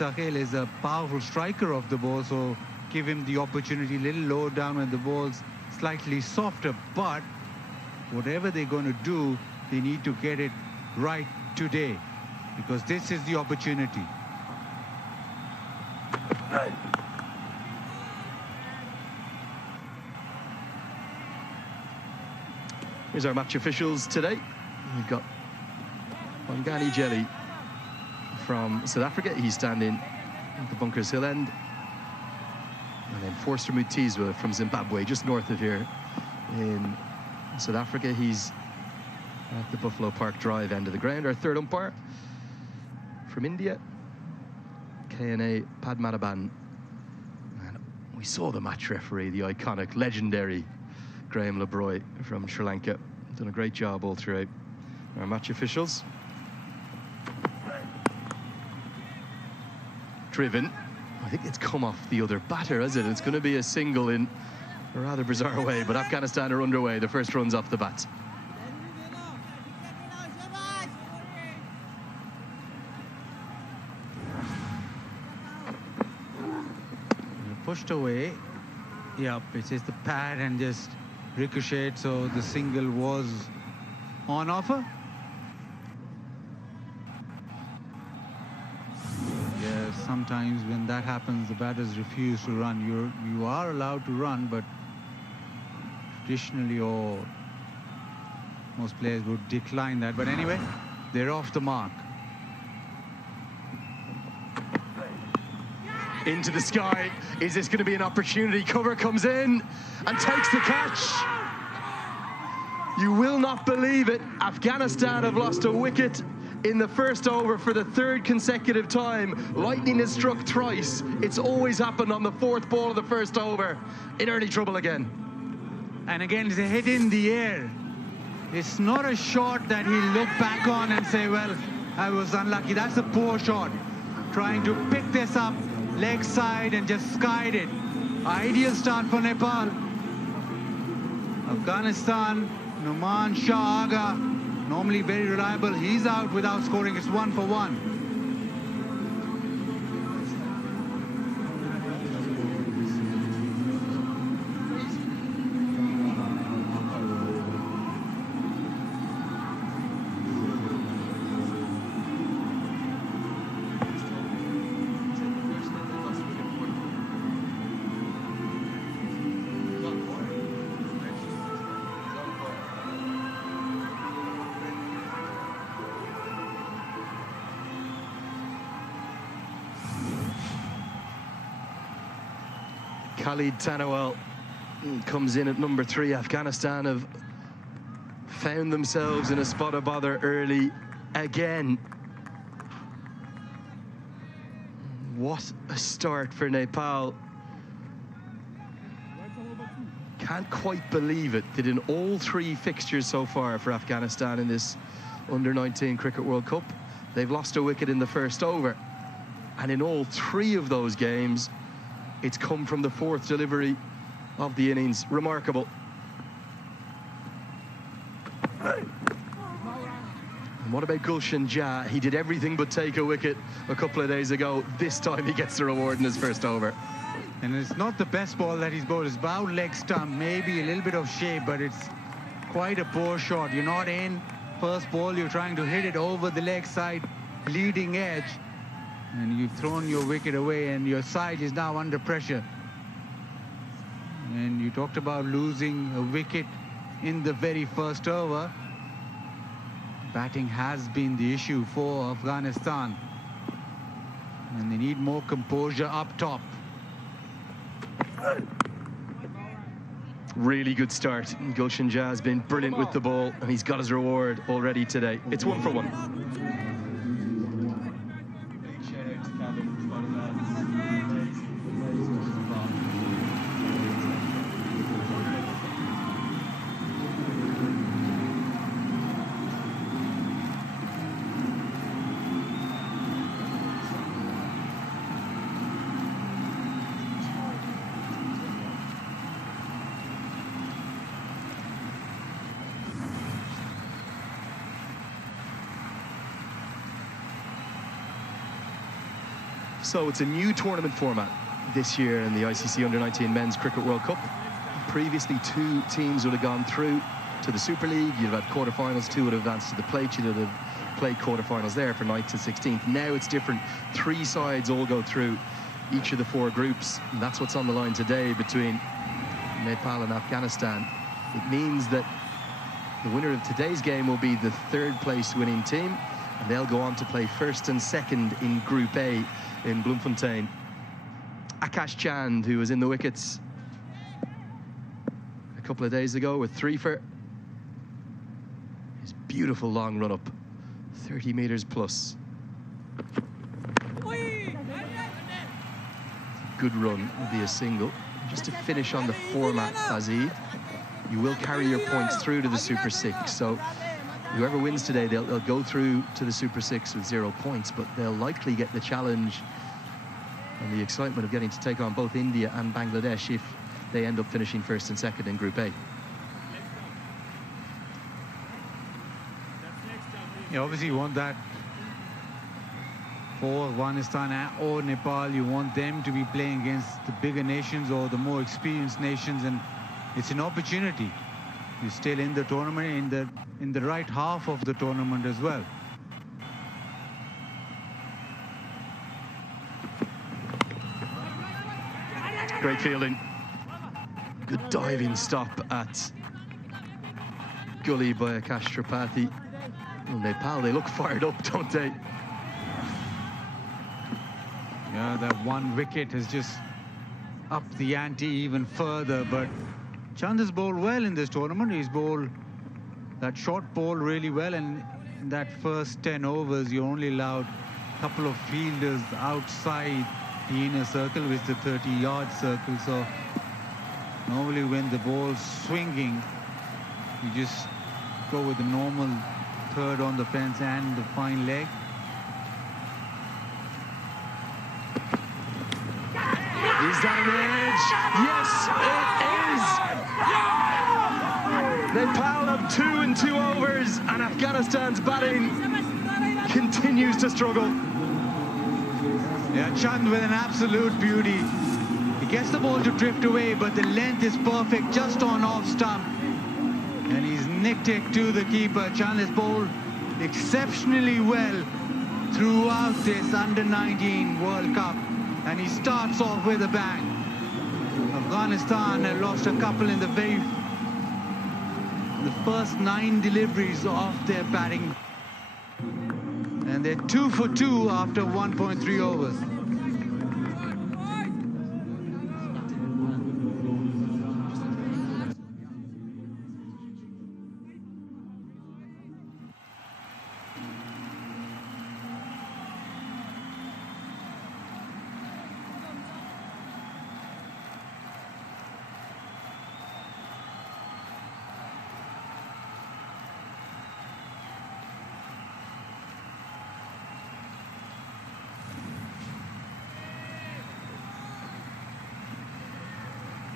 Sahel is a powerful striker of the ball, so give him the opportunity a little lower down when the ball's slightly softer. But whatever they're going to do, they need to get it right today, because this is the opportunity. Here's our match officials today. We've got Wangani Jelly from South Africa. He's standing at the Bunkers Hill end. And then Forster Mutizwa from Zimbabwe, just north of here in South Africa. He's at the Buffalo Park Drive end of the ground. Our third umpire from India, KNA Padmanabhan. And we saw the match referee, the iconic, legendary Graham Lebroy from Sri Lanka. Done a great job all throughout. Our match officials. Driven. I think it's come off the other batter, is it? It's going to be a single in a rather bizarre way, but Afghanistan are underway. The first run's off the bat. Pushed away. Yep, it says the pad and just ricocheted, so the single was on offer. Yeah, sometimes when that happens, the batters refuse to run. You are allowed to run, but traditionally, or most players would decline that. But anyway, they're off the mark. Into the sky. Is this going to be an opportunity? Cover comes in and takes the catch. You will not believe it. Afghanistan have lost a wicket in the first over for the third consecutive time. Lightning has struck thrice. It's always happened on the fourth ball of the first over. In early trouble again. And again, it's a hit in the air. It's not a shot that he'll look back on and say, well, I was unlucky. That's a poor shot. Trying to pick this up leg side and just skied it. Ideal start for Nepal. Afghanistan, Numan Shah Aga, normally very reliable. He's out without scoring. It's 1 for 1. Khalid Tanawal comes in at number 3. Afghanistan have found themselves in a spot of bother early again. What a start for Nepal. Can't quite believe it that in all 3 fixtures so far for Afghanistan in this Under-19 Cricket World Cup, they've lost a wicket in the first over. And in all 3 of those games, it's come from the 4th delivery of the innings. Remarkable. And what about Gulshan Jah? He did everything but take a wicket a couple of days ago. This time he gets the reward in his first over. And it's not the best ball that he's bowled. It's bowed leg stump, maybe a little bit of shape, but it's quite a poor shot. You're not in first ball, you're trying to hit it over the leg side, leading edge. And you've thrown your wicket away, and your side is now under pressure. And you talked about losing a wicket in the very first over. Batting has been the issue for Afghanistan. And they need more composure up top. Really good start. Gulshan Jah has been brilliant with the ball, and he's got his reward already today. It's 1 for 1. So it's a new tournament format this year in the ICC Under-19 Men's Cricket World Cup. Previously, 2 teams would have gone through to the Super League. You'd have had quarterfinals, 2 would have advanced to the plate. You'd have played quarterfinals there for 9th to 16th. Now it's different. 3 sides all go through each of the 4 groups. And that's what's on the line today between Nepal and Afghanistan. It means that the winner of today's game will be the 3rd place winning team, and they'll go on to play 1st and 2nd in Group A in Bloemfontein. Akash Chand, who was in the wickets a couple of days ago with 3 for his beautiful long run up, 30 meters plus. Good run will be a single. Just to finish on the format, Azid, you will carry your points through to the Super 6. So whoever wins today, they'll go through to the Super 6 with 0 points, but they'll likely get the challenge and the excitement of getting to take on both India and Bangladesh if they end up finishing 1st and 2nd in Group A. You obviously want that for Afghanistan or Nepal. You want them to be playing against the bigger nations or the more experienced nations, and it's an opportunity. You're still in the tournament, in the right half of the tournament as well. Great fielding. Good diving stop at gully by Akash Tripathi. Well, Nepal, they look fired up, don't they? Yeah, that 1 wicket has just upped the ante even further, but Chand has bowled well in this tournament. He's bowled that short ball really well, and in that first 10 overs, you only allowed a couple of fielders outside the inner circle with the 30-yard circle. So normally when the ball's swinging, you just go with the normal 3rd on the fence and the fine leg. Is that an edge? Yes, it is! Nepal have 2 and 2 overs, and Afghanistan's batting continues to struggle. Yeah, Chand with an absolute beauty. He gets the ball to drift away, but the length is perfect, just on off stump. And he's nicked it to the keeper. Chand has bowled exceptionally well throughout this Under-19 World Cup. And he starts off with a bang. Afghanistan have lost a couple in the first 9 deliveries of their batting. And they're 2 for 2 after 1.3 overs.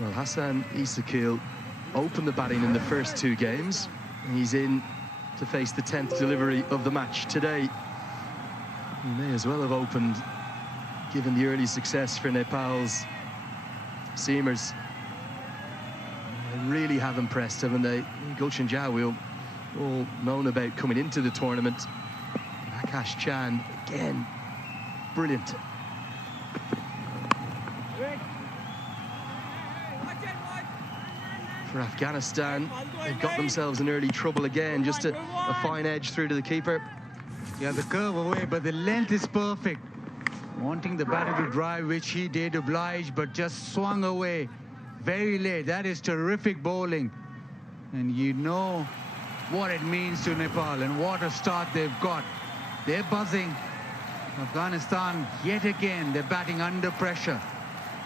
Well, Hassan Isakil opened the batting in the first 2 games. He's in to face the 10th delivery of the match today. He may as well have opened, given the early success for Nepal's seamers. They really have impressed, haven't they? Gulshan Jha, we all known about coming into the tournament. Akash Chand, again, brilliant. For Afghanistan, they've got themselves in early trouble again. Just a fine edge through to the keeper. Yeah, the curve away, but the length is perfect. Wanting the batter to drive, which he did oblige, but just swung away very late. That is terrific bowling. And you know what it means to Nepal and what a start they've got. They're buzzing. Afghanistan, yet again, they're batting under pressure.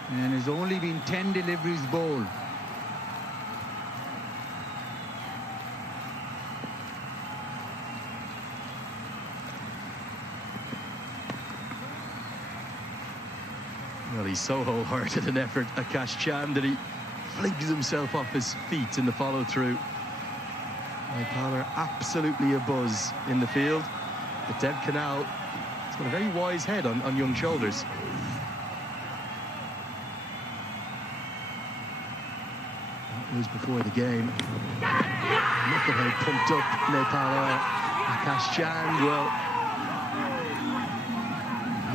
And it's only been 10 deliveries bowled. Well, he's so wholehearted an effort, Akash Chand, that he flings himself off his feet in the follow-through. Nepal are absolutely abuzz in the field. But Dev Canal has got a very wise head on young shoulders. was before the game. Look at how pumped up Nepal are. Akash Chand, well,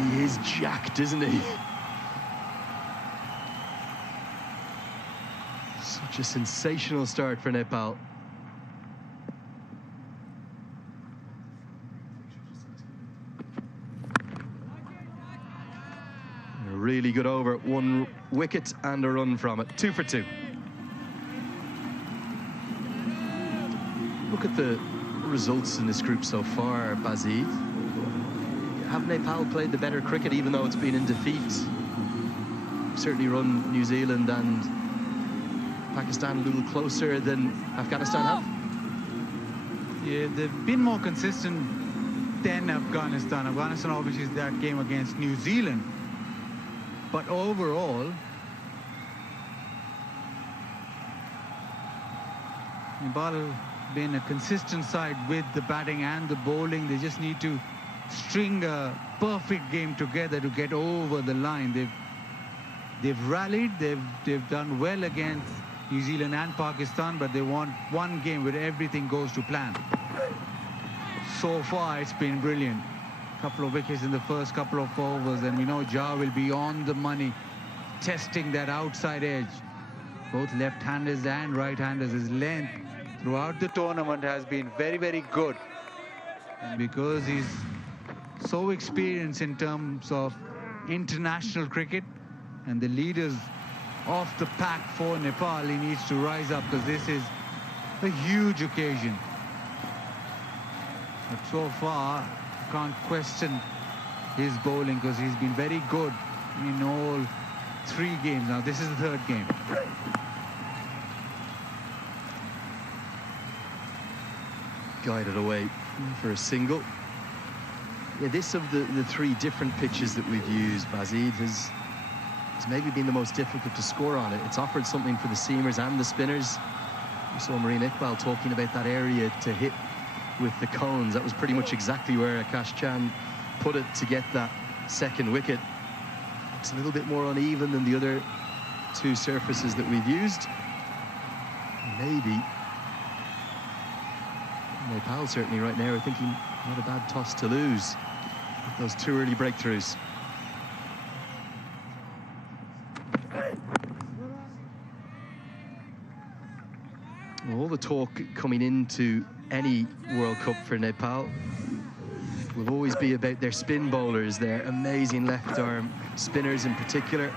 he is jacked, isn't he? Such a sensational start for Nepal. A really good over, 1 wicket and a run from it, 2 for 2. Look at the results in this group so far, Bazid. Have Nepal played the better cricket, even though it's been in defeat? Certainly run New Zealand and Pakistan a little closer than Afghanistan have. Yeah, they've been more consistent than Afghanistan. Afghanistan obviously is that game against New Zealand. But overall, Nepal been a consistent side with the batting and the bowling. They just need to string a perfect game together to get over the line. They've rallied, they've done well against New Zealand and Pakistan, but they want one game where everything goes to plan. So far it's been brilliant. Couple of wickets in the first couple of overs, and we know Jha will be on the money testing that outside edge. Both left-handers and right-handers. His length throughout the tournament has been very, very good. And because he's so experienced in terms of international cricket and the leaders of the pack for Nepal, he needs to rise up, because this is a huge occasion. But so far, can't question his bowling, because he's been very good in all 3 games. Now this is the 3rd game. Guided away for a single. Yeah, this of the 3 different pitches that we've used, Bazid, has maybe been the most difficult to score on. It's offered something for the seamers and the spinners. We saw Marine Iqbal talking about that area to hit with the cones. That was pretty much exactly where Akash Chand put it to get that 2nd wicket. It's a little bit more uneven than the other 2 surfaces that we've used. Maybe Nepal certainly right now are thinking not a bad toss to lose with those 2 early breakthroughs. All the talk coming into any World Cup for Nepal will always be about their spin bowlers, their amazing left arm spinners in particular.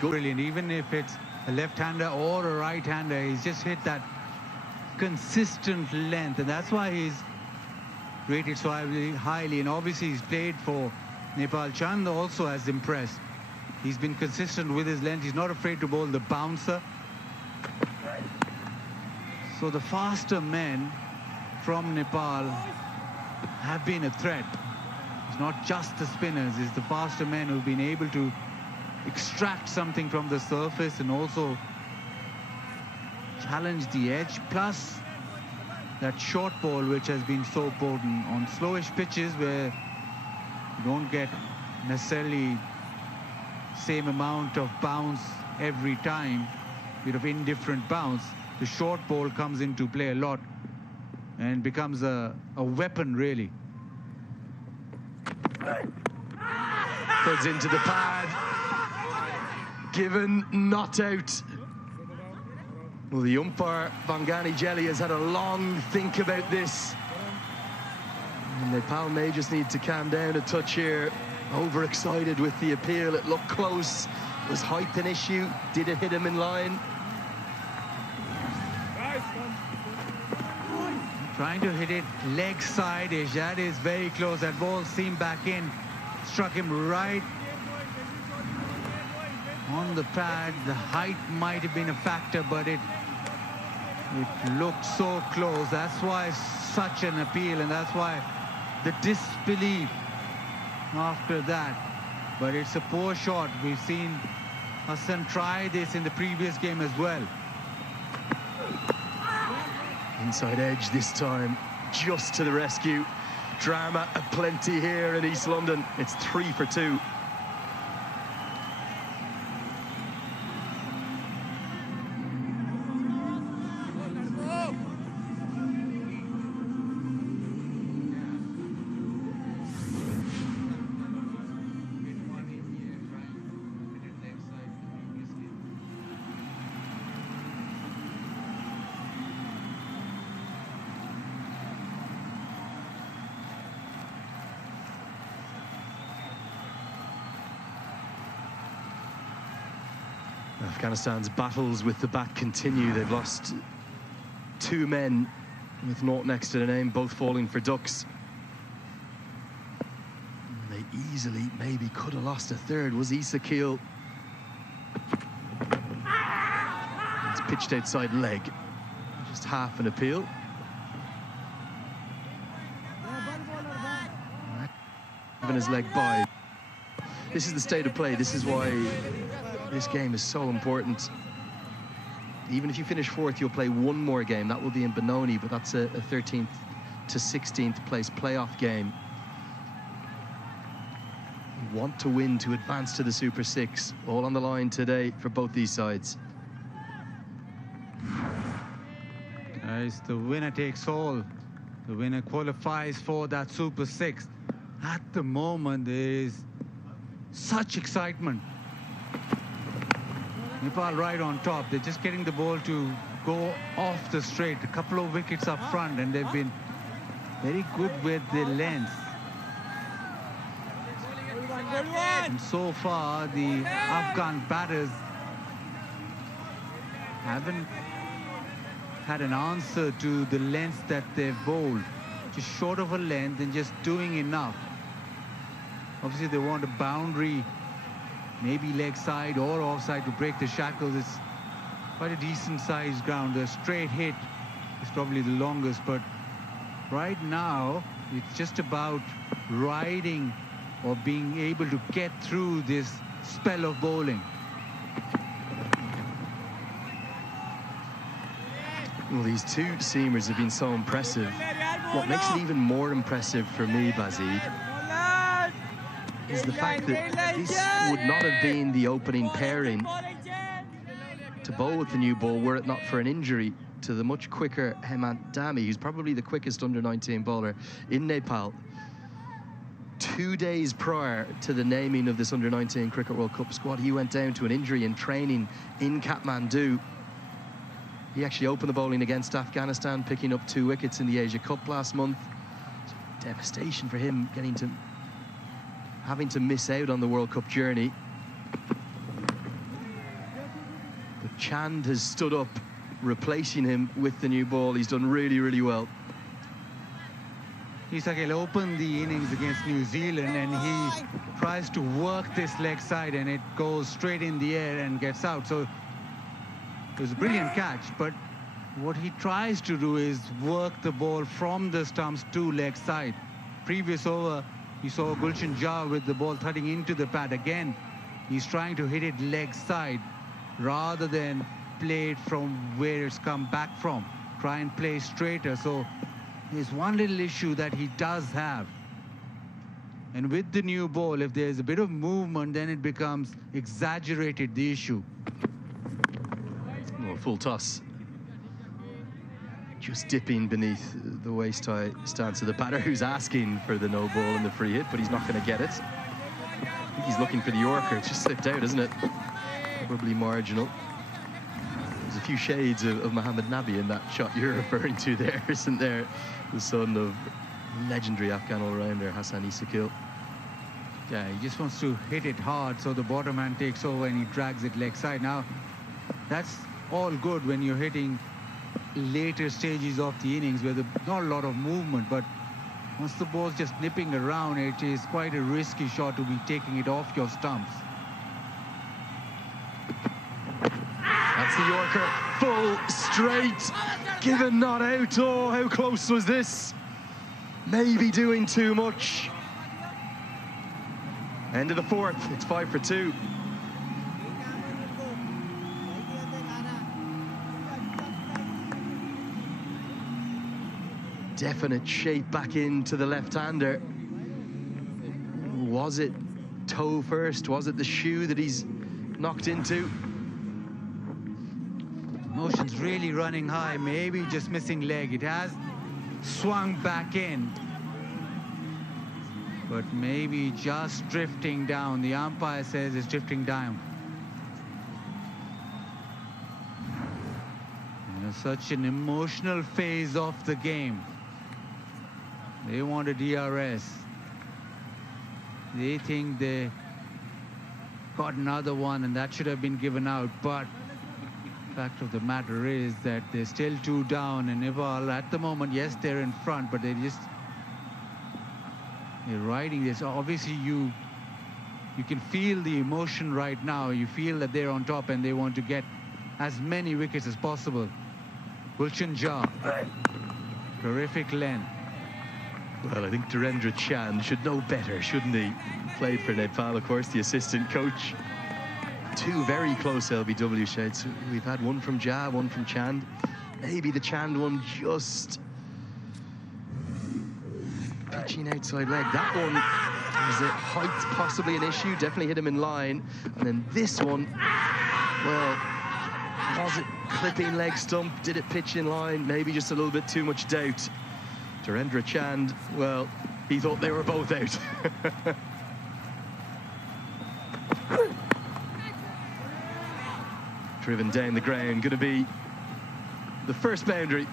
Brilliant, even if it's a left-hander or a right-hander, he's just hit that consistent length, and that's why he's rated so highly. And obviously he's played for Nepal. Chand also has impressed. He's been consistent with his length. He's not afraid to bowl the bouncer. So the faster men from Nepal have been a threat. It's not just the spinners, it's the faster men who've been able to extract something from the surface and also challenge the edge, plus that short ball which has been so potent on slowish pitches where you don't get necessarily same amount of bounce every time, bit of indifferent bounce. The short ball comes into play a lot and becomes a weapon, really. Puts into the pad. Given, not out. Well, the umpire, Bangani Jelly, has had a long think about this. And Nepal may just need to calm down a touch here. Overexcited with the appeal. It looked close. Was height an issue? Did it hit him in line? Trying to hit it leg side-ish. That is very close. That ball seemed back in. Struck him right on the pad. The height might have been a factor, but it looked so close. That's why such an appeal, and that's why the disbelief after that. But it's a poor shot. We've seen Hassan try this in the previous game as well. Inside edge this time, just to the rescue. Drama aplenty here in East London. It's 3 for 2. Afghanistan's battles with the bat continue. They've lost 2 men with naught next to their name, both falling for ducks. They easily maybe could have lost a third. Was Issa Keel? It's pitched outside leg. Just half an appeal. Having his leg by. This is the state of play. This is why this game is so important. Even if you finish 4th, you'll play 1 more game. That will be in Benoni, but that's a 13th to 16th place playoff game. You want to win to advance to the Super 6. All on the line today for both these sides. Guys, the winner takes all. The winner qualifies for that Super 6. At the moment, there is such excitement. Nepal right on top. They're just getting the ball to go off the straight. A couple of wickets up front, and they've been very good with the length. And so far, the Afghan batters haven't had an answer to the length that they've bowled. Just short of a length and just doing enough. Obviously, they want a boundary, maybe leg side or offside to break the shackles. It's quite a decent sized ground. The straight hit is probably the longest, but right now it's just about riding or being able to get through this spell of bowling. Well, these 2 seamers have been so impressive. What makes it even more impressive for me, Bazid, is the fact that this would not have been the opening pairing to bowl with the new ball were it not for an injury to the much quicker Hemant Dami, who's probably the quickest under-19 bowler in Nepal. 2 days prior to the naming of this under-19 Cricket World Cup squad, he went down to an injury in training in Kathmandu. He actually opened the bowling against Afghanistan, picking up 2 wickets in the Asia Cup last month. Devastation for him, having to miss out on the World Cup journey. But Chand has stood up, replacing him with the new ball. He's done really, really well. Isakil opened the innings against New Zealand, and he tries to work this leg side, and it goes straight in the air and gets out. So it was a brilliant catch, but what he tries to do is work the ball from the stumps to leg side. Previous over, you saw Gulshan Jha with the ball thudding into the pad. Again, he's trying to hit it leg side rather than play it from where it's come back from. Try and play straighter. So there's one little issue that he does have. And with the new ball, if there's a bit of movement, then it becomes exaggerated, the issue. Oh, full toss. Just dipping beneath the waist-high stance of the batter, who's asking for the no ball and the free hit, but he's not going to get it. I think he's looking for the Yorker. It's just slipped out, isn't it? Probably marginal. There's a few shades of Mohammad Nabi in that shot you're referring to there, isn't there? The son of legendary Afghan all-rounder Hassan Isakil. Yeah, he just wants to hit it hard, so the bottom hand takes over and he drags it leg side. Now, that's all good when you're hitting later stages of the innings where there's not a lot of movement, but once the ball's just nipping around, it is quite a risky shot to be taking it off your stumps. That's the Yorker, full straight, given not out. Oh, how close was this? Maybe doing too much. End of the 4th, it's 5 for 2. Definite shape back into the left-hander. Was it toe first? Was it the shoe that he's knocked into? Motion's really running high, maybe just missing leg. It has swung back in, but maybe just drifting down. The umpire says it's drifting down. Such an emotional phase of the game. They want a DRS. They think they got another one, and that should have been given out. But fact of the matter is that they're still 2 down, and Nepal at the moment, yes, they're in front, but they're riding this. Obviously, you can feel the emotion right now. You feel that they're on top and they want to get as many wickets as possible. Gulshan Jha, terrific length. Well, I think Dhirendra Chand should know better, shouldn't he? Played for Nepal, of course, the assistant coach. 2 very close LBW shades. We've had one from Jha, one from Chand. Maybe the Chand one just pitching outside leg. That one, is it height possibly an issue? Definitely hit him in line. And then this one, well, was it clipping leg stump? Did it pitch in line? Maybe just a little bit too much doubt. Dhirendra Chand, well, he thought they were both out. Driven down the ground, going to be the first boundary.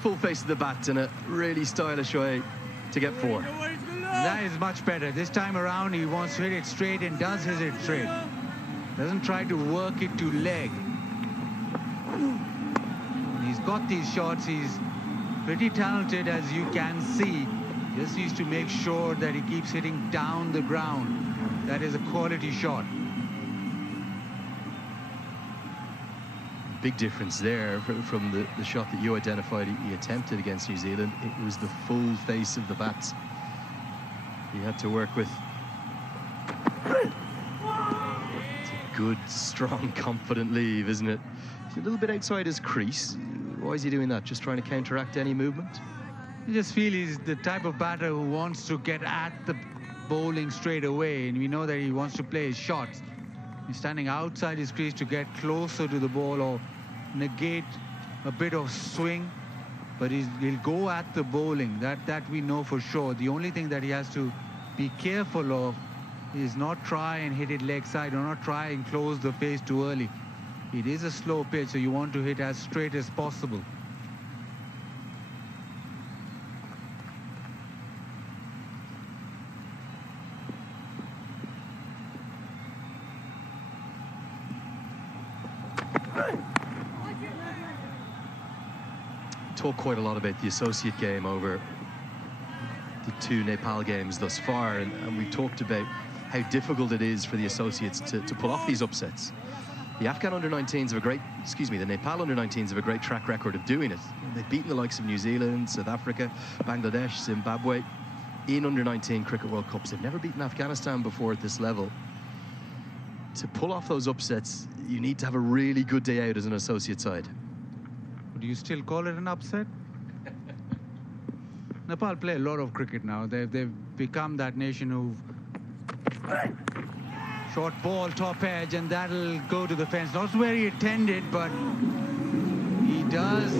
Full face of the bat and a really stylish way to get 4. That is much better. This time around, he wants to hit it straight and does hit it straight. Doesn't try to work it to leg. When he's got these shots, he's pretty talented, as you can see. Just needs to make sure that he keeps hitting down the ground. That is a quality shot. Big difference there from the shot that you identified he attempted against New Zealand. It was the full face of the bat he had to work with. It's a good, strong, confident leave, isn't it? He's a little bit outside his crease. Why is he doing that? Just trying to counteract any movement? You just feel he's the type of batter who wants to get at the bowling straight away, and we know that he wants to play his shots. He's standing outside his crease to get closer to the ball or negate a bit of swing, but he'll go at the bowling. That we know for sure. The only thing that he has to be careful of is not try and hit it leg side, or not try and close the face too early. It is a slow pitch, so you want to hit as straight as possible. Talk quite a lot about the associate game over the 2 Nepal games thus far, and we've talked about how difficult it is for the associates to pull off these upsets. The Afghan under-19s have the Nepal under-19s have a great track record of doing it. They've beaten the likes of New Zealand, South Africa, Bangladesh, Zimbabwe in under-19 Cricket World Cups. They've never beaten Afghanistan before at this level. To pull off those upsets, you need to have a really good day out as an associate side. Do you still call it an upset? Nepal play a lot of cricket now. They've become that nation who've short ball, top edge, and that'll go to the fence. Not where he intended, but he does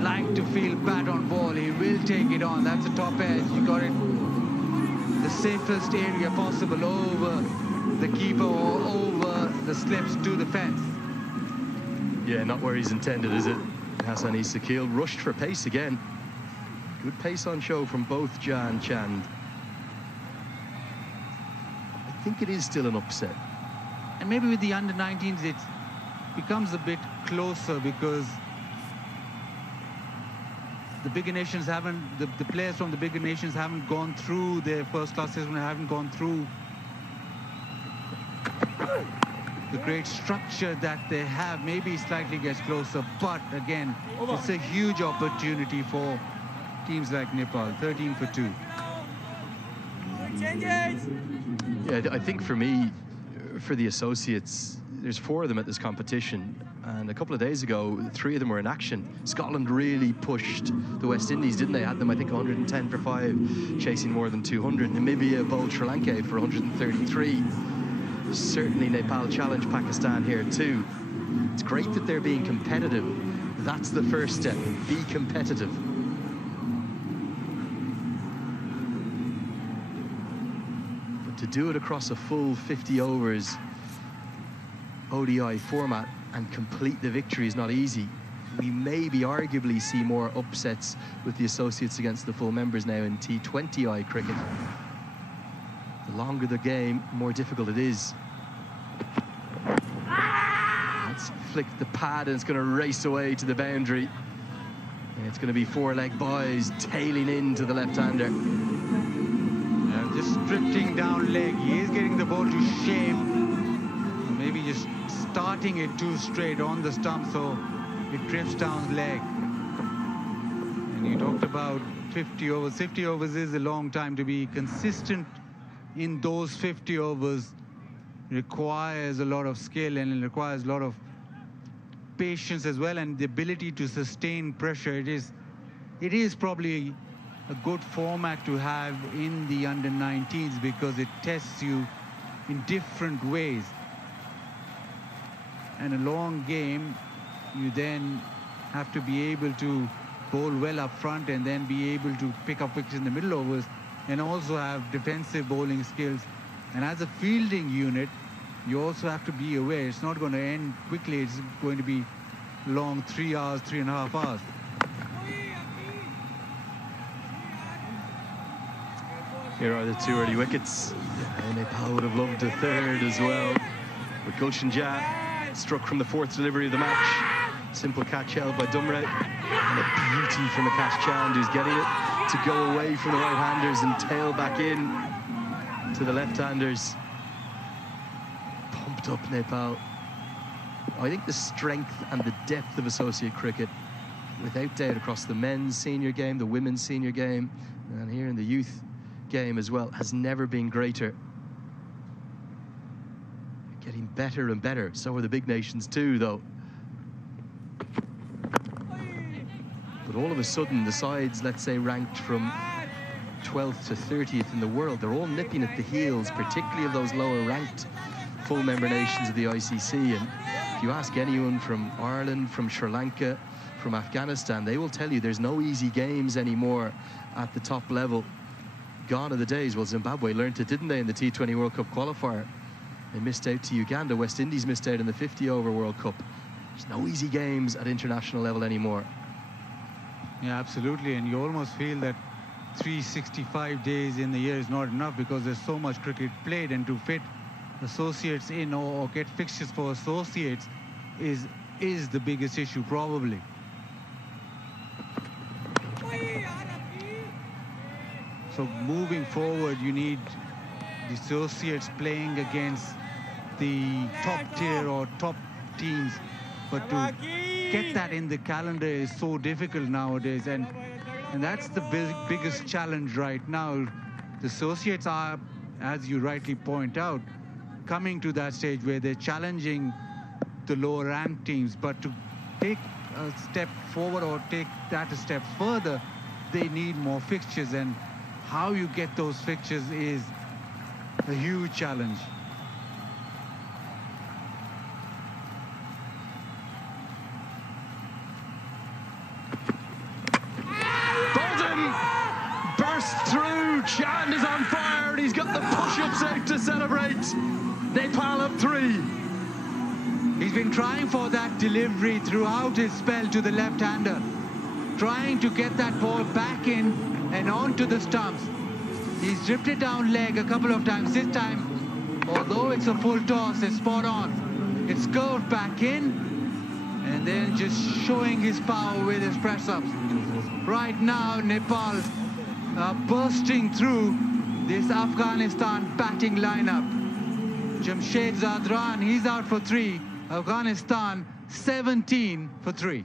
like to feel bat on ball. He will take it on. That's a top edge. You got it the safest area possible, over the keeper or over the slips to the fence. Yeah, not where he's intended, is it? Hassan Isakil rushed for pace again. Good pace on show from both Jha and Chand. I think it is still an upset. And maybe with the under-19s, it becomes a bit closer, because the bigger nations haven't, the players from the bigger nations haven't gone through their first-class system, haven't gone through the great structure that they have. Maybe slightly gets closer, but again, it's a huge opportunity for teams like Nepal. 13 for 2. Yeah, I think for me, for the associates, there's 4 of them at this competition, and a couple of days ago, 3 of them were in action. Scotland really pushed the West Indies, didn't they? Had them, I think, 110 for 5, chasing more than 200. Namibia bowled Sri Lanka for 133. Certainly Nepal challenged Pakistan here too. It's great that they're being competitive. That's the first step. Be competitive. But to do it across a full 50 overs ODI format and complete the victory is not easy. We maybe arguably see more upsets with the associates against the full members now in T20I cricket. The longer the game, more difficult it is. That's flicked the pad and it's going to race away to the boundary. And it's going to be four-leg boys tailing into the left-hander. Just drifting down leg. He is getting the ball to shape. Maybe just starting it too straight on the stump, so it drifts down leg. And you talked about 50 overs. 50 overs is a long time. To be consistent in those 50 overs requires a lot of skill, and it requires a lot of patience as well, and the ability to sustain pressure. It is probably a good format to have in the under-19s because it tests you in different ways. And a long game, you then have to be able to bowl well up front and then be able to pick up wickets in the middle overs and also have defensive bowling skills. And as a fielding unit, you also have to be aware it's not going to end quickly. It's going to be long 3 hours, 3.5 hours. Here are the two early wickets. Yeah, Nepal would have loved a third as well. But Gulshan Jah struck from the fourth delivery of the match. Simple catch held by Dumre. And a beauty from Akash Chand, who's getting it to go away from the right-handers and tail back in to the left-handers. Pumped up Nepal. I think the strength and the depth of associate cricket, without doubt, across the men's senior game, the women's senior game, and here in the youth game as well, has never been greater. Getting better and better. So are the big nations too, though. But all of a sudden, the sides, let's say, ranked from 12th to 30th in the world, they're all nipping at the heels, particularly of those lower ranked full member nations of the ICC. And if you ask anyone from Ireland, from Sri Lanka, from Afghanistan, they will tell you there's no easy games anymore at the top level. Gone are the days. Well, Zimbabwe learned it, didn't they, in the T20 World Cup qualifier? They missed out to Uganda. West Indies missed out in the 50-over World Cup. There's no easy games at international level anymore. Yeah, absolutely. And you almost feel that 365 days in the year is not enough because there's so much cricket played, and to fit associates in or get fixtures for associates is the biggest issue probably. So moving forward, you need the associates playing against the top tier or top teams, but to get that in the calendar is so difficult nowadays, and that's the biggest challenge right now. The associates are, as you rightly point out, coming to that stage where they're challenging the lower ranked teams, but to take a step forward or take that a step further, they need more fixtures, and how you get those fixtures is a huge challenge. Bolton burst through. Chand is on fire, and he's got the push-ups out to celebrate. Nepal up 3. He's been trying for that delivery throughout his spell to the left-hander, trying to get that ball back in and onto the stumps. He's drifted down leg a couple of times. This time, although it's a full toss, it's spot on. It's curved back in, and then just showing his power with his press-ups. Right now, Nepal bursting through this Afghanistan batting lineup. Jamshed Zadran, he's out for 3. Afghanistan, 17 for 3.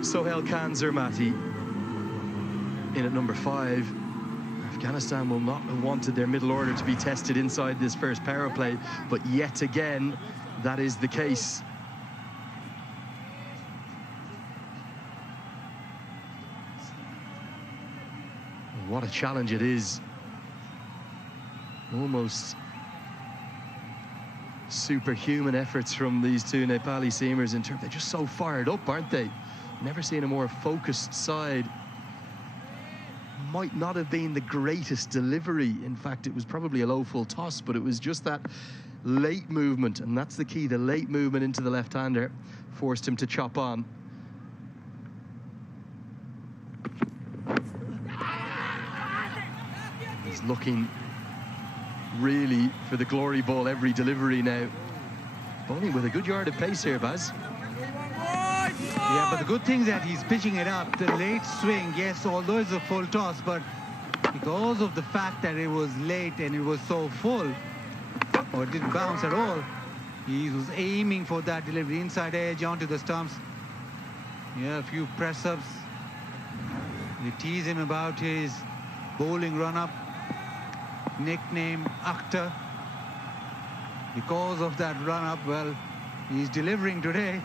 Sohail Khan Zermati in at number 5. Afghanistan will not have wanted their middle order to be tested inside this first power play, but yet again, that is the case. What a challenge it is almost superhuman efforts from these two Nepali seamers in terms, they're just so fired up, aren't they? Never seen a more focused side. Might not have been the greatest delivery. In fact, it was probably a low full toss, but it was just that late movement, and that's the key. The late movement into the left-hander forced him to chop on. He's looking really for the glory ball every delivery now. Bowling with a good yard of pace here, Baz. Yeah, but the good thing is that he's pitching it up. The late swing, yes, although it's a full toss, but because of the fact that it was late and it was so full, or it didn't bounce at all, he was aiming for that delivery, inside edge onto the stumps. Yeah, a few press-ups. They tease him about his bowling run-up, nickname Akhtar. Because of that run-up, well, he's delivering today.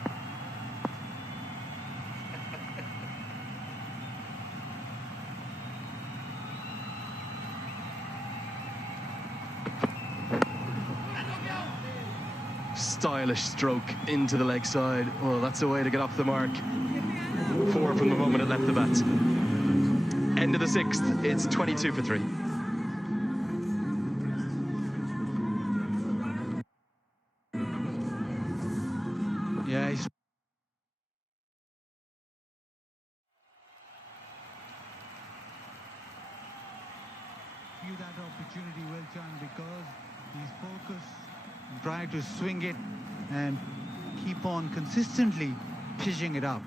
Stylish stroke into the leg side. Well, that's a way to get off the mark. 4 from the moment it left the bat. End of the 6th, it's 22 for 3. Yeah, he's that opportunity well timed because he's focused, trying to swing it and keep on consistently pitching it up.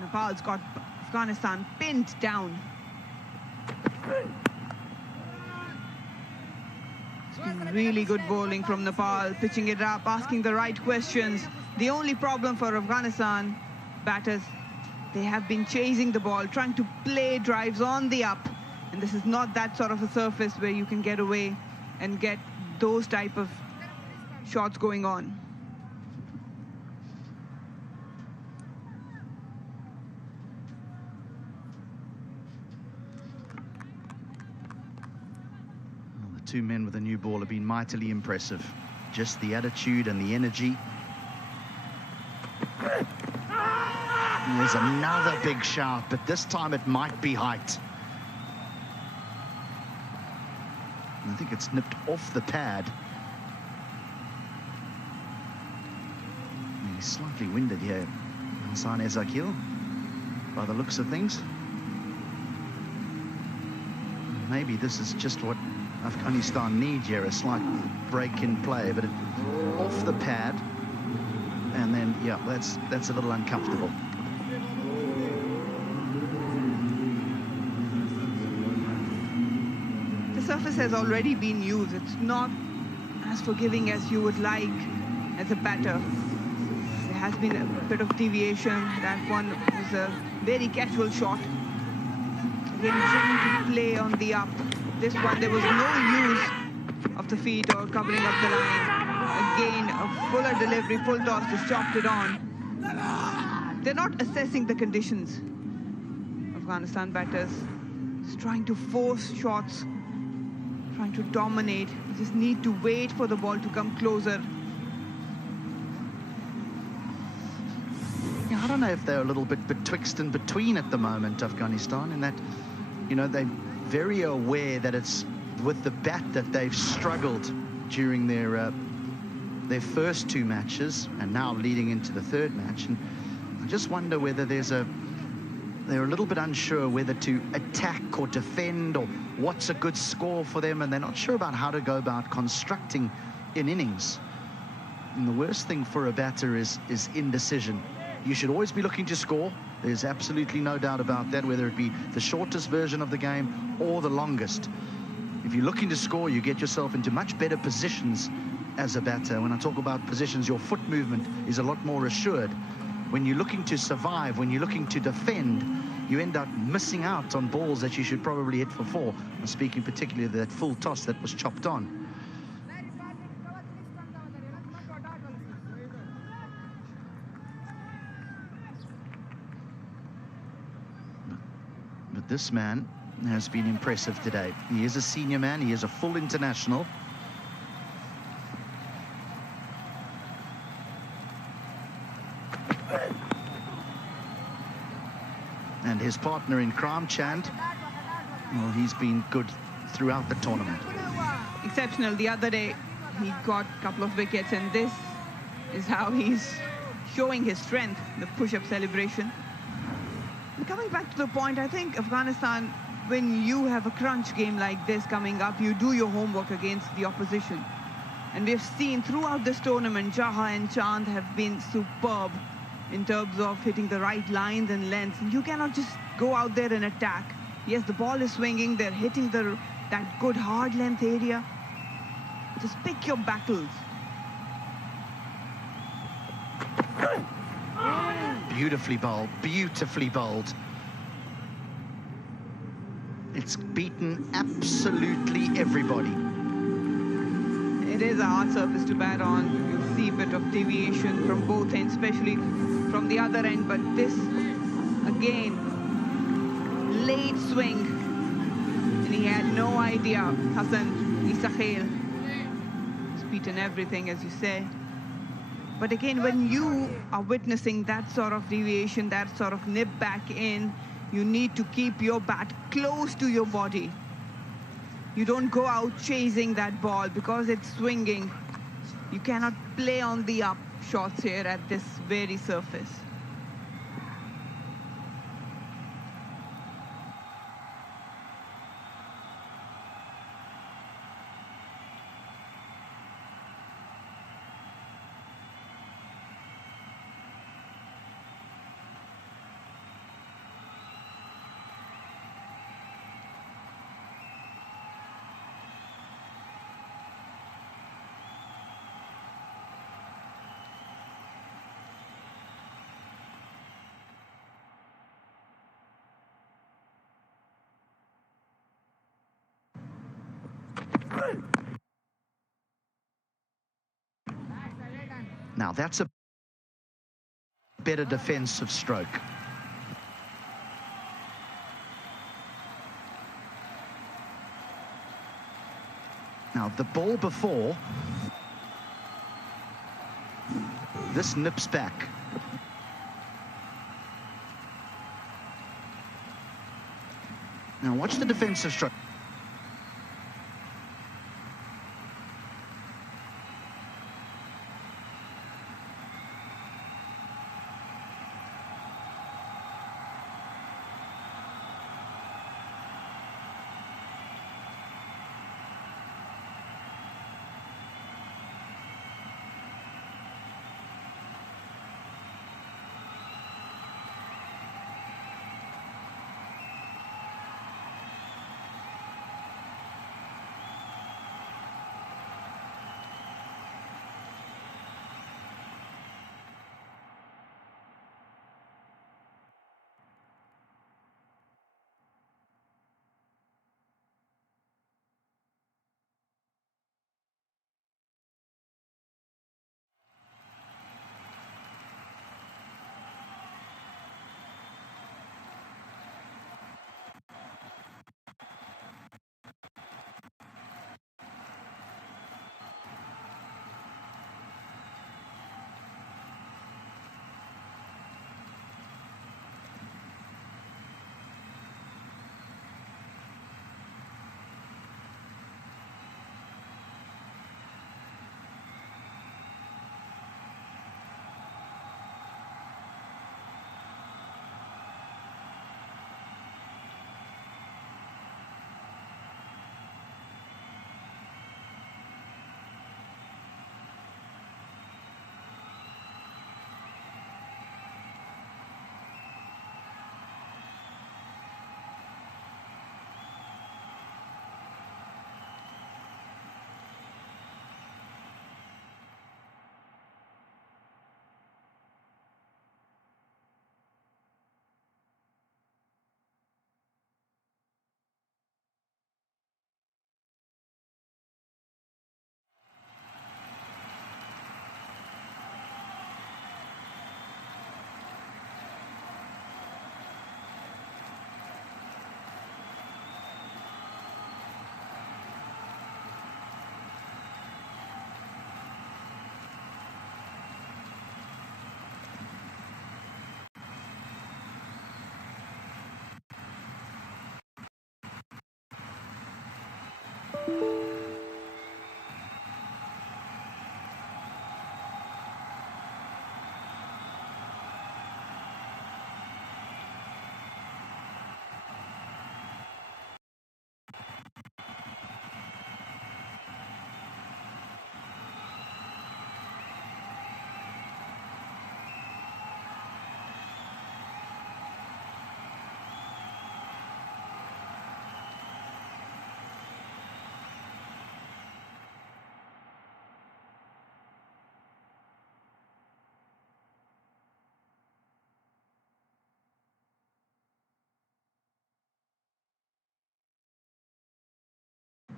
Nepal's got Afghanistan pinned down. It's been really good bowling from Nepal, pitching it up, asking the right questions. The only problem for Afghanistan batters, they have been chasing the ball, trying to play drives on the up. And this is not that sort of a surface where you can get away and get those type of shots going on. Two men with a new ball have been mightily impressive. Just the attitude and the energy. And there's another big shout, but this time it might be height. I think it's nipped off the pad. He's slightly winded here, Hassan Ezakil, by the looks of things. Maybe this is just what Afghanistan need here, a slight break in play, but off the pad, and then yeah, that's a little uncomfortable. The surface has already been used. It's not as forgiving as you would like as a batter. There has been a bit of deviation. That one was a very casual shot. Again, trying to play on the up. This one, there was no use of the feet or covering up the line. Again, a fuller delivery, full toss, just chopped it on. They're not assessing the conditions. Afghanistan batters just trying to force shots, trying to dominate. You just need to wait for the ball to come closer. Yeah, I don't know if they're a little bit betwixt and between at the moment, Afghanistan, in that, you know, they're very aware that it's with the bat that they've struggled during their first 2 matches and now leading into the 3rd match. And I just wonder whether they're a little bit unsure whether to attack or defend or what's a good score for them, and they're not sure about how to go about constructing an innings. And the worst thing for a batter is indecision. You should always be looking to score. There's absolutely no doubt about that, whether it be the shortest version of the game or the longest. If you're looking to score, you get yourself into much better positions as a batter. When I talk about positions, your foot movement is a lot more assured. when you're looking to survive, when you're looking to defend, you end up missing out on balls that you should probably hit for 4. I'm speaking particularly of that full toss that was chopped on. But this man has been impressive today. He is a senior man. He is a full international. And his partner in crime, Chand, well, he's been good throughout the tournament. Exceptional. The other day, he got a couple of wickets, and this is how he's showing his strength, the push-up celebration. And coming back to the point, I think Afghanistan, when you have a crunch game like this coming up, you do your homework against the opposition. And we've seen throughout this tournament, Jaha and Chand have been superb in terms of hitting the right lines and lengths. You cannot just go out there and attack. Yes, the ball is swinging, they're hitting that good hard length area. Just pick your battles. Beautifully bowled, beautifully bowled. It's beaten absolutely everybody. It is a hard surface to bat on. You see a bit of deviation from both ends, especially from the other end. But this, again, late swing. And he had no idea. Hassan Isakhel has beaten everything, as you say. But again, when you are witnessing that sort of deviation, that sort of nip back in, you need to keep your bat close to your body. You don't go out chasing that ball because it's swinging. You cannot play on the up shots here at this very surface. Now that's a better defensive stroke. Now the ball before, this nips back. Now watch the defensive stroke.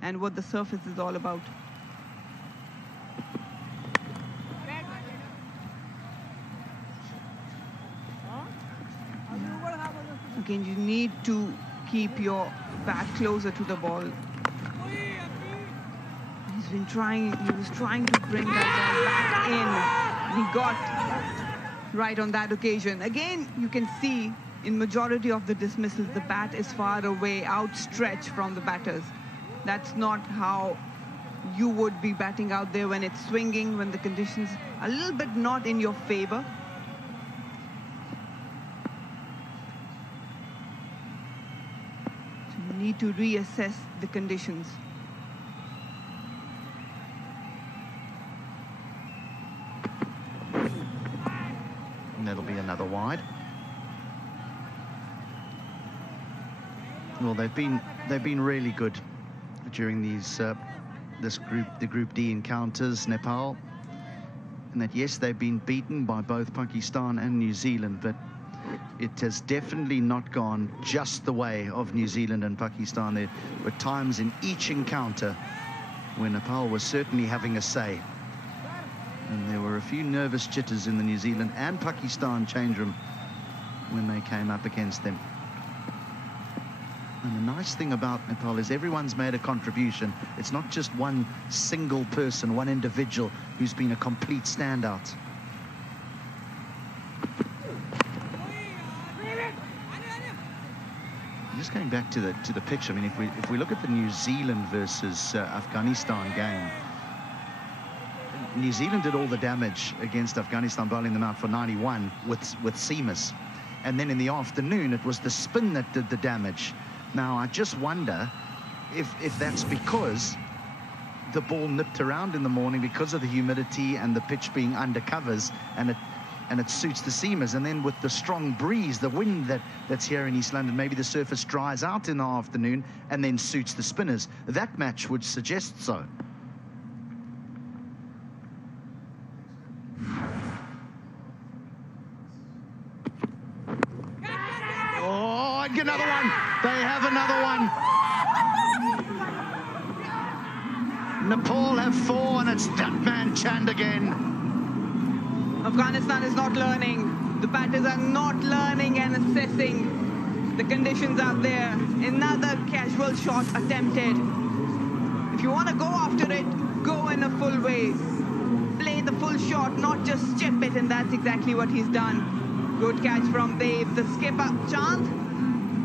and what the surface is all about. Again, you need to keep your bat closer to the ball. He was trying to bring that ball back in. He got right on that occasion. Again, you can see in majority of the dismissals, the bat is far away, outstretched from the batters. That's not how you would be batting out there when it's swinging, when the conditions are a little bit not in your favor. So you need to reassess the conditions. And that'll be another wide. Well, they've been really good during these the Group D encounters, Nepal. And that, yes, they've been beaten by both Pakistan and New Zealand, but it has definitely not gone just the way of New Zealand and Pakistan. There were times in each encounter when Nepal was certainly having a say. And there were a few nervous jitters in the New Zealand and Pakistan change room when they came up against them. And the nice thing about Nepal is everyone's made a contribution. It's not just one single person, one individual who's been a complete standout. Just going back to the pitch, I mean, if we look at the New Zealand versus Afghanistan game, New Zealand did all the damage against Afghanistan, bowling them out for 91 with seamers. And then in the afternoon, it was the spin that did the damage. Now, I just wonder if that's because the ball nipped around in the morning because of the humidity and the pitch being under covers, and it suits the seamers. And then with the strong breeze, the wind that's here in East London, maybe the surface dries out in the afternoon and then suits the spinners. That match would suggest so. Oh, and another one. They have another one. Nepal have 4, and it's Datman Chand again. Afghanistan is not learning. The batters are not learning and assessing the conditions out there. Another casual shot attempted. If you want to go after it, go in a full way. Play the full shot, not just chip it, and that's exactly what he's done. Good catch from Dave. The skipper, Chand,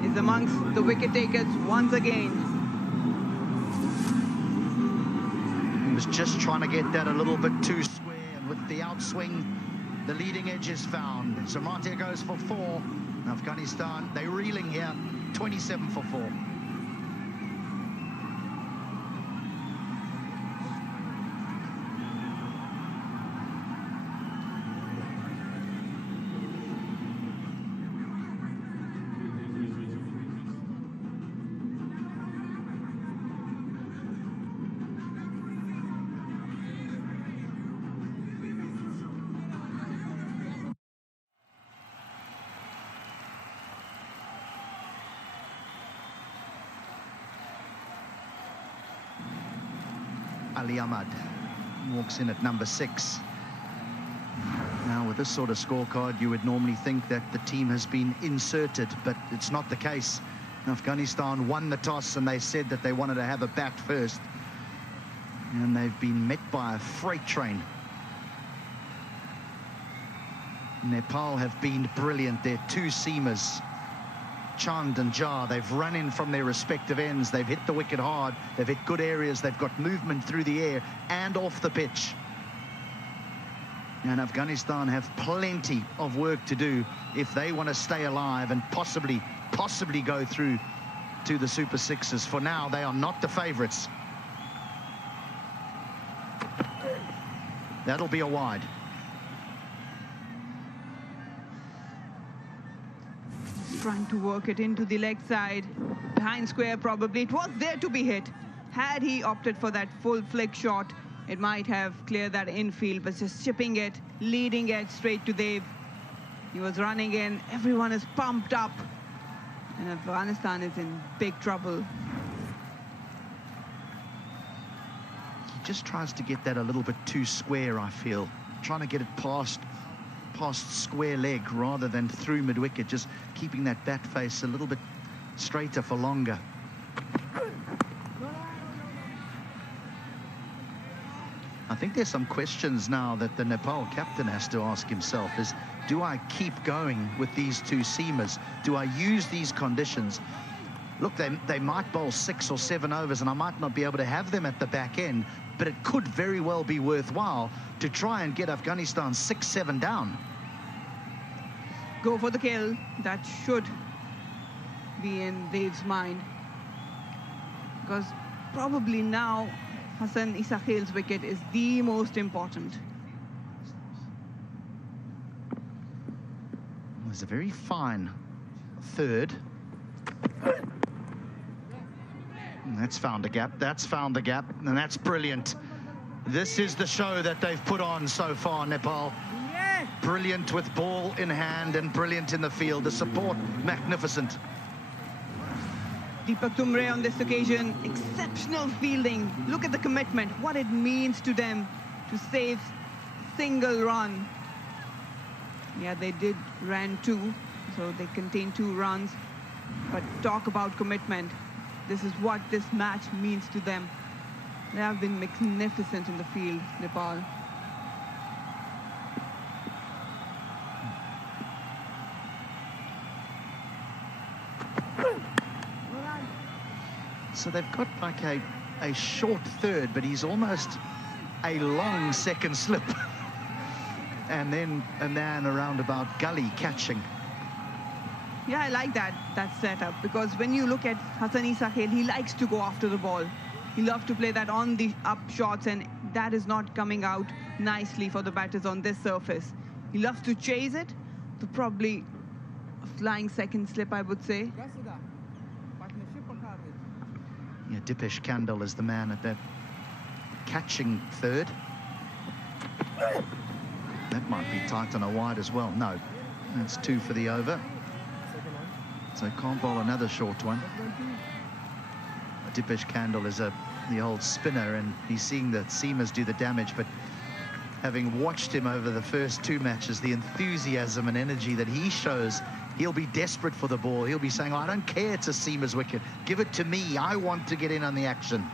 is amongst the wicket takers once again. He was just trying to get that a little bit too square, and with the outswing, the leading edge is found. Samatia goes for 4. Afghanistan, they're reeling here, 27 for 4. Ali Ahmad walks in at number 6. Now, with this sort of scorecard, you would normally think that the team has been inserted, but it's not the case. Afghanistan won the toss, and they said that they wanted to have a bat first. And they've been met by a freight train. Nepal have been brilliant. They're 2 seamers. Chand and Jar, they've run in from their respective ends. They've hit the wicket hard. They've hit good areas. They've got movement through the air and off the pitch. And Afghanistan have plenty of work to do if they want to stay alive and possibly go through to the Super Sixes. For now, they are not the favourites. That'll be a wide. Trying to work it into the leg side, behind square probably. It was there to be hit. Had he opted for that full flick shot, it might have cleared that infield, but just chipping it, leading it straight to Dave. He was running in, everyone is pumped up, and Afghanistan is in big trouble. just tries to get that a little bit too square, I feel. Trying to get it past square leg rather than through mid-wicket, just keeping that bat face a little bit straighter for longer. I think there's some questions now that the Nepal captain has to ask himself is, do I keep going with these two seamers? Do I use these conditions? Look, they might bowl 6 or 7 overs and I might not be able to have them at the back end, but it could very well be worthwhile to try and get Afghanistan 6-7 down. Go for the kill. That should be in Dave's mind. Because probably now Hassan Isakhil's wicket is the most important. There's a very fine third. And that's found a gap. That's found the gap. And that's brilliant. This is the show that they've put on so far, Nepal. Yeah. Brilliant with ball in hand and brilliant in the field. The support, magnificent. Deepak Tumre on this occasion, exceptional fielding. Look at the commitment, what it means to them to save single run. Yeah, they did ran 2, so they contained 2 runs. But talk about commitment. This is what this match means to them. They have been magnificent in the field, Nepal. So they've got like a short third, but he's almost a long second slip. And then a man around about gully catching. Yeah, I like that setup, because when you look at Hassan Isakhil, he likes to go after the ball. He loves to play that on the up shots, and that is not coming out nicely for the batters on this surface. He loves to chase it, so probably a flying second slip, I would say. Yeah, Dipesh Kandal is the man at that catching third. That might be tight on a wide as well. No, that's 2 for the over. So can't bowl another short one. Dipesh Kandal is the old spinner, and he's seeing the seamers do the damage, but having watched him over the first 2 matches, the enthusiasm and energy that he shows, he'll be desperate for the ball. He'll be saying, oh, I don't care it's a seamer's wicket. Give it to me. I want to get in on the action.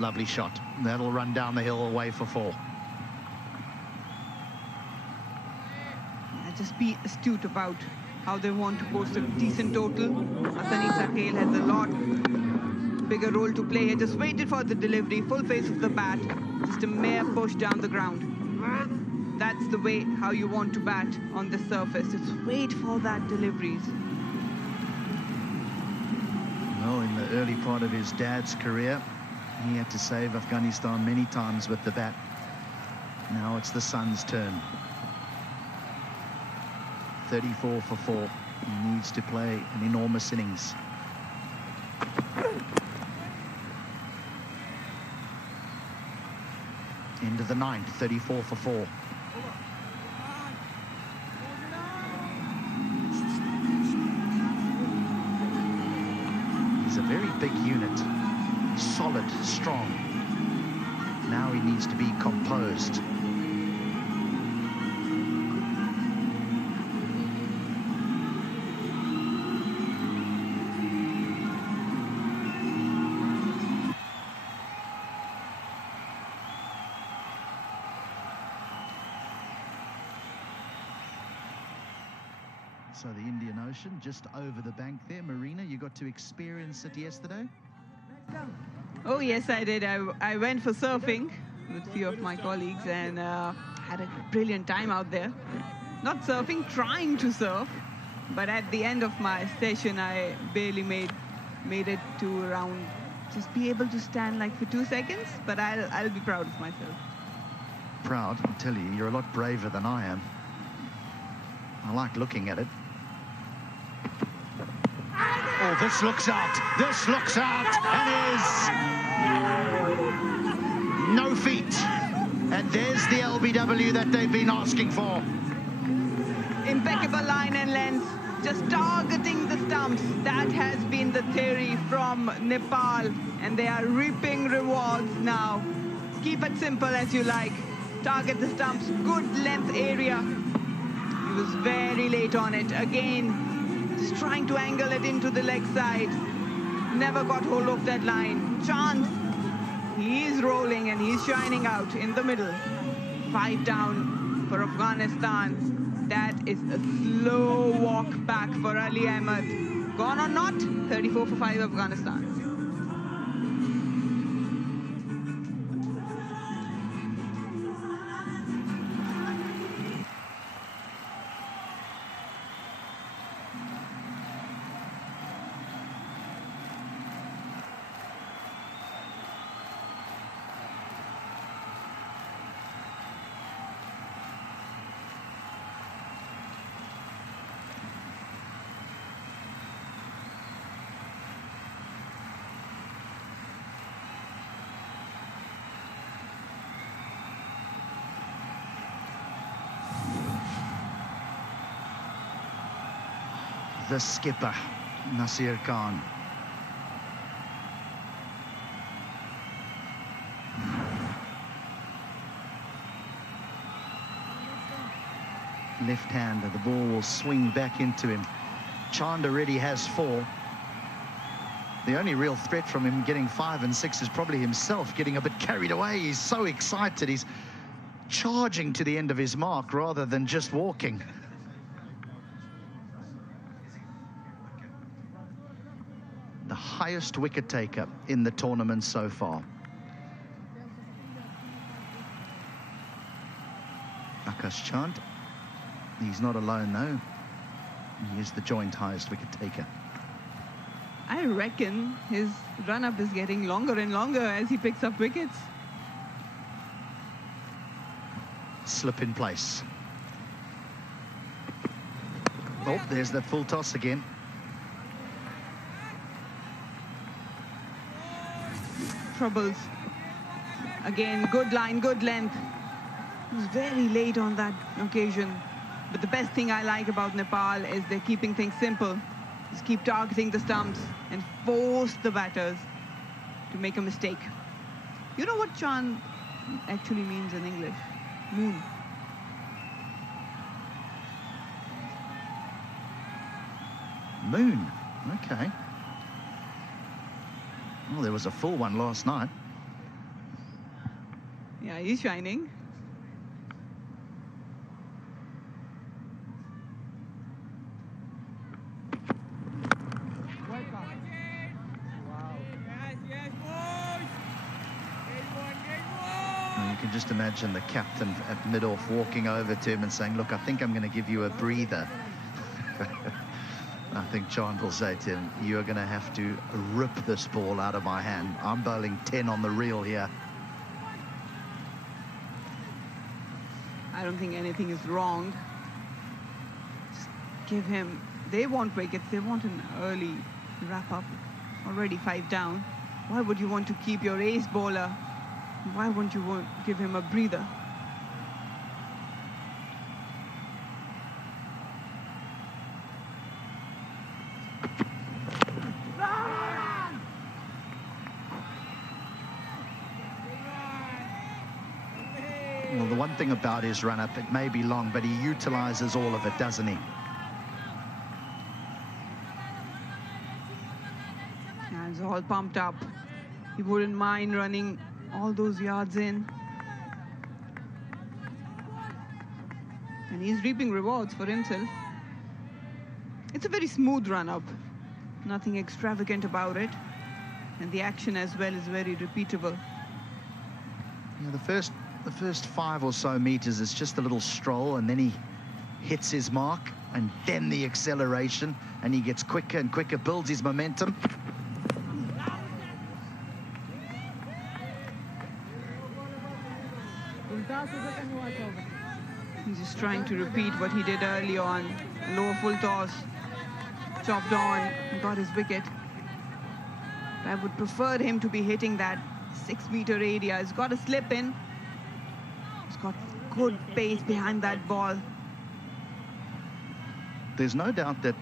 Lovely shot. That'll run down the hill away for 4. Just be astute about how they want to post a decent total. Hassan Isakhil has a lot bigger role to play here. Just waited for the delivery, full face of the bat, just a mere push down the ground. That's the way how you want to bat on this surface. Just wait for that deliveries. Well, in the early part of his dad's career, he had to save Afghanistan many times with the bat. Now it's the son's turn. 34 for 4. He needs to play an enormous innings. End of the 9th, 34 for 4. He's a very big unit. Solid, strong. Now he needs to be composed. So the Indian Ocean just over the bank there. Marina, you got to experience it yesterday? Oh, yes, I did. I went for surfing with a few of my colleagues and had a brilliant time out there. Not surfing, trying to surf. But at the end of my session, I barely made it to around, just be able to stand like for 2 seconds. But I'll be proud of myself. Proud? I'll tell you, you're a lot braver than I am. I like looking at it. Oh, Oh, this looks out. This looks out and is no feet. And there's the LBW that they've been asking for. Impeccable line and length, just targeting the stumps. That has been the theory from Nepal, and they are reaping rewards now. Keep it simple as you like. Target the stumps, good length area. He was very late on it. Again, just trying to angle it into the leg side. Never got hold of that line. Chand, he's rolling and he's shining out in the middle. 5 down for Afghanistan. That is a slow walk back for Ali Ahmed. Gone or not, 34 for 5 Afghanistan. The skipper, Nasir Khan. Left-hander, the ball will swing back into him. Chand already has 4. The only real threat from him getting 5 and 6 is probably himself getting a bit carried away. He's so excited, he's charging to the end of his mark rather than just walking. The highest wicket taker in the tournament so far. Akash Chand. He's not alone though. He is the joint highest wicket taker. I reckon his run-up is getting longer and longer as he picks up wickets. Slip in place. Oh, there's that full toss again. Troubles. Again, good line, good length. He was very late on that occasion. But the best thing I like about Nepal is they're keeping things simple. Just keep targeting the stumps and force the batters to make a mistake. You know what Chand actually means in English? Moon. Moon, okay. Well, there was a full one last night. Yeah, he's shining. You can just imagine the captain at mid-off walking over to him and saying, look, I think I'm going to give you a breather. I think Chand will say to him, you're going to have to rip this ball out of my hand. I'm bowling 10 on the reel here. I don't think anything is wrong. Just give him, they want wickets, they want an early wrap-up. Already 5 down. Why would you want to keep your ace bowler? Why won't you give him a breather? Well, the one thing about his run-up, it may be long, but he utilizes all of it, doesn't he? Yeah, he's all pumped up. He wouldn't mind running all those yards in. And he's reaping rewards for himself. It's a very smooth run-up. Nothing extravagant about it. And the action as well is very repeatable. Yeah, the first 5 or so meters is just a little stroll, and then he hits his mark, and then the acceleration, and he gets quicker and quicker, builds his momentum. He's just trying to repeat what he did early on. Lower full toss. chopped on, got his wicket. I would prefer him to be hitting that 6-meter area. He's got a slip in. He's got good pace behind that ball. There's no doubt that,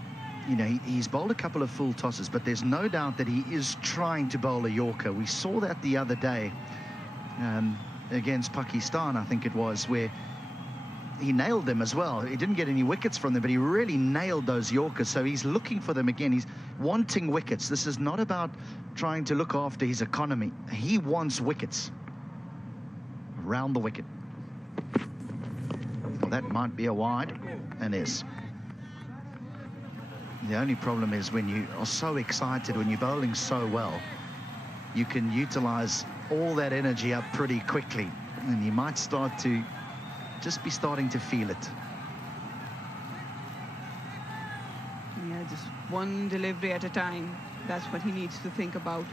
you know, he's bowled a couple of full tosses, but there's no doubt that he is trying to bowl a Yorker. We saw that the other day against Pakistan, I think it was, where he nailed them as well. He didn't get any wickets from them, but he really nailed those Yorkers. So he's looking for them again. He's wanting wickets. This is not about trying to look after his economy. He wants wickets. Around the wicket. Well, that might be a wide, and is. The only problem is when you are so excited, when you're bowling so well, you can utilize all that energy up pretty quickly, and you might start to just be starting to feel it. Yeah, just one delivery at a time. That's what he needs to think about.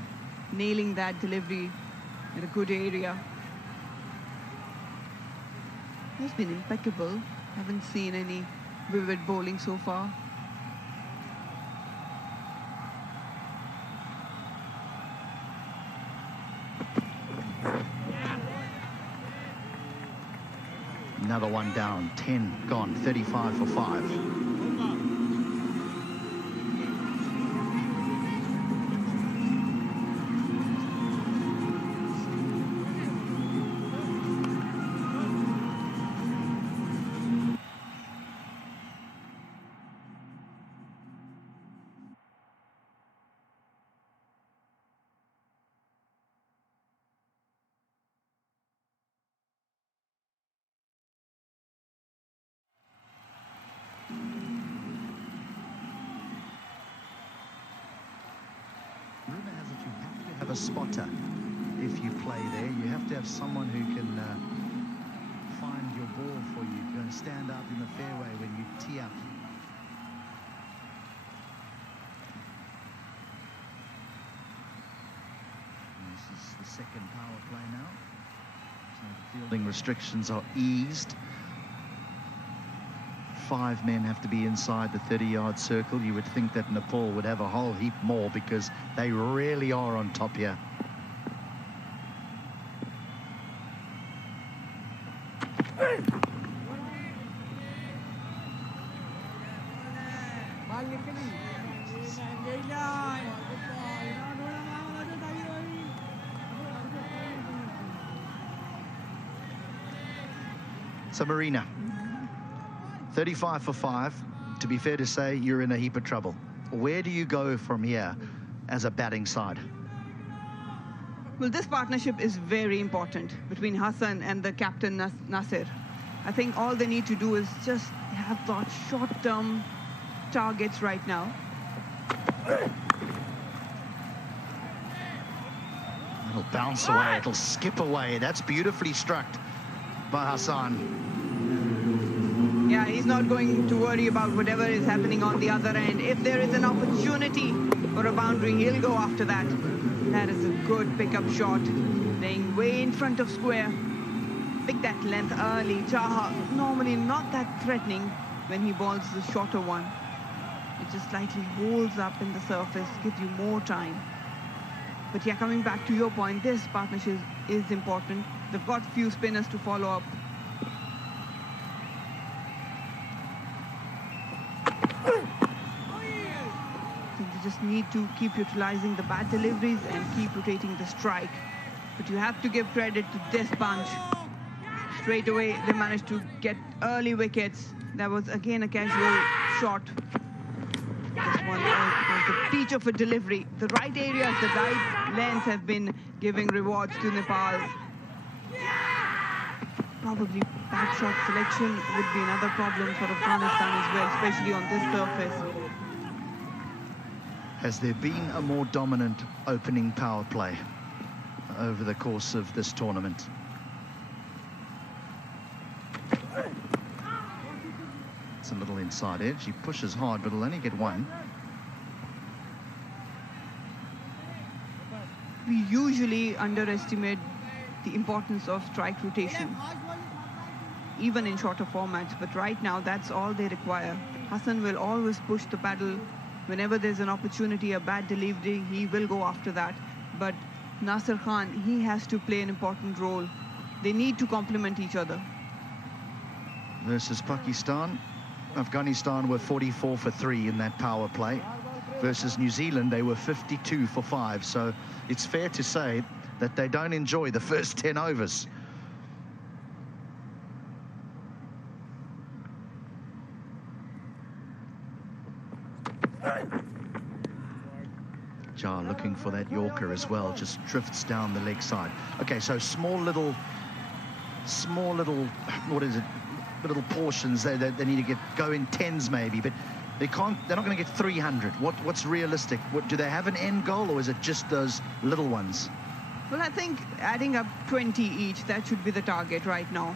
Nailing that delivery in a good area. He's been impeccable. Haven't seen any vivid bowling so far. Another one down, 10 gone, 35 for 5. Rumor has it you have to have a spotter if you play there. You have to have someone who can find your ball for you, to stand up in the fairway when you tee up. And this is the second power play now. So the fielding restrictions are eased. 5 men have to be inside the 30-yard circle. You would think that Nepal would have a whole heap more because they really are on top here. So Marina, 35 for 5. To be fair to say, you're in a heap of trouble. Where do you go from here as a batting side? Well, this partnership is very important between Hassan and the captain Nasir. I think all they need to do is just have thought short-term targets right now. It'll bounce away, it'll skip away. That's beautifully struck by Hassan. Yeah, he's not going to worry about whatever is happening on the other end. If there is an opportunity for a boundary, he'll go after that. That is a good pickup shot. Playing way in front of square. Pick that length early. Chaha, normally not that threatening when he bowls the shorter one. It just slightly holds up in the surface, gives you more time. But yeah, coming back to your point, this partnership is important. They've got few spinners to follow up. You just need to keep utilizing the bad deliveries and keep rotating the strike. But you have to give credit to this bunch. Straight away, they managed to get early wickets. That was again a casual shot. This one was a peach of a delivery. The right areas, the right lengths have been giving rewards to Nepal. Probably bad shot selection would be another problem for Afghanistan as well, especially on this surface. Has there been a more dominant opening power play over the course of this tournament? It's a little inside edge. He pushes hard, but he'll only get one. We usually underestimate the importance of strike rotation, even in shorter formats, but right now that's all they require. Hassan will always push the paddle Whenever there's an opportunity, a bad delivery, he will go after that. But Nasser Khan, he has to play an important role. They need to complement each other. Versus Pakistan, Afghanistan were 44 for 3 in that power play. Versus New Zealand, they were 52 for 5. So it's fair to say that they don't enjoy the first 10 overs. Jar looking for that Yorker as well, just drifts down the leg side. Okay, so small little, what is it? Little portions they need to go in 10s maybe, but they're not going to get 300. What's realistic? Do they have an end goal, or is it just those little ones? Well, I think adding up 20 each, that should be the target right now.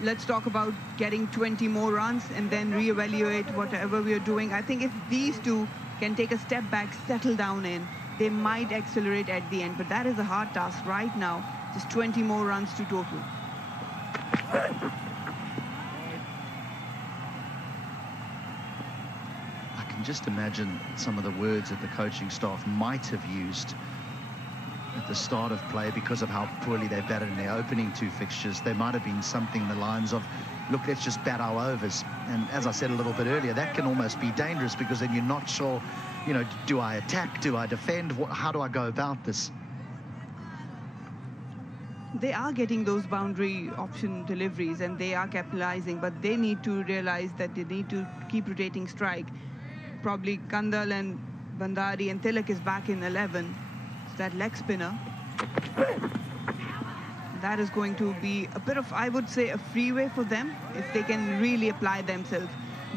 Let's talk about getting 20 more runs and then reevaluate whatever we are doing. I think if these two can take a step back, settle down in, they might accelerate at the end, but that is a hard task right now. Just 20 more runs to total. I can just imagine some of the words that the coaching staff might have used at the start of play because of how poorly they batted in their opening 2 fixtures. There might have been something in the lines of, look, let's just bat our overs. And as I said a little bit earlier, that can almost be dangerous because then you're not sure, you know, do I attack? Do I defend? How do I go about this? They are getting those boundary option deliveries and they are capitalizing, but they need to realize that they need to keep rotating strike. Probably Kandal and Bandari and Tilak is back in 11. So that leg spinner. That is going to be a bit of, I would say, a freeway for them if they can really apply themselves.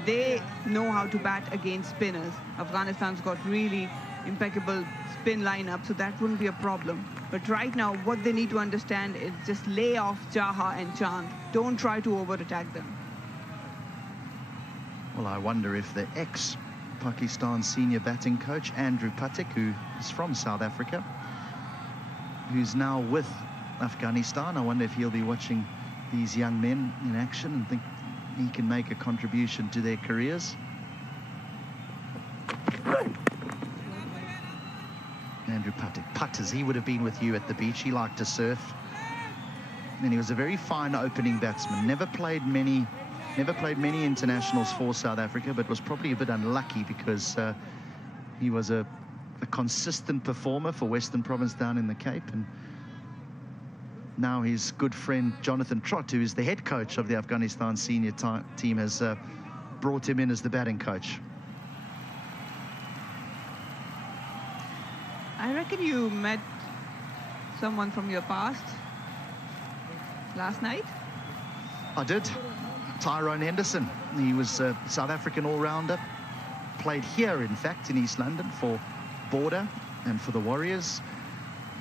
They know how to bat against spinners. Afghanistan's got really impeccable spin lineup, so that wouldn't be a problem. But right now, what they need to understand is just lay off Jaha and Chand. Don't try to over-attack them. Well, I wonder if the ex-Pakistan senior batting coach, Andrew Patik, who is from South Africa, who's now with Afghanistan, I wonder if he'll be watching these young men in action and think he can make a contribution to their careers. Andrew Patik, putters, he would have been with you at the beach. He liked to surf. And he was a very fine opening batsman. Never played many internationals for South Africa, but was probably a bit unlucky because he was a consistent performer for Western Province down in the Cape. And now his good friend Jonathan Trott, who is the head coach of the Afghanistan senior team, has brought him in as the batting coach. I reckon you met someone from your past last night. I did. Tyrone Henderson. He was a South African all-rounder. Played here, in fact, in East London for Border and for the Warriors.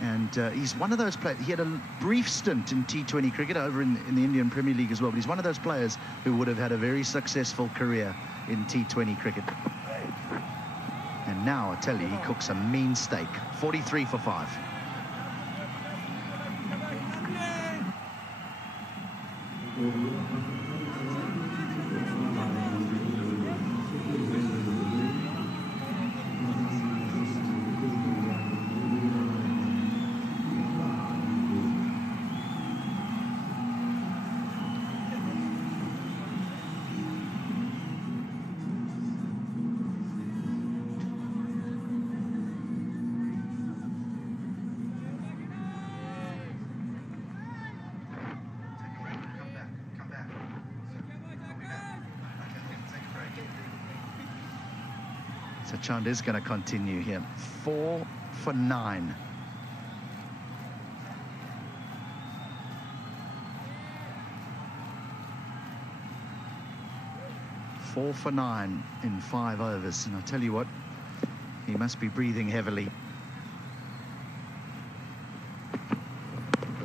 And he's one of those players. He had a brief stint in T20 cricket over in the Indian Premier League as well. But he's one of those players who would have had a very successful career in T20 cricket. And now, I tell you, he cooks a mean steak. 43 for 5. So Chand is going to continue here. 4 for 9. Four for 9 in 5 overs. And I tell you what, he must be breathing heavily.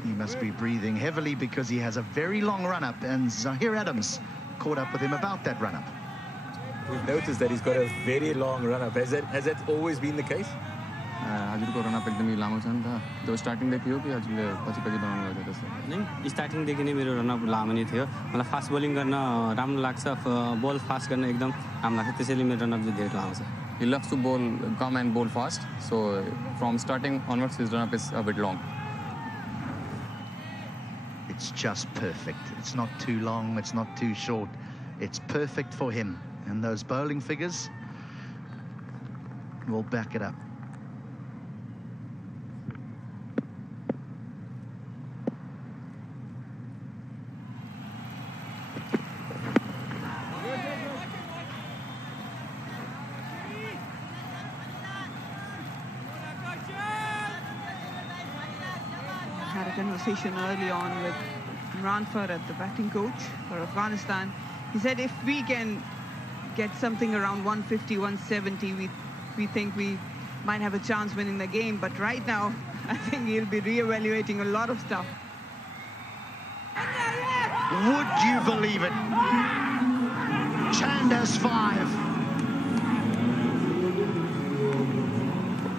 He must be breathing heavily because he has a very long run-up, and Zahir Adams caught up with him about that run-up. We've noticed that he's got a very long run-up. Has that always been the case? हजुरको run up एकदमै लामो छ नि त त्यो स्टार्टिङदेखि हो कि हजुरले पछि पछि बनाउनु भएको त्यस्तो नहीं स्टार्टिङदेखि नै मेरो रनअप लामो नै थियो मलाई फास्ट बोलिङ गर्न राम्रो लाग्छ बल फास्ट गर्न एकदम राम्रो लाग्छ त्यसैले मेरो रनअप चाहिँ धेरै लामो छ He loves to bowl, come and bowl fast. So from starting onwards, his run-up is a bit long. It's just perfect. It's not too long, it's not too short. It's perfect for him. And those bowling figures will back it up. Had a conversation early on with Imran Farhad, the batting coach for Afghanistan. He said if we can get something around 150, 170, we think we might have a chance winning the game. But right now, I think he'll be re-evaluating a lot of stuff. Would you believe it? Chanda's 5.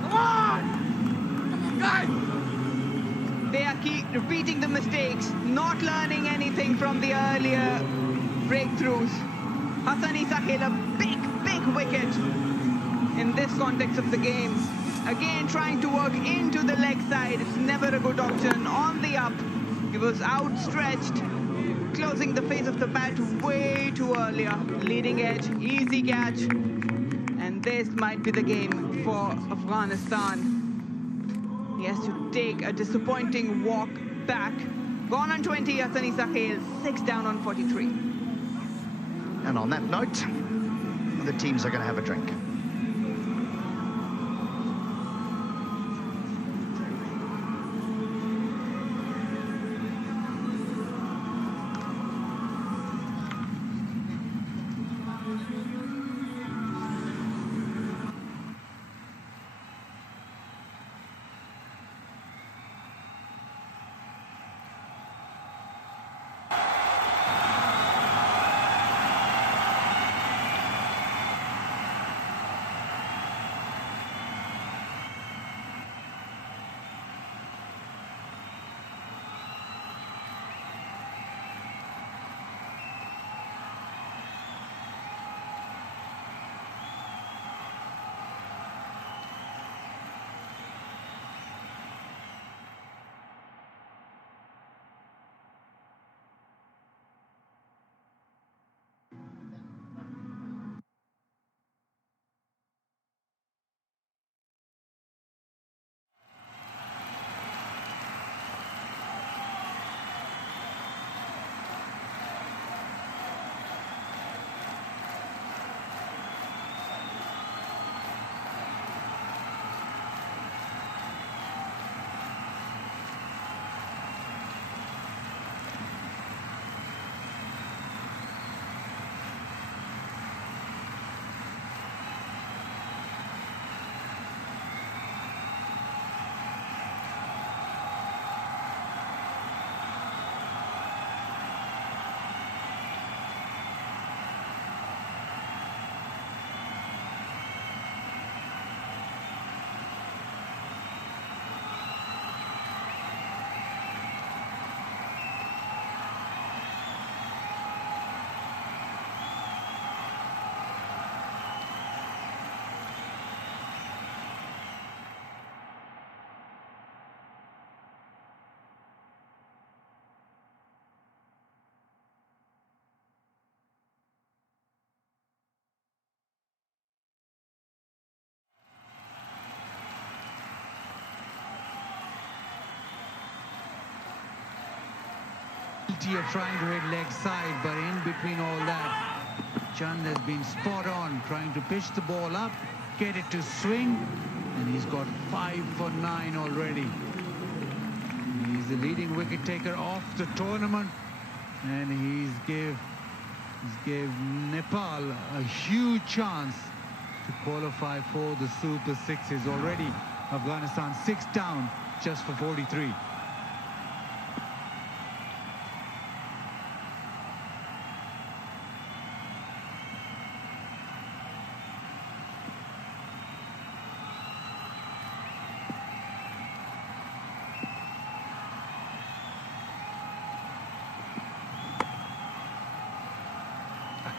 Come on! Guys! They are keep repeating the mistakes, not learning anything from the earlier breakthroughs. Hassan Isahil, a big wicket in this context of the game. Again, trying to work into the leg side. It's never a good option. On the up, he was outstretched, closing the face of the bat way too earlier. Leading edge, easy catch. And this might be the game for Afghanistan. He has to take a disappointing walk back. Gone on 20, Hassan Isahil, 6 down on 43. And on that note, the teams are going to have a drink. Of trying to hit leg side, but in between all that, Chand has been spot on, trying to pitch the ball up, get it to swing, and he's got 5 for 9 already. He's the leading wicket taker of the tournament, and he's gave Nepal a huge chance to qualify for the Super Sixes already. Afghanistan 6 down just for 43.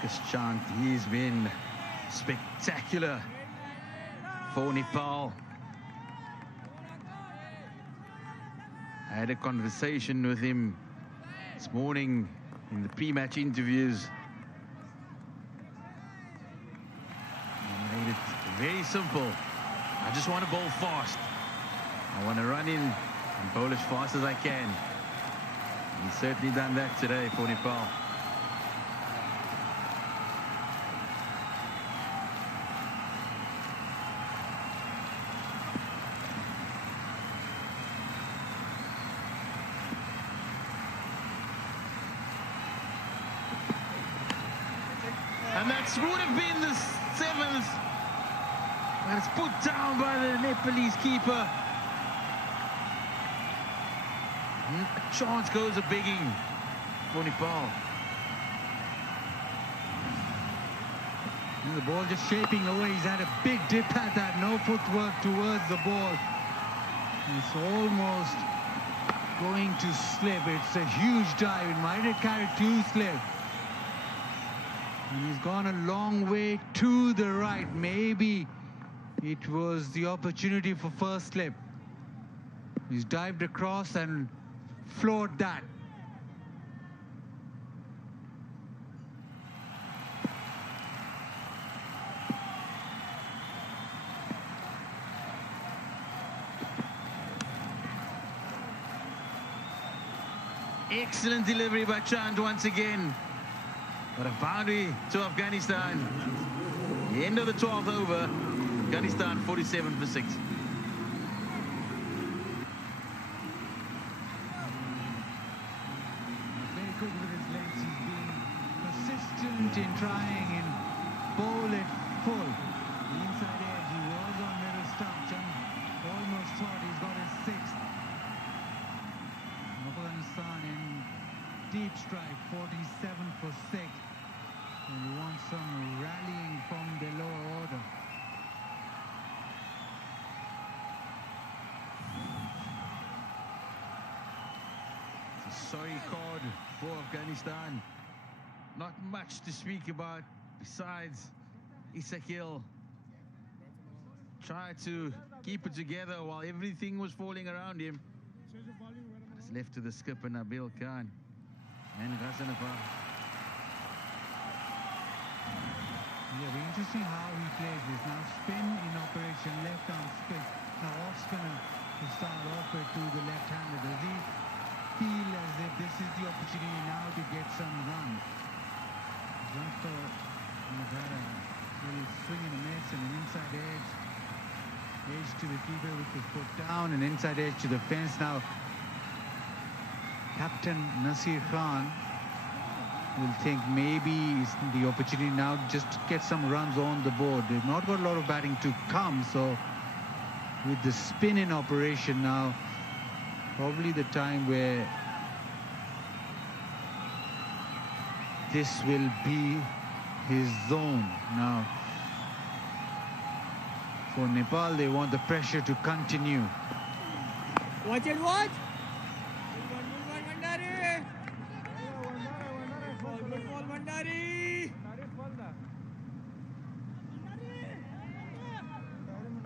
Marcus Chant, he's been spectacular for Nepal. I had a conversation with him this morning in the pre-match interviews. He made it very simple. I just want to bowl fast. I want to run in and bowl as fast as I can. He's certainly done that today for Nepal. And that would have been the 7th. And it's put down by the Nepalese keeper. A chance goes a bigging for Nepal. And the ball just shaping away. He's had a big dip at that. No footwork towards the ball. It's almost going to slip. It's a huge dive. It might have carried 2 slip. And he's gone a long way to the right. Maybe it was the opportunity for first slip. He's dived across and floored that. Excellent delivery by Chand once again. But a boundary to Afghanistan. The end of the 12th over. Afghanistan 47 for 6. Very good with his legs. He's been persistent in trying and bowl it full. The inside edge, he was on middle stump and almost thought he's got his 6th. Afghanistan in deep strike, 47 for 6. And he wants some rallying from the lower order. It's a sorry card for Afghanistan. Not much to speak about besides Isakil tried to keep it together while everything was falling around him. It's left to the skipper Nabil Khan and Ghazanafar. Yeah, very interesting how he plays this. Now spin in operation, left arm spin. Now off spinner to start off with to the left-hander. Does he feel as if this is the opportunity now to get some runs? Run for Nagara. Little swing and a miss and an inside edge. Edge to the keeper with the foot down and inside edge to the fence. Now Captain Nasir Khan will think maybe it's the opportunity now just to get some runs on the board. They've not got a lot of batting to come, so with the spin in operation now, probably the time where this will be his zone. Now, for Nepal, they want the pressure to continue. Watch it, watch!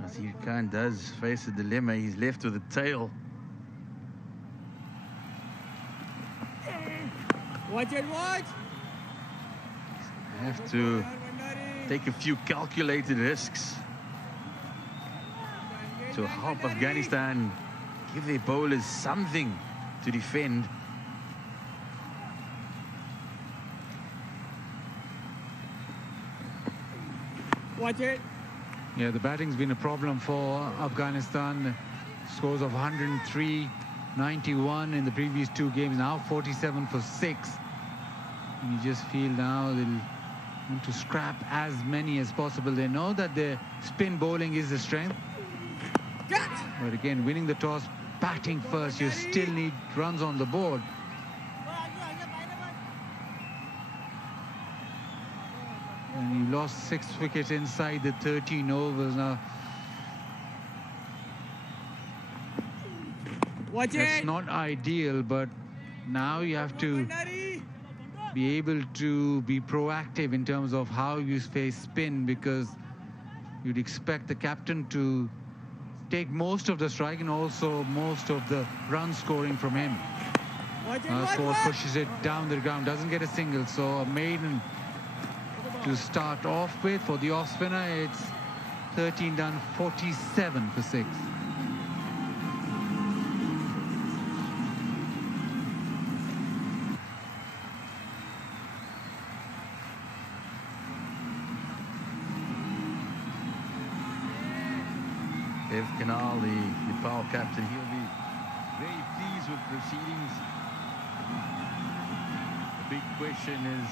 Nasir Khan does face a dilemma. He's left with a tail. Watch it, watch! Have to take a few calculated risks to help Afghanistan give their bowlers something to defend. Watch it! Yeah, the batting's been a problem for Afghanistan. Scores of 103, 91 in the previous 2 games. Now 47 for 6. And you just feel now they'll want to scrap as many as possible. They know that their spin bowling is the strength. But again, winning the toss, batting first, you still need runs on the board. And you lost 6 wickets inside the 13 overs now. Watch That's it! not ideal, but now you have to be able to be proactive in terms of how you face spin, because you'd expect the captain to take most of the strike and also most of the run scoring from him. Score pushes it down the ground, doesn't get a single, so a maiden to start off with. For the off spinner, it's 13 done, 47 for 6. Dev Kanal, the Nepal captain, he'll be very pleased with proceedings. The big question is,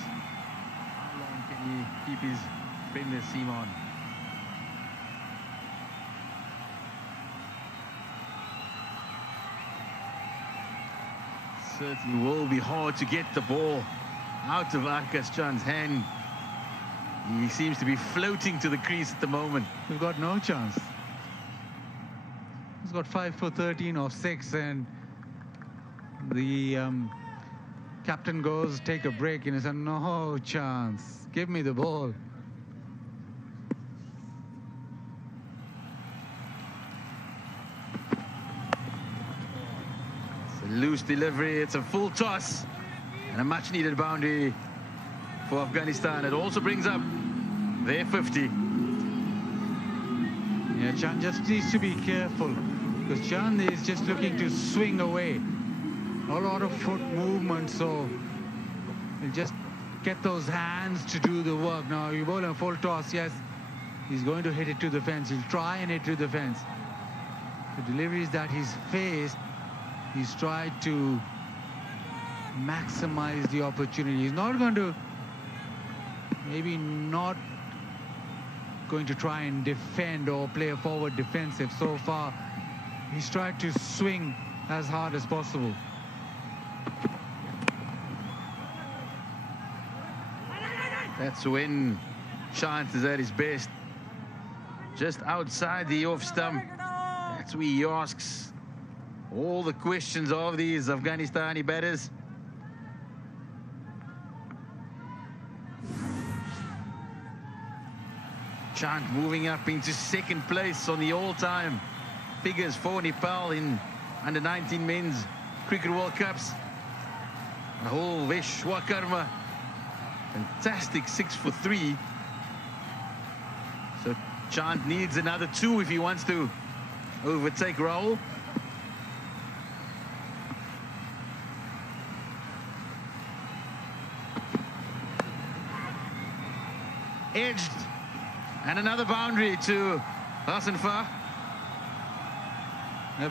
how long can he keep his Premier seam on? Certainly will be hard to get the ball out of Akash Chand's hand. He seems to be floating to the crease at the moment. We've got no chance. He's got 5 for 13 or 6, and the captain goes, take a break, and he said, no chance, give me the ball. It's a loose delivery, it's a full toss, and a much needed boundary for Afghanistan. It also brings up their 50. Yeah, Chand just needs to be careful, because Chand is just looking to swing away. A lot of foot movement, so he'll just get those hands to do the work. Now, you bowl a full toss, yes, he's going to hit it to the fence. He'll try and hit to the fence. The deliveries that he's faced, he's tried to maximize the opportunity. He's not going to, maybe not going to try and defend or play a forward defensive. So far, he's tried to swing as hard as possible. That's when Chant is at his best. Just outside the off stump. That's where he asks all the questions of these Afghanistani batters. Chant moving up into second place on the all-time figures for Nepal in under-19 men's cricket World Cups. Rahul Vishwakarma, fantastic 6 for 3. So Chant needs another 2 if he wants to overtake Rahul. Edged. And another boundary to Ghaznfar.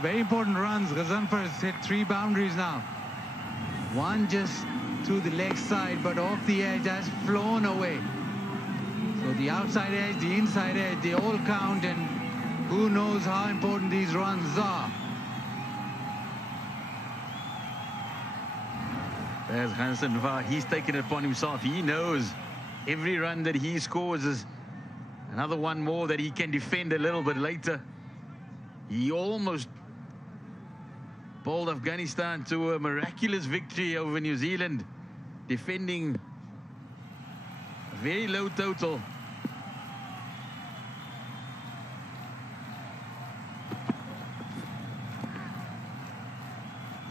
Very important runs. Ghaznfar has hit 3 boundaries now. One just through the leg side, but off the edge has flown away. So the outside edge, the inside edge, they all count, and who knows how important these runs are. There's Ghaznfar. He's taken it upon himself. He knows every run that he scores is another one more that he can defend a little bit later. He almost bowled Afghanistan to a miraculous victory over New Zealand, defending a very low total.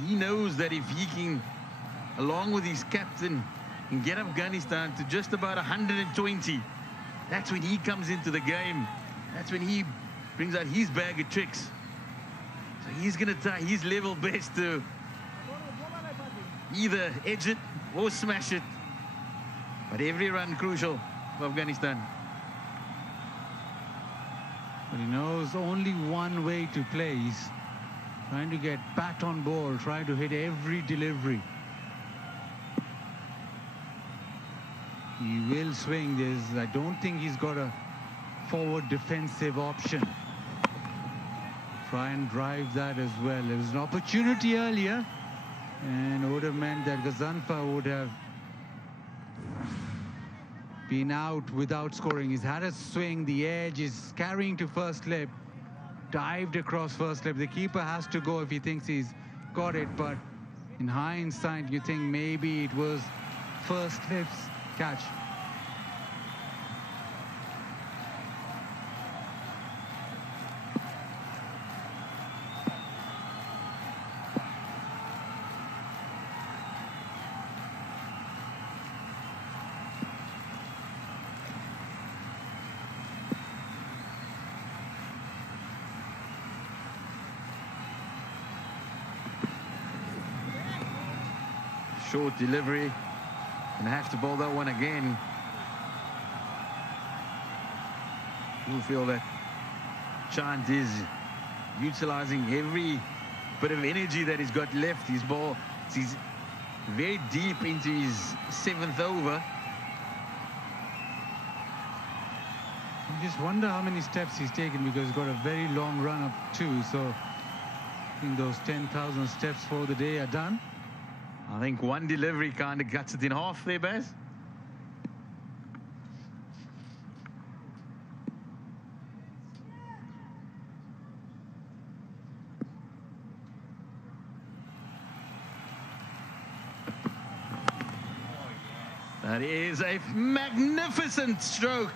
He knows that if he can, along with his captain, can get Afghanistan to just about 120, that's when he comes into the game. That's when he brings out his bag of tricks. So he's going to try his level best to either edge it or smash it. But every run crucial for Afghanistan. But he knows only one way to play. He's trying to get bat on ball, trying to hit every delivery. He will swing this. I don't think he's got a forward defensive option. Try and drive that as well. There was an opportunity earlier, and it would have meant that Ghaznfar would have been out without scoring. He's had a swing. The edge is carrying to first slip. Dived across first slip. The keeper has to go if he thinks he's got it, but in hindsight, you think maybe it was first slips catch. Short delivery, and have to bowl that one again. You feel that Chant is utilizing every bit of energy that he's got left. His ball, he's very deep into his 7th over. You just wonder how many steps he's taken, because he's got a very long run up too. So I think those 10,000 steps for the day are done. I think one delivery kind of cuts it in half there, Baz. That is a magnificent stroke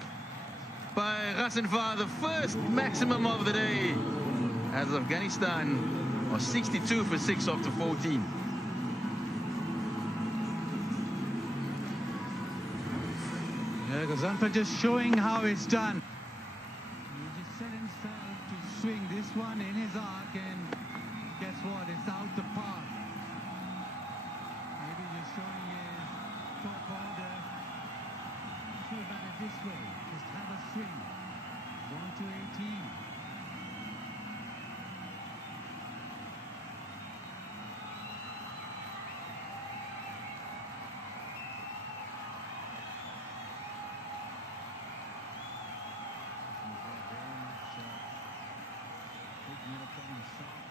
by Rasenfar, the first maximum of the day, as Afghanistan are 62 for 6 after 14. Yeah, Gazanfar just showing how it's done. He just set himself to swing this one in his arc, and guess what? It's out the park. Maybe just showing his top order. Should have done it this way. Just have a swing. 1 to 18.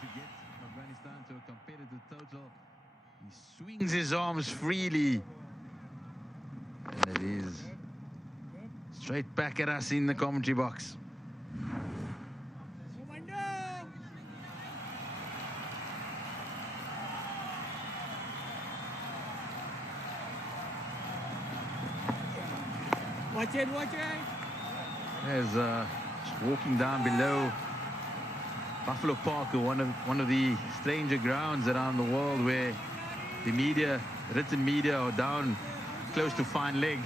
To get Afghanistan to a competitive total. He swings his arms freely, and it is straight back at us in the commentary box. Watch it, watch it. There's just walking down below Buffalo Park, one of the stranger grounds around the world where the media, written media, are down close to fine leg,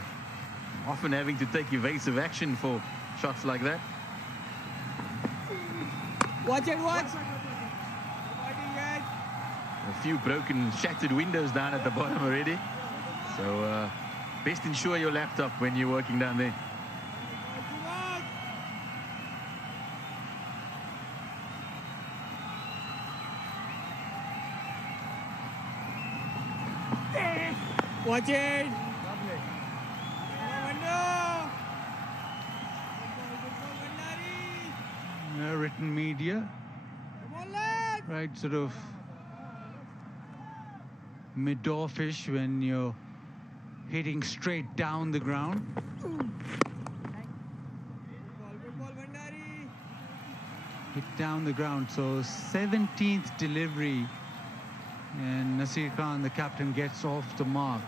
often having to take evasive action for shots like that. Watch it, watch. A few broken, shattered windows down at the bottom already. So best insure your laptop when you're working down there. Watch it. Written media, right, sort of mid-offish when you're hitting straight down the ground. Hit down the ground. So 17th delivery, and Nasir Khan, the captain, gets off the mark.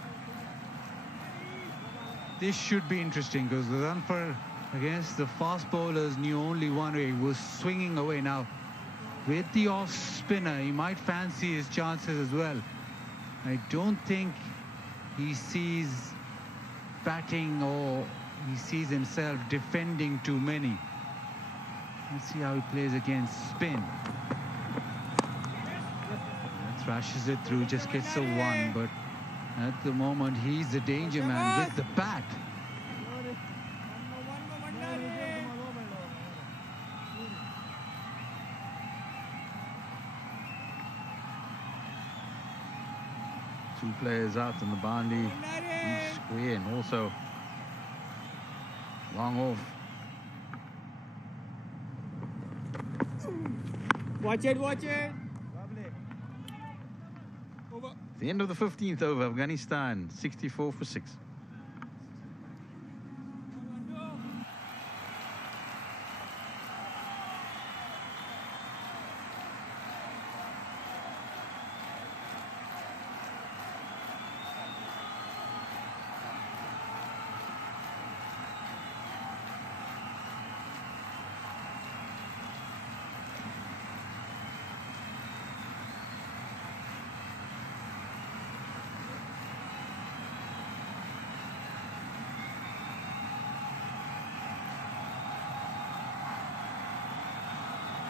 This should be interesting, because the run for against the fast bowlers knew only one way, was swinging away. Now with the off spinner, he might fancy his chances as well. I don't think he sees batting, or he sees himself defending too many. Let's see how he plays against spin. Thrashes it through, just gets a 1, but at the moment he's the danger man with the bat. Two players out on the boundary, each square, and also long off. Watch it, watch it. The end of the 15th over, Afghanistan 64 for 6.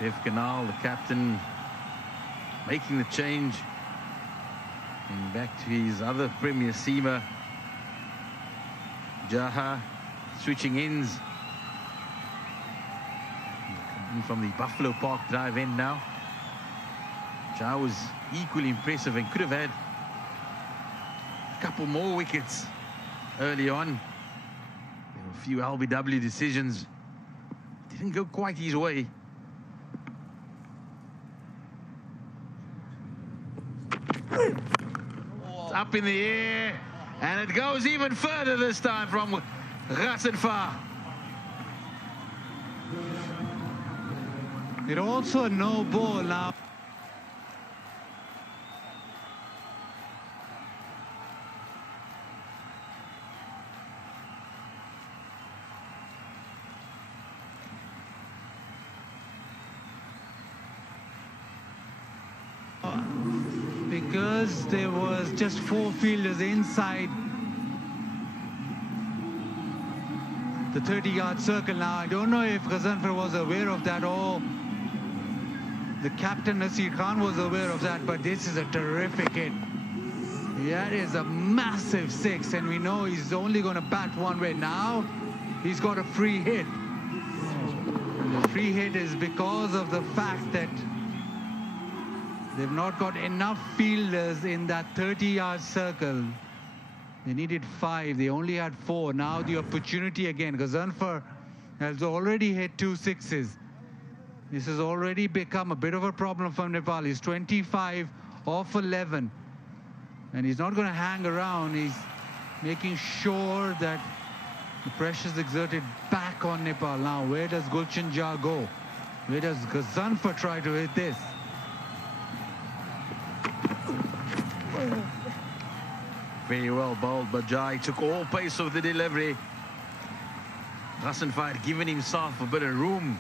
Dev Kanal, the captain, making the change. And back to his other Premier seamer, Jaha, switching ends. Coming from the Buffalo Park drive end now. Jaha was equally impressive and could have had a couple more wickets early on. There were a few LBW decisions. Didn't go quite his way. It's up in the air, and it goes even further this time from Rasenfar. It also a no ball now. Because there was just 4 fielders inside the 30-yard circle now. I don't know if Ghazanfar was aware of that or the captain Nasir Khan was aware of that, but this is a terrific hit. That is a massive 6, and we know he's only going to bat one way. Now he's got a free hit. And the free hit is because of the fact that they've not got enough fielders in that 30-yard circle. They needed 5. They only had 4. Now the opportunity again. Ghazanfar has already hit 2 sixes. This has already become a bit of a problem for Nepal. He's 25 off 11. And he's not going to hang around. He's making sure that the pressure is exerted back on Nepal. Now, where does Gulshan Jah go? Where does Ghazanfar try to hit this? Very well bowled, but Jai took all pace of the delivery. Rasenfar had given himself a bit of room.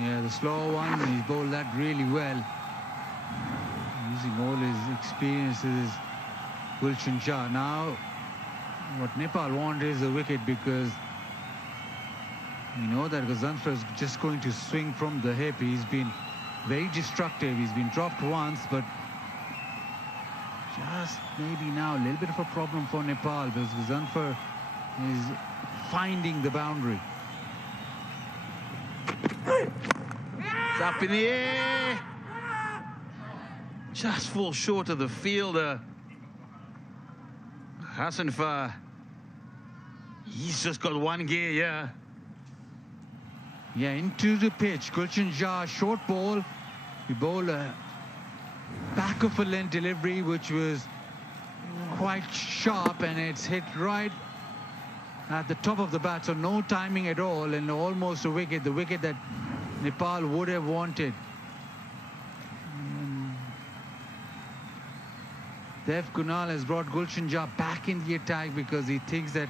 Yeah, the slow one, he bowled that really well. Using all his experiences, Gulshan Jah. Now, what Nepal want is a wicket, because we know that Ghazanfar is just going to swing from the hip. He's been very destructive. He's been dropped once, but just maybe now a little bit of a problem for Nepal, because Ghazanfar is finding the boundary. It's up in the air. Just falls short of the fielder. Rasenfar, he's just got one gear, yeah. Yeah, into the pitch. Gulshan Jah, short ball. He bowled a back of a length delivery, which was quite sharp, and it's hit right at the top of the bat, so no timing at all, and almost a wicket, the wicket that Nepal would have wanted. Dev Kunal has brought Gulshan Jah back in the attack because he thinks that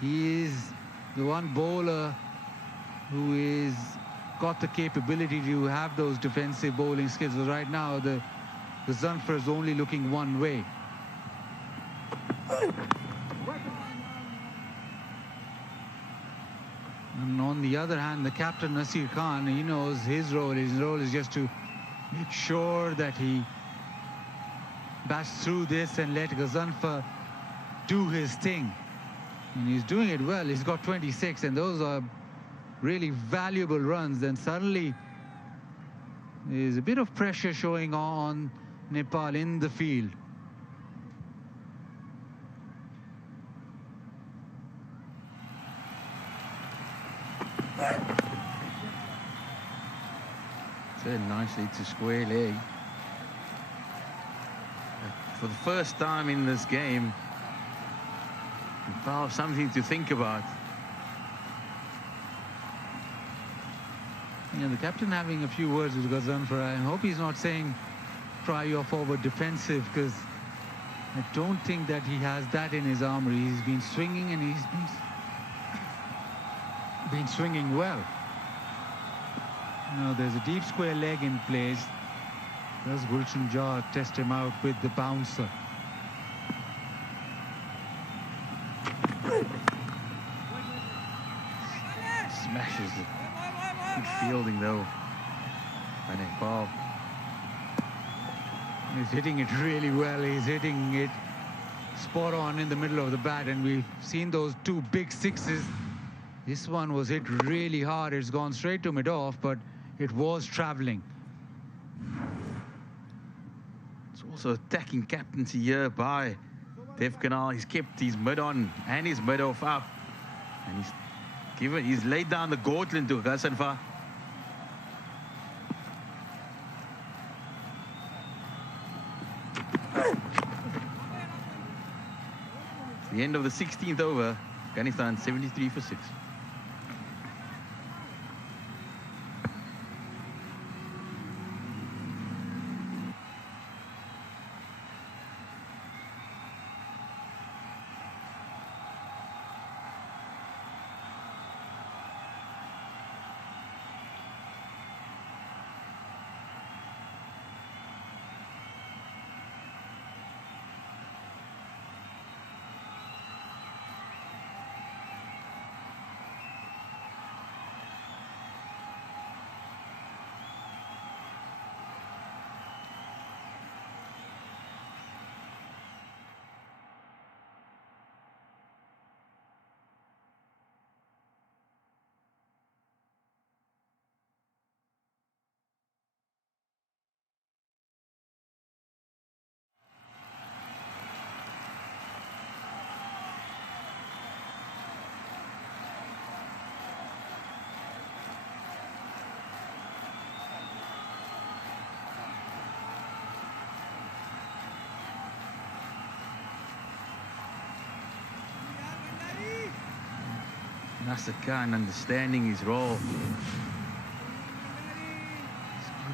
he is the one bowler who is got the capability to have those defensive bowling skills. But right now, the Ghazanfar is only looking one way. And on the other hand, the captain Nasir Khan, he knows his role. His role is just to make sure that he bats through this and let Ghazanfar do his thing. And he's doing it well. He's got 26, and those are really valuable runs. Then suddenly there's a bit of pressure showing on Nepal in the field. Turned nicely to square leg. For the first time in this game, Nepal have something to think about. Yeah, the captain having a few words with Ghazanfar. I hope he's not saying try your forward defensive, because I don't think that he has that in his armory. He's been swinging, and he's been swinging well. Now there's a deep square leg in place. Does Gulshan Jah test him out with the bouncer? Crashes. Good fielding though by Nepal. He's hitting it really well. He's hitting it spot on in the middle of the bat, and we've seen those two big sixes. This one was hit really hard. It's gone straight to mid-off, but it was traveling. It's also attacking captaincy here by Dev Canal. He's kept his mid-on and his mid-off up, and he's laid down the gauntlet to Ghazanfar. The end of the 16th over, Afghanistan 73 for 6. Nasser Khan understanding his role.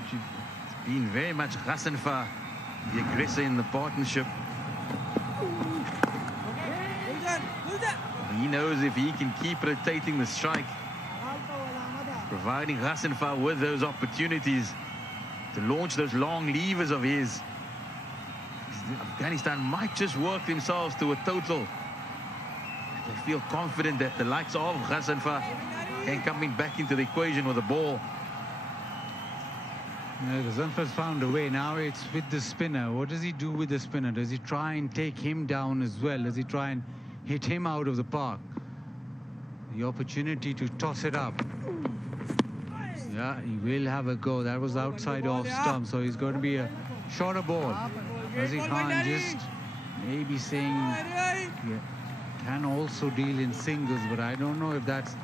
It's been very much Ghazanfar, the aggressor in the partnership. He knows if he can keep rotating the strike, providing Ghazanfar with those opportunities to launch those long levers of his, Afghanistan might just work themselves to a total. They feel confident that the likes of Ghazanfar can come back into the equation with the ball. Yeah, Ghazanfar's found a way. Now it's with the spinner. What does he do with the spinner? Does he try and take him down as well? Does he try and hit him out of the park? The opportunity to toss it up. Yeah, he will have a go. That was outside off stump, so he's going to be a shorter ball. Razi Khan just maybe saying, yeah, can also deal in singles, but I don't know if that's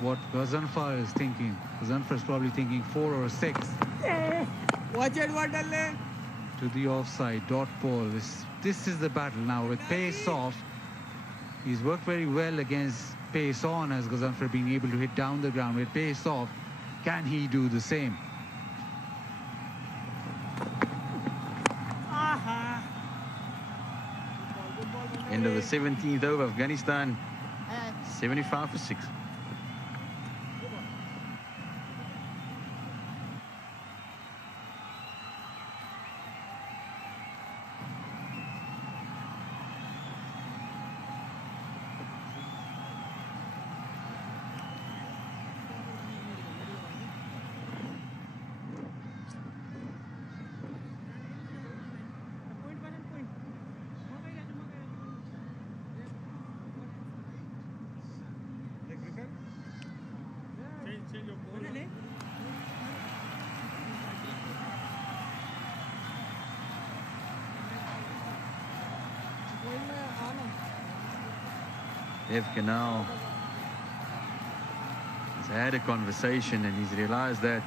what Ghazanfar is thinking. Ghazanfar is probably thinking 4 or 6. Watch it, what dalle? To the offside, dot ball. This is the battle now with pace off. He's worked very well against pace on, as Ghazanfar being able to hit down the ground. With pace off, can he do the same? End of the 17th over, Afghanistan 75 for 6. Dev Canal has had a conversation and he's realized that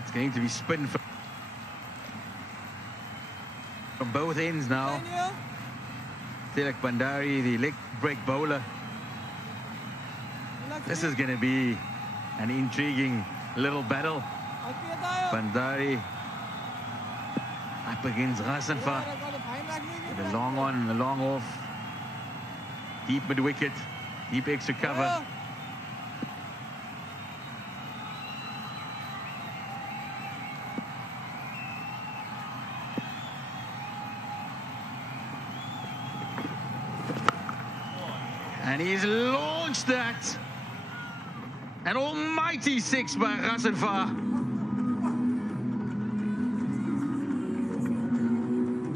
it's going to be spin from both ends now. Tilak Bandari, the leg break bowler. This is going to be an intriguing little battle. Bandari up against Ghazanfar with a long on and a long off. Deep mid-wicket, deep extra cover. And he's launched that An almighty 6 by Ghazanfar.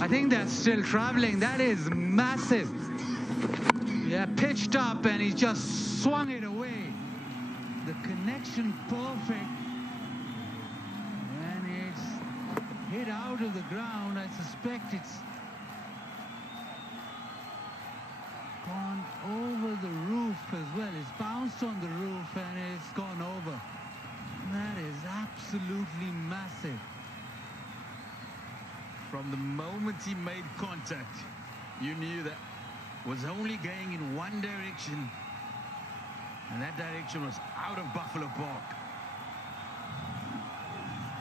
I think they're still traveling. That is massive. Yeah, pitched up and he just swung it away. The connection perfect. And it's hit out of the ground. I suspect it's gone over the roof as well. It's bounced on the roof and it's gone over. That is absolutely massive. From the moment he made contact, you knew that was only going in one direction, and that direction was out of Buffalo Park.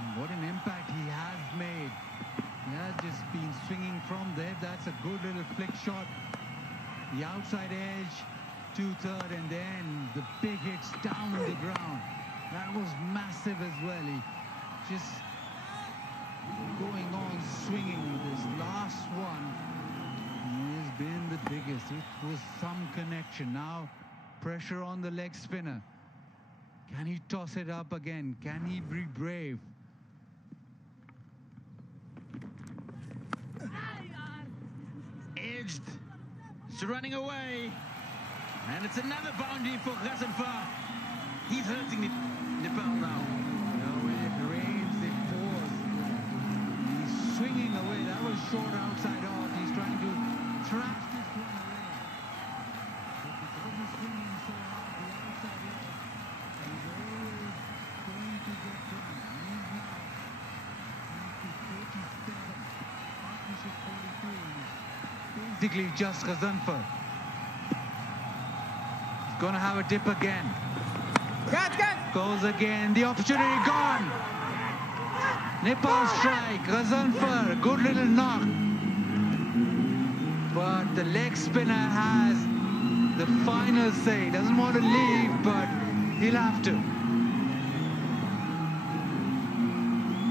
And what an impact he has made. He has just been swinging from there. That's a good little flick shot. The outside edge, 2/3, and then the big hits down the ground. That was massive as well. He just going on swinging. This last one has been the biggest. It was some connection. Now pressure on the leg spinner. Can he toss it up again? Can he be brave? Edged. It's running away. And it's another boundary for Ghazanfar. He's hurting Nepal now. When it rains, it pours. He's swinging away. That was short outside off. He's trying to trap this one away. But because he's swinging so hard, the outside edge, he's always going to get done. He's now to 47. Partnership 42. Basically just Ghazanfar. He's going to have a dip again. Goes again. The opportunity gone. Nepal strike. Ghazanfar. Good little knock. But the leg spinner has the final say. Doesn't want to leave, but he'll have to.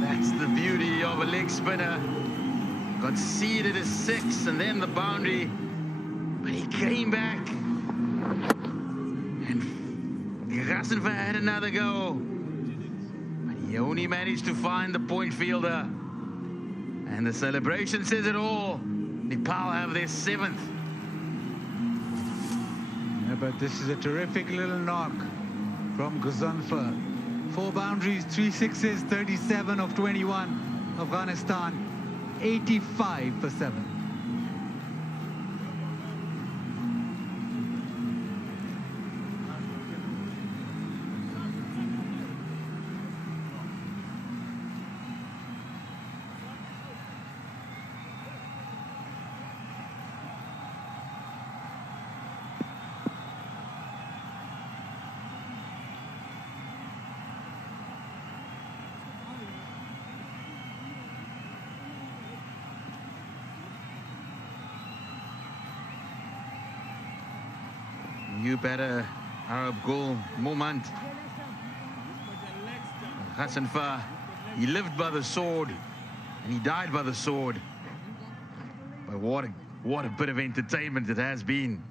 That's the beauty of a leg spinner. Conceded a 6 and then the boundary. But he came back. Ghazanfar had another go, but he only managed to find the point fielder. And the celebration says it all. Nepal have their 7th. Yeah, but this is a terrific little knock from Ghazanfar. 4 boundaries, 3 sixes, 37 of 21. Afghanistan, 85 for 7. You better, Arab Gul Moment. Ghazanfar, he lived by the sword and he died by the sword. But what a bit of entertainment it has been.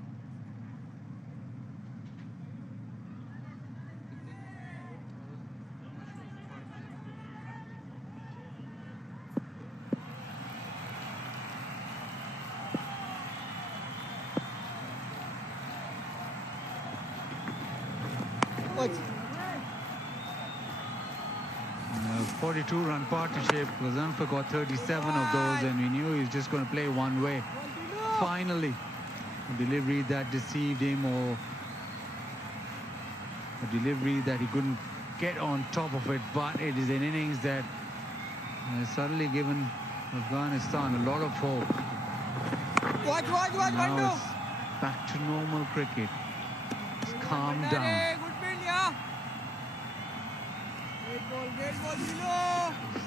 A 42-run partnership. Ghazanfar got 37 of those, and we knew he was just going to play one way. Finally, a delivery that deceived him, or a delivery that he couldn't get on top of it. But it is an innings that has suddenly given Afghanistan a lot of hope. Now it's back to normal cricket. It's calmed down.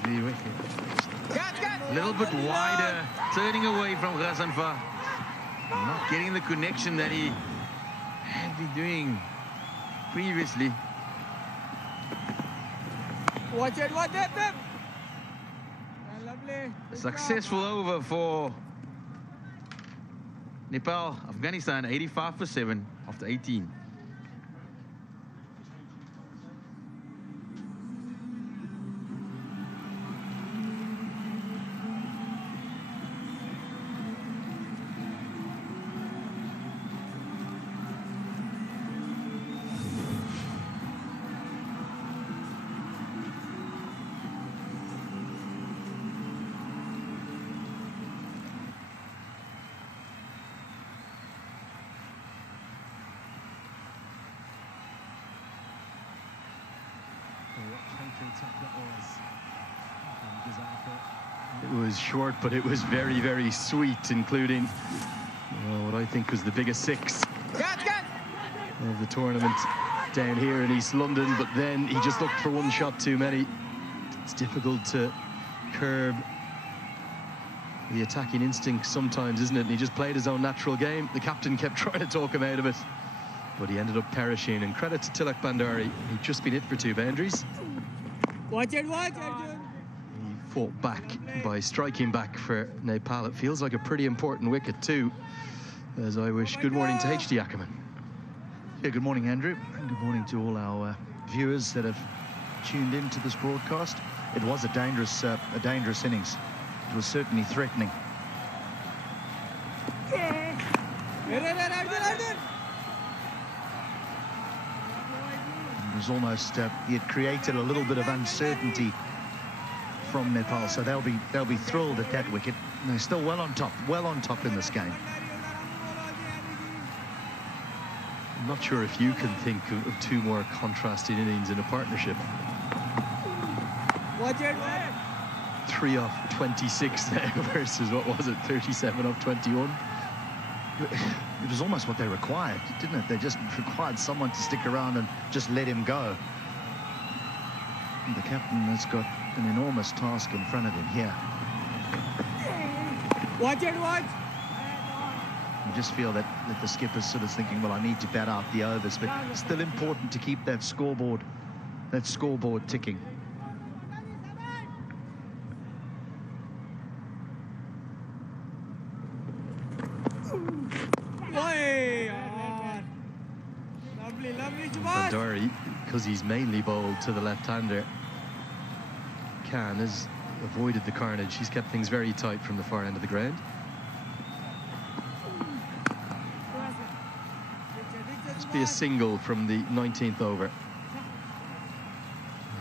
The wicket. A little bit wider, turning away from Ghazanfar. Not getting the connection that he had been doing previously. Watch it. Lovely. A successful over for Nepal. Afghanistan 85 for 7 after 18. It was short, but it was very, very sweet, including what I think was the biggest six of the tournament down here in East London. But then he just looked for one shot too many. It's difficult to curb the attacking instinct sometimes, isn't it? And he just played his own natural game. The captain kept trying to talk him out of it, but he ended up perishing. And credit to Tilak Bandari, he'd just been hit for 2 boundaries. Watch it, Arjun. He fought back by striking back for Nepal. It feels like a pretty important wicket too, as I wish good morning to HD Ackerman. Yeah, good morning, Andrew. And good morning to all our viewers that have tuned into this broadcast. It was a dangerous innings. It was certainly threatening. It was almost he had created a little bit of uncertainty from Nepal, so they'll be thrilled at that wicket. And they're still well on top in this game. I'm not sure if you can think of 2 more contrasting innings in a partnership. Watch it. 3 off 26 now versus, what was it, 37 off 21? It was almost what they required, didn't it? They just required someone to stick around and just let him go. And the captain has got an enormous task in front of him here. Watch it, watch. You just feel that the skipper's sort of thinking, well, I need to bat out the overs, but it's still important to keep that scoreboard ticking. Lovely, because he's mainly bowled to the left-hander, Khan has avoided the carnage. He's kept things very tight from the far end of the ground. Must be a single from the 19th over.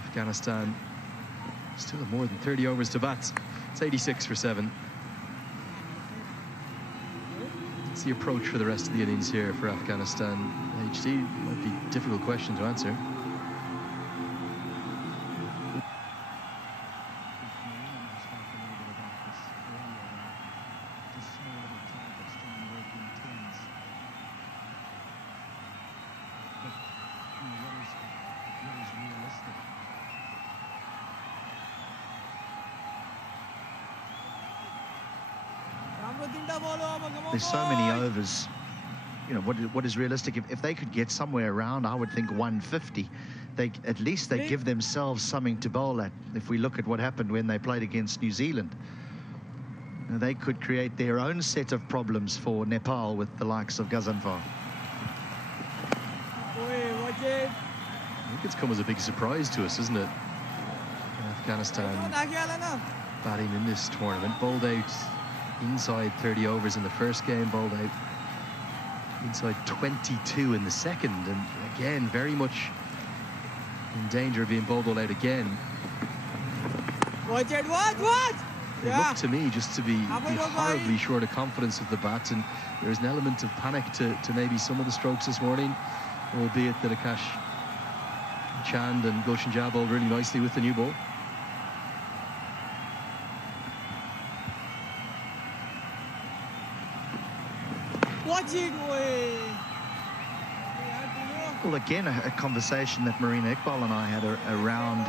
Afghanistan still have more than 30 overs to bat. It's 86 for 7. What's the approach for the rest of the innings here for Afghanistan? HD, might be a difficult question to answer. There's so many overs. You know, what is realistic? If they could get somewhere around, I would think 150. At least they give themselves something to bowl at. If we look at what happened when they played against New Zealand, they could create their own set of problems for Nepal with the likes of Ghazanfar. watch it. I think it's come as a big surprise to us, isn't it? Afghanistan batting in this tournament, bowled out inside 30 overs in the first game, bowled out inside 22 in the second, and again very much in danger of being bowled all out again. Watch it, watch! They look to me just to be horribly short of confidence with the bat, and there's an element of panic to maybe some of the strokes this morning, albeit that Akash Chand and Gulshan Jah bowled really nicely with the new ball. Watch it, boy. Well, again, a conversation that Marina Iqbal and I had around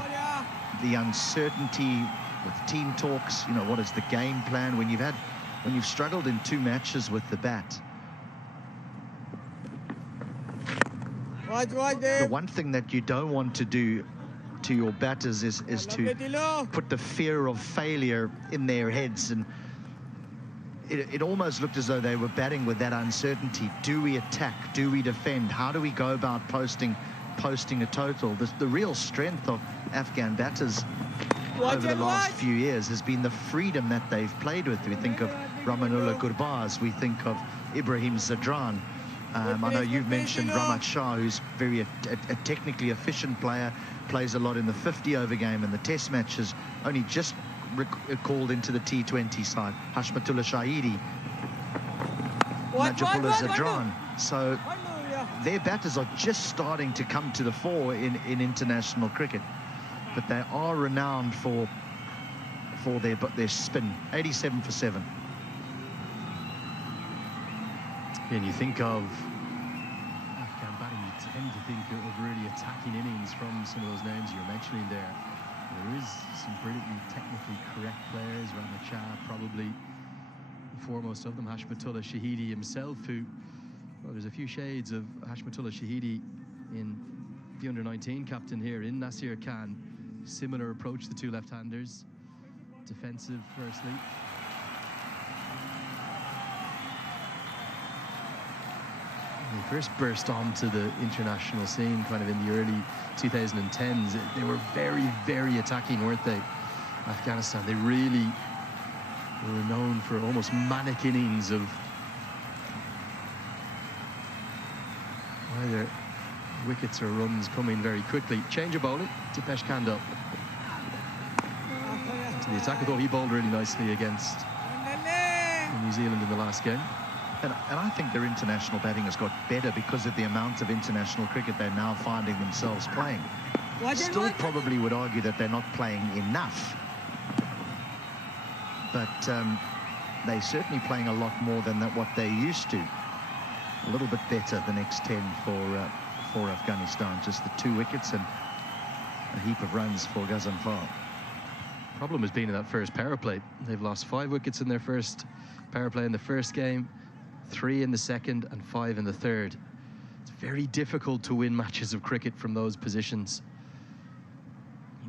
the uncertainty with team talks. You know, what is the game plan when you've struggled in 2 matches with the bat? Watch, the one thing that you don't want to do to your batters is to put the fear of failure in their heads, and it almost looked as though they were batting with that uncertainty. Do we attack? Do we defend? How do we go about posting a total? The real strength of Afghan batters over the last few years has been the freedom that they've played with. We think of Ramanullah Gurbaz, we think of Ibrahim Zadran. I know you've mentioned Ramat Shah, who's very a technically efficient player, plays a lot in the 50-over game and the test matches, only just called into the T20 side. Hashmatullah Shahidi, Najibullah Zadran. So their batters are just starting to come to the fore in international cricket. but they are renowned for their spin. 87 for 7. And you think of Afghan batting, you tend to think of really attacking innings from some of those names you're mentioning there. There is some brilliantly technically correct players. Rahmat Shah, probably the foremost of them. Hashmatullah Shahidi himself, who, well, there's a few shades of Hashmatullah Shahidi in the under-19 captain here in Nasir Khan. Similar approach, the two left-handers. Defensive, firstly. When they first burst onto the international scene kind of in the early 2010s, they were very, very attacking, weren't they? Afghanistan, they really were known for almost manic innings of either wickets or runs coming very quickly. Change of bowling, Dipesh Kandal. To the attack, I thought he bowled really nicely against New Zealand in the last game. And I think their international batting has got better because of the amount of international cricket they're now finding themselves playing. Still probably would argue that they're not playing enough. But they're certainly playing a lot more than what they're used to. A little bit better the next 10 for Afghanistan. Just the 2 wickets and a heap of runs for Ghaznfar. Problem has been in that first power play. They've lost 5 wickets in their first power play in the first game, 3 in the second and 5 in the third. It's very difficult to win matches of cricket from those positions.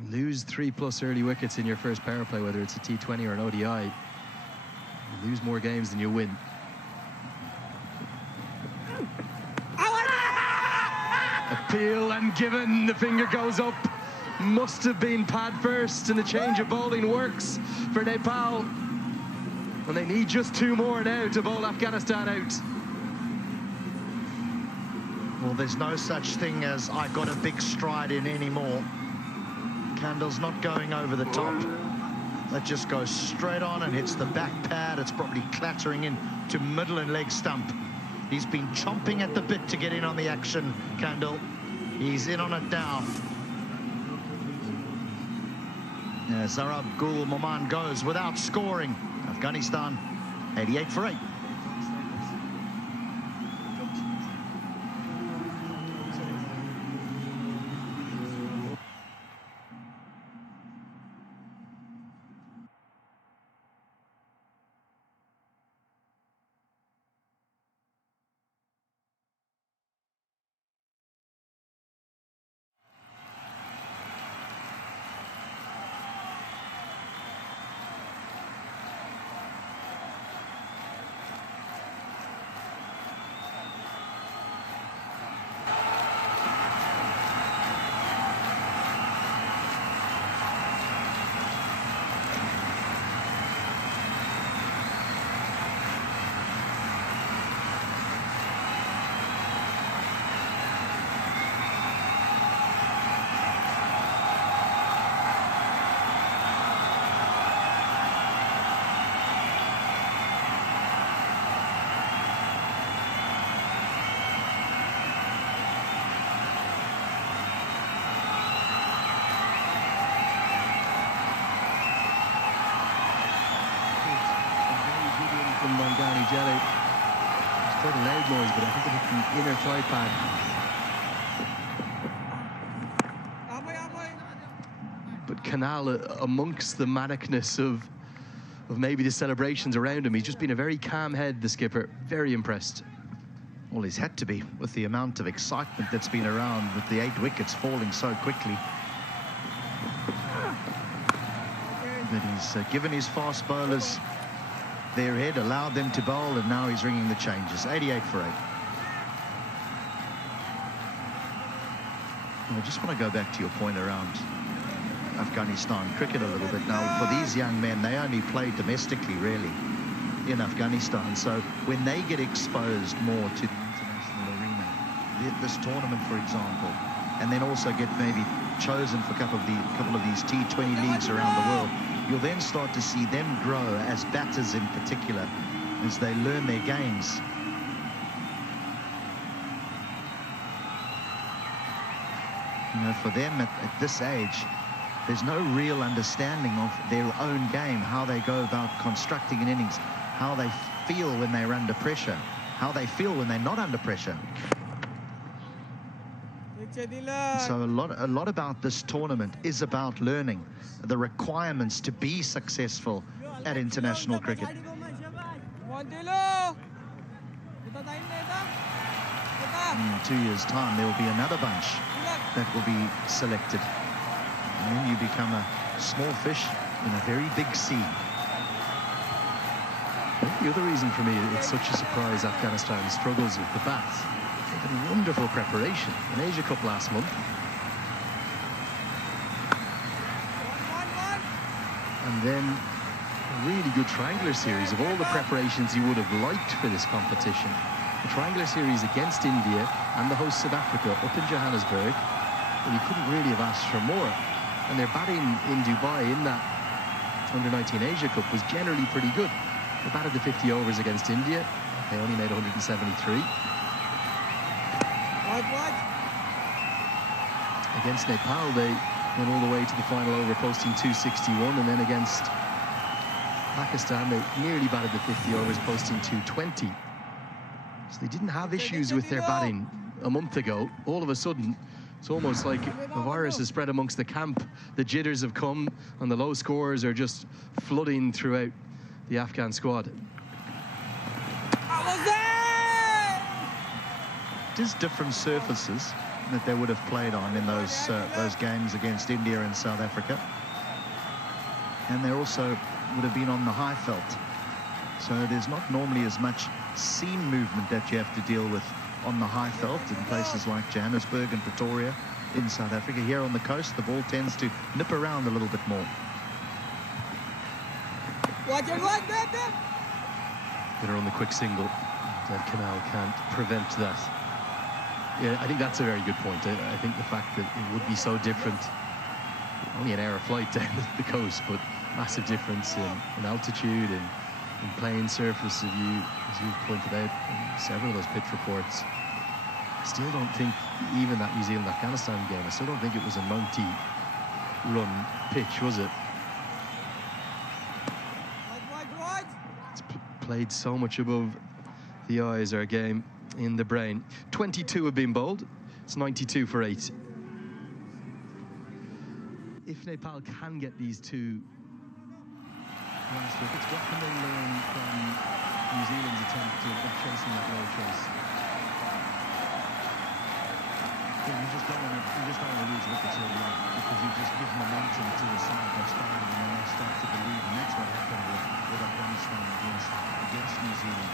You lose 3+ early wickets in your first power play, whether it's a T20 or an ODI. You lose more games than you win. Appeal and given, the finger goes up. Must have been pad first, and the change of bowling works for Nepal. And they need just 2 more now to bowl Afghanistan out. Well, there's no such thing as I got a big stride in anymore. Kandal's not going over the top. That just goes straight on and hits the back pad. It's probably clattering in to middle and leg stump. He's been chomping at the bit to get in on the action, Kandal. He's in on it now. Zarab Gul Moman goes without scoring. Afghanistan 88 for 8. Jelly. It's quite a loud noise, but I think it hit the inner thigh pad. But Kanal, amongst the manicness of maybe the celebrations around him, he's just been a very calm head, the skipper. Very impressed. Well, he's had to be with the amount of excitement that's been around with the 8 wickets falling so quickly. But he's given his fast bowlers their head, allowed them to bowl, and now he's ringing the changes. 88 for 8. I just want to go back to your point around Afghanistan cricket a little bit. Now, for these young men, they only play domestically, really, in Afghanistan. So when they get exposed more to the international arena, this tournament, for example, and then also get maybe chosen for a couple of these T20 leagues around the world, you'll then start to see them grow as batters in particular, as they learn their games. You know, for them at this age, There's no real understanding of their own game, how they go about constructing an innings, how they feel when they're under pressure, how they feel when they're not under pressure. So a lot about this tournament is about learning the requirements to be successful at international cricket. In 2 years' time, there will be another bunch that will be selected. And then you become a small fish in a very big sea. I think the other reason for me it's such a surprise Afghanistan struggles with the bats. They've had wonderful preparation in Asia Cup last month. And then a really good triangular series of all the preparations you would have liked for this competition. The triangular series against India and the host South Africa up in Johannesburg. Well, you couldn't really have asked for more. And their batting in Dubai in that Under-19 Asia Cup was generally pretty good. They batted the 50 overs against India. They only made 173. Against Nepal, they went all the way to the final over, posting 261, and then against Pakistan, they nearly batted the 50 overs, posting 220. So they didn't have issues with their batting a month ago. All of a sudden, it's almost like a virus has spread amongst the camp. The jitters have come, and the low scores are just flooding throughout the Afghan squad. There's different surfaces that they would have played on in those games against India and South Africa, and they also would have been on the high felt. So there's not normally as much seam movement that you have to deal with on the high felt in places like Johannesburg and Pretoria in South Africa. Here on the coast, the ball tends to nip around a little bit more. They're on the quick single. Dev Canal can't prevent that. Yeah, I think that's a very good point. I think the fact that it would be so different, only an hour flight down the coast, but massive difference in altitude and in playing surface, as you've pointed out in several of those pitch reports. I still don't think, even that New Zealand-Afghanistan game, I still don't think it was a 90-run pitch, was it? It's played so much above the eyes, our game in the brain. 22 have been bowled. It's 92 for 8. If Nepal can get these two last wickets, what can they learn from New Zealand's attempt of chasing that low chase? You just don't want to lose wickets early on, because you just give momentum to the side by starting, and then they start to believe, and that's what happened with Afghanistan against New Zealand.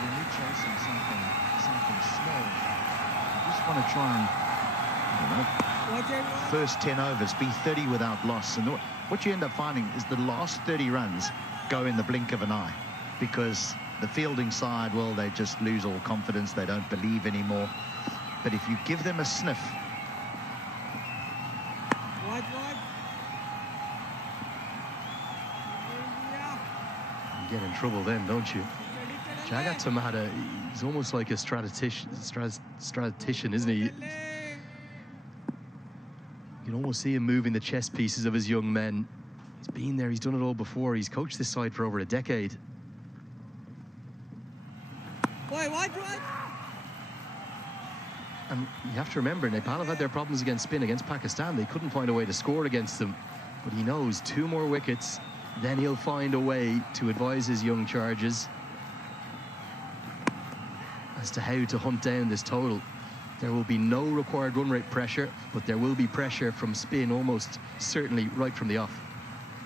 When you're chasing something small, you just want to try and, first 10 overs, be 30 without loss. And what you end up finding is the last 30 runs go in the blink of an eye, because the fielding side, well, they just lose all confidence. They don't believe anymore. But if you give them a sniff, you get in trouble then, don't you? Jagat Tamada, he's almost like a statistician, isn't he? You can almost see him moving the chess pieces of his young men. He's been there, he's done it all before. He's coached this side for over a decade. And you have to remember, Nepal have had their problems against spin against Pakistan. They couldn't find a way to score against them. But he knows 2 more wickets, then he'll find a way to advise his young charges as to how to hunt down this total. There will be no required run rate pressure, but there will be pressure from spin almost certainly right from the off.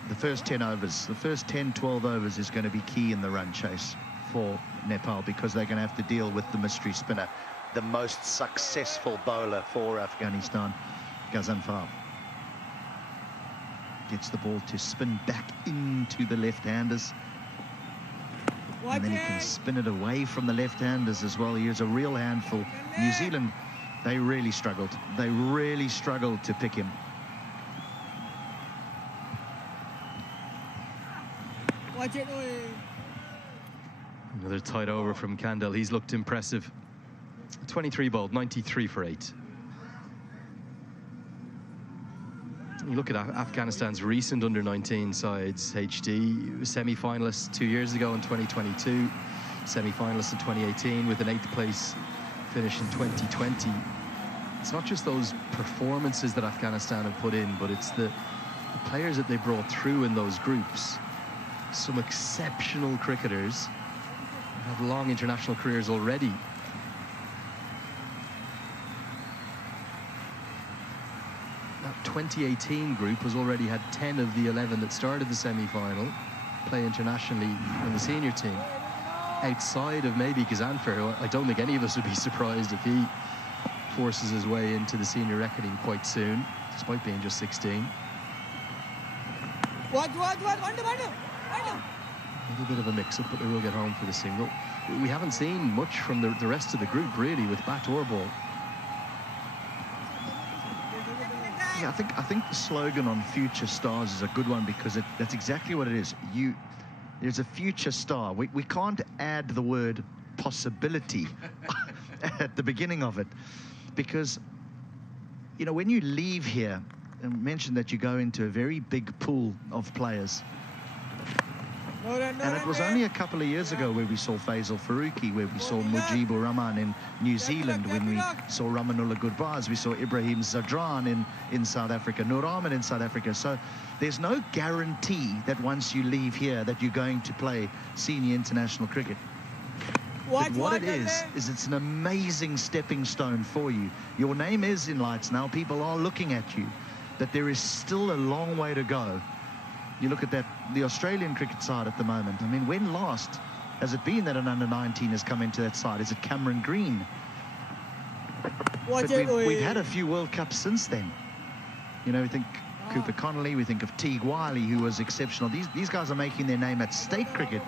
The first 10 overs, the first 10, 12 overs is going to be key in the run chase for Nepal, because they're going to have to deal with the mystery spinner, the most successful bowler for Afghanistan, Ghazanfar. Gets the ball to spin back into the left-handers. And then he can spin it away from the left-handers as well. He is a real handful. New Zealand, they really struggled. They really struggled to pick him. Another tight over from Kandel. He's looked impressive. 23 bowled, 93 for 8. You look at Afghanistan's recent under-19 sides, HD, semi-finalists 2 years ago in 2022, semi-finalists in 2018 with an 8th place finish in 2020. It's not just those performances that Afghanistan have put in, but it's the players that they brought through in those groups. Some exceptional cricketers have long international careers already. That 2018 group has already had 10 of the 11 that started the semi-final play internationally in the senior team. Outside of maybe Gazanfer, who I don't think any of us would be surprised if he forces his way into the senior reckoning quite soon, despite being just 16. What? A little bit of a mix-up, but they will get home for the single. We haven't seen much from the rest of the group, really, with bat or ball. Yeah, I think the slogan on Future Stars is a good one, because that's exactly what it is. There's a future star. We can't add the word possibility at the beginning of it, because, you know, when you leave here, and mention that you go into a very big pool of players. And it was only a couple of years ago where we saw Faisal Farooqi, where we saw Mujibur Rahman in New Zealand, when we saw Ramanullah Gurbaz, we saw Ibrahim Zadran in South Africa, Nur Ahmed in South Africa. So there's no guarantee that once you leave here that you're going to play senior international cricket. But what it is it's an amazing stepping stone for you. Your name is in lights now, people are looking at you, but there is still a long way to go. You look at the Australian cricket side at the moment. I mean, when last has it been that an under-19 has come into that side? Is it Cameron Green? But we've had a few World Cups since then. You know, we think Cooper Connolly, we think of Teague Wiley, who was exceptional. These guys are making their name at state cricket.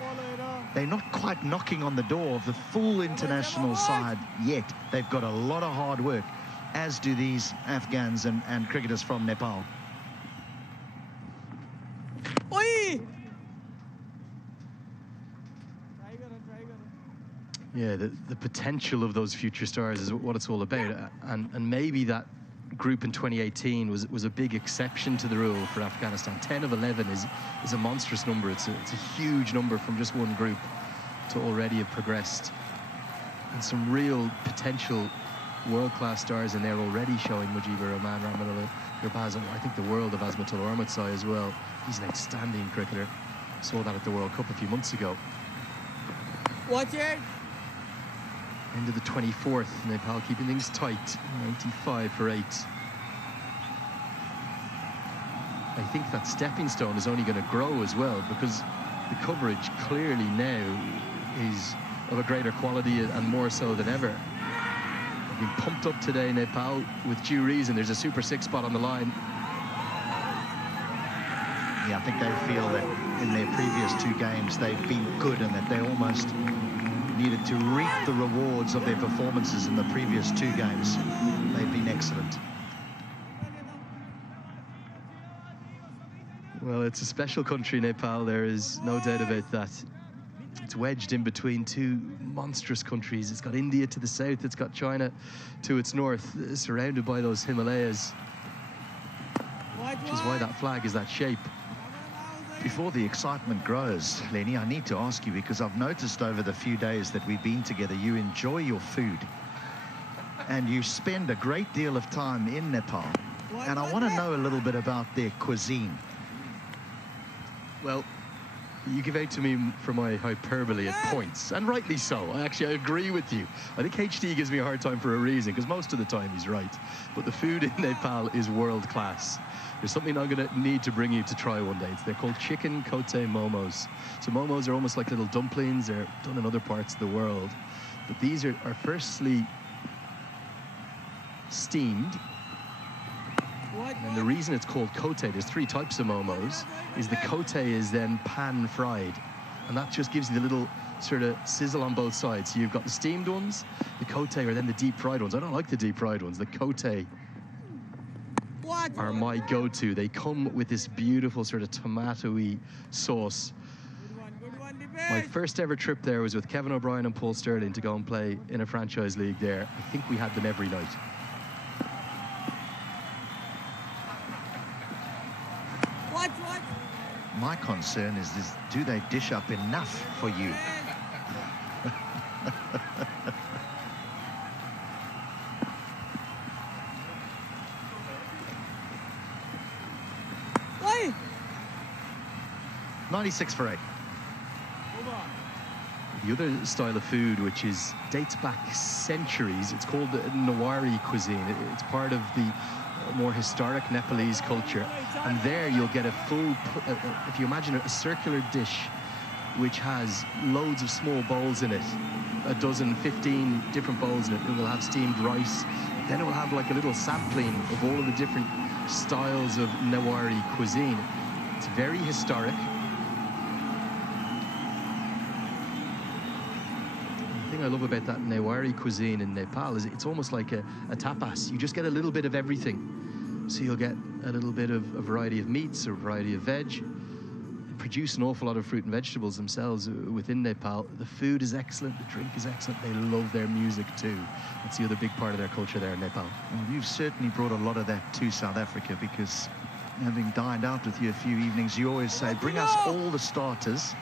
They're not quite knocking on the door of the full international side yet. They've got a lot of hard work, as do these Afghans and cricketers from Nepal. Yeah, the potential of those future stars is what it's all about, and maybe that group in 2018 was a big exception to the rule for Afghanistan. 10 of 11 is a monstrous number. It's a huge number from just one group to already have progressed, and some real potential world-class stars in there already showing. Mujibur Rahman, Ramanullah Gurbaz, I think the world of Azmatullah Ahmedsai as well. He's an outstanding cricketer. Saw that at the World Cup a few months ago. Watch it. Into the 24th, Nepal keeping things tight, 95 for 8. I think that stepping stone is only going to grow as well, because the coverage clearly now is of a greater quality and more so than ever. They've been pumped up today, Nepal, with due reason. There's a Super 6 spot on the line. Yeah, I think they feel that in their previous 2 games they've been good, and that they almost needed to reap the rewards of their performances in the previous 2 games. They've been excellent. Well, it's a special country, Nepal. There is no doubt about that. It's wedged in between 2 monstrous countries. It's got India to the south, it's got China to its north, surrounded by those Himalayas, which is why that flag is that shape. Before the excitement grows, Lenny, I need to ask you, because I've noticed over the few days that we've been together, you enjoy your food and you spend a great deal of time in Nepal. And I want to know a little bit about their cuisine. Well, you give out to me for my hyperbole at points, and rightly so. I agree with you. I think HD gives me a hard time for a reason, because most of the time he's right. But the food in Nepal is world class. There's something I'm going to need to bring you to try one day. They're called chicken kote momos. So momos are almost like little dumplings. They're done in other parts of the world. But these are firstly steamed. And the reason it's called kote, there's 3 types of momos, is the kote is then pan fried. And that just gives you the little sort of sizzle on both sides. So you've got the steamed ones, the kote, or then the deep fried ones. I don't like the deep fried ones. The kote are my go-to. They come with this beautiful sort of tomatoey sauce. My first ever trip there was with Kevin O'Brien and Paul Sterling to go and play in a franchise league there. I think we had them every night. Watch. My concern is do they dish up enough for you? Why? 96 for 8. The other style of food, which dates back centuries, it's called the Nawari cuisine. It's part of the more historic Nepalese culture. And there you'll get a full, if you imagine a circular dish, which has loads of small bowls in it, a dozen, 15 different bowls in it. It will have steamed rice. Then it will have like a little sampling of all of the different styles of Nawari cuisine. It's very historic. The thing I love about that Nawari cuisine in Nepal is it's almost like a tapas. You just get a little bit of everything. So you'll get a little bit of a variety of meats, a variety of veg. They produce an awful lot of fruit and vegetables themselves within Nepal. The food is excellent, the drink is excellent. They love their music too. That's the other big part of their culture there in Nepal. Well, you've certainly brought a lot of that to South Africa, because having dined out with you a few evenings, you always say, bring us all the starters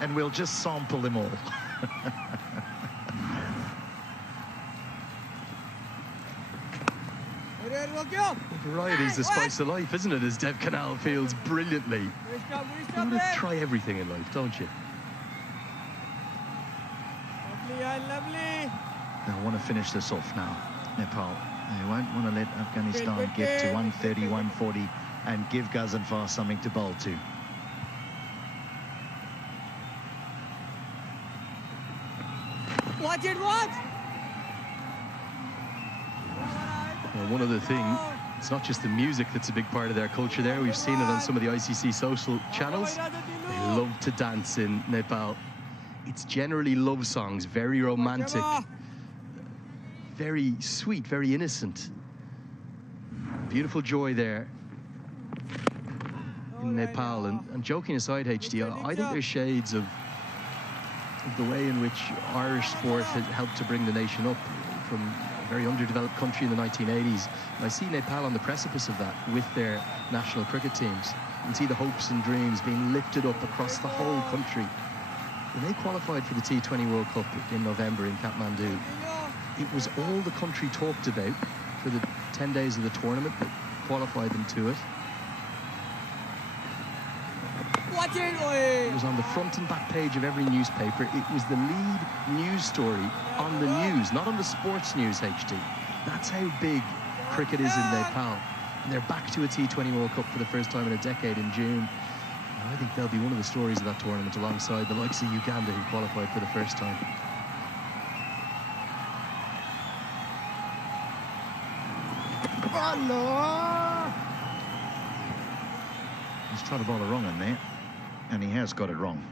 and we'll just sample them all. Variety is the spice of life, isn't it? As Dev Canal feels brilliantly. You want to try everything in life, don't you? Lovely. They want to finish this off now, Nepal. They won't want to let Afghanistan get to 130, 140 and give Ghazenfar something to bowl to. Watch. Well, one other thing, it's not just the music that's a big part of their culture there. We've seen it on some of the ICC social channels. They love to dance in Nepal. It's generally love songs, very romantic, very sweet, very innocent. Beautiful joy there in Nepal. And joking aside, HD, I think there's shades of the way in which Irish sport has helped to bring the nation up from a very underdeveloped country in the 1980s. And I see Nepal on the precipice of that with their national cricket teams. You can see the hopes and dreams being lifted up across the whole country. When they qualified for the T20 World Cup in November in Kathmandu, it was all the country talked about for the 10 days of the tournament that qualified them to it. It was on the front and back page of every newspaper. It was the lead news story on the news, not on the sports news, HD. That's how big cricket is in Nepal. And they're back to a T20 World Cup for the first time in a decade in June. And I think they'll be one of the stories of that tournament alongside the likes of Uganda, who qualified for the first time. He's tried to bowl it wrong in there, and he has got it wrong.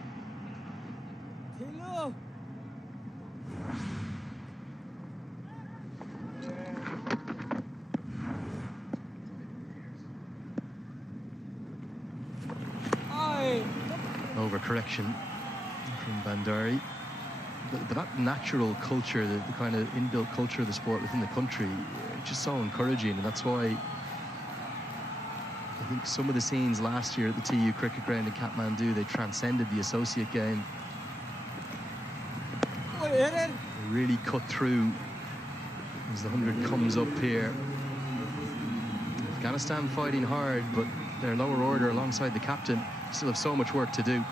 Overcorrection from Bandari. But that natural culture, the kind of inbuilt culture of the sport within the country, just so encouraging. And that's why I think some of the scenes last year at the TU Cricket Ground in Kathmandu, they transcended the associate game. They really cut through as the 100 comes up here. Afghanistan fighting hard, but their lower order alongside the captain still have so much work to do.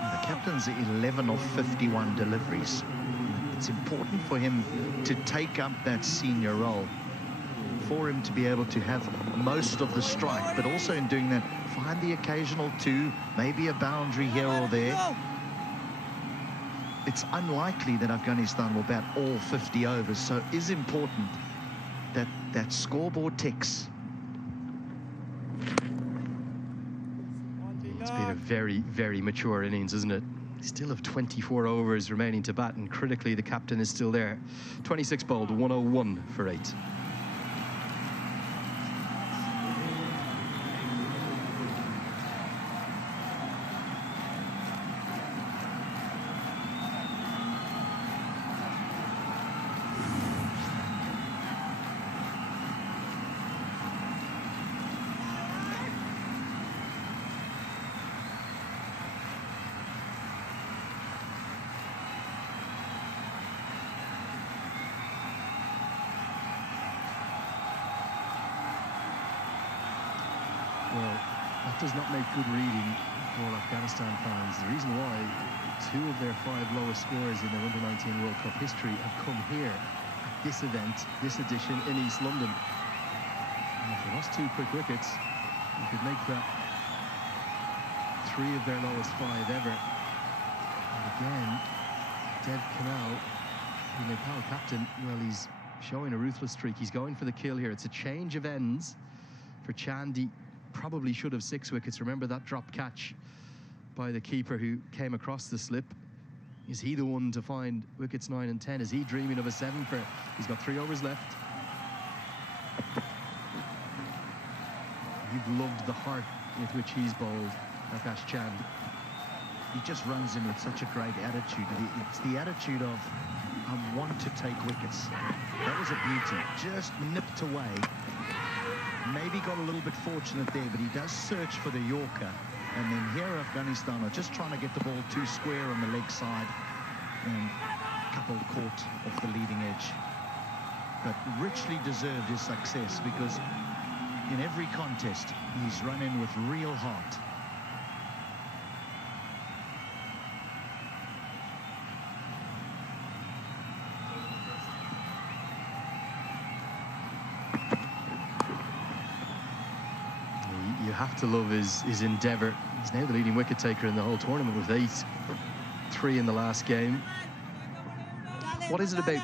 The captain's 11 of 51 deliveries. It's important for him to take up that senior role, for him to be able to have most of the strike, but also in doing that, find the occasional two, maybe a boundary here or there. It's unlikely that Afghanistan will bat all 50 overs, so it is important that that scoreboard ticks. It's been a very, very mature innings, isn't it? Still have 24 overs remaining to bat, and critically, the captain is still there. 26 bowled, 101 for 8. Well, that does not make good reading for all Afghanistan fans. The reason why 2 of their 5 lowest scores in their Under-19 World Cup history have come here at this event, this edition in East London. And if they lost 2 quick wickets, you could make that 3 of their lowest 5 ever. And again, Dev Canal, the Nepal captain, well, he's showing a ruthless streak. He's going for the kill here. It's a change of ends for Chandy. Probably should have 6 wickets. Remember that drop catch by the keeper who came across the slip. Is he the one to find wickets 9 and 10? Is he dreaming of a 7 for? He's got 3 overs left. You've loved the heart with which he's bowled, Akash Chand. He just runs in with such a great attitude. It's the attitude of, I want to take wickets. That was a beauty. Just nipped away. Maybe got a little bit fortunate there, but he does search for the Yorker. And then here Afghanistan are just trying to get the ball too square on the leg side. And a couple caught off the leading edge. But richly deserved his success, because in every contest, he's run in with real heart. You have to love his endeavour. He's now the leading wicket taker in the whole tournament with 8, 3 in the last game. What is it about?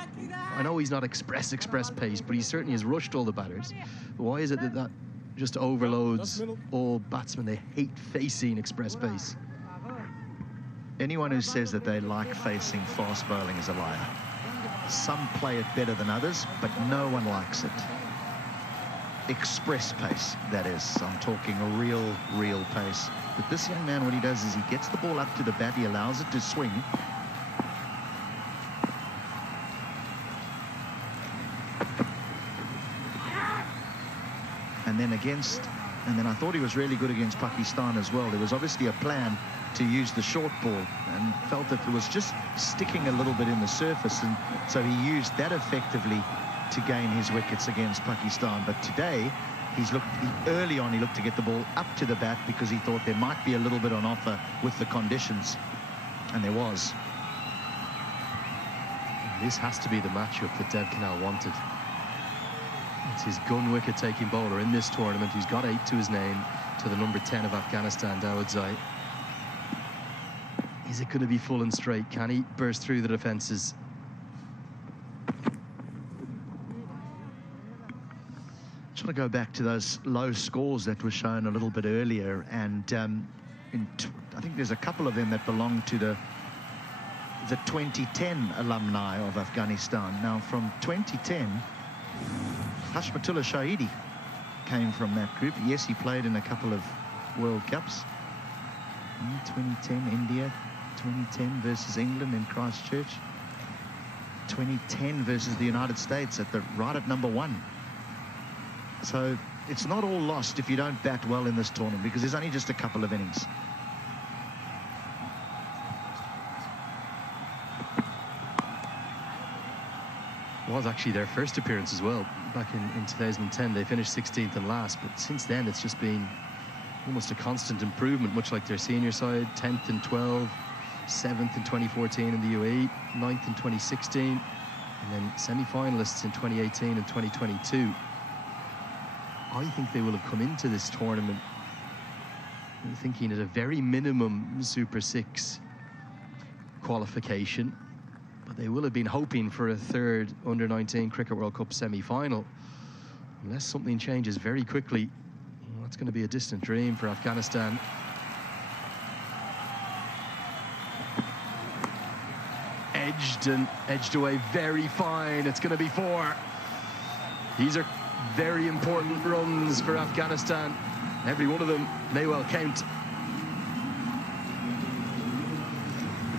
I know he's not express pace, but he certainly has rushed all the batters. Why is it that just overloads all batsmen? They hate facing express pace. Anyone who says that they like facing fast bowling is a liar. Some play it better than others, but no one likes it. Express pace, that is. I'm talking a real pace. But this young man, what he does is he gets the ball up to the bat, he allows it to swing. And then I thought he was really good against Pakistan as well. There was obviously a plan to use the short ball, and felt that it was just sticking a little bit in the surface, and so he used that effectively to gain his wickets against Pakistan. But today, early on he looked to get the ball up to the bat because he thought there might be a little bit on offer with the conditions, and there was. This has to be the matchup that Dev Canal wanted. It's his gun wicket-taking bowler in this tournament who's got 8 to his name, to the number 10 of Afghanistan, Dawood Zai. Is it going to be full and straight? Can he burst through the defences? Just want to go back to those low scores that were shown a little bit earlier, and I think there's a couple of them that belong to the 2010 alumni of Afghanistan. Now, from 2010, Hashmatullah Shahidi came from that group. Yes, he played in a couple of World Cups. 2010 India, 2010 versus England in Christchurch, 2010 versus the United States right at number 1. So it's not all lost if you don't bat well in this tournament, because there's only just a couple of innings. It was actually their first appearance as well. Back in 2010, they finished 16th and last, but since then it's just been almost a constant improvement, much like their senior side. 10th in 12, 7th in 2014 in the UAE, 9th in 2016, and then semi-finalists in 2018 and 2022. I think they will have come into this tournament thinking at a very minimum Super 6 qualification, but they will have been hoping for a 3rd Under-19 Cricket World Cup semi-final. Unless something changes very quickly, that's going to be a distant dream for Afghanistan. Edged away very fine. It's going to be 4. These are very important runs for Afghanistan. Every one of them may well count.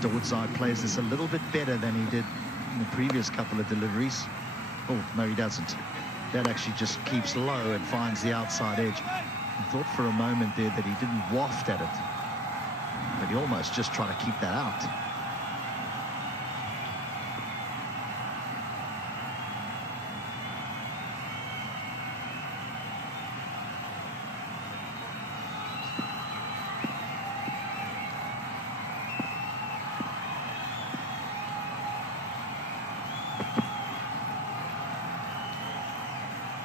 Dawood Zai plays this a little bit better than he did in the previous couple of deliveries. Oh, no, he doesn't. That actually just keeps low and finds the outside edge. I thought for a moment there that he didn't waft at it, but he almost just tried to keep that out.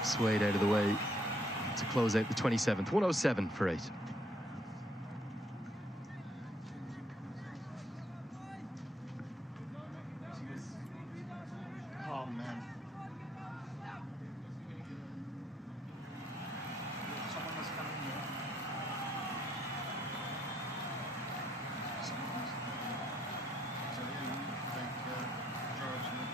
swayed out of the way to close out the 27th. 107 for 8. Oh, man. Someone was coming here. Someone was coming here. So, yeah, you take charge here.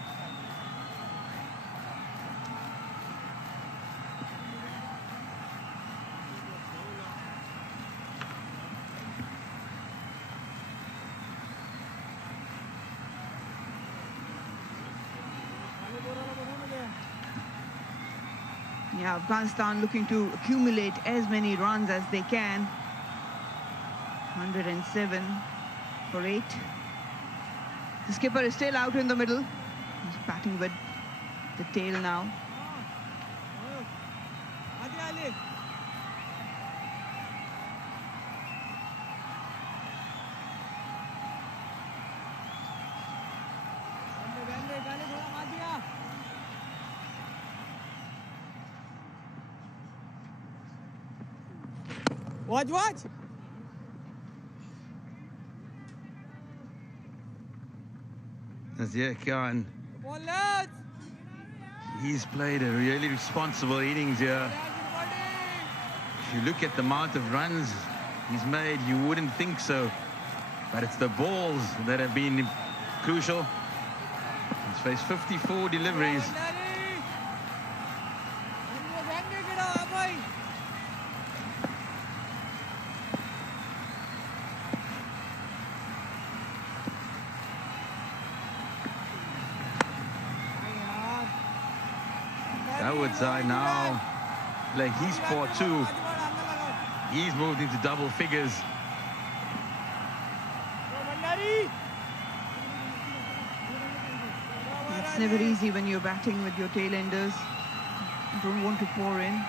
Yeah, Afghanistan looking to accumulate as many runs as they can. 107 for 8. The skipper is still out in the middle. He's batting with the tail now. Watch. Nazir Khan, Come on, lads. he's played a really responsible innings here. If you look at the amount of runs he's made, you wouldn't think so. But it's the balls that have been crucial. He's faced 54 deliveries. That side now play his part too. He's moved into double figures. It's never easy when you're batting with your tail-enders. You don't want to pour in.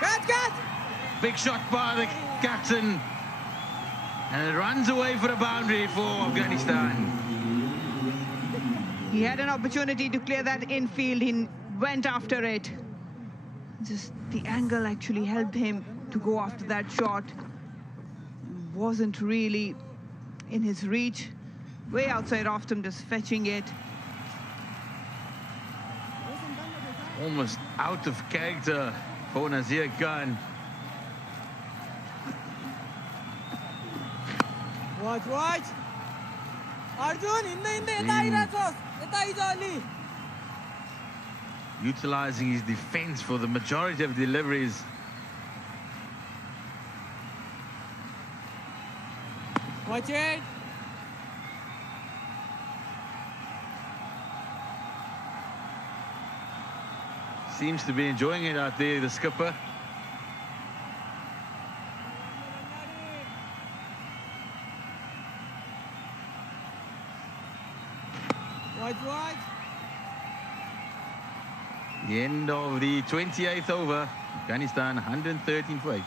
Catch! Big shot by the captain. And it runs away for a boundary for Afghanistan. He had an opportunity to clear that infield. He went after it. Just the angle actually helped him to go after that shot. Wasn't really in his reach. Way outside off him, just fetching it. Almost out of character for Nazir Khan. Watch. Arjun, in Utilizing his defense for the majority of deliveries. Watch it. Seems to be enjoying it out there, the skipper. Watch. The end of the 28th over. Afghanistan 113 for 8.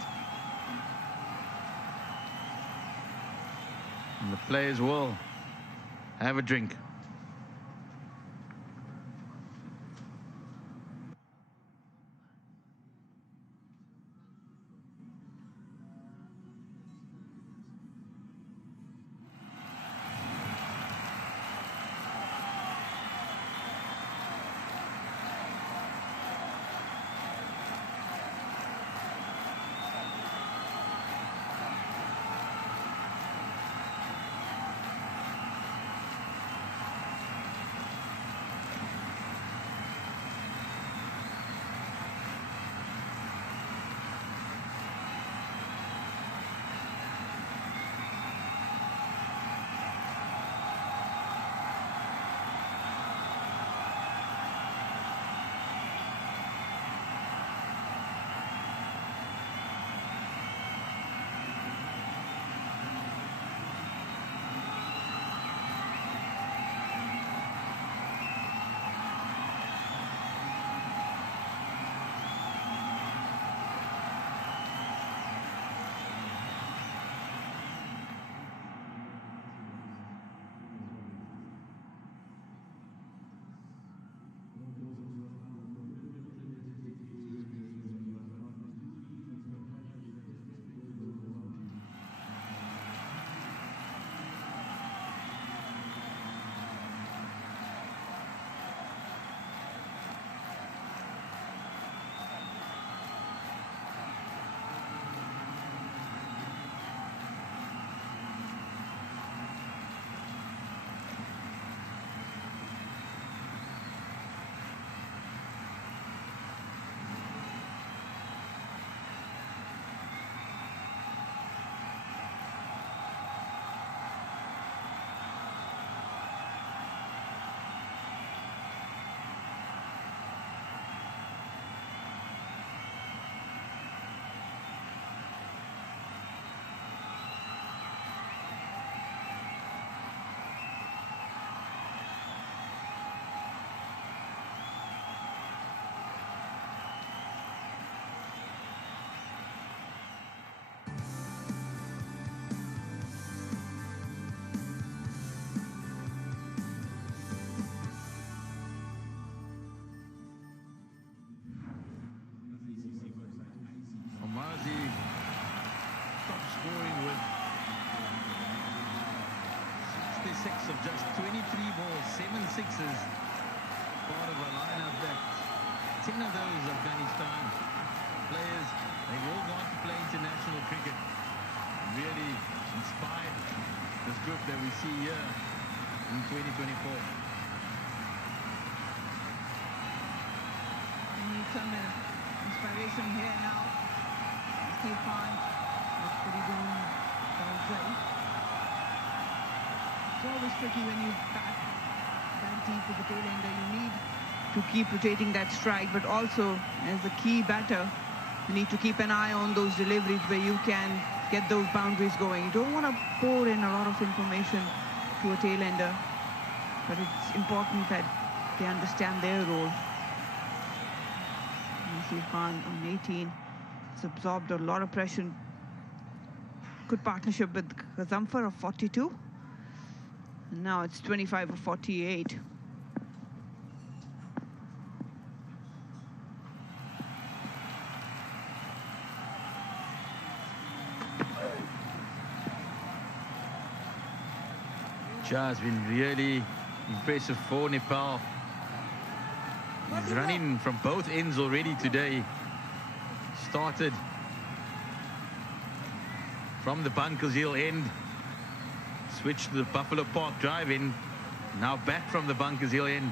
And the players will have a drink. sixes. Part of a lineup that 10 of those Afghanistan players, they've all gone to play international cricket. Really inspired this group that we see here in 2024. We need some inspiration here now. Steve Khan, that's what he's doing. It's always tricky when you bat that deep with the tail ender. You need to keep rotating that strike, but also as a key batter, you need to keep an eye on those deliveries where you can get those boundaries going. You don't want to pour in a lot of information to a tail ender, but it's important that they understand their role. Nasir Khan on 18 has absorbed a lot of pressure. Good partnership with Gazamfar of 42. And now it's 25 of 48. Shah has been really impressive for Nepal. He's running from both ends already today. Started from the Bunkers Hill end, switched to the Buffalo Park drive in, now back from the Bunkers Hill end.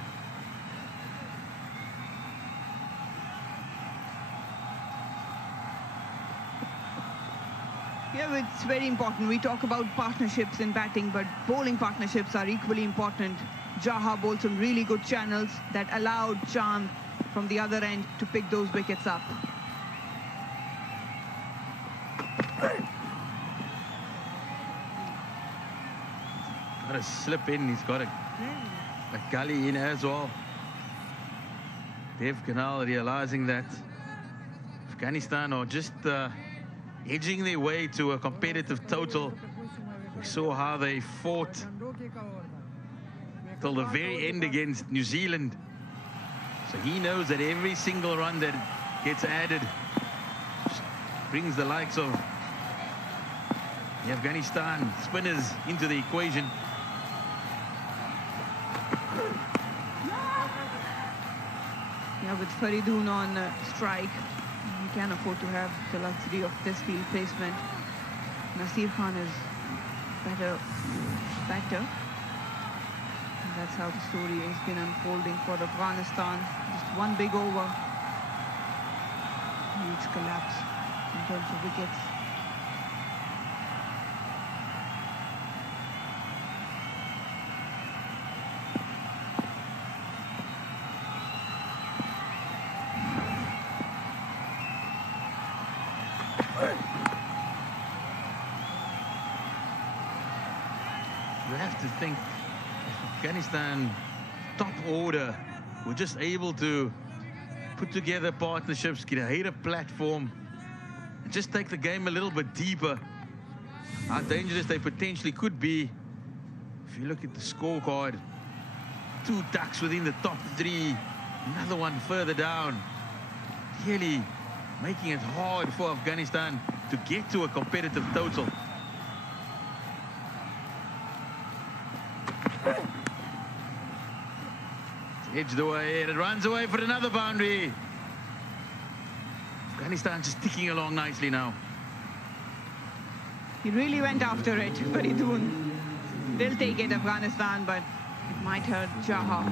Yeah, it's very important. We talk about partnerships in batting, but bowling partnerships are equally important. Jaha bowled some really good channels that allowed Chand from the other end to pick those wickets up. Got a slip in, he's got a gully in as well. Dev Kanal realizing that Afghanistan are just edging their way to a competitive total. We saw how they fought till the very end against New Zealand. So he knows that every single run that gets added brings the likes of the Afghanistan spinners into the equation. Yeah, with Faridoon on strike, you can afford to have the luxury of this field placement. Nasir Khan is better. And that's how the story has been unfolding for Afghanistan. Just one big over. Huge collapse in terms of wickets. You have to think if Afghanistan top order were just able to put together partnerships, create a platform, and just take the game a little bit deeper, how dangerous they potentially could be. If you look at the scorecard, 2 ducks within the top 3, another one further down, really making it hard for Afghanistan to get to a competitive total. It's edged away and it runs away for another boundary. Afghanistan just ticking along nicely now. He really went after it, Faridoon. They'll take it, Afghanistan, but it might hurt Jaha.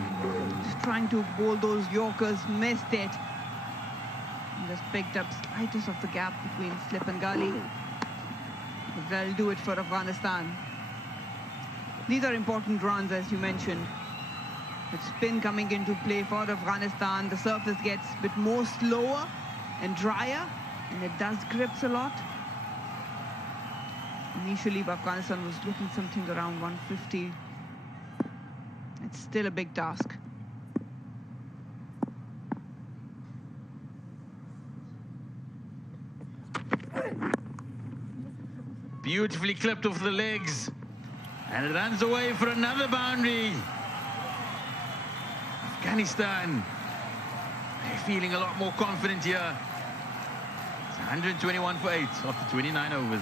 Just trying to bowl those Yorkers, missed it. And just picked up slightest of the gap between slip and gully. But they'll do it for Afghanistan. These are important runs, as you mentioned. With spin coming into play for Afghanistan, the surface gets a bit more slower and drier, and it does grips a lot. Initially, Afghanistan was looking something around 150. It's still a big task. Beautifully clipped off the legs. And it runs away for another boundary. Afghanistan, they're feeling a lot more confident here. It's 121 for 8 after 29 overs.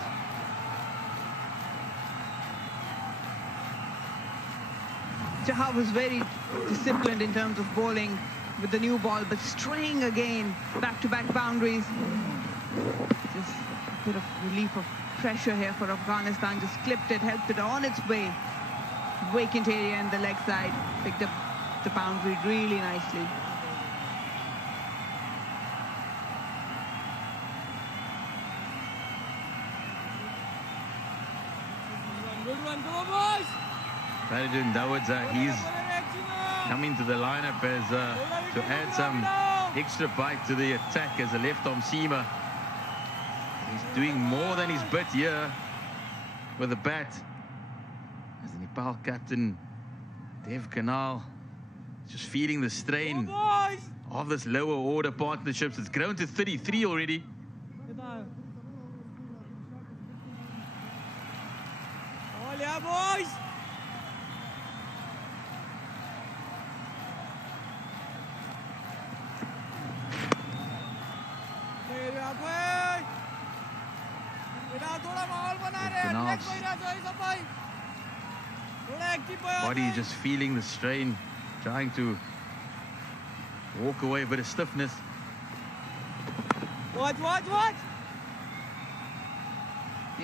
Jaha was very disciplined in terms of bowling with the new ball, but straying again, back-to-back boundaries. Just a bit of relief of pressure here for Afghanistan. Just clipped it, helped it on its way. Vacant area in the leg side. Picked up the boundary really nicely. Good one, come on, boys! Faridun Dawood, he's coming to the lineup as to add some extra bite to the attack as a left-arm seamer. He's doing more than his bit here with the bat. As the Nepal captain, Dev Kanal, just feeling the strain of this lower order partnerships. It's grown to 33 already. Oh, yeah, boys! Body just feeling the strain, trying to walk away, a bit of stiffness. Watch, watch, watch!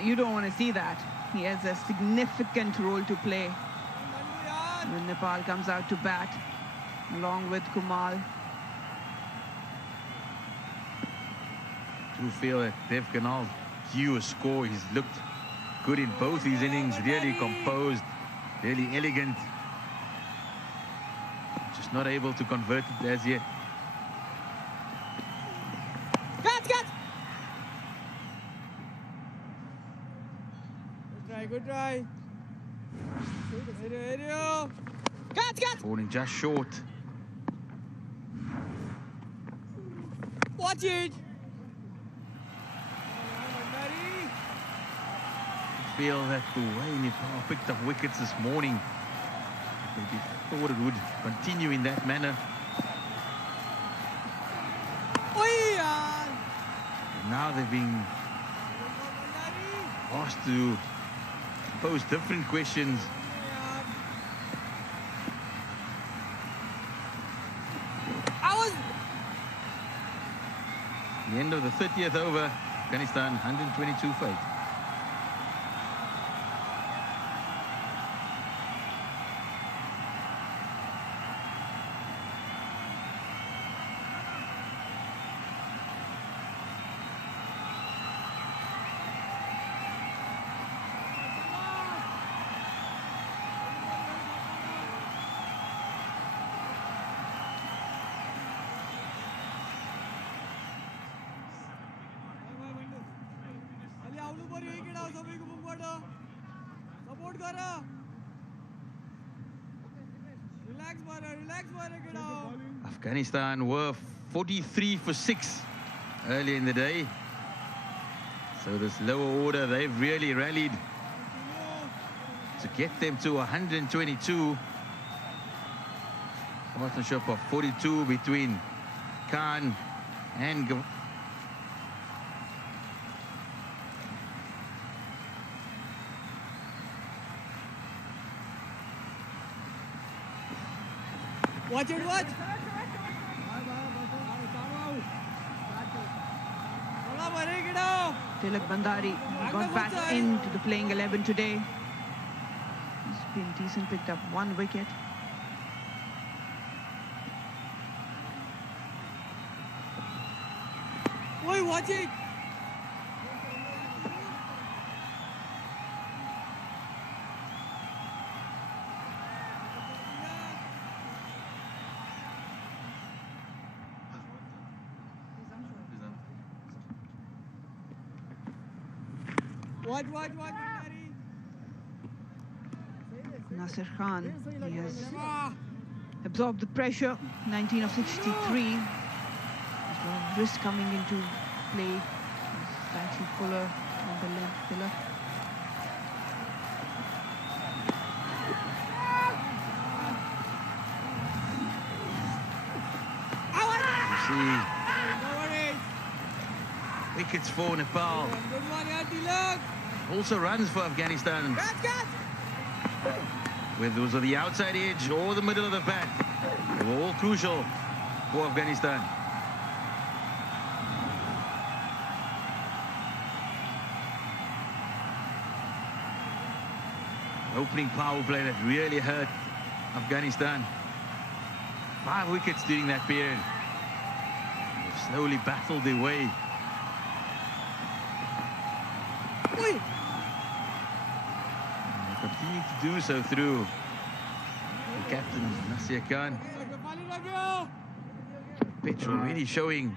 You don't want to see that. He has a significant role to play when Nepal comes out to bat, along with Kumal. Do feel that Dev Kanal due a score. He's looked good in both his innings, really composed, really elegant. Just not able to convert it as yet. Catch, catch! Good try, good try. Area. Catch, catch! Falling just short. Watch it! Feel that the way Nepal picked up wickets this morning, maybe thought it would continue in that manner. And now they're being asked to pose different questions. The end of the 30th over, Afghanistan 122 for 8. Afghanistan were 43 for 6 earlier in the day. So this lower order, they've really rallied to get them to 122. Partnership of 42 between Khan and watch it, watch! Tilak Bandari got back into the playing 11 today. He's been decent, picked up 1 wicket. Oi, watch it! Watch, watch, watch, Bandari! Nasir Khan, he has absorbed the pressure. 19 of 63. There's a lot of wrist coming into play. He's slightly fuller on the length pillar. Wickets for Nepal. Also runs for Afghanistan. whether it was on the outside edge or the middle of the bat, they were all crucial for Afghanistan. Opening power play that really hurt Afghanistan. 5 wickets during that period. They've slowly battled their way. And they continue to do so through the captain, Nasir Khan. Pitch already showing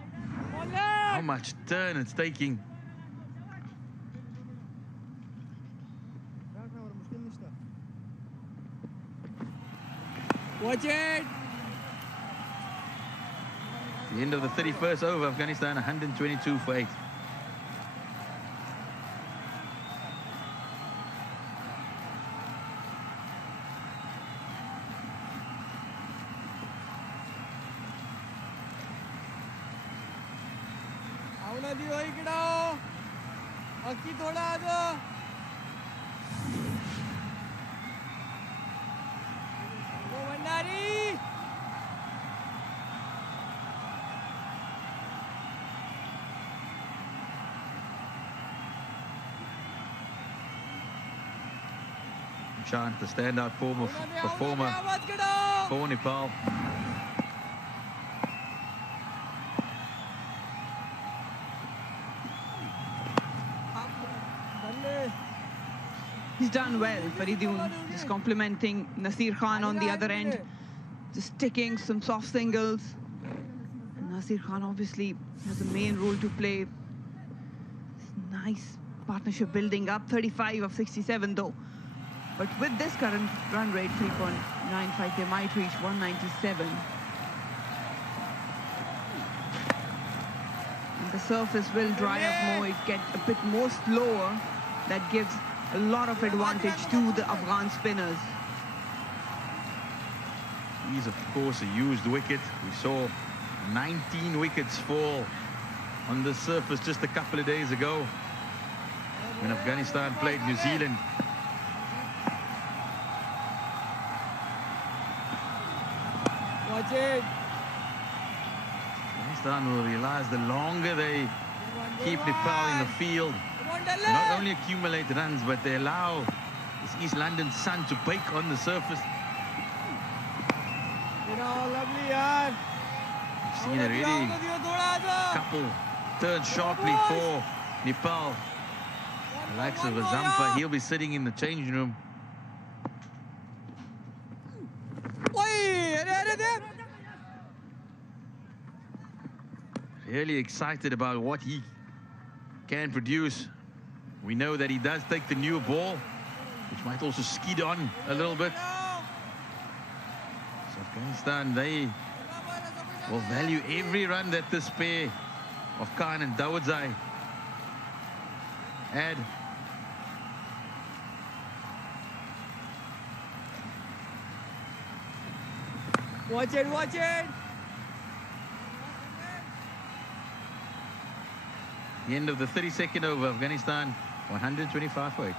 how much turn it's taking. Watch it! The end of the 31st over, Afghanistan 122 for 8. Chant, the standout performer for Nepal. He's done well, Faridoon, just complimenting Nasir Khan on the other end, just taking some soft singles. Nasir Khan obviously has a main role to play. Nice partnership building up, 35 of 67 though. But with this current run rate, 3.95, they might reach 197. And the surface will dry up more, it gets a bit more slower. That gives a lot of advantage to the Afghan spinners. He's of course a used wicket. We saw 19 wickets fall on the surface just a couple of days ago when Afghanistan played New Zealand. Watch it! Afghanistan will realize the longer they keep Nepal in the field, they not only accumulate runs, but they allow this East London sun to bake on the surface. We've seen already a couple turn sharply for Nepal. The likes of Azamfa, he'll be sitting in the changing room. Really excited about what he can produce. We know that he does take the new ball, which might also skid on a little bit. So Afghanistan, they will value every run that this pair of Khan and Dawodzai add. Watch it, watch it! The end of the 32nd over, Afghanistan 125 for 8.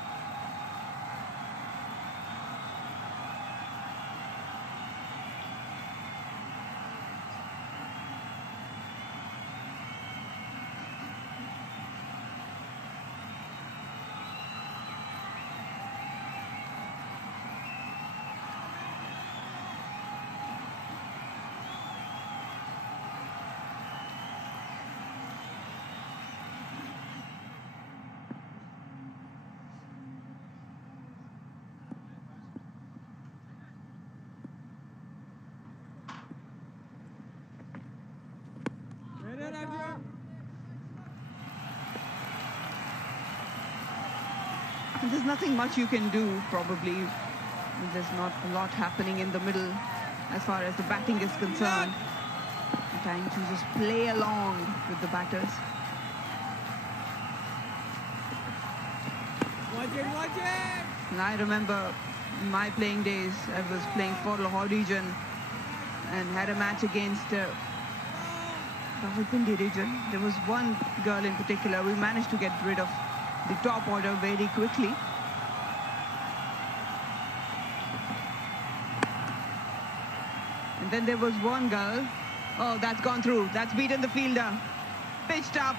There's nothing much you can do, probably. There's not a lot happening in the middle as far as the batting is concerned. Trying to just play along with the batters. Watch it, watch it! And I remember in my playing days, I was playing for Lahore region and had a match against Rawalpindi region. There was one girl in particular, we managed to get rid of the top order very quickly. then there was one girl. Oh, that's gone through. That's beaten the fielder. Pitched up,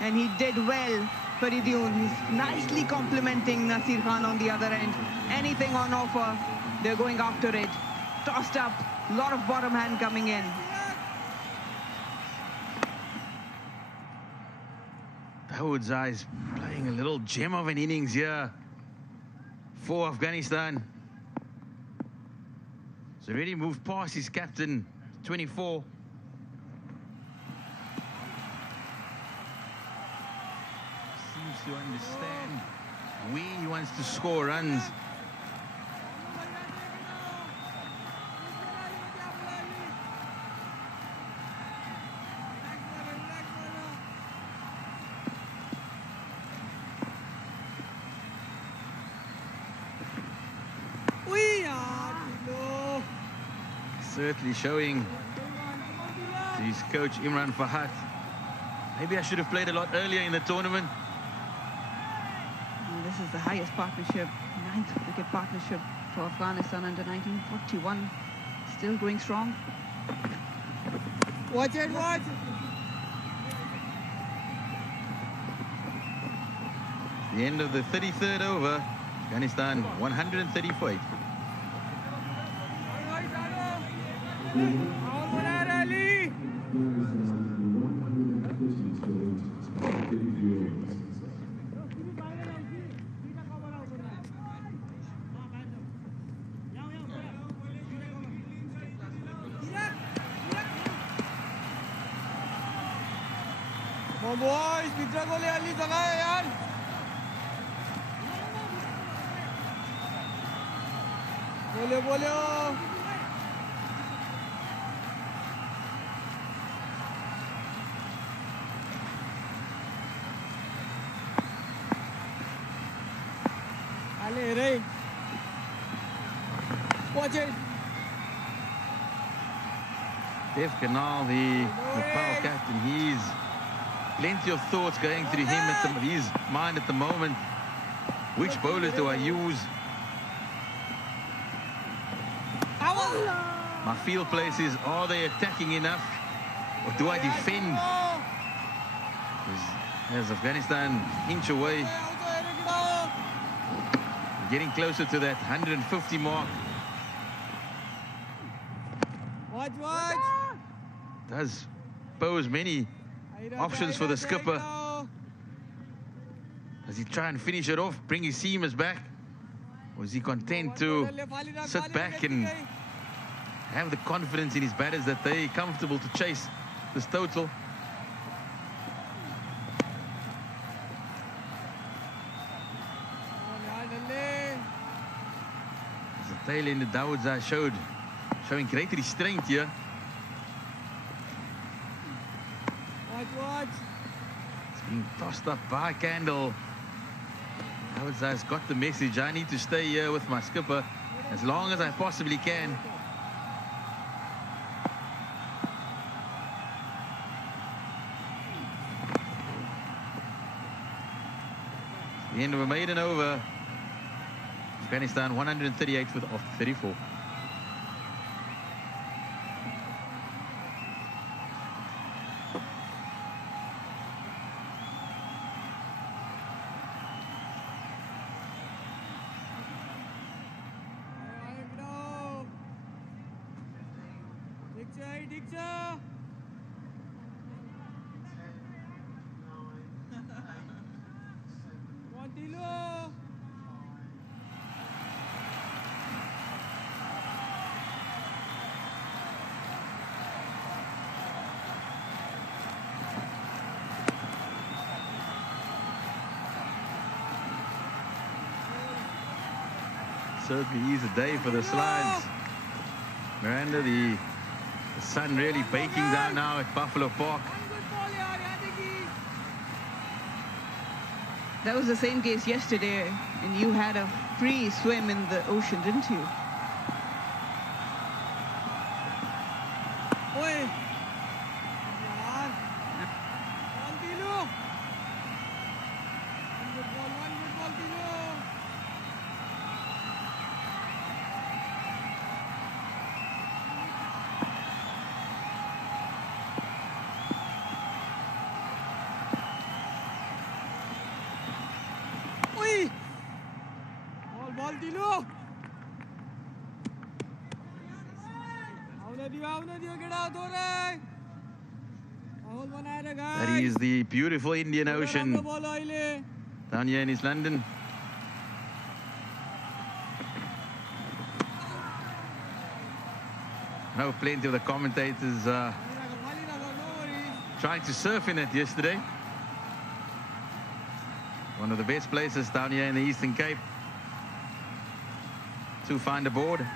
and he did well. Faridun, he's nicely complimenting Nasir Khan on the other end. Anything on offer, they're going after it. Tossed up, a lot of bottom hand coming in. Dawood's eyes playing a little gem of an innings here for Afghanistan. He's already moved past his captain, 24. Seems to understand where he wants to score runs. Certainly showing to his coach Imran Fahad. Maybe I should have played a lot earlier in the tournament. And this is the highest partnership, 9th wicket partnership for Afghanistan under 1941. Still going strong. Watch it, watch! The end of the 33rd over. Afghanistan 130 for 8. Come on boys, पिछड़ा को ले अली जगह है यार. बोलो बोलो. Ale, Ray. Watch it. Dev Kanal, the Nepal captain, he's plenty of thoughts going through him at his mind at the moment. Which bowlers do I use? My field places, are they attacking enough? Or do I defend? As Afghanistan inch away, getting closer to that 150 mark. Watch, watch. Does pose many options for the skipper. Does he try and finish it off, bring his seamers back? Or is he content to sit back and have the confidence in his batters that they're comfortable to chase this total? As the tail end of Dawood's eye showing great restraint here. Watch, watch. It's being tossed up by Candle. Dawood's eye's got the message. I need to stay here with my skipper as long as I possibly can. The end of a maiden over. Afghanistan 138 with off 34. Certainly is a day for the slides. Miranda, the sun really baking down now at Buffalo Park. That was the same case yesterday, and you had a free swim in the ocean, didn't you? Oi. That is the beautiful Indian Ocean down here in East London. I know plenty of the commentators trying to surf in it yesterday. One of the best places down here in the Eastern Cape to find a board.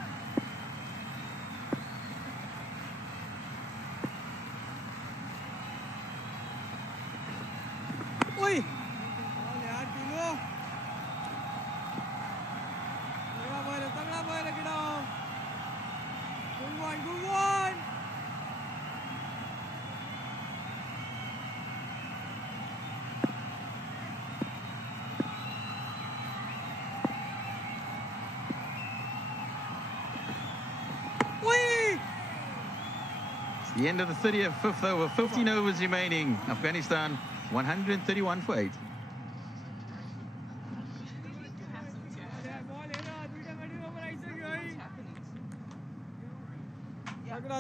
The end of the 35th over, 15 overs remaining. Afghanistan 131 for 8.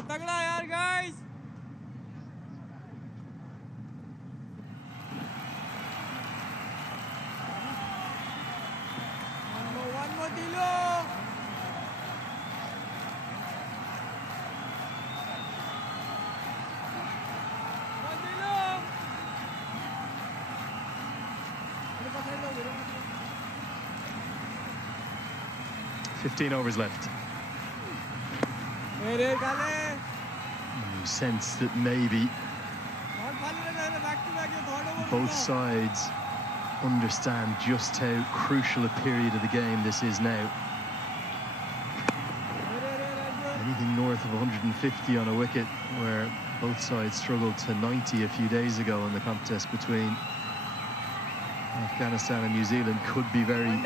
तगड़ा यार guys. One more Dilo. One Dilo. 15 overs left. Mere gale. You sense that maybe both sides understand just how crucial a period of the game this is now. Anything north of 150 on a wicket, where both sides struggled to 90 a few days ago in the contest between Afghanistan and New Zealand, could be very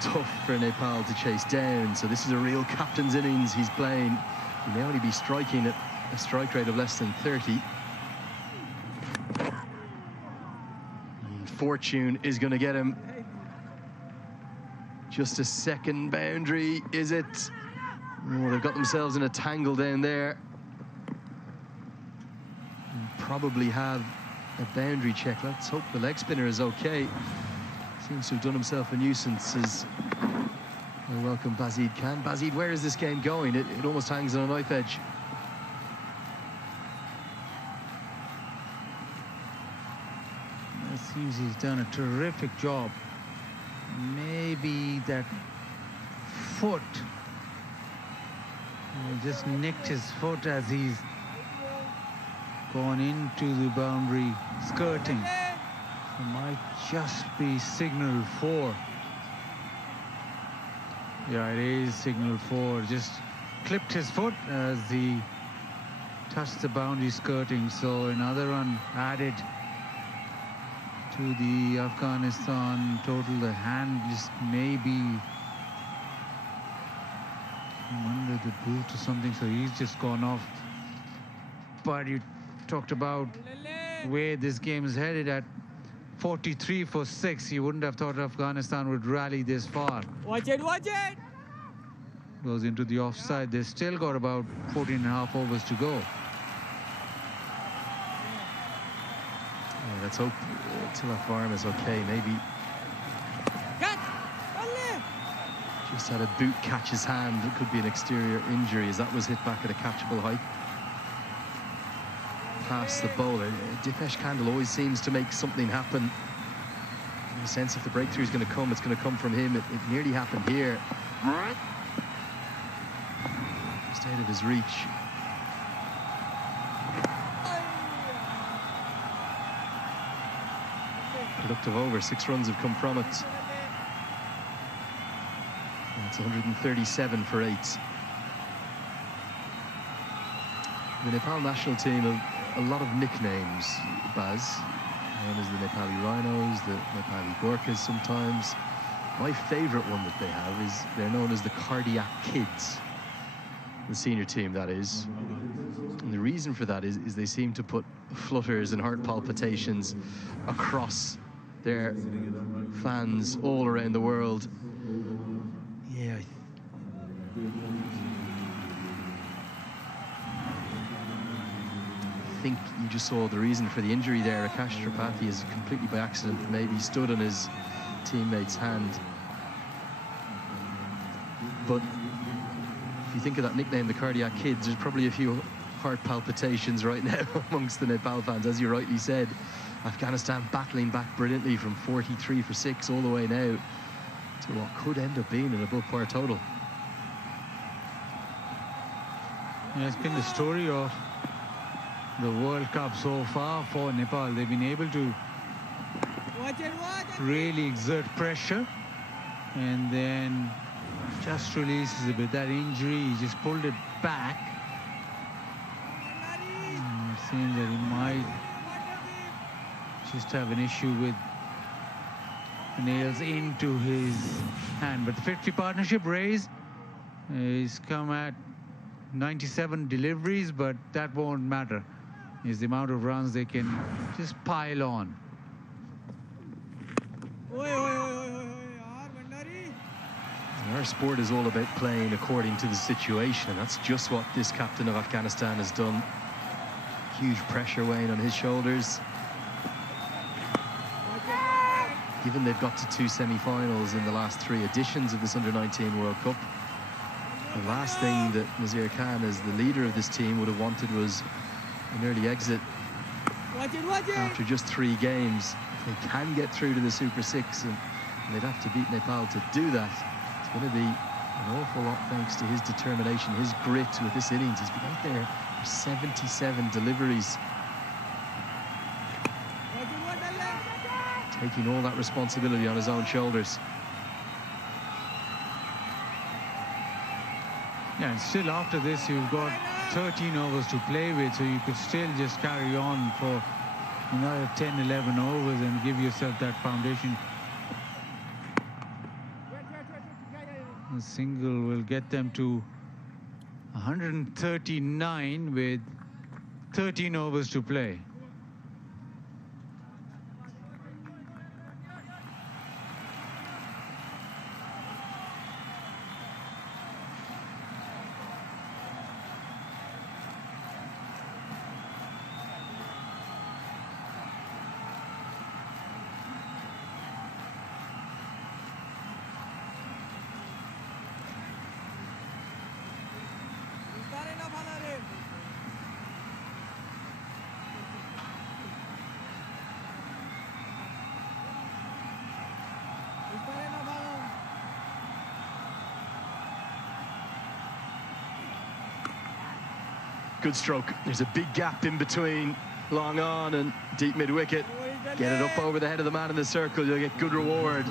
tough for Nepal to chase down. So this is a real captain's innings he's playing. He may only be striking at a strike rate of less than 30. And fortune is going to get him. Just a second boundary, is it? Oh, they've got themselves in a tangle down there. And probably have a boundary check. Let's hope the leg spinner is okay. Seems to have done himself a nuisance as I welcome Bazid Khan. Bazid, where is this game going? It almost hangs on a knife edge. It seems he's done a terrific job. Maybe that foot, he just nicked his foot as he's gone into the boundary skirting. It might just be signal 4. Yeah, it is signal 4. Just clipped his foot as he touched the boundary skirting. So another run added to the Afghanistan total. The hand just maybe under the boot or something. So he's just gone off. But you talked about where this game is headed at. 43 for 6. You wouldn't have thought Afghanistan would rally this far. Watch it, watch it. Goes into the offside. They still got about 14 and a half overs to go. Yeah, let's hope Tilak Varma is okay. Maybe just had a boot catch his hand. It could be an exterior injury, as that was hit back at a catchable height. Past the bowler. Dipesh Kandal always seems to make something happen. In the sense, if the breakthrough is going to come, it's going to come from him. It nearly happened here. Just out of his reach. Productive over. 6 runs have come from it. And it's 137 for 8. The Nepal national team have a lot of nicknames, Baz. Known as the Nepali Rhinos, the Nepali Gorkhas sometimes. My favourite one that they have is they're known as the Cardiac Kids. The senior team, that is. And the reason for that is they seem to put flutters and heart palpitations across their fans all around the world. Yeah. I think you just saw the reason for the injury there. Akash Tripathi is completely by accident maybe stood on his teammate's hand. But if you think of that nickname, the Cardiac Kids, there's probably a few heart palpitations right now amongst the Nepal fans, as you rightly said. Afghanistan battling back brilliantly from 43 for 6 all the way now to what could end up being an above-par total. Yeah, it's been the story of the World Cup so far for Nepal. They've been able to really exert pressure and then just releases a bit. That injury, he just pulled it back. It seems that he might just have an issue with nails into his hand. But the 50 partnership raise is come at 97 deliveries, but that won't matter. Is the amount of runs they can just pile on. Our sport is all about playing according to the situation, and that's just what this captain of Afghanistan has done. Huge pressure weighing on his shoulders. Given they've got to 2 semi-finals in the last 3 editions of this Under-19 World Cup, the last thing that Nazir Khan, as the leader of this team, would have wanted was an early exit after just 3 games. If they can get through to the Super 6, and they'd have to beat Nepal to do that, it's going to be an awful lot thanks to his determination, his grit with this innings. He's been out there for 77 deliveries, taking all that responsibility on his own shoulders. Yeah, and still after this, you've got 13 overs to play with, so you could still just carry on for another 10, 11 overs and give yourself that foundation. A single will get them to 139 with 13 overs to play. Good stroke. There's a big gap in between long on and deep mid-wicket. Get it up over the head of the man in the circle, you'll get good reward.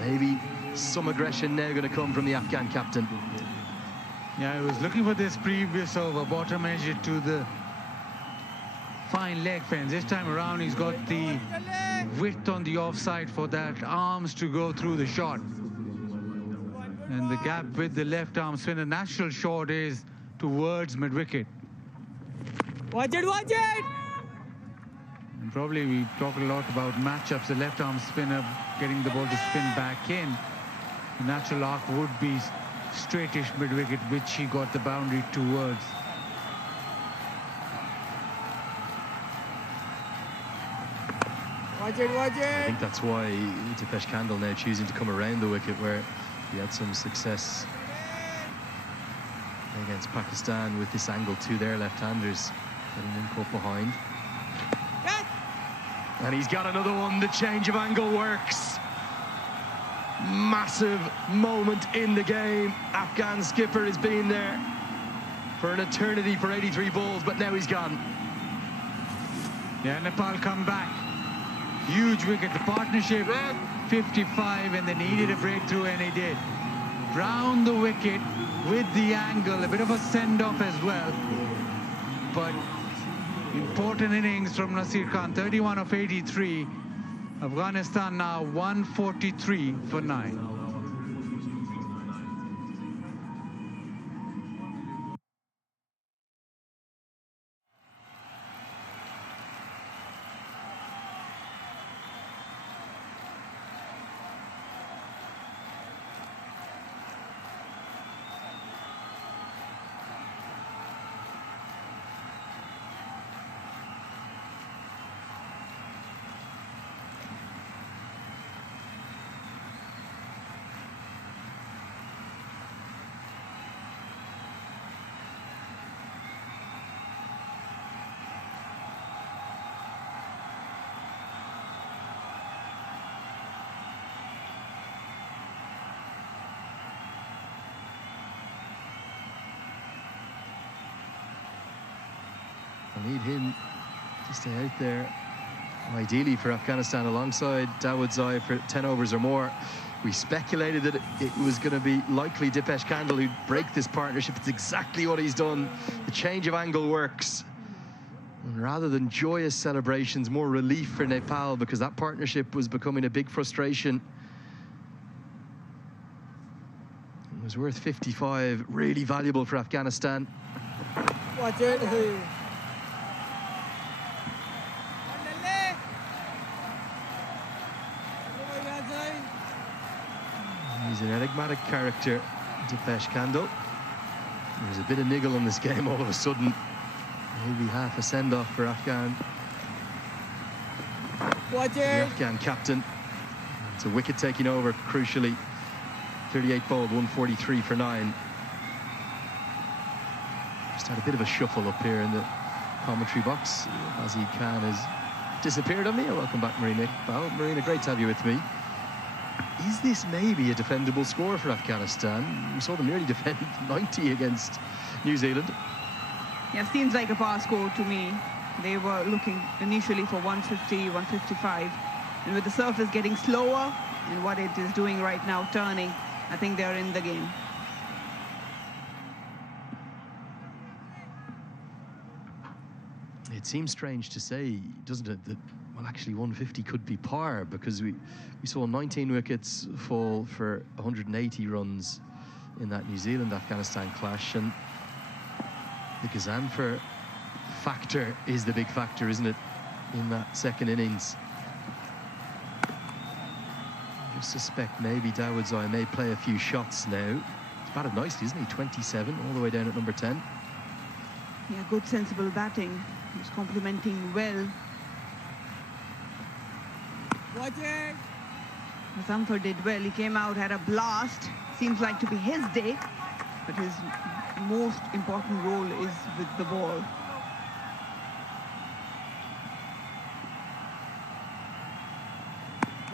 Maybe some aggression now going to come from the Afghan captain. Yeah, he was looking for this previous over, bottom edge it to the fine leg fence. This time around, he's got the width on the offside for that arms to go through the shot. And the gap with the left arm spin, the natural shot is towards mid-wicket. Watch it, watch it! And probably we talk a lot about matchups, the left arm spinner getting the ball to spin back in. The natural arc would be straightish mid-wicket, which he got the boundary towards. Watch it, watch it! I think that's why Dipesh Kandal now choosing to come around the wicket, where he had some success against Pakistan with this angle to their left-handers, getting them caught behind. And he's got another one. The change of angle works. Massive moment in the game. Afghan skipper has been there for an eternity for 83 balls, but now he's gone. Yeah, Nepal come back. Huge wicket. The partnership 55, and they needed a breakthrough, and they did. Round the wicket with the angle, a bit of a send-off as well. But important innings from Nasir Khan, 31 of 83. Afghanistan now 143 for 9. They'll need him to stay out there. Ideally for Afghanistan alongside Dawood for 10 overs or more. We speculated that it was going to be likely Dipesh Kandal who'd break this partnership. It's exactly what he's done. The change of angle works. And rather than joyous celebrations, more relief for Nepal, because that partnership was becoming a big frustration. It was worth 55, really valuable for Afghanistan. Watch it. He's an enigmatic character, Dipesh Kandal. There's a bit of niggle in this game all of a sudden. Maybe half a send-off for Afghan. Watch it. The Afghan captain. It's a wicket taking over, crucially. 38 bowled, 143 for 9. Just had a bit of a shuffle up here in the commentary box. Azid Khan has disappeared on me. Welcome back, Marina. Marina, great to have you with me. Is this maybe a defendable score for Afghanistan? We saw them nearly defend 90 against New Zealand. Yeah, seems like a power score to me. They were looking initially for 150, 155. And with the surface getting slower and what it is doing right now, turning, I think they're in the game. It seems strange to say, doesn't it, that, well, actually 150 could be par, because we saw 19 wickets fall for 180 runs in that New Zealand-Afghanistan clash, and the Gazanfar factor is the big factor, isn't it, in that second innings. I just suspect maybe Dawood may play a few shots now. He's batted nicely, isn't he? 27, all the way down at number 10. Yeah, good sensible batting. He's complimenting well. Watch it. Gazanfar did well. He came out, had a blast. Seems like to be his day, but his most important role is with the ball.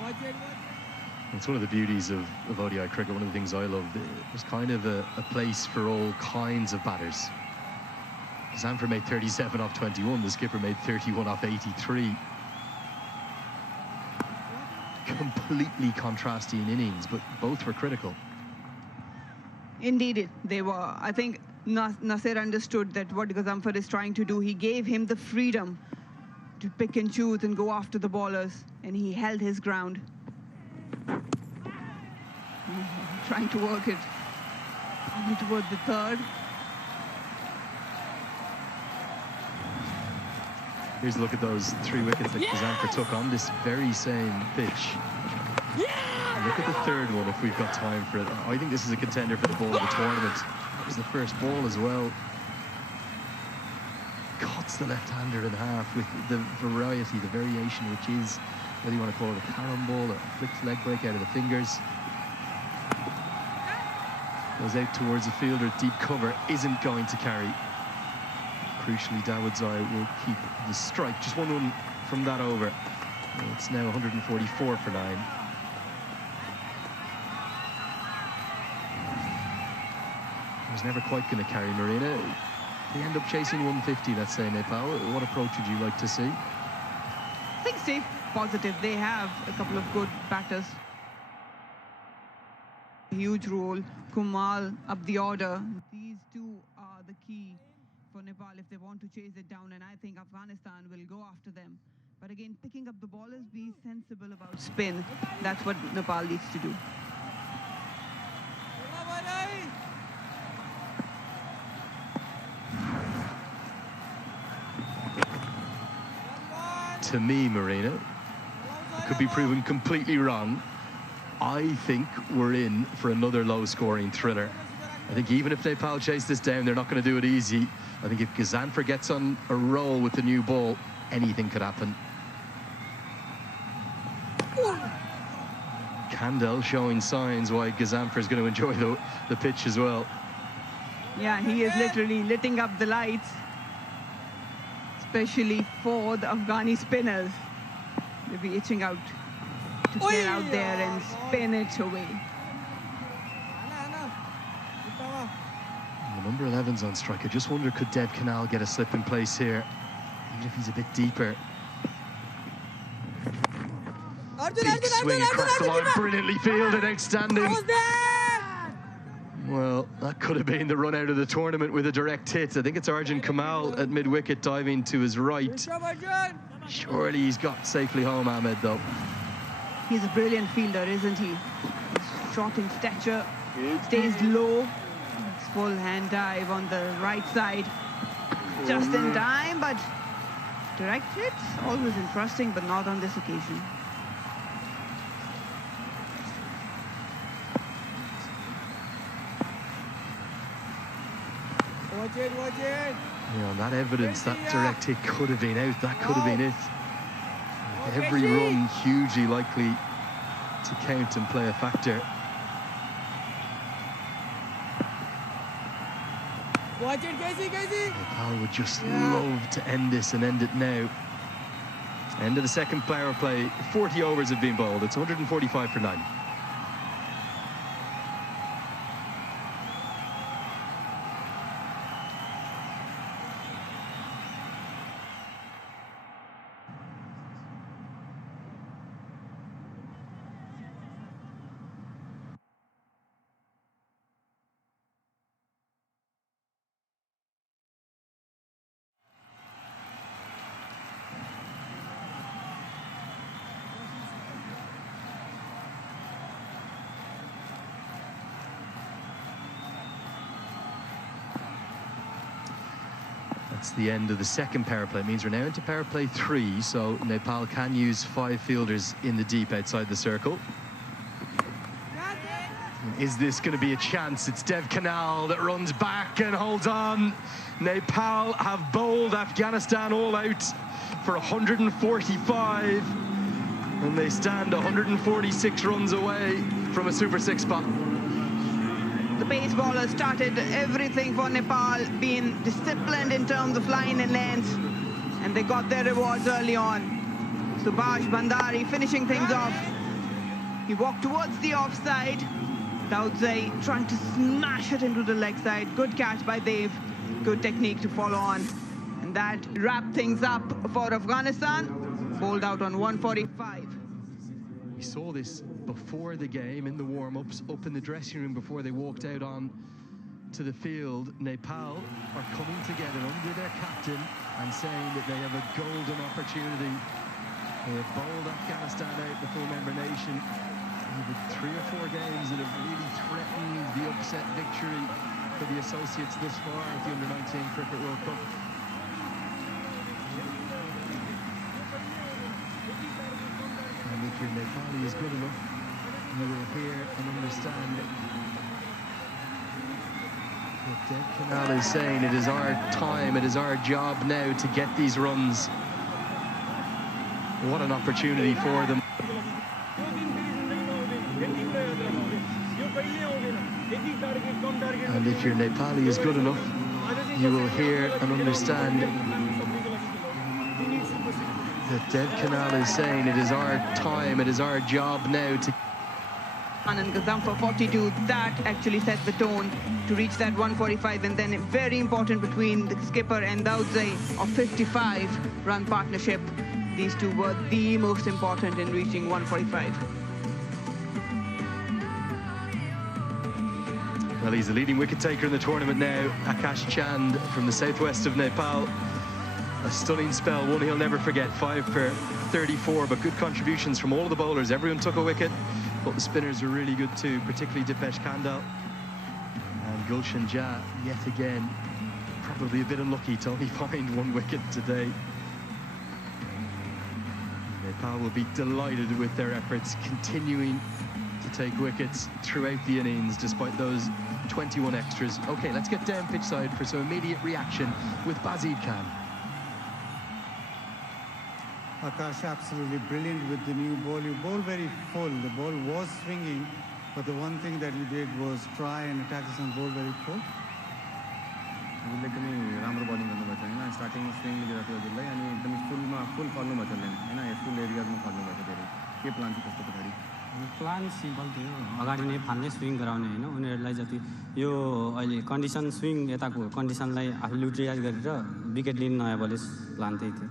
Watch it. It's one of the beauties of ODI cricket. One of the things I love. There's kind of a place for all kinds of batters. Gazanfar made 37 off 21. The skipper made 31 off 83. Completely contrasting innings, but both were critical. Indeed, they were. I think Nasir understood that what Gazanfar is trying to do. He gave him the freedom to pick and choose and go after the ballers, and he held his ground. Trying to work it towards the third. Here's a look at those 3 wickets that Gazanfar took on this very same pitch. And look at the third one if we've got time for it. I think this is a contender for the ball of the tournament. That was the first ball as well. Cuts the left-hander in half with the variety, the variation, which is, whether you want to call it a carom ball, a flicked leg break out of the fingers. Goes out towards the fielder, deep cover, isn't going to carry. Crucially, Dawood will keep the strike. Just 1 run from that over. It's now 144 for 9. It was never quite going to carry, Marina. They end up chasing 150, let's say, Nepal. What approach would you like to see? I think stay positive. They have a couple of good batters. Huge role. Kumal up the order. These two are the key for Nepal if they want to chase it down, and I think Afghanistan will go after them. But again, picking up the ballers, be sensible about spin. That's what Nepal needs to do. To me, Marina, could be proven completely wrong. I think we're in for another low-scoring thriller. I think even if Nepal chase this down, they're not going to do it easy. I think if Gazanfar gets on a roll with the new ball, anything could happen. Kandal showing signs why Gazanfar is going to enjoy the pitch as well. Yeah, he is literally lighting up the lights, especially for the Afghani spinners. They'll be itching out to get out there and spin it away. The number 11's on strike. I just wonder, could Dev Canal get a slip in place here? even if he's a bit deeper. Arjun, Big swing across the line, brilliantly fielded, outstanding. Well, that could have been the run out of the tournament with a direct hit. I think it's Arjun Kamal at mid-wicket diving to his right. Surely he's got safely home, Ahmed, though. He's a brilliant fielder, isn't he? He's short in stature, stays low. His full hand dive on the right side. Just in time, but direct hits, always interesting, but not on this occasion. Watch it, watch it. Yeah, that evidence, that direct hit could have been out. That could have been it. Every run hugely likely to count and play a factor. Watch it, Casey. Nepal would just love to end this and end it now. End of the second power play. 40 overs have been bowled. It's 145 for 9. That's the end of the second power play. It means we're now into power play 3, so Nepal can use 5 fielders in the deep outside the circle. Is this going to be a chance? It's Dev Kanal that runs back and holds on. Nepal have bowled Afghanistan all out for 145, and they stand 146 runs away from a Super 6 spot. The pace bowlers started everything for Nepal, being disciplined in terms of line and length, and they got their rewards early on. Subhash Bandari finishing things off. He walked towards the offside. Daudzai trying to smash it into the leg side. Good catch by Dev. Good technique to follow on. And that wrapped things up for Afghanistan. Bowled out on 145. We saw this before the game in the warm-ups, up in the dressing room before they walked out on to the field. Nepal are coming together under their captain and saying that they have a golden opportunity. They have bowled Afghanistan out, the full member nation. They've had 3 or 4 games that have really threatened the upset victory for the associates this far at the Under-19 Cricket World Cup. And if your Nepali is good enough, you will hear and understand what Dev Kanal is saying. It is our time, it is our job now to get these runs. What an opportunity for them. And if your Nepali is good enough, you will hear and understand that Dev Kanal is saying it is our time, it is our job now to... And Gazam for 42, that actually set the tone to reach that 145, and then very important between the skipper and Daudzai of 55-run partnership. These two were the most important in reaching 145. Well, he's the leading wicket taker in the tournament now, Akash Chand from the southwest of Nepal. A stunning spell, one he'll never forget, 5 for 34, but good contributions from all of the bowlers. Everyone took a wicket, but the spinners were really good too, particularly Dipesh Kandal. And Gulshan Jha, yet again, probably a bit unlucky to only find 1 wicket today. Nepal will be delighted with their efforts, continuing to take wickets throughout the innings, despite those 21 extras. Okay, let's get down pitch side for some immediate reaction with Bazid Khan. Akash absolutely brilliant with the new ball. You bowl very full. The ball was swinging, but the one thing that you did was try and attack this and bowl very full. राम्रो bowling गर्नुभएको छ हैन starting swing लिएर थियो हजुरलाई अनि एकदम full फल्नु भएको छ हैन फुल एरियामा फल्नु भएको धेरै के प्लान छ त्यसको पछाडी प्लान सिम्पल थियो अगाडि नै फाल्ने स्विङ गराउने होइन उनीहरूलाई जति यो अहिले कन्डिसन स्विङ यताको कन्डिसनलाई आफूले युटिलाइज गरेर विकेट लिने नयाँ बलिस प्लान त्यही थियो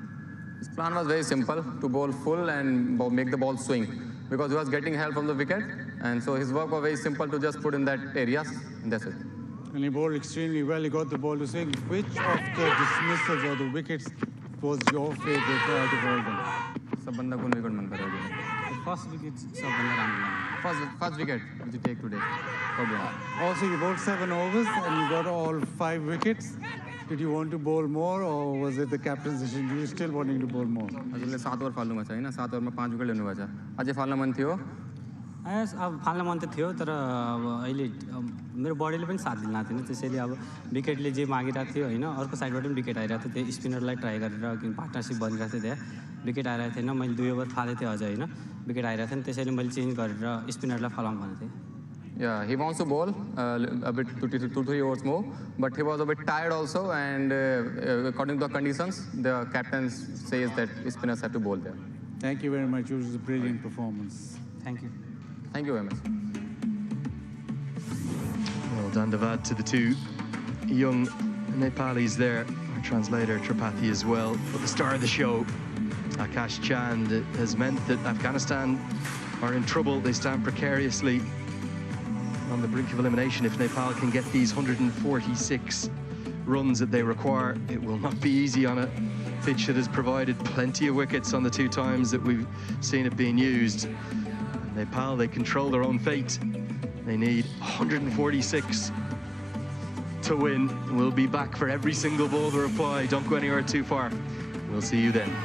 His plan was very simple, to bowl full and make the ball swing, because he was getting help from the wicket, and so his work was very simple to just put in that areas, and that's it. And he bowled extremely well. He got the ball to swing. Which of the dismissals or the wickets was your favorite out of all them? सबभन्दा कुन wicket मन पर्यो first wicket सबभन्दा राम्रो लाग्यो first wicket which you take today. Also, you bowled 7 overs and you got all 5 wickets. Did you want to bowl more or was it the captain's decision? You were still wanting to bowl more? हजुरले 7 over फाल्नु भएको छ हैन 7 ओभरमा 5 wicket लिनु भएको छ अझै फाल्न मन थियो अब फाल्न मन त थियो तर अब अहिले मेरो बडीले पनि साथ दिनु थिएन त्यसैले अब विकेटले जे मागिरहेको थियो होइन अर्को साइडबाट पनि विकेट आइरहेको थियो त्यो स्पिनरलाई ट्राई गरेर किन पार्टनरसिप बनिरहेको थियो त्यहाँ विकेट आइरहेको थिएन मैले 2 ओभर फालेको थिएँ अझै होइन विकेट आइरहेको थिएन त्यसैले मैले चेन्ज गरेर स्पिनरलाई फलाउँ भनेको थिएँ Yeah, he wants to bowl a bit 2-3 overs more, but he was a bit tired also, and according to the conditions, the captain says that spinners have to bowl there. Thank you very much. It was a brilliant performance. Thank you. Thank you very much. Well, Dandavad to the 2 young Nepalis there. Our translator, Tripathi, as well. But the star of the show, Akash Chand, has meant that Afghanistan are in trouble. They stand precariously on the brink of elimination. If Nepal can get these 146 runs that they require, it will not be easy on a pitch that has provided plenty of wickets on the 2 times that we've seen it being used. Nepal, they control their own fate. They need 146 to win. We'll be back for every single ball to reply. Don't go anywhere too far. We'll see you then.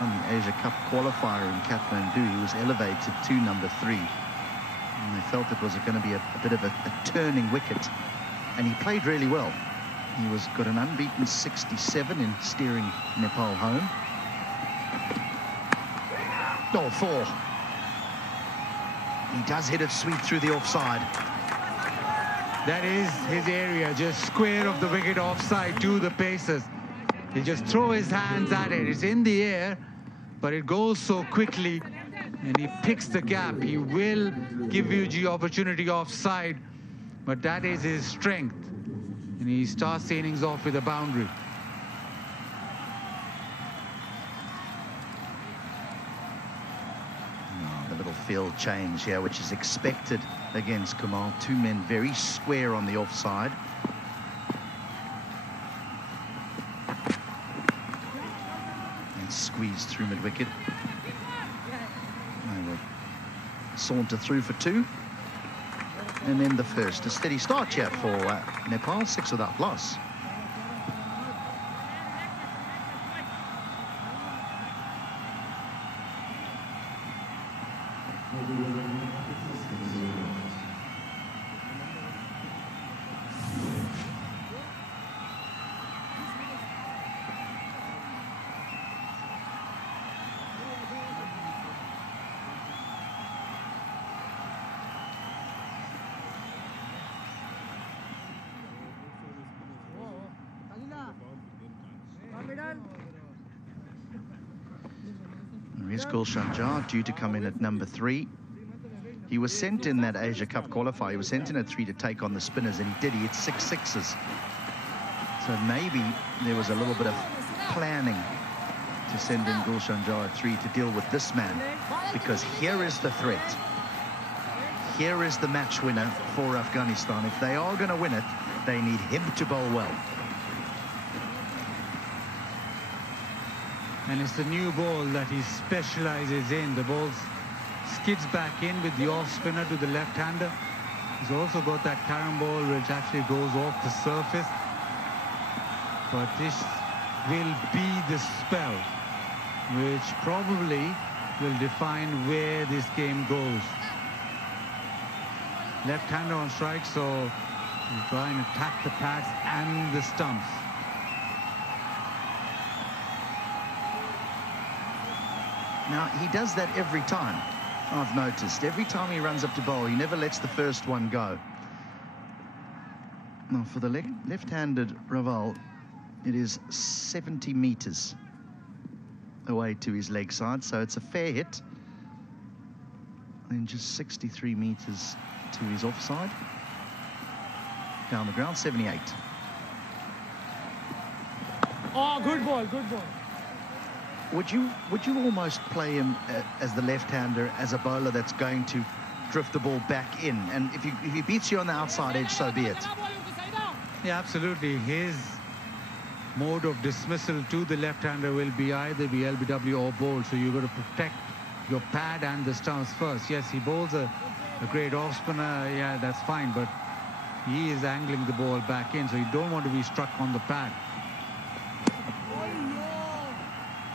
on the Asia Cup qualifier in Kathmandu. He was elevated to number 3. And they felt it was going to be a bit of a turning wicket. And he played really well. He was got an unbeaten 67 in steering Nepal home. Oh, 4. He does hit it sweet through the offside. That is his area, just square of the wicket offside to the paces. He'll just throw his hands at it. It's in the air, but it goes so quickly, and he picks the gap. He will give you the opportunity offside, but that is his strength. And he starts the innings off with a boundary. The little field change here, which is expected against Kamal. 2 men very square on the offside. And squeezed through mid-wicket. They will saunter through for 2. And then the first. A steady start here for Nepal, 6 without loss. Here's Gulshan Jar, due to come in at number 3. He was sent in that Asia Cup qualifier. He was sent in at 3 to take on the spinners, and he did. He hit 6 sixes. So maybe there was a little bit of planning to send in Gulshan Jar at 3 to deal with this man, because here is the threat. Here is the match winner for Afghanistan. If they are going to win it, they need him to bowl well. And it's the new ball that he specializes in. The ball skids back in with the off spinner to the left-hander. He's also got that carom ball which actually goes off the surface. But this will be the spell which probably will define where this game goes. Left-hander on strike, so he'll try and attack the pads and the stumps. Now, he does that every time, I've noticed. Every time he runs up to bowl, he never lets the first one go. Now, for the left-handed Raval, it is 70 metres away to his leg side, so it's a fair hit. And just 63 metres to his offside. Down the ground, 78. Oh, good ball, good ball. Would you almost play him as the left-hander, as a bowler that's going to drift the ball back in? And if he beats you on the outside edge, so be it. Yeah, absolutely. His mode of dismissal to the left-hander will be either be LBW or bowl. So you've got to protect your pad and the stumps first. Yes, he bowls a great off-spinner. Yeah, that's fine. But he is angling the ball back in, so you don't want to be struck on the pad.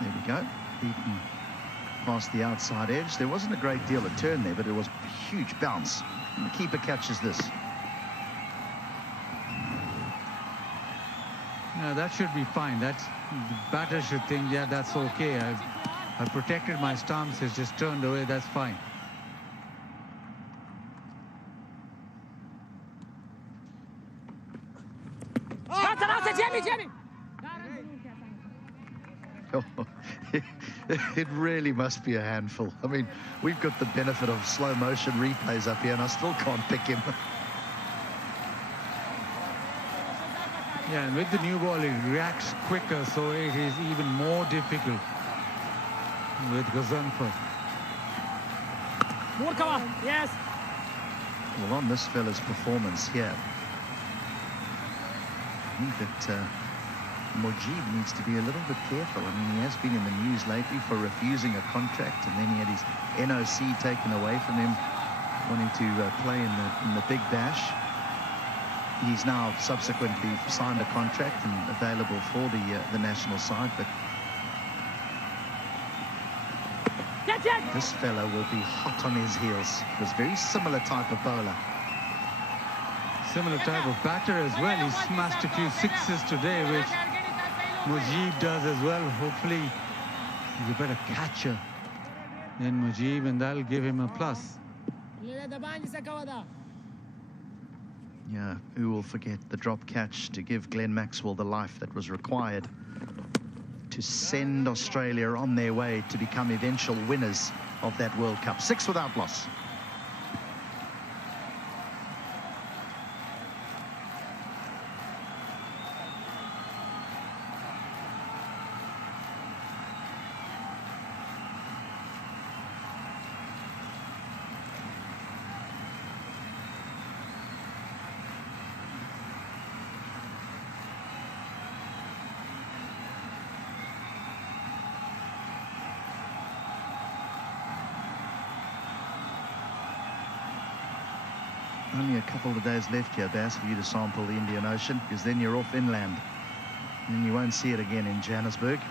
There we go. Beaten past the outside edge. There wasn't a great deal of turn there, but it was a huge bounce. And the keeper catches this. No, that should be fine. The batter should think, yeah, that's okay. I've protected my stumps. It's just turned away. That's fine. It really must be a handful. I mean, we've got the benefit of slow motion replays up here, and I still can't pick him. Yeah, and with the new ball, it reacts quicker, so it is even more difficult with Ghazanfar. More cover, yes. Well, on this fella's performance here, I think that Mujib needs to be a little bit careful. I mean, he has been in the news lately for refusing a contract, and then he had his NOC taken away from him, wanting to play in the Big Bash. He's now subsequently signed a contract and available for the national side, but This fella will be hot on his heels. He was a very similar type of bowler. Similar type of batter as well. He smashed a few sixes today, which Mujib does as well. Hopefully, he's a better catcher than Mujib, and that'll give him a plus. Yeah, who will forget the drop catch to give Glenn Maxwell the life that was required to send Australia on their way to become eventual winners of that World Cup. 6 without loss. Only a couple of days left here, Baz, for you to sample the Indian Ocean, because then you're off inland and you won't see it again in Johannesburg.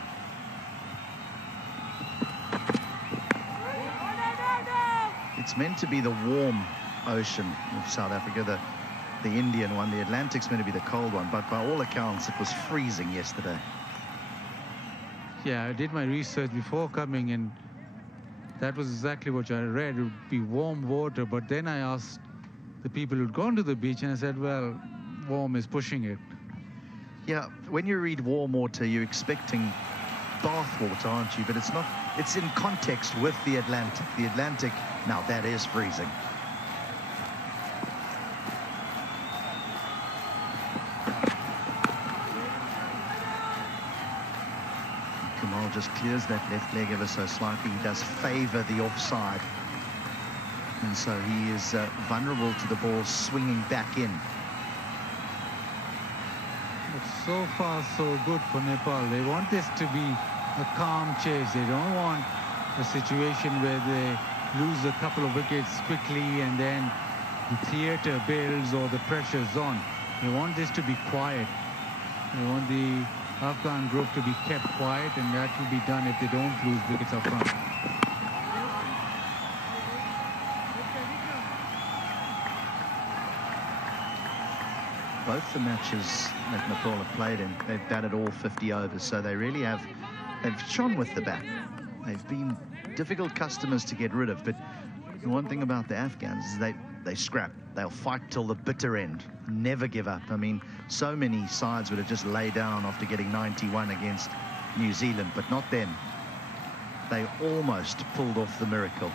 It's meant to be the warm ocean of South Africa, the Indian one. The Atlantic's meant to be the cold one, but by all accounts it was freezing yesterday. Yeah, I did my research before coming, and that was exactly what I read. It would be warm water, but then I asked the people who'd gone to the beach, and I said, well, warm is pushing it. Yeah, when you read warm water, you're expecting bath water, aren't you? But it's not. It's in context with the Atlantic. The Atlantic, now that is freezing. Kamal just clears that left leg ever so slightly. He does favour the offside. And so he is vulnerable to the ball swinging back in. But so far, so good for Nepal. They want this to be a calm chase. They don't want a situation where they lose a couple of wickets quickly and then the theatre builds or the pressure's on. They want this to be quiet. They want the Afghan group to be kept quiet, and that will be done if they don't lose wickets up front. Both the matches that Nepal have played in, they've batted all 50 overs, so they really have, they've shone with the bat. They've been difficult customers to get rid of, but the one thing about the Afghans is they scrap. They'll fight till the bitter end, never give up. I mean, so many sides would have just laid down after getting 91 against New Zealand, but not them. They almost pulled off the miracle.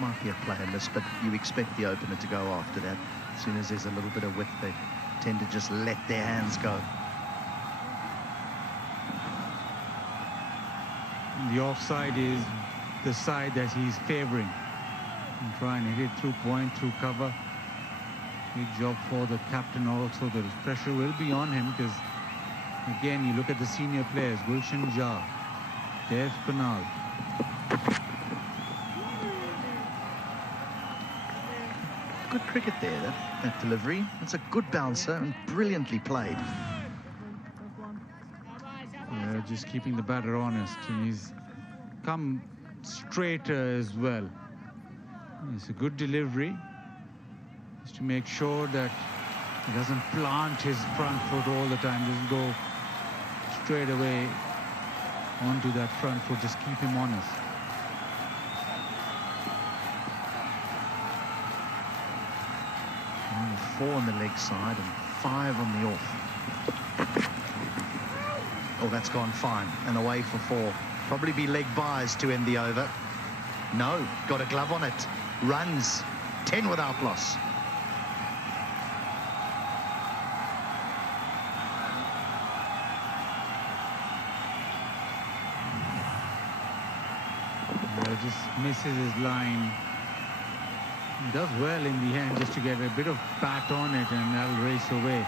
Might be a play miss, but you expect the opener to go after that. As soon as there's a little bit of width, they tend to just let their hands go. The offside is the side that he's favouring. And try and hit it through point, through cover. Big job for the captain also. The pressure will be on him because, again, you look at the senior players, Gulshan Jha, Dev Panal. Good cricket there, that delivery. It's a good bouncer and brilliantly played. Yeah, just keeping the batter honest, and he's come straighter as well. It's a good delivery, just to make sure that he doesn't plant his front foot all the time. Just go straight away onto that front foot. Just keep him honest. And 4 on the leg side and 5 on the off. Oh, that's gone fine. And away for 4. Probably be leg byes to end the over. No, got a glove on it. Runs. 10 without loss. Just misses his line. He does well in the end just to get a bit of bat on it, and that'll race away.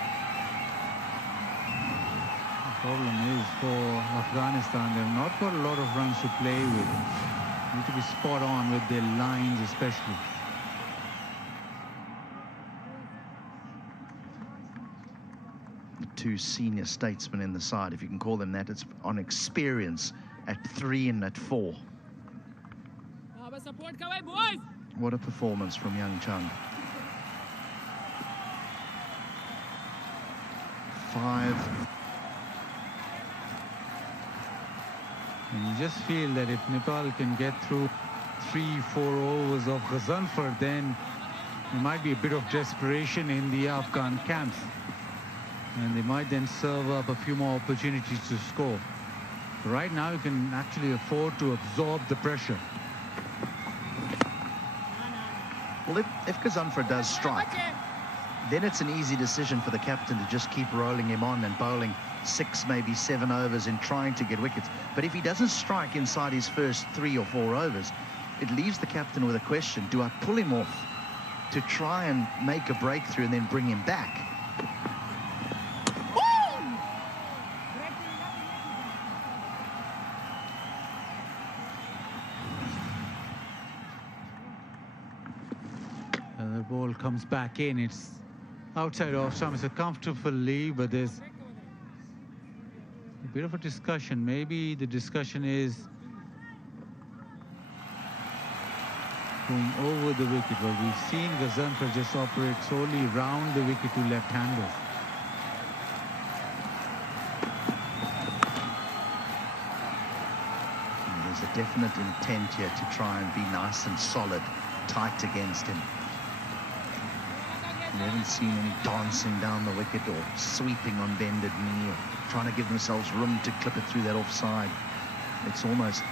The problem is for Afghanistan, they've not got a lot of runs to play with. Need to be spot on with their lines especially. The two senior statesmen in the side, if you can call them that, it's on experience at 3 and at 4. What a performance from young Chung. 5. And you just feel that if Nepal can get through 3-4 overs of Ghazanfar, then there might be a bit of desperation in the Afghan camps. And they might then serve up a few more opportunities to score. Right now, you can actually afford to absorb the pressure. Well, if Ghazanfar does strike, then it's an easy decision for the captain to just keep rolling him on and bowling 6, maybe 7 overs in trying to get wickets. But if he doesn't strike inside his first 3 or 4 overs, it leaves the captain with a question: do I pull him off to try and make a breakthrough and then bring him back? The ball comes back in. It's outside off stump. It's a comfortable lead, but there's a bit of a discussion. Maybe the discussion is going over the wicket, but we've seen Ghazanfar just operate solely round the wicket to left-handers. There's a definite intent here to try and be nice and solid, tight against him. We haven't seen any dancing down the wicket or sweeping on bended knee or trying to give themselves room to clip it through that offside. It's almost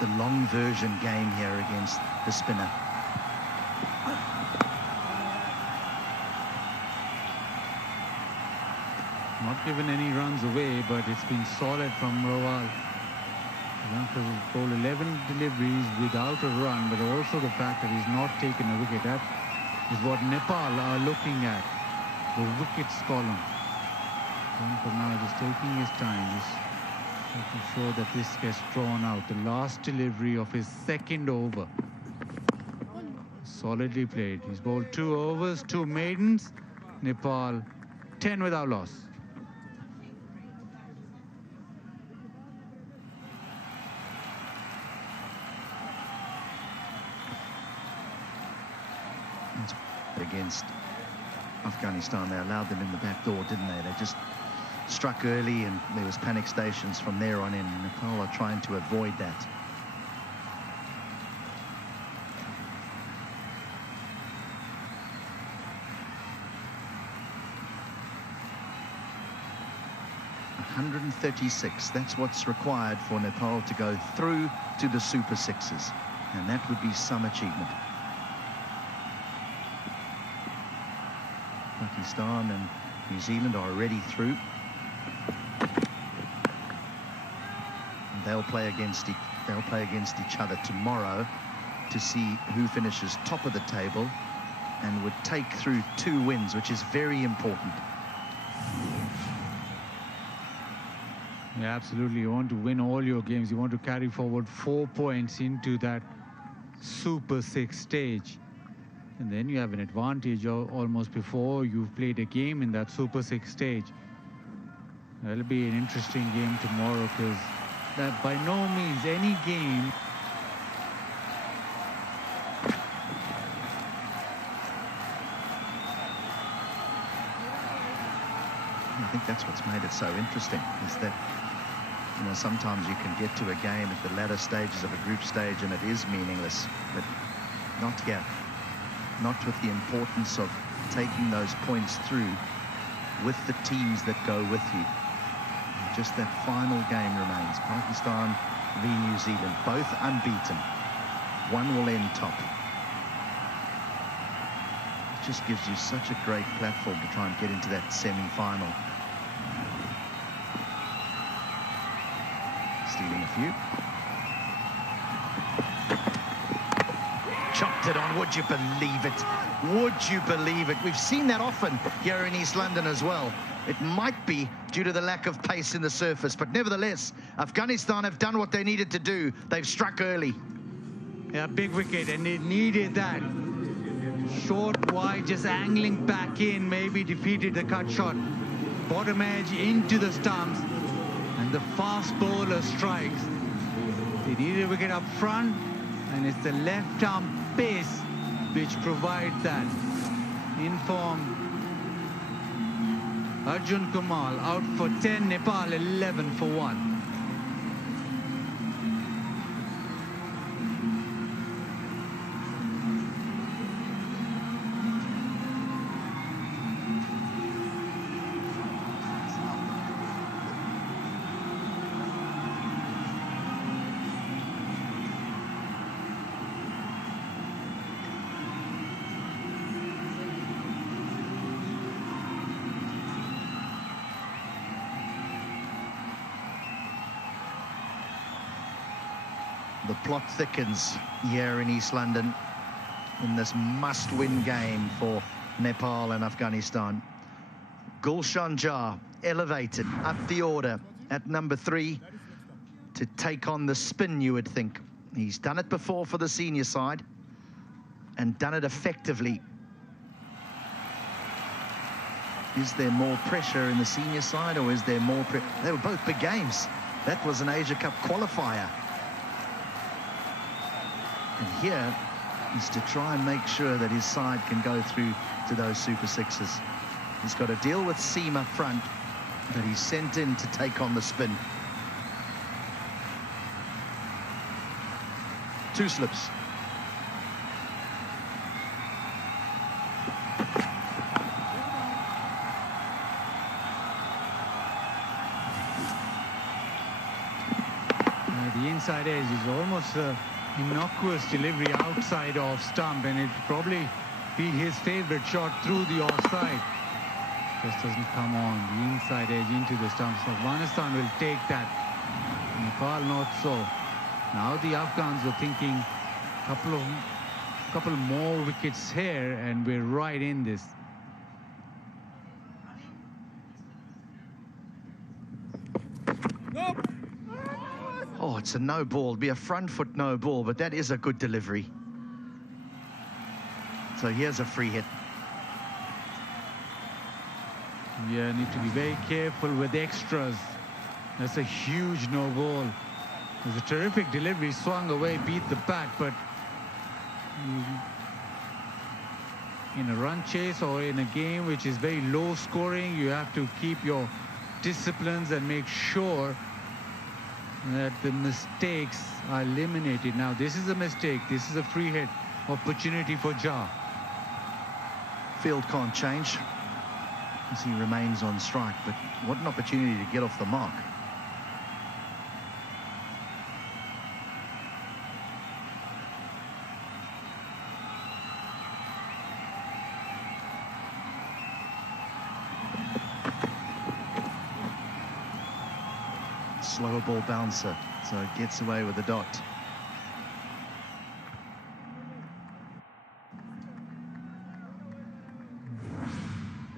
the long version game here against the spinner. Not given any runs away, but it's been solid from Rawal. Ghazanfar bowled 11 deliveries without a run, but also the fact that he's not taken a wicket. That is what Nepal are looking at, the wickets column. Ghazanfar now just taking his time, just making sure that this gets drawn out. The last delivery of his second over. Solidly played. He's bowled 2 overs, 2 maidens. Nepal 10 without loss. Against Afghanistan, they allowed them in the back door, didn't they? They just struck early and there was panic stations from there on in. Nepal are trying to avoid that. .136, that's what's required for Nepal to go through to the Super Sixes, and that would be some achievement. Pakistan and New Zealand are already through. And they'll play against each other tomorrow to see who finishes top of the table and would take through 2 wins, which is very important. Yeah, absolutely. You want to win all your games. You want to carry forward 4 points into that Super 6 stage. And then you have an advantage almost before you've played a game in that Super 6 stage. That'll be an interesting game tomorrow, because that by no means any game I think that's what's made it so interesting, is that, you know, sometimes you can get to a game at the latter stages of a group stage and it is meaningless, but not here. Not with the importance of taking those points through with the teams that go with you. Just that final game remains. Pakistan v New Zealand, both unbeaten. One will end top. It just gives you such a great platform to try and get into that semi-final. Stealing a few. Chopped it on, would you believe it? Would you believe it? We've seen that often here in East London as well. It might be due to the lack of pace in the surface, but nevertheless, Afghanistan have done what they needed to do. They've struck early. Yeah, big wicket, and they needed that. Short, wide, just angling back in, maybe defeated the cut shot. Bottom edge into the stumps, and the fast bowler strikes. They needed a wicket up front, and it's the left arm pace which provides that. In form, Arjun Kumar out for 10, Nepal 11 for 1. The plot thickens here in East London in this must-win game for Nepal and Afghanistan. Gulshan Jah elevated up the order at number 3 to take on the spin, you would think. He's done it before for the senior side and done it effectively. Is there more pressure in the senior side, or is there more pressure? They were both big games. That was an Asia Cup qualifier. And here is to try and make sure that his side can go through to those Super Sixes. He's got to deal with seam up front that he's sent in to take on the spin. 2 slips. The inside edge is almost innocuous delivery outside off stump, and it probably be his favorite shot through the offside. Just doesn't come on. The inside edge into the stump. So Afghanistan will take that. Nepal not so. Now the Afghans are thinking couple more wickets here, and we're right in this. Oh, it's a no ball. It'll be a front foot no ball, but that is a good delivery. So here's a free hit. Yeah, need to be very careful with extras. That's a huge no ball. It was a terrific delivery, swung away, beat the bat, but in a run chase or in a game which is very low scoring, you have to keep your disciplines and make sure that the mistakes are eliminated. Now this is a mistake. This is a free hit opportunity for Jah. Field can't change as he remains on strike, but what an opportunity to get off the mark. Slower ball bouncer, so it gets away with the dot.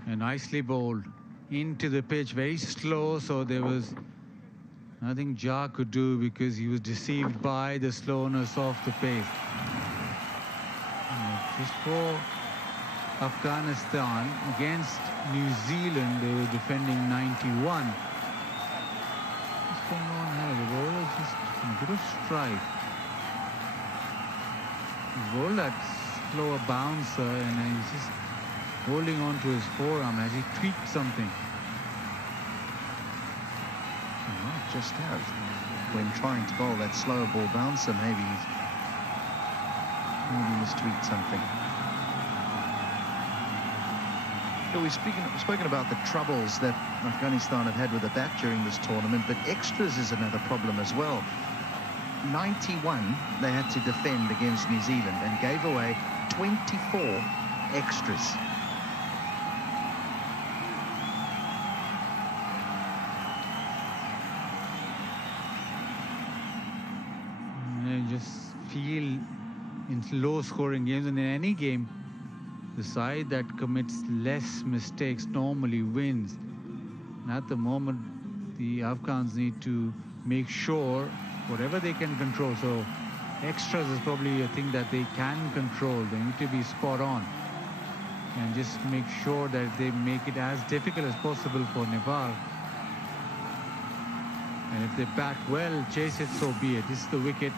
And nicely bowled into the pitch, very slow, so there was nothing Jah could do because he was deceived by the slowness of the pace. Just for Afghanistan against New Zealand, they were defending 91. What's going on here? The bowler just a bit of strike. He bowled that slower bouncer, and he's just holding on to his forearm as he tweaked something. He might just have, when trying to bowl that slower ball bouncer, maybe he's tweaked something. So we've spoken about the troubles that Afghanistan have had with the bat during this tournament, but extras is another problem as well. 91 they had to defend against New Zealand and gave away 24 extras. I just feel in low scoring games, and in any game, the side that commits less mistakes normally wins. And at the moment, the Afghans need to make sure whatever they can control. So extras is probably a thing that they can control. They need to be spot on and just make sure that they make it as difficult as possible for Nepal. And if they bat well, chase it, so be it. This is the wicket.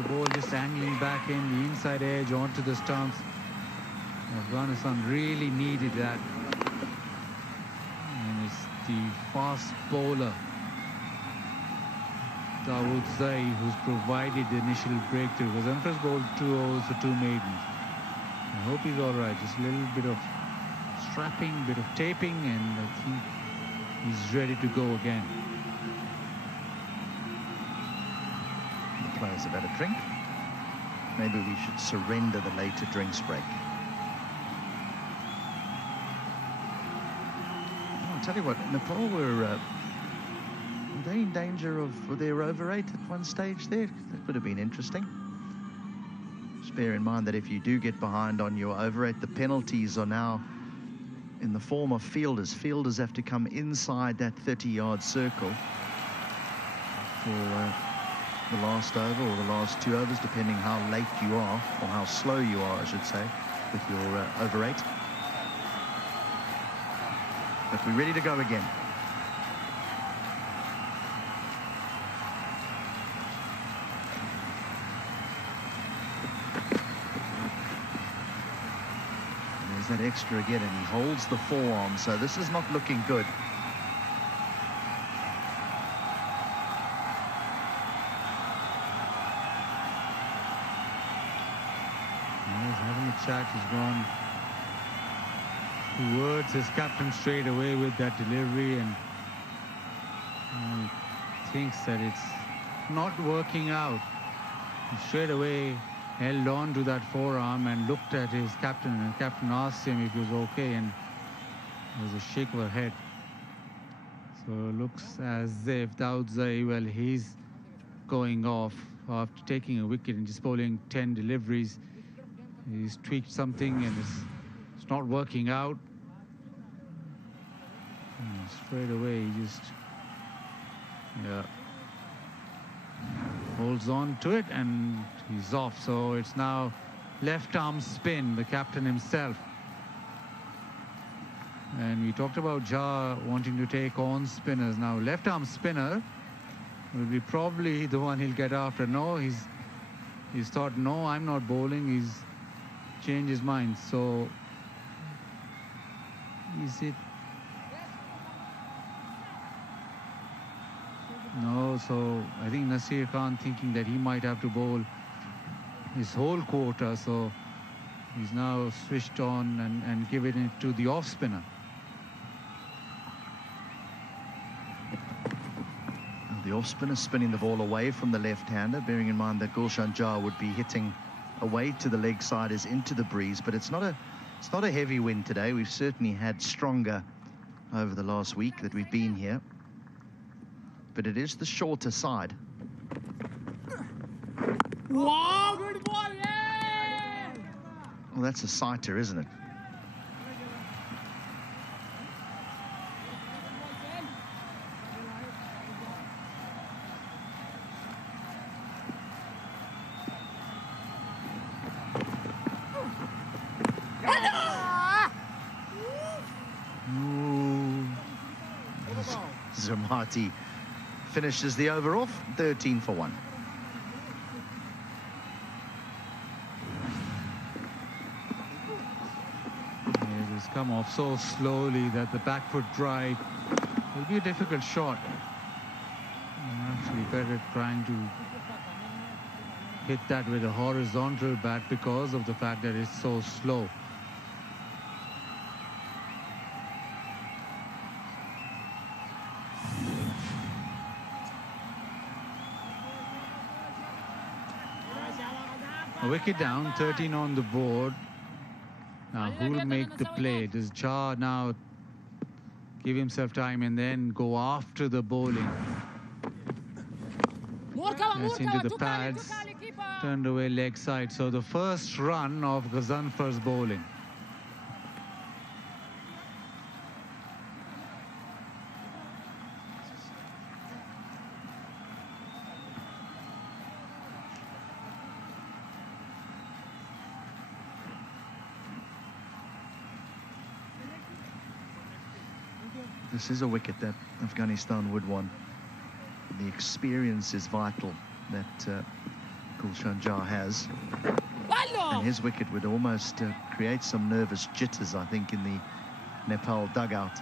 The ball just angling back in, the inside edge onto the stumps. Afghanistan really needed that. And it's the fast bowler, Dawood Zai, who's provided the initial breakthrough. Gazanfar's bowled 2 overs for 2 maidens. I hope he's all right. Just a little bit of strapping, bit of taping, and I think he's ready to go again. The players have had a drink. Maybe we should surrender the later drinks break. I'll tell you what, Nepal were they in danger of their over 8 at one stage there? That would have been interesting. Just bear in mind that if you do get behind on your over 8, the penalties are now in the form of fielders. Fielders have to come inside that 30-yard circle for the last over or the last 2 overs, depending how late you are, or how slow you are, I should say, with your over 8. But we're ready to go again. That extra again, and he holds the forearm, so this is not looking good. He's having a chat. He's gone towards his captain straight away with that delivery, and thinks that it's not working out. He straight away held on to that forearm and looked at his captain, and the captain asked him if he was okay, and there was a shake of her head. So it looks as if Dawood Zai, well, he's going off after taking a wicket and just bowling 10 deliveries. He's tweaked something and it's not working out. And straight away he just holds on to it and he's off. So it's now left arm spin, the captain himself. And we talked about Jha wanting to take on spinners. Now left arm spinner will be probably the one he'll get after. No, he's thought, no, I'm not bowling. He's changed his mind. So is it? No, so I think Nasir Khan thinking that he might have to bowl his whole quota, so he's now switched on and given it to the off spinner. The off spinner spinning the ball away from the left-hander, bearing in mind that Gulshan Jha would be hitting away to the leg siders into the breeze, but it's not a heavy wind today. We've certainly had stronger over the last week that we've been here, but it is the shorter side. Wow, good ball, yeah! Well, that's a sighter, isn't it? Zamati finishes the over off, 13 for 1. It has come off so slowly that the back foot drive will be a difficult shot. Actually better trying to hit that with a horizontal bat because of the fact that it's so slow. A wicket down, 13 on the board. Now, who'll make the play? Does Jha now give himself time and then go after the bowling? Yes, into the pads, turned away leg side. So the first run of Gazanfar's bowling. This is a wicket that Afghanistan would want. The experience is vital that Gulshan Jah has. And his wicket would almost create some nervous jitters, I think, in the Nepal dugout.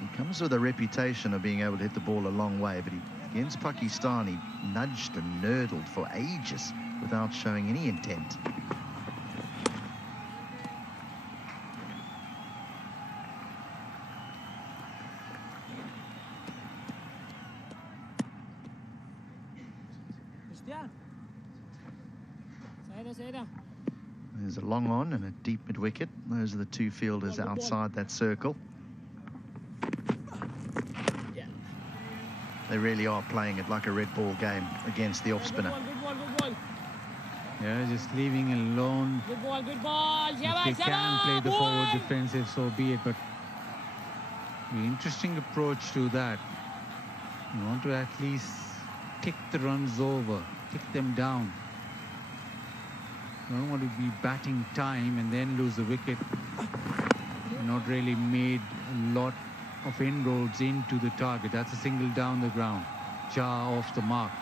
He comes with a reputation of being able to hit the ball a long way, but against Pakistan, he nudged and nurdled for ages without showing any intent. There's a long on and a deep mid-wicket. Those are the two fielders outside that circle. They really are playing it like a red ball game against the off-spinner. Yeah, just leaving alone. Good ball. If they can play the forward defensive, so be it. But the interesting approach to that. You want to at least tick the runs over, tick them down. You don't want to be batting time and then lose the wicket. You're not really made a lot of inroads into the target. That's a single down the ground. Jah off the mark.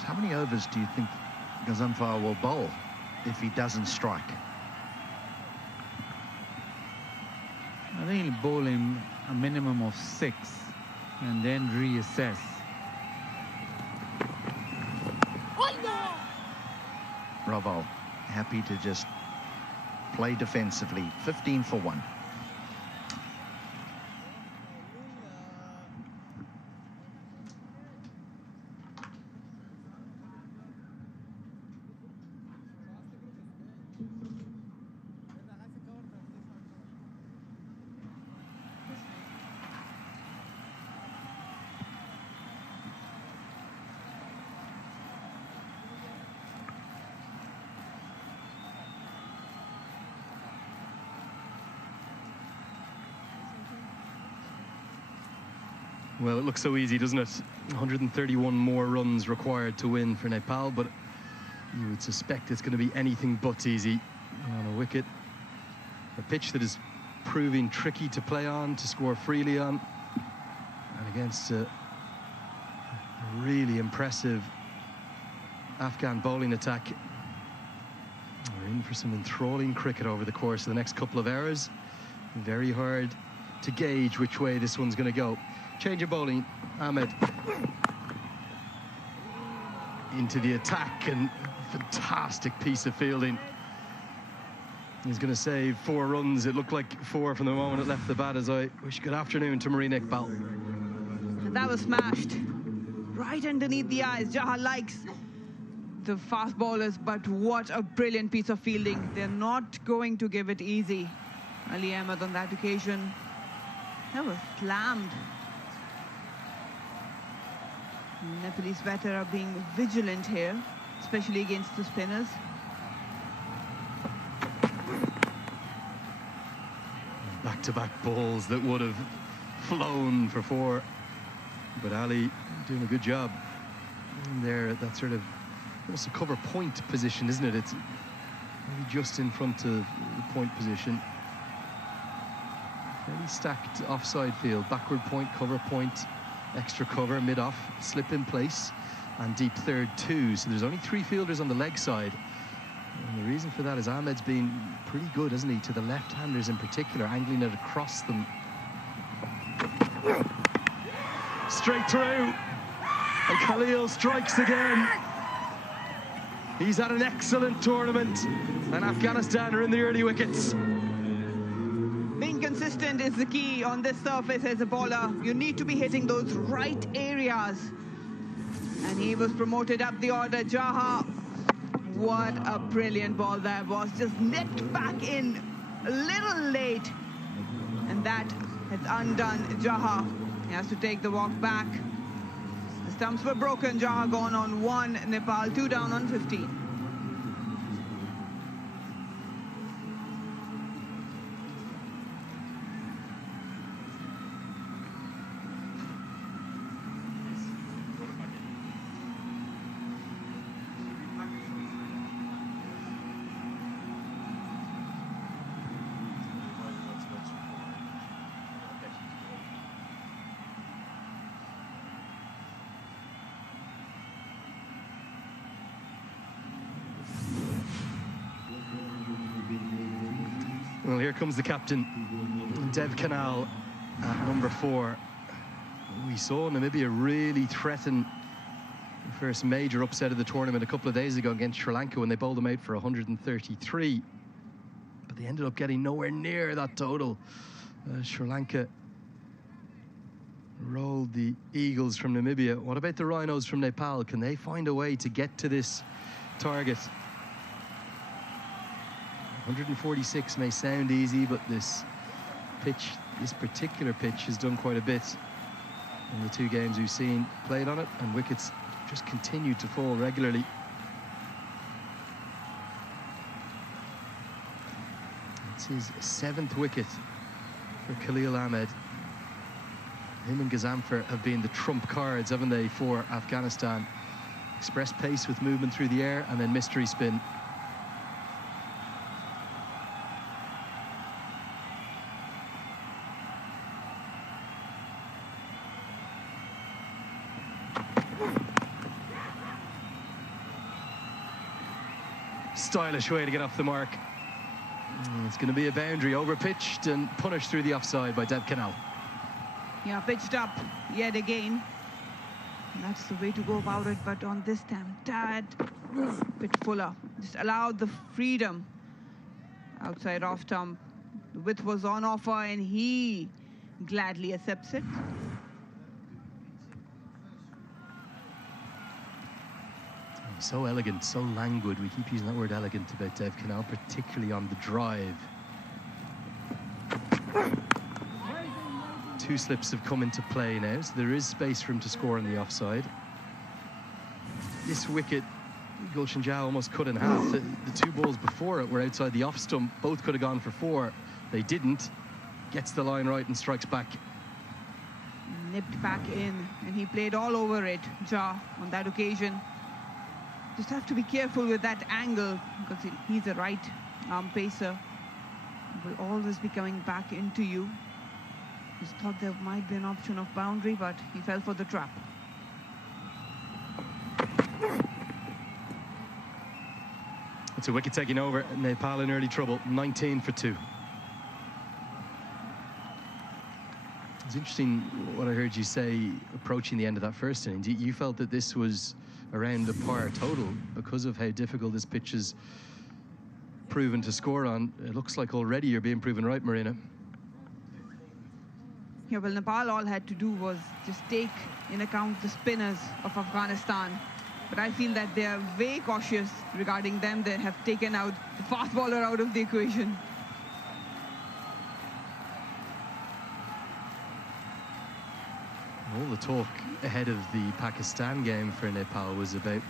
So how many overs do you think Gazanfar will bowl if he doesn't strike? I think he'll bowl him a minimum of 6 and then reassess. Raval happy to just play defensively. 15 for 1. Well, it looks so easy, doesn't it? 131 more runs required to win for Nepal, but you would suspect it's going to be anything but easy on a wicket. A pitch that is proving tricky to play on, to score freely on, and against a really impressive Afghan bowling attack. We're in for some enthralling cricket over the course of the next couple of hours. Very hard to gauge which way this one's going to go. Change of bowling. Ahmed into the attack, and fantastic piece of fielding. He's going to save 4 runs. It looked like 4 from the moment it left the bat, as I wish good afternoon to Marine Iqbal. And that was smashed right underneath the eyes. Jah likes the fast bowlers, but what a brilliant piece of fielding. They're not going to give it easy. Ali Ahmed on that occasion, that was slammed. Nepalese batter are being vigilant here, especially against the spinners. Back-to-back balls that would have flown for 4, but Ali doing a good job there at that sort of almost a cover point position, isn't it? It's maybe just in front of the point position. Fairly stacked offside field, backward point, cover point, extra cover, mid-off, slip in place, and deep third 2. So there's only 3 fielders on the leg side. And the reason for that is Ahmed's been pretty good, hasn't he, to the left-handers in particular, angling it across them. Straight through, and Khalil strikes again. He's had an excellent tournament, and Afghanistan are in the early wickets. Being consistent is the key on this surface as a bowler. You need to be hitting those right areas. And he was promoted up the order. Jah, what a brilliant ball that was. Just nipped back in a little late. And that has undone Jah. He has to take the walk back. The stumps were broken. Jah gone on 1, Nepal 2 down on 15. Well, here comes the captain, Dev Canal, at number 4. We saw Namibia really threaten the first major upset of the tournament a couple of days ago against Sri Lanka when they bowled them out for 133. But they ended up getting nowhere near that total. Sri Lanka rolled the Eagles from Namibia. What about the Rhinos from Nepal? Can they find a way to get to this target? 146 may sound easy, but this particular pitch has done quite a bit in the 2 games we've seen played on it, and wickets just continue to fall regularly. It's his 7th wicket for Khalil Ahmed. Him and Gazanfar have been the trump cards, haven't they, for Afghanistan? Express pace with movement through the air, and then mystery spin. Stylish way to get off the mark. It's going to be a boundary, over-pitched and punished through the offside by Dev Canal. Yeah, pitched up yet again. That's the way to go about it, but on this time, tad bit fuller. Just allowed the freedom outside off stump. The width was on offer and he gladly accepts it. So elegant, so languid. We keep using that word elegant about Dev Canal, particularly on the drive. 2 slips have come into play now, so there is space for him to score on the offside. This wicket, Gulshan Jha almost cut in half. The 2 balls before it were outside the off stump. Both could have gone for 4. They didn't. Gets the line right and strikes back. Nipped back in, and he played all over it, Jha, on that occasion. Just have to be careful with that angle, because he's a right arm pacer. He will always be coming back into you. Just thought there might be an option of boundary, but he fell for the trap. It's a wicket taking over. Nepal in early trouble. 19 for 2. It's interesting what I heard you say approaching the end of that first innings. You felt that this was around a par total because of how difficult this pitch has proven to score on. It looks like already you're being proven right, Marina. Yeah, well, Nepal all had to do was just take in account the spinners of Afghanistan. But I feel that they are very cautious regarding them. They have taken out the fast bowler out of the equation. All the talk ahead of the Pakistan game for Nepal was about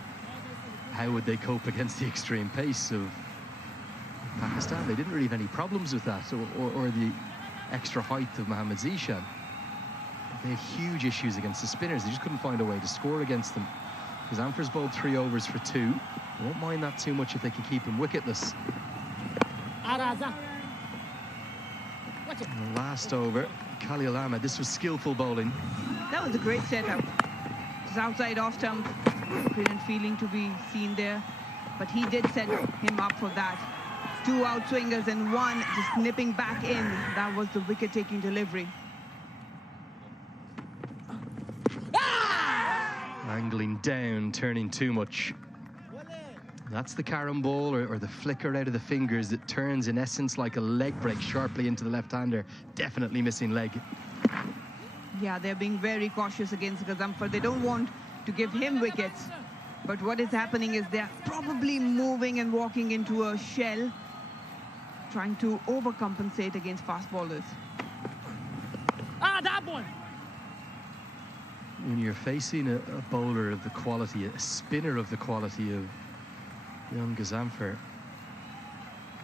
how would they cope against the extreme pace of Pakistan. They didn't really have any problems with that, or the extra height of Mohammad Zishan. They had huge issues against the spinners. They just couldn't find a way to score against them. Gazanfar's bowled 3 overs for 2. I won't mind that too much if they can keep him wicketless. And the last over, Khalil Ahmed. This was skillful bowling. That was a great setup. Just outside off stump. Brilliant feeling to be seen there. But he did set him up for that. 2 outswingers and 1 just nipping back in. That was the wicket-taking delivery. Angling down, turning too much. That's the carom ball, or the flicker out of the fingers that turns in essence like a leg break sharply into the left-hander. Definitely missing leg. Yeah, they're being very cautious against Gazanfar. They don't want to give him wickets. But what is happening is they're probably moving and walking into a shell, trying to overcompensate against fast bowlers. That one! When you're facing a bowler of the quality, a spinner of the quality of young Gazanfar,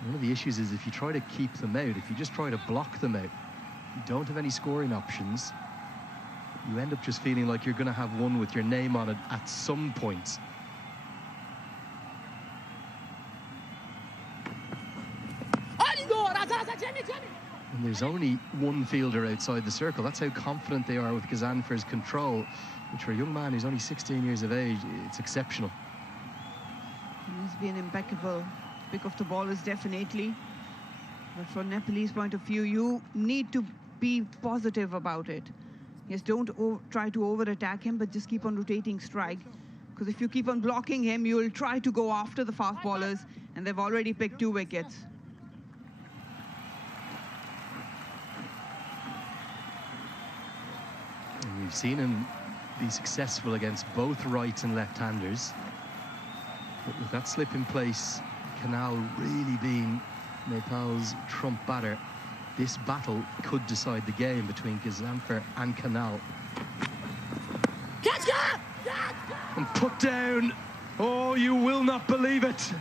one of the issues is if you try to keep them out, if you just try to block them out, you don't have any scoring options, you end up just feeling like you're going to have one with your name on it at some point. And there's only 1 fielder outside the circle. That's how confident they are with Gazanfar's control, which for a young man who's only 16 years of age, it's exceptional. He's been impeccable. Pick of the ball is definitely. But from Nepalese point of view, you need to be positive about it. Yes, don't try to over-attack him, but just keep on rotating strike. Because if you keep on blocking him, you'll try to go after the fast bowlers, and they've already picked 2 wickets. And we've seen him be successful against both right and left-handers. But with that slip in place, Kanal really being Nepal's trump batter, this battle could decide the game between Gazanfar and Kanal. And put down. Oh, you will not believe it.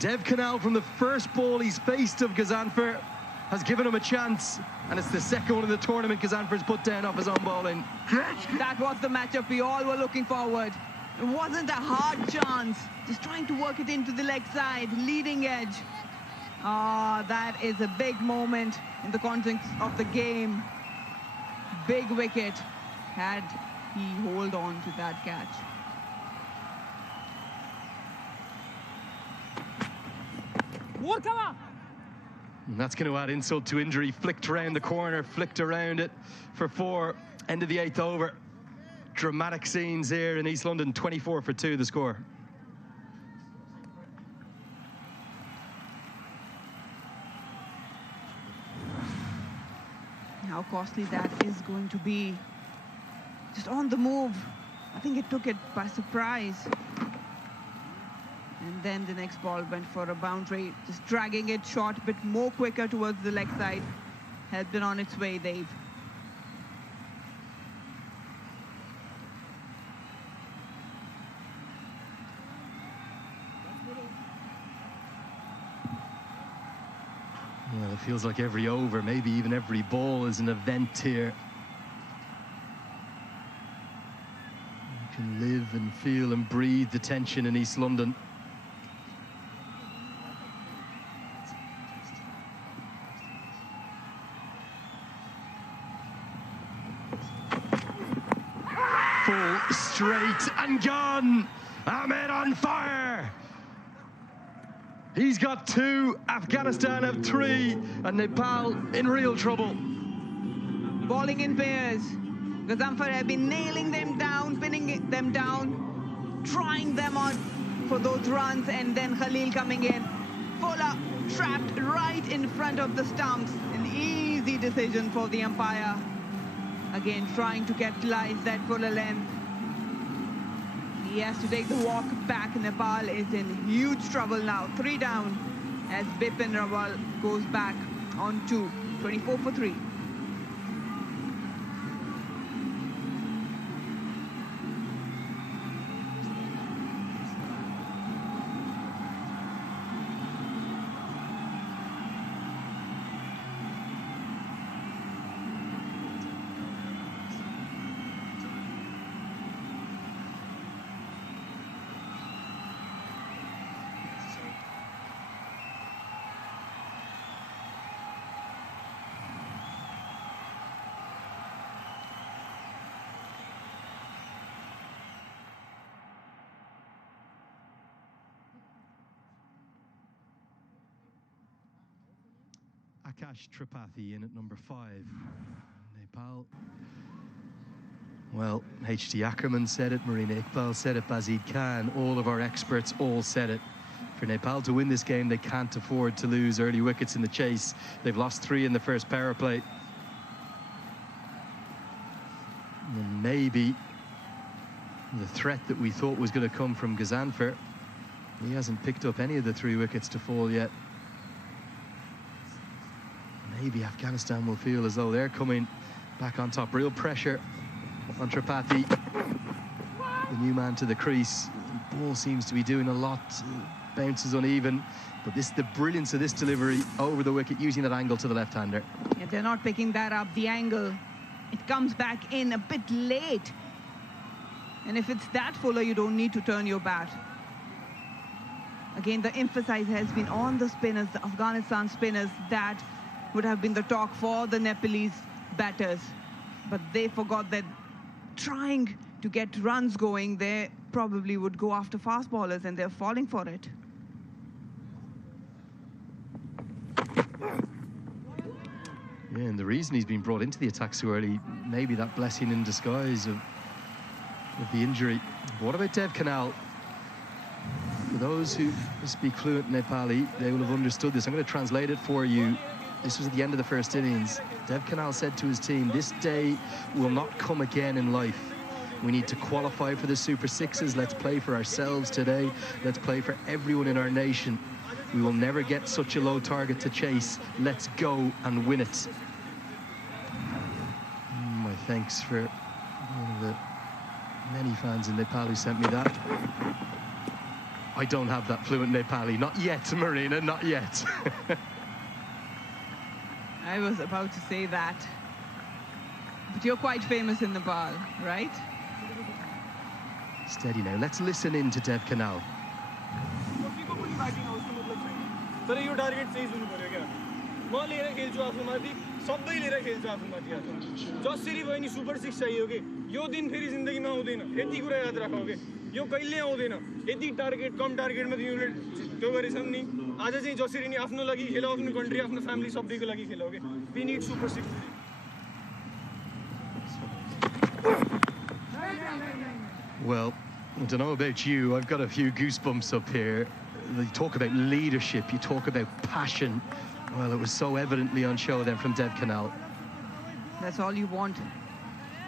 Dev Kanal, from the first ball he's faced of Gazanfar, has given him a chance, and it's the second one in the tournament Gazanfar's put down off his own bowling. That was the matchup we all were looking forward. It wasn't a hard chance, just trying to work it into the leg side, leading edge. Ah, that is a big moment in the context of the game. Big wicket. Had he hold on to that catch. And that's going to add insult to injury. Flicked around the corner, flicked around it for 4. End of the 8th over. Dramatic scenes here in East London. 24 for 2 the score. How costly that is going to be. Just on the move. I think it took it by surprise. And then the next ball went for a boundary, just dragging it short, a bit more quicker towards the leg side. Helped it on its way, Dave. Well, it feels like every over, maybe even every ball, is an event here. You can live and feel and breathe the tension in East London. Full straight and gone. Ahmed on fire. He's got 2, Afghanistan have 3, and Nepal in real trouble. Bowling in pairs. Gazanfar have been nailing them down, pinning them down, trying them on for those runs, and then Khalil coming in. Fuller trapped right in front of the stumps. An easy decision for the umpire. Again, trying to capitalize that fuller length. He has to take the walk back. Nepal is in huge trouble now. 3 down as Bipin Rawal goes back on 2. 24 for 3. Akash Tripathi in at number 5. Nepal. Well, H.D. Ackerman said it, Marina Iqbal said it, Bazid Khan, all of our experts all said it. For Nepal to win this game, they can't afford to lose early wickets in the chase. They've lost 3 in the first power play. And maybe the threat that we thought was going to come from Gazanfar, he hasn't picked up any of the 3 wickets to fall yet. Maybe Afghanistan will feel as though they're coming back on top. Real pressure on Tripathi, the new man to the crease. The ball seems to be doing a lot, bounces uneven, but this, the brilliance of this delivery over the wicket, using that angle to the left-hander. Yeah, they're not picking that up, the angle. It comes back in a bit late. And if it's that fuller, you don't need to turn your bat. Again, the emphasis has been on the spinners, the Afghanistan spinners. That would have been the talk for the Nepalese batters. But they forgot that trying to get runs going, they probably would go after fast bowlers, and they're falling for it. And the reason he's been brought into the attack so early, maybe that blessing in disguise of the injury. But what about Dev Canal? For those who speak fluent Nepali, they will have understood this. I'm going to translate it for you. This was at the end of the first innings. Dev Canal said to his team, "This day will not come again in life. We need to qualify for the Super Sixes. Let's play for ourselves today. Let's play for everyone in our nation. We will never get such a low target to chase. Let's go and win it." My thanks for one of the many fans in Nepal who sent me that. I don't have that fluent Nepali. Not yet, Marina, not yet. I was about to say that. But you're quite famous in Nepal, right? Steady now. Let's listen in to Dev Canal. तर यो target change हुनु पर्यो क्या म लिएर खेल्छु आफूमाथि सबै लिएर खेल्छु आफूमाथि जसरी भयो नि सुपर 6 चाहियो के यो दिन फेरि जिन्दगीमा आउँदैन यति कुरा याद राखौ के यो कहिले आउँदैन यति टार्गेट कम टार्गेटमा तिमीले त्यो गरेछन् नि आज चाहिँ जसरी नि आफ्नो लागि खेल आफ्नो कन्ट्री आफ्नो फ्यामिली सबैको लागि खेलौ के we need super 6 Well, I don't know about you, I've got a few goosebumps up here. You talk about leadership, you talk about passion. Well, it was so evidently on show then from Dev Canal. That's all you want.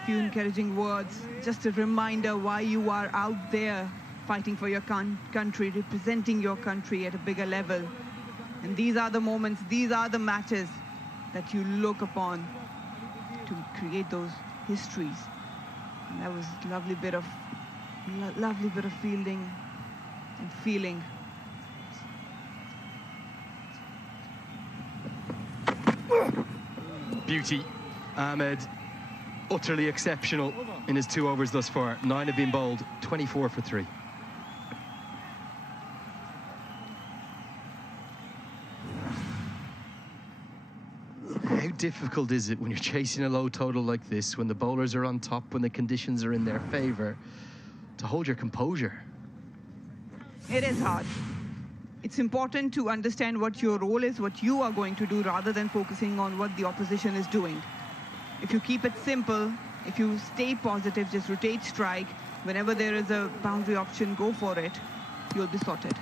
Few encouraging words, just a reminder why you are out there fighting for your country, representing your country at a bigger level. And these are the moments, these are the matches that you look upon to create those histories. And that was a lovely bit of fielding and feeling. Beauty. Ahmed, utterly exceptional in his 2 overs thus far. 9 have been bowled, 24 for 3. How difficult is it when you're chasing a low total like this, when the bowlers are on top, when the conditions are in their favour, to hold your composure? It is hard. It's important to understand what your role is, what you are going to do, rather than focusing on what the opposition is doing. If you keep it simple, if you stay positive, just rotate strike, whenever there is a boundary option, go for it, you'll be sorted.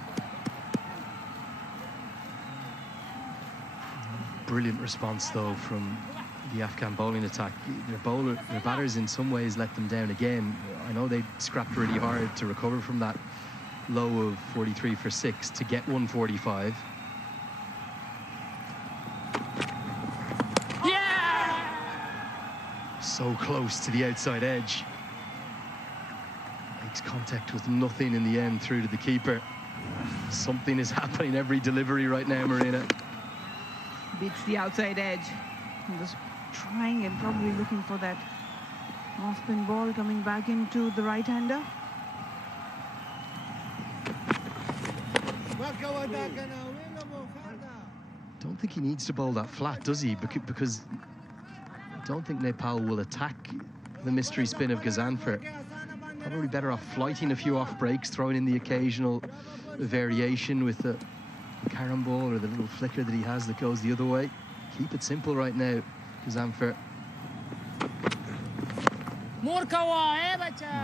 Brilliant response, though, from the Afghan bowling attack. Their batters in some ways let them down again. I know they scrapped really hard to recover from that low of 43 for 6 to get 145. Yeah! So close to the outside edge. Makes contact with nothing in the end through to the keeper. Something is happening every delivery right now, Marina. Beats the outside edge. He was trying and probably looking for that off-spin ball coming back into the right-hander. Don't think he needs to bowl that flat, does he? Because I don't think Nepal will attack the mystery spin of Gazanfar. Probably better off flighting a few off breaks, throwing in the occasional variation with the carom ball or the little flicker that he has that goes the other way. Keep it simple right now, Gazanfar.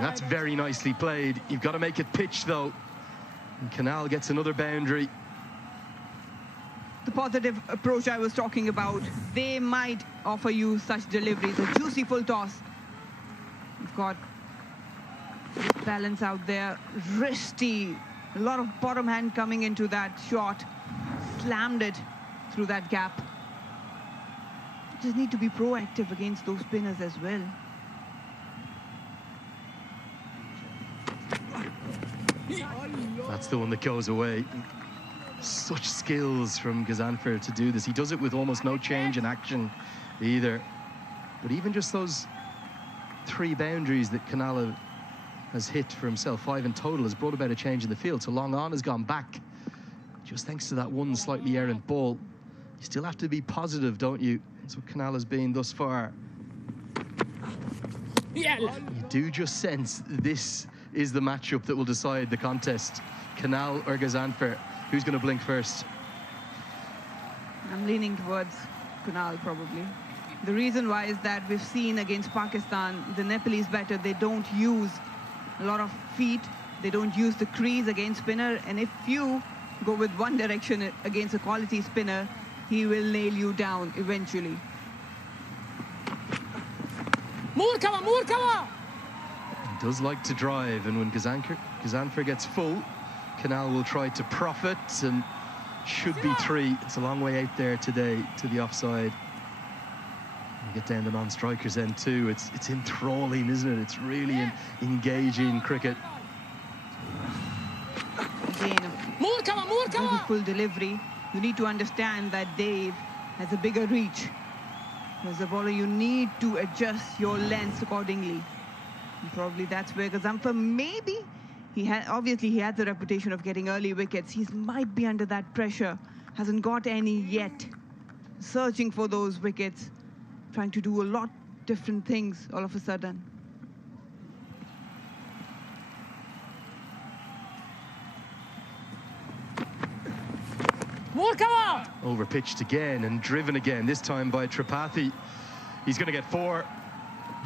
That's very nicely played. You've got to make it pitch, though. And Canal gets another boundary. The positive approach I was talking about, they might offer you such deliveries, a juicy full toss. You've got balance out there, wristy, a lot of bottom hand coming into that shot, slammed it through that gap. You just need to be proactive against those spinners as well. That's the one that goes away. Such skills from Gazanfar to do this. He does it with almost no change in action either. But even just those 3 boundaries that Canal has hit for himself, 5 in total, has brought about a change in the field. So long on has gone back, just thanks to that one slightly errant ball. You still have to be positive, don't you? That's what Canal has been thus far. Yeah. You do just sense this is the matchup that will decide the contest. Canal or Gazanfar? Who's going to blink first? I'm leaning towards Canal, probably. The reason why is that we've seen against Pakistan, the Nepalese batter, they don't use a lot of feet. They don't use the crease against spinner. And if you go with one direction against a quality spinner, he will nail you down eventually. He does like to drive, and when Kazanfer gets full, Canal will try to profit, and should be 3. It's a long way out there today to the offside. You get down the non-strikers end too. It's enthralling, isn't it? It's really an engaging cricket. Again, a beautiful delivery. You need to understand that Dave has a bigger reach. As a bowler, you need to adjust your length accordingly. And probably that's where Kazanfer, maybe, obviously he had the reputation of getting early wickets. He might be under that pressure. Hasn't got any yet. Searching for those wickets. Trying to do a lot different things all of a sudden. Over pitched again and driven again, this time by Tripathi. He's going to get 4.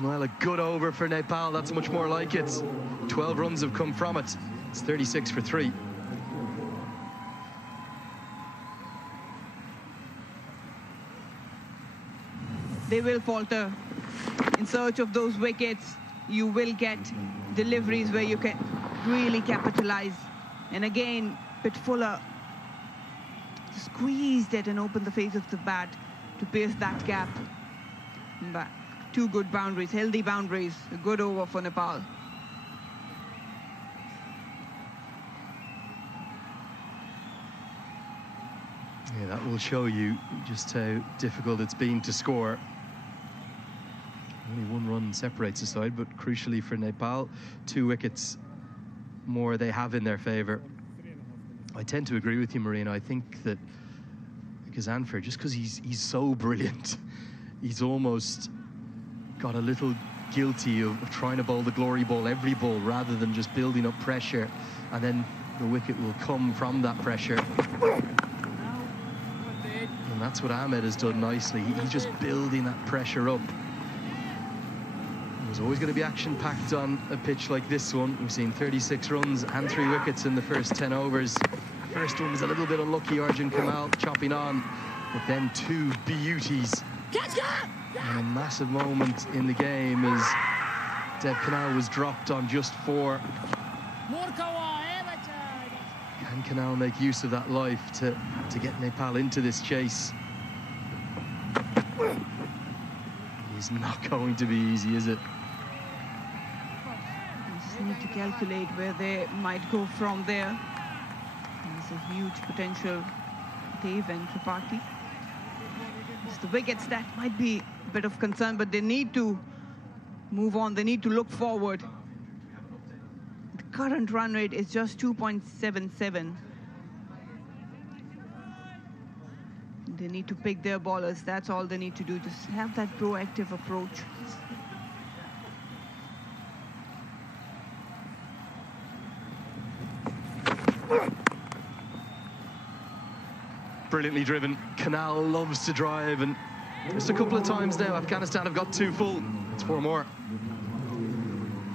Well, a good over for Nepal. That's much more like it. 12 runs have come from it. It's 36 for 3. They will falter. In search of those wickets, you will get deliveries where you can really capitalize. And again, bit Fuller squeezed it and opened the face of the bat to pierce that gap. But 2 good boundaries, healthy boundaries, a good over for Nepal. Yeah, that will show you just how difficult it's been to score. Only 1 run separates the side, but crucially for Nepal, 2 wickets more they have in their favour. I tend to agree with you, Marina. I think that Kazanfer, just because he's so brilliant, he's almost got a little guilty of trying to bowl the glory ball every ball rather than just building up pressure, and then the wicket will come from that pressure. And that's what Ahmed has done nicely. He's just building that pressure up. There's always going to be action-packed on a pitch like this one. We've seen 36 runs and 3 wickets in the first 10 overs. First one was a little bit unlucky, Arjun Kamal chopping on, but then 2 beauties. And a massive moment in the game as Dev Canal was dropped on just 4. Can Canal make use of that life to get Nepal into this chase? It's not going to be easy, is it? Need to calculate where they might go from there. There's a huge potential, Dave and Tripathi. It's the wickets that might be a bit of concern, but they need to move on. They need to look forward. The current run rate is just 2.77. They need to pick their bowlers. That's all they need to do. Just have that proactive approach. Brilliantly driven. Canal loves to drive, and just a couple of times now Afghanistan have got 2 full. It's 4 more.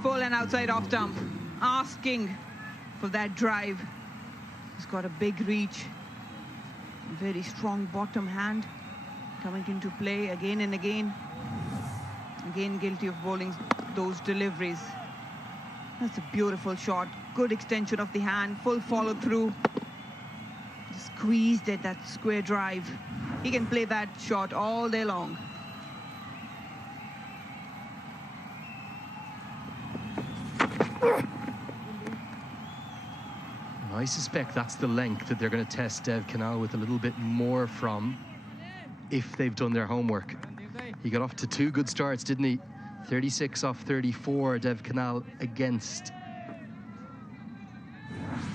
Full and outside off stump, asking for that drive. He's got a big reach, very strong bottom hand coming into play again and again. Again guilty of bowling those deliveries. That's a beautiful shot, good extension of the hand, full follow through. Squeezed at that square drive. He can play that shot all day long. I suspect that's the length that they're going to test Dev Canal with a little bit more from, if they've done their homework. He got off to 2 good starts, didn't he? 36 off 34, Dev Canal against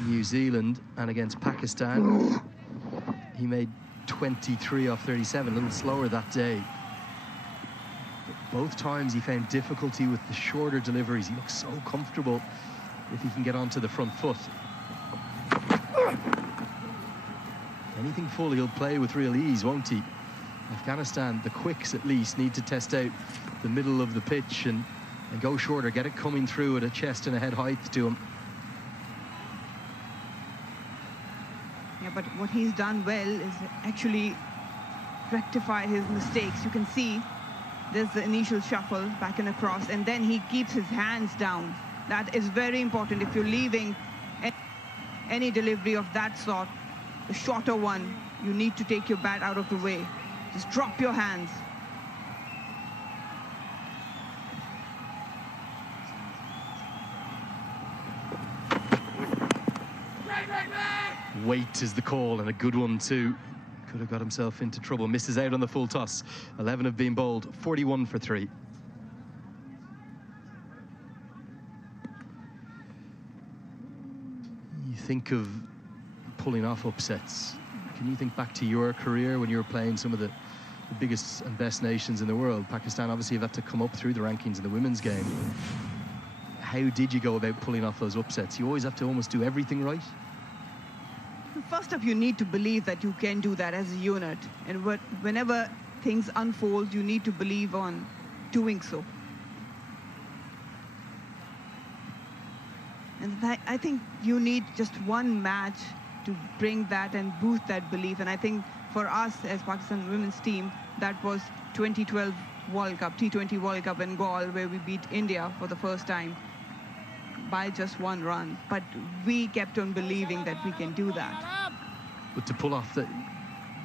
New Zealand, and against Pakistan he made 23 off 37, a little slower that day. But both times he found difficulty with the shorter deliveries. He looks so comfortable if he can get onto the front foot. Anything full he'll play with real ease, won't he? Afghanistan, the quicks at least, need to test out the middle of the pitch and go shorter, get it coming through at a chest and a head height to him. Yeah, but what he's done well is actually rectify his mistakes. You can see there's the initial shuffle back and across, and then he keeps his hands down. That is very important. If you're leaving any delivery of that sort, the shorter one, you need to take your bat out of the way. Just drop your hands. Weight is the call, and a good one too. Could have got himself into trouble. Misses out on the full toss. 11 have been bowled, 41 for 3. You think of pulling off upsets. Can you think back to your career when you were playing some of the biggest and best nations in the world? Pakistan obviously have had to come up through the rankings in the women's game. How did you go about pulling off those upsets? You always have to almost do everything right. First up, you need to believe that you can do that as a unit. And whenever things unfold, you need to believe on doing so. And I think you need just one match to bring that and boost that belief. And I think for us as Pakistan women's team, that was 2012 World Cup, T20 World Cup in Galle, where we beat India for the first time by just 1 run. But we kept on believing that we can do that. But to pull off that,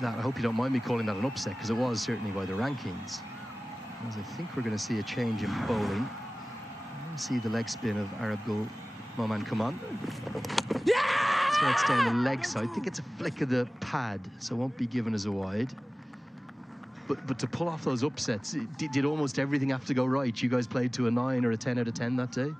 I hope you don't mind me calling that an upset, because it was certainly by the rankings. As I think we're going to see a change in bowling. See the leg spin of Arab Gul Moman come on. Yeah! Starts down the leg side. I think it's a flick of the pad, so it won't be given as a wide. But to pull off those upsets, did almost everything have to go right? You guys played to a 9 or a 10 out of 10 that day?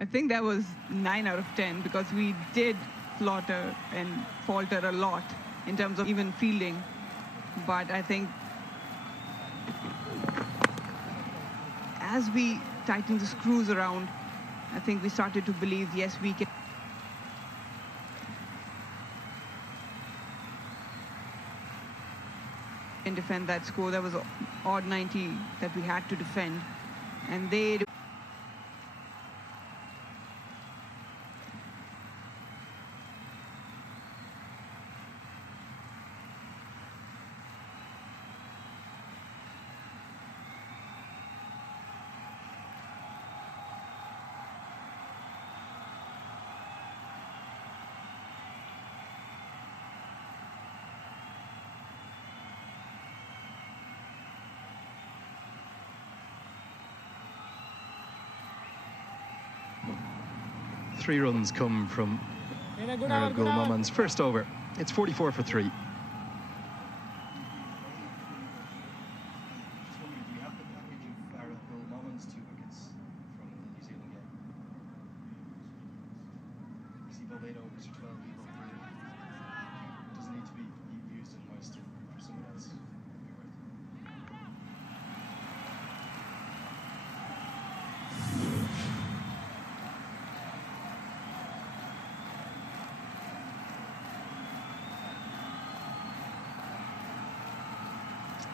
I think that was 9 out of 10, because we did slaughter and falter a lot in terms of even fielding. But I think as we tightened the screws around, I think we started to believe, yes, we can defend that score. That was an odd 90 that we had to defend. And they... Three runs come from Arab Gul Moman's first over. It's 44 for 3.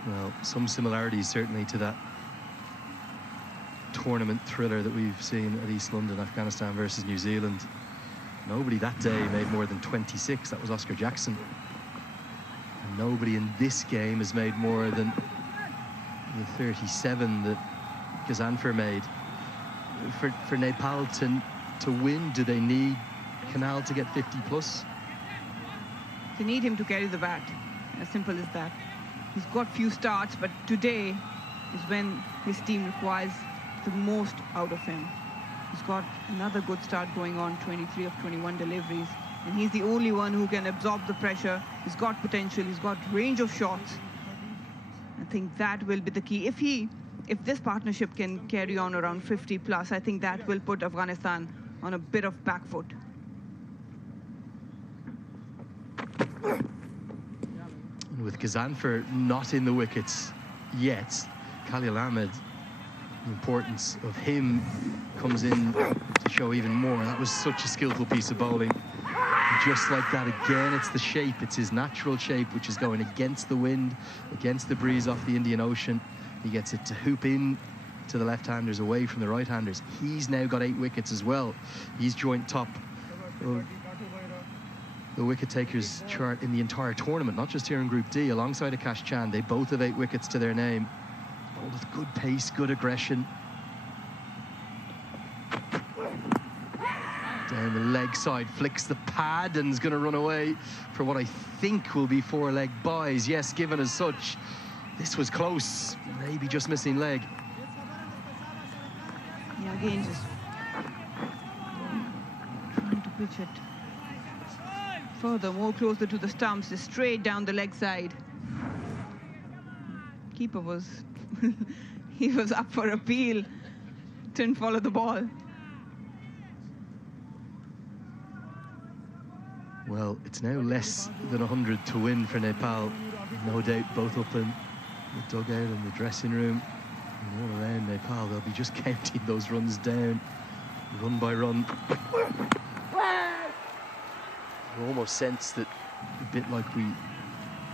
Well, some similarities certainly to that tournament thriller that we've seen at East London, Afghanistan versus New Zealand. Nobody that day made more than 26. That was Oscar Jackson. And nobody in this game has made more than the 37 that Ghazanfar made. For Nepal to win, do they need Canal to get 50 plus? They need him to carry the bat. As simple as that. He's got few starts, but today is when his team requires the most out of him. He's got another good start going on, 23 of 21 deliveries, and he's the only one who can absorb the pressure. He's got potential, he's got range of shots. I think that will be the key. If this partnership can carry on around 50 plus, I think that will put Afghanistan on a bit of back foot. With Ghazanfar not in the wickets yet, Khalil Ahmed, the importance of him comes in to show even more. That was such a skillful piece of bowling. just like that again. It's the shape, it's his natural shape, which is going against the wind, against the breeze off the Indian Ocean. He gets it to hoop in to the left-handers, away from the right-handers. He's now got 8 wickets as well. He's joint top of the wicket takers chart in the entire tournament, not just here in Group D, alongside Akash Chand. They both have 8 wickets to their name. Bowled with good pace, good aggression. Down the leg side, flicks the pad and is going to run away for what I think will be 4-leg buys. Yes, given as such. This was close, maybe just missing leg. Yeah, again, just trying to pitch it further, more closer to the stumps, just straight down the leg side. Keeper was, he was up for appeal, didn't follow the ball. Well, it's now less than 100 to win for Nepal. No doubt both up in the dugout and the dressing room and all around Nepal. They'll be just counting those runs down, run by run. You almost sense that, a bit like we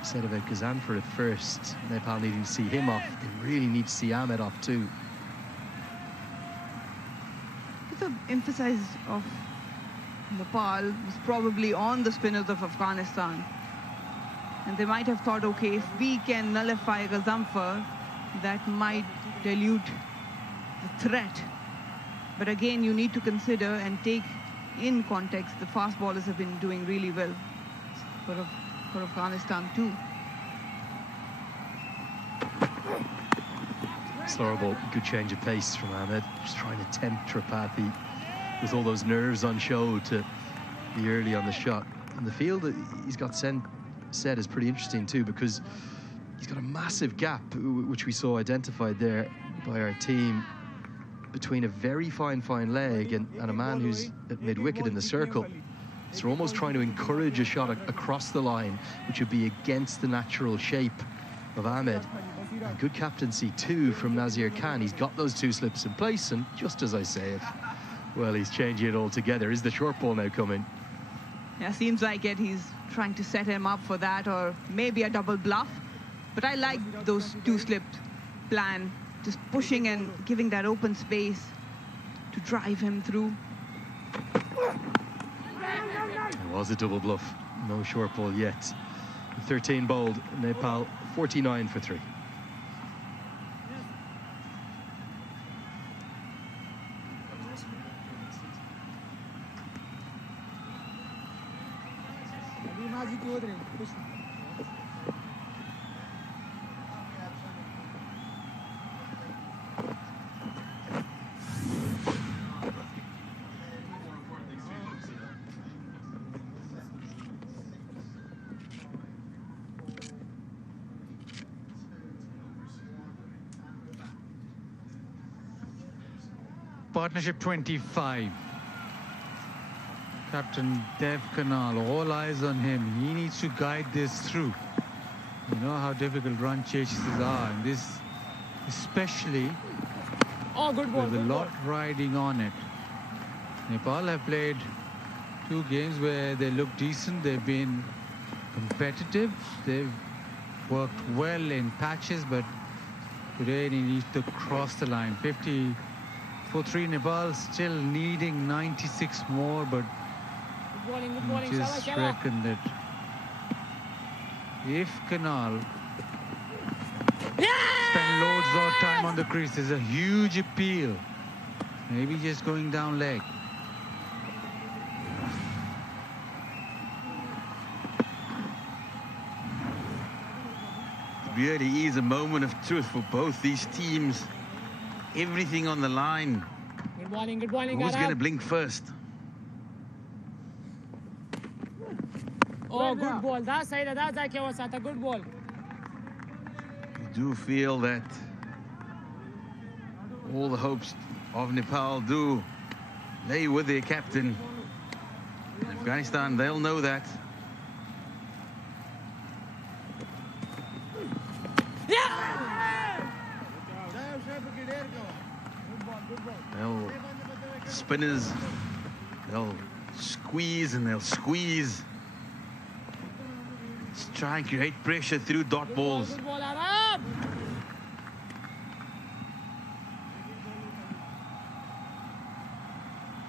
said about Kazanfar at first, Nepal needing to see him off. They really need to see Ahmed off too. The emphasis of Nepal was probably on the spinners of Afghanistan. And they might have thought, okay, if we can nullify Kazanfar, that might dilute the threat. But again, you need to consider and take in context, the fast bowlers have been doing really well for Afghanistan too. Slower ball, good change of pace from Ahmed. Just trying to tempt Tripathi with all those nerves on show to be early on the shot. And the field that he's got set is pretty interesting too, because he's got a massive gap, which we saw identified there by our team, between a very fine leg and a man who's at mid-wicket in the circle. So we're almost trying to encourage a shot across the line, which would be against the natural shape of Ahmed. And good captaincy too from Nazir Khan. He's got those 2 slips in place, and just as I say it, well, he's changing it altogether. Is the short ball now coming? Yeah, seems like it. He's trying to set him up for that, or maybe a double bluff. But I like those 2-slip plan, just pushing and giving that open space to drive him through. It was a double bluff. No short ball yet. 13 bowled. Nepal 49 for 3. Partnership 25. Captain Dev Kanal, all eyes on him. He needs to guide this through. You know how difficult run chases are, and this especially with a lot riding on it. Nepal have played 2 games where they look decent. They've been competitive. They've worked well in patches, but today they need to cross the line. 50 for 3. Nepal still needing 96 more, but I just reckon that if Kanal spend loads of time on the crease, there's a huge appeal. Maybe just going down leg. Really is a moment of truth for both these teams. Everything on the line. Good bowling, good bowling. Who's going to blink first? Oh, good ball. That side, that's a good ball. You do feel that all the hopes of Nepal do lay with their captain. Afghanistan, they'll know that. They'll spinners, they'll squeeze and they'll squeeze. Let's try and create pressure through dot balls. Good ball, Arab.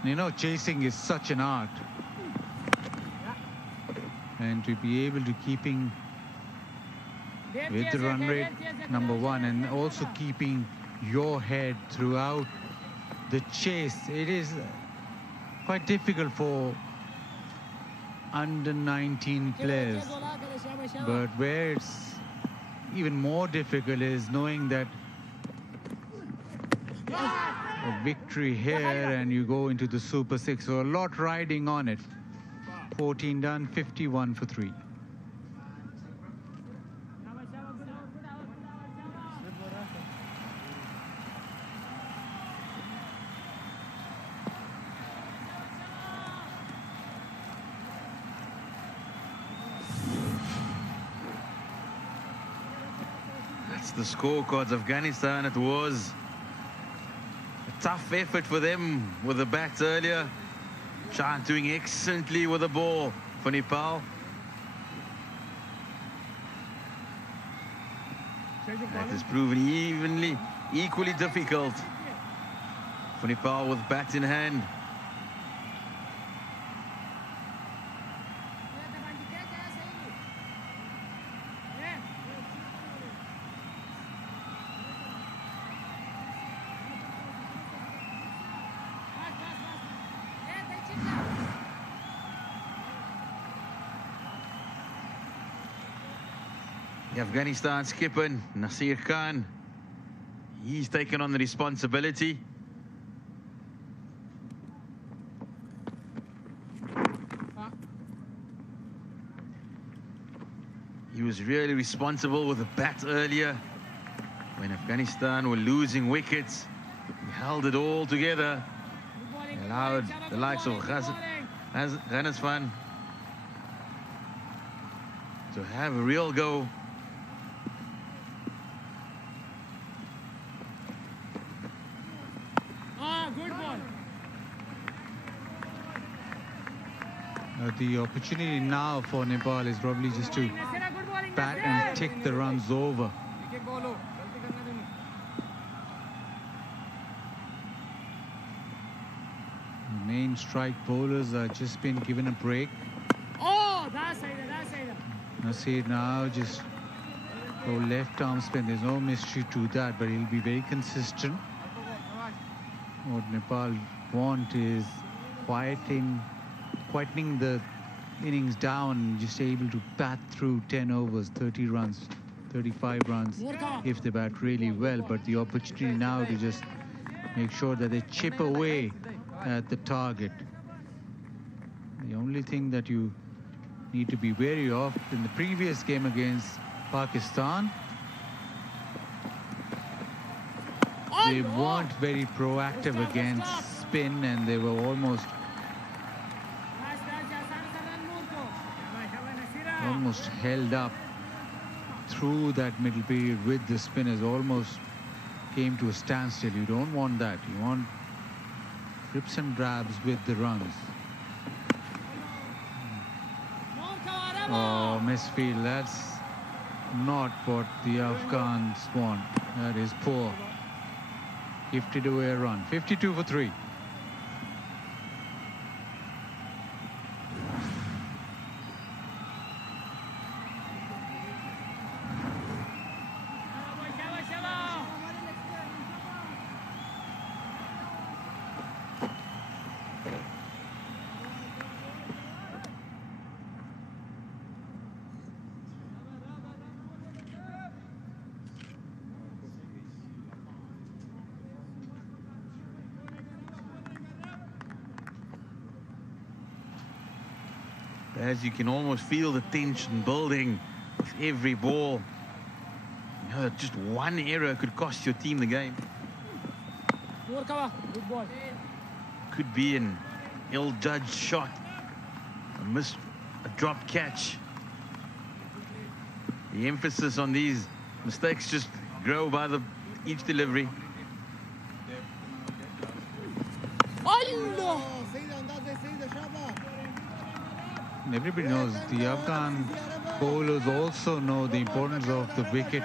You know, chasing is such an art. And to be able to keeping with the run rate, number one, and also keeping your head throughout the chase. It is quite difficult for under 19 players. But where it's even more difficult is knowing that a victory here and you go into the Super 6. So a lot riding on it. 14 done, 51 for 3. That's the scorecards. Afghanistan, it was a tough effort for them with the bats earlier. Chant doing excellently with the ball for Nepal. That has proven equally difficult for Nepal with bat in hand. The Afghanistan skipper, Nasir Khan, he's taken on the responsibility. He was really responsible with the bat earlier. When Afghanistan were losing wickets, he held it all together. He allowed the likes of Ghanasfan to have a real go. The opportunity now for Nepal is probably just to bat and tick the runs over. The main strike bowlers are just been given a break. Oh, that's it. Nasir now just go left arm spin. There's no mystery to that, but he'll be very consistent. What Nepal want is quietening the innings down, just able to bat through 10 overs, 30 runs, 35 runs if they bat really well. But the opportunity now to just make sure that they chip away at the target. The only thing that you need to be wary of in the previous game against Pakistan, they weren't very proactive against spin, and they were almost held up through that middle period with the spinners. Almost came to a standstill. You don't want that. You want grips and grabs with the runs. Oh, misfield. That's not what the Afghans want. That is poor. Gifted away a run. 52 for 3. As you can almost feel the tension building with every ball. You know that just one error could cost your team the game. Good ball. Could be an ill-judged shot, a drop catch. The emphasis on these mistakes just grow by each delivery. Allah! And everybody knows the Afghan bowlers also know the importance of the wicket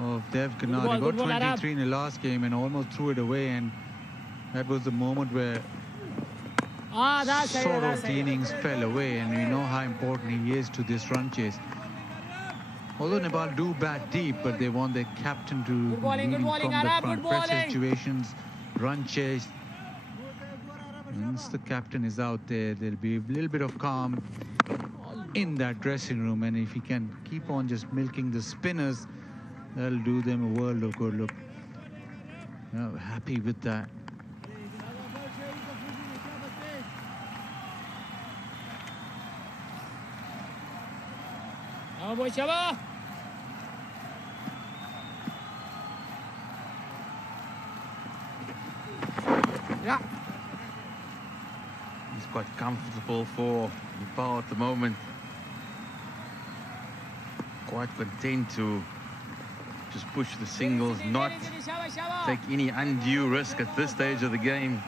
of Dev Kanal. He got 23 in the last game and almost threw it away, and that was the moment where sort of the innings fell away, and we know how important he is to this run chase. Although Nepal do bat deep, but they want their captain to lead him from the front. Pressure situations, run chase. Once the captain is out there, there'll be a little bit of calm in that dressing room, and if he can keep on just milking the spinners, that'll do them a world of good. Look, happy with that. Yeah. It's quite comfortable for Nepal at the moment. Quite content to just push the singles, not take any undue risk at this stage of the game.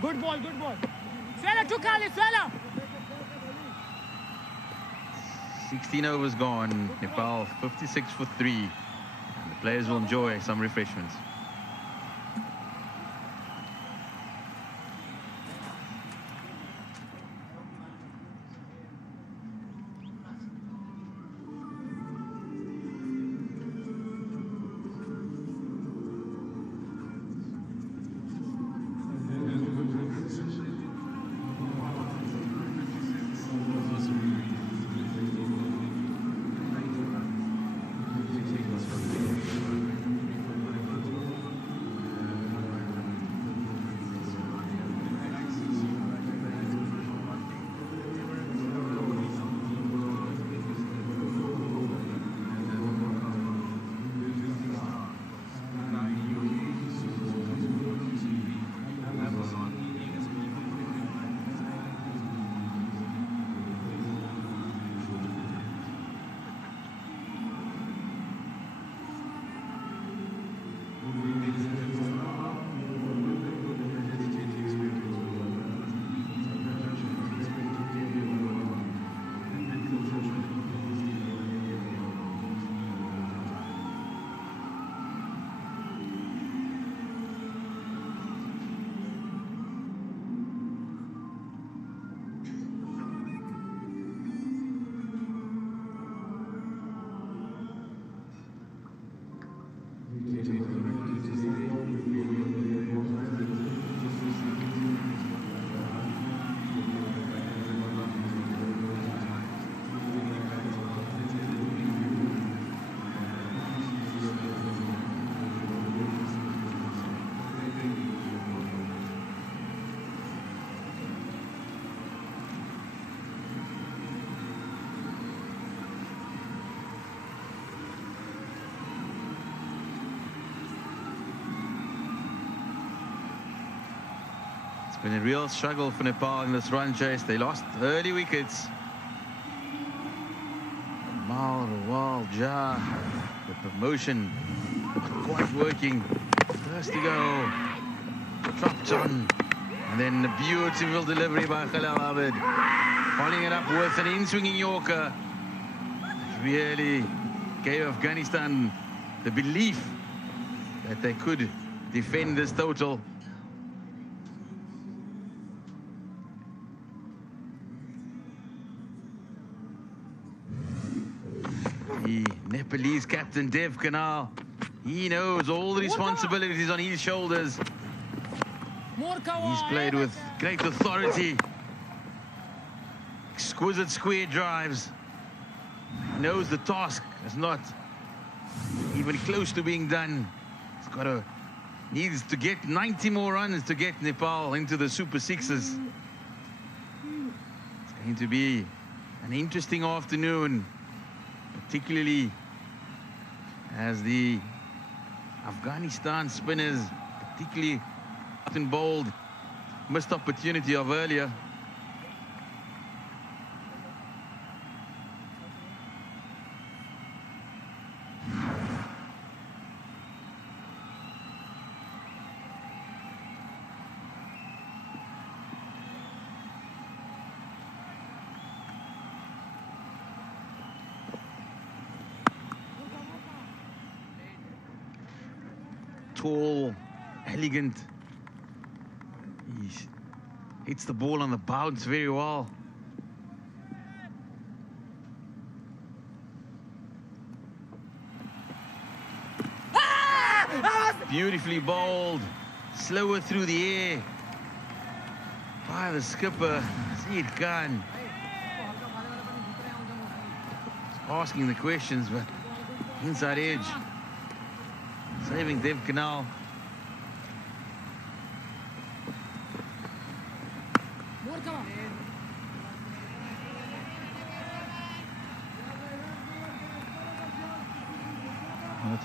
Good ball, good ball. Swela, Tukali, Swela! 16 overs gone. Nepal 56 for 3. And the players will enjoy some refreshments. It's been a real struggle for Nepal in this run chase. They lost early wickets. Mal, Rawal, Jah, the promotion not quite working. First to go, dropped on, and then a beautiful delivery by Khalil Ahmed, following it up with an in-swinging Yorker. It really gave Afghanistan the belief that they could defend this total. The Nepalese captain Dev Kanal, he knows all the responsibilities on his shoulders. He's played with great authority, exquisite square drives. He knows the task is not even close to being done. He's needs to get 90 more runs to get Nepal into the Super Sixes. It's going to be an interesting afternoon, particularly as the Afghanistan spinners, particularly bowled, missed opportunity of earlier. tall, elegant. He hits the ball on the bounce very well. Beautifully bowled, slower through the air by the skipper, Nasir Khan. Asking the questions, but inside edge, saving Dev Canal.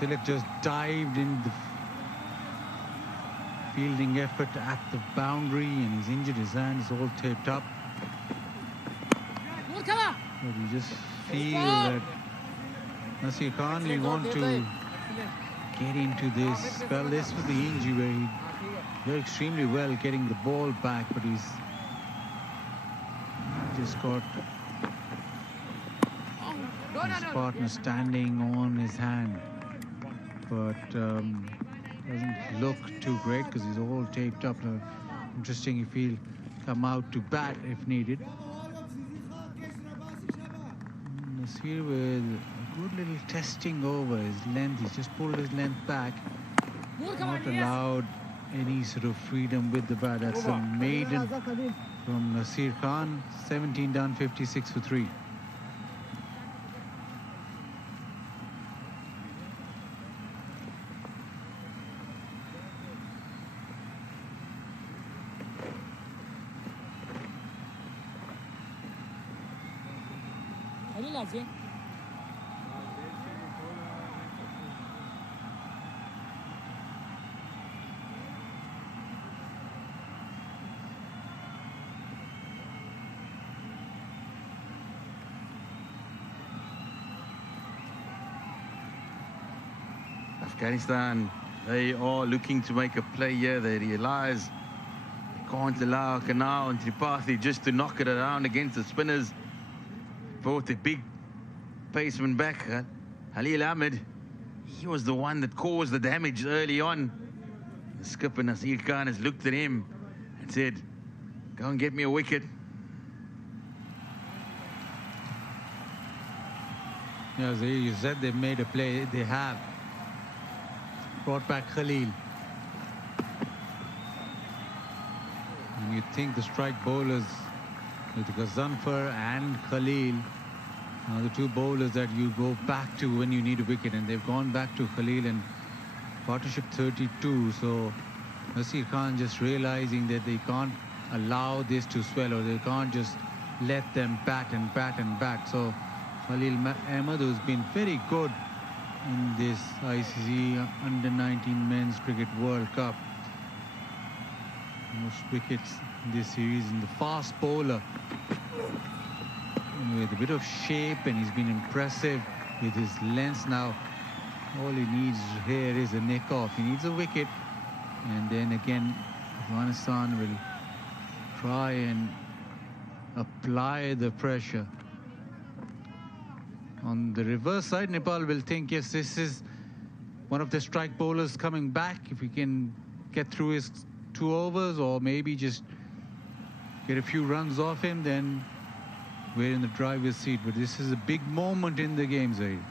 Tilak just dived in the fielding effort at the boundary, and he's injured his hand, is all taped up. But you just feel that Nasir Khan, you want to get into this spell. This was the injury where he did extremely well getting the ball back, but he's just got his partner standing on his hand. But doesn't look too great because he's all taped up. Interesting if he'll come out to bat if needed. Nasir with a good little testing over his length. He's just pulled his length back. Not allowed any sort of freedom with the bat. That's a maiden from Nasir Khan. 17 done, 56 for 3. Afghanistan, they are looking to make a play here. They realize they can't allow Canal and Tripathi just to knock it around against the spinners. Brought a big paceman back, Halil Ahmed. He was the one that caused the damage early on. The skipper Nasir Khan has looked at him and said, go and get me a wicket. Yeah, you said they made a play. They have. Brought back Khalil. And you think the strike bowlers with Ghazanfar and Khalil are the two bowlers that you go back to when you need a wicket, and they've gone back to Khalil and partnership 32. So Nasir Khan just realizing that they can't allow this to swell, or they can't just let them bat and bat and bat. So Khalil Ahmed, who's been very good in this ICC Under-19 Men's Cricket World Cup. Most wickets in this series, in the fast bowler with a bit of shape, and he's been impressive with his length. Now all he needs here is a nick off. He needs a wicket, and then again Afghanistan will try and apply the pressure. On the reverse side, Nepal will think, yes, this is one of the strike bowlers coming back. If we can get through his 2 overs, or maybe just get a few runs off him, then we're in the driver's seat. But this is a big moment in the game, Zaid.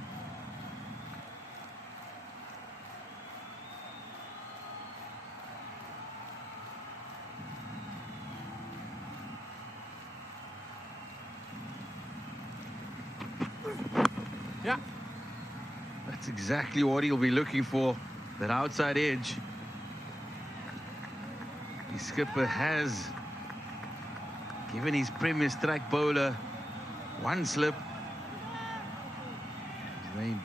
Yeah. That's exactly what he'll be looking for, that outside edge. The skipper has given his premier strike bowler one slip. They're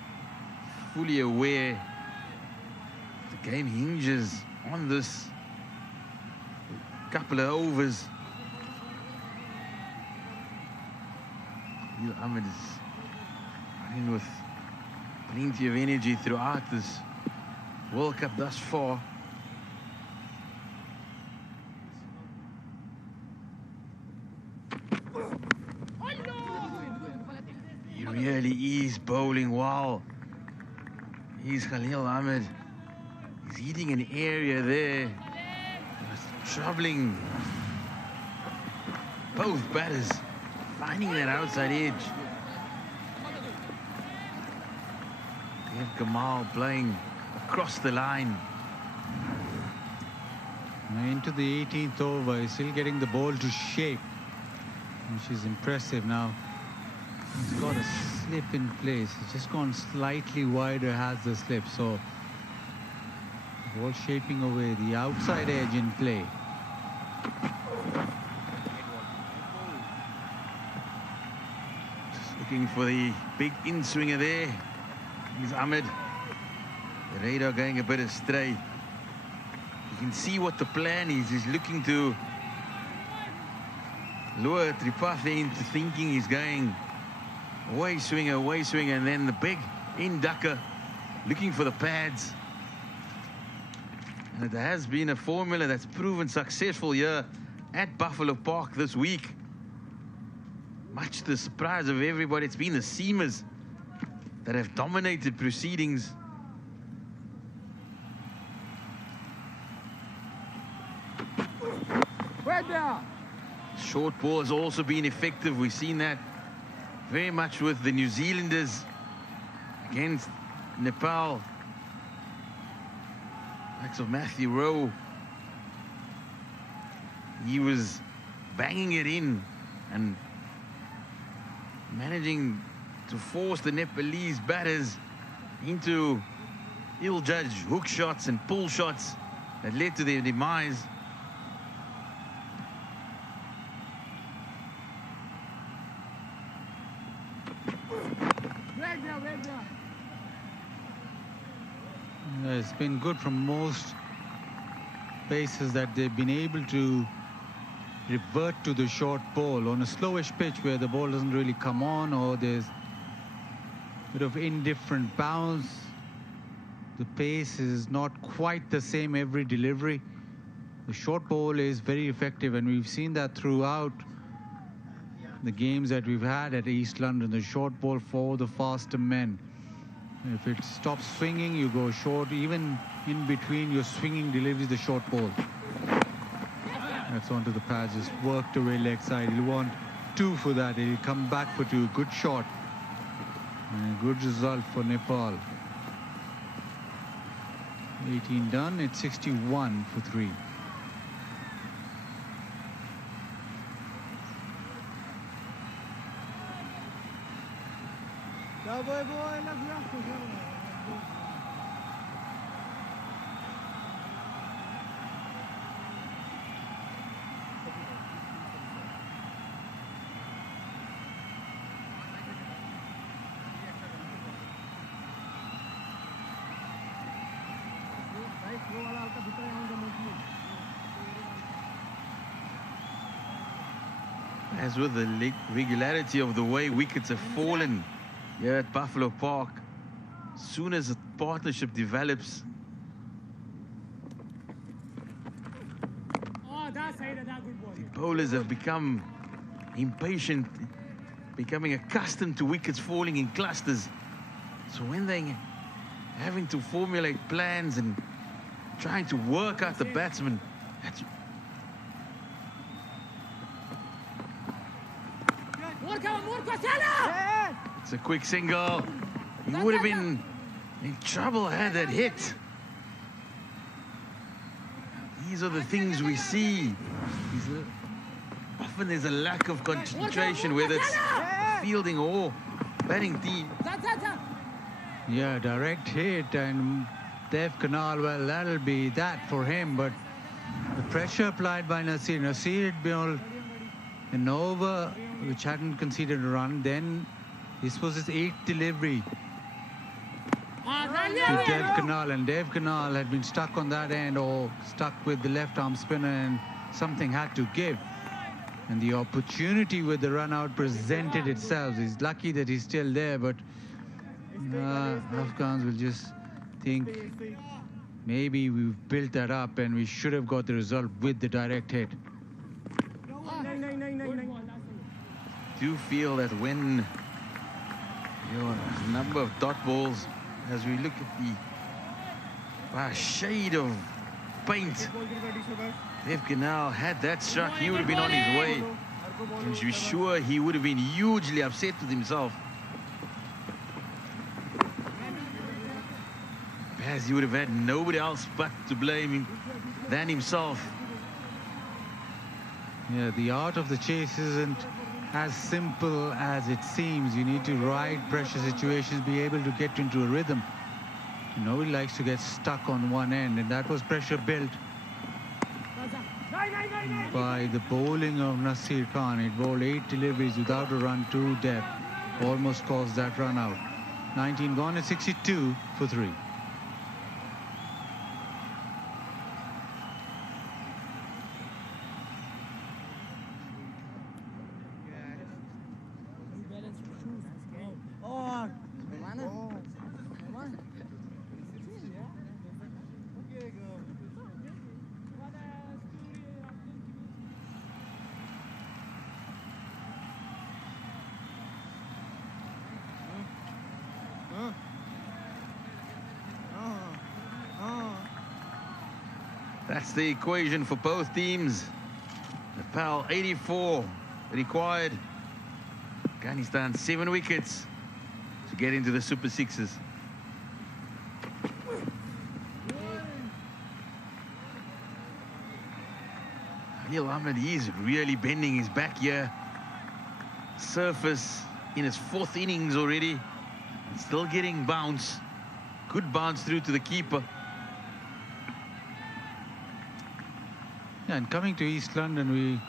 fully aware the game hinges on this couple of overs. Ahmed is running with plenty of energy throughout this World Cup thus far. He really is bowling well. He's Khalil Ahmed. He's Ceding an area there. Troubling both batters, finding that outside edge. Dev Kamal playing across the line. Into the 18th over, he's still getting the ball to shape, which is impressive now. He's got a slip in place. He's just gone slightly wider, has the slip. So ball shaping away, the outside edge in play. Just looking for the big in-swinger there. He's Ahmed. The radar going a bit astray. You can see what the plan is. He's looking to lure Tripathi into thinking he's going away swinger, and then the big in-ducker looking for the pads. And it has been a formula that's proven successful here at Buffalo Park this week. Much to the surprise of everybody, it's been the seamers that have dominated proceedings. Short ball has also been effective. We've seen that very much with the New Zealanders against Nepal. Likes of Matthew Rowe. He was banging it in and managing to force the Nepalese batters into ill-judged hook shots and pull shots that led to their demise. It's been good from most bases that they've been able to revert to the short ball on a slowish pitch where the ball doesn't really come on, or there's a bit of indifferent bounce. The pace is not quite the same every delivery. The short ball is very effective, and we've seen that throughout the games that we've had at East London. The short ball for the faster men. If it stops swinging, you go short. Even in between your swinging deliveries, the short ball. That's onto the pads, just worked away leg side. He'll want 2 for that. He'll come back for 2. Good shot. And a good result for Nepal. 18 done. It's 61 for 3. As with the regularity of the way wickets have fallen here at Buffalo Park, as soon as a partnership develops, the bowlers have become impatient, becoming accustomed to wickets falling in clusters. So when they're having to formulate plans and trying to work out the batsman, it's a quick single. He would have been in trouble had that hit. These are the things we see. Often there's a lack of concentration, whether it's fielding or batting team. Yeah, direct hit, and Dev Kanal, well, that'll be that for him. But the pressure applied by Nasir. Nasir had been an over which hadn't conceded a run. Then this was his 8th delivery to Dev Kanal, and Dev Kanal had been stuck on that end or stuck with the left arm spinner, and something had to give. And the opportunity with the run out presented itself. He's lucky that he's still there, but Afghans will just think maybe we've built that up and we should have got the result with the direct hit. Do feel that when your number of dot balls, as we look at the by a shade of paint. If Canal had that struck, he would have been on his way. I'm sure he would have been hugely upset with himself. As he would have had nobody else but to blame than himself. Yeah, the art of the chase isn't as simple as it seems. You need to ride pressure situations, be able to get into a rhythm. Nobody likes to get stuck on one end, and that was pressure built by the bowling of Nasir Khan. It bowled 8 deliveries without a run, 2 depth. Almost caused that run out. 19 gone at 62 for 3. That's the equation for both teams. Nepal 84 required. Afghanistan 7 wickets to get into the Super Sixes. Anil Ahmed, he's really bending his back here. Surface in his 4th innings already. Still getting bounce. Good bounce through to the keeper. Yeah, and coming to East London, we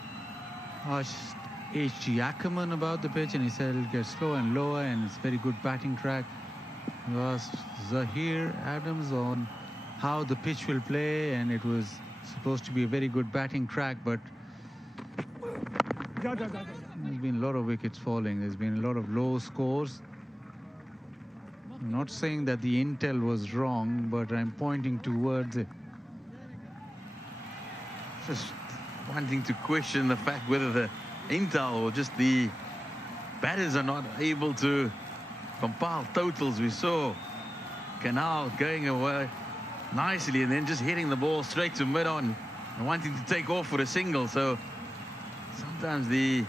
asked H.G. Ackerman about the pitch, and he said it'll get slower and lower, and it's very good batting track. We asked Zahir Adams on how the pitch will play, and it was supposed to be a very good batting track, but there's been a lot of wickets falling. There's been a lot of low scores. I'm not saying that the intel was wrong, but I'm pointing towards it. Just wanting to question the fact whether the intel or just the batters are not able to compile totals. We saw Canal going away nicely and then just hitting the ball straight to mid-on and wanting to take off for a single. So sometimes the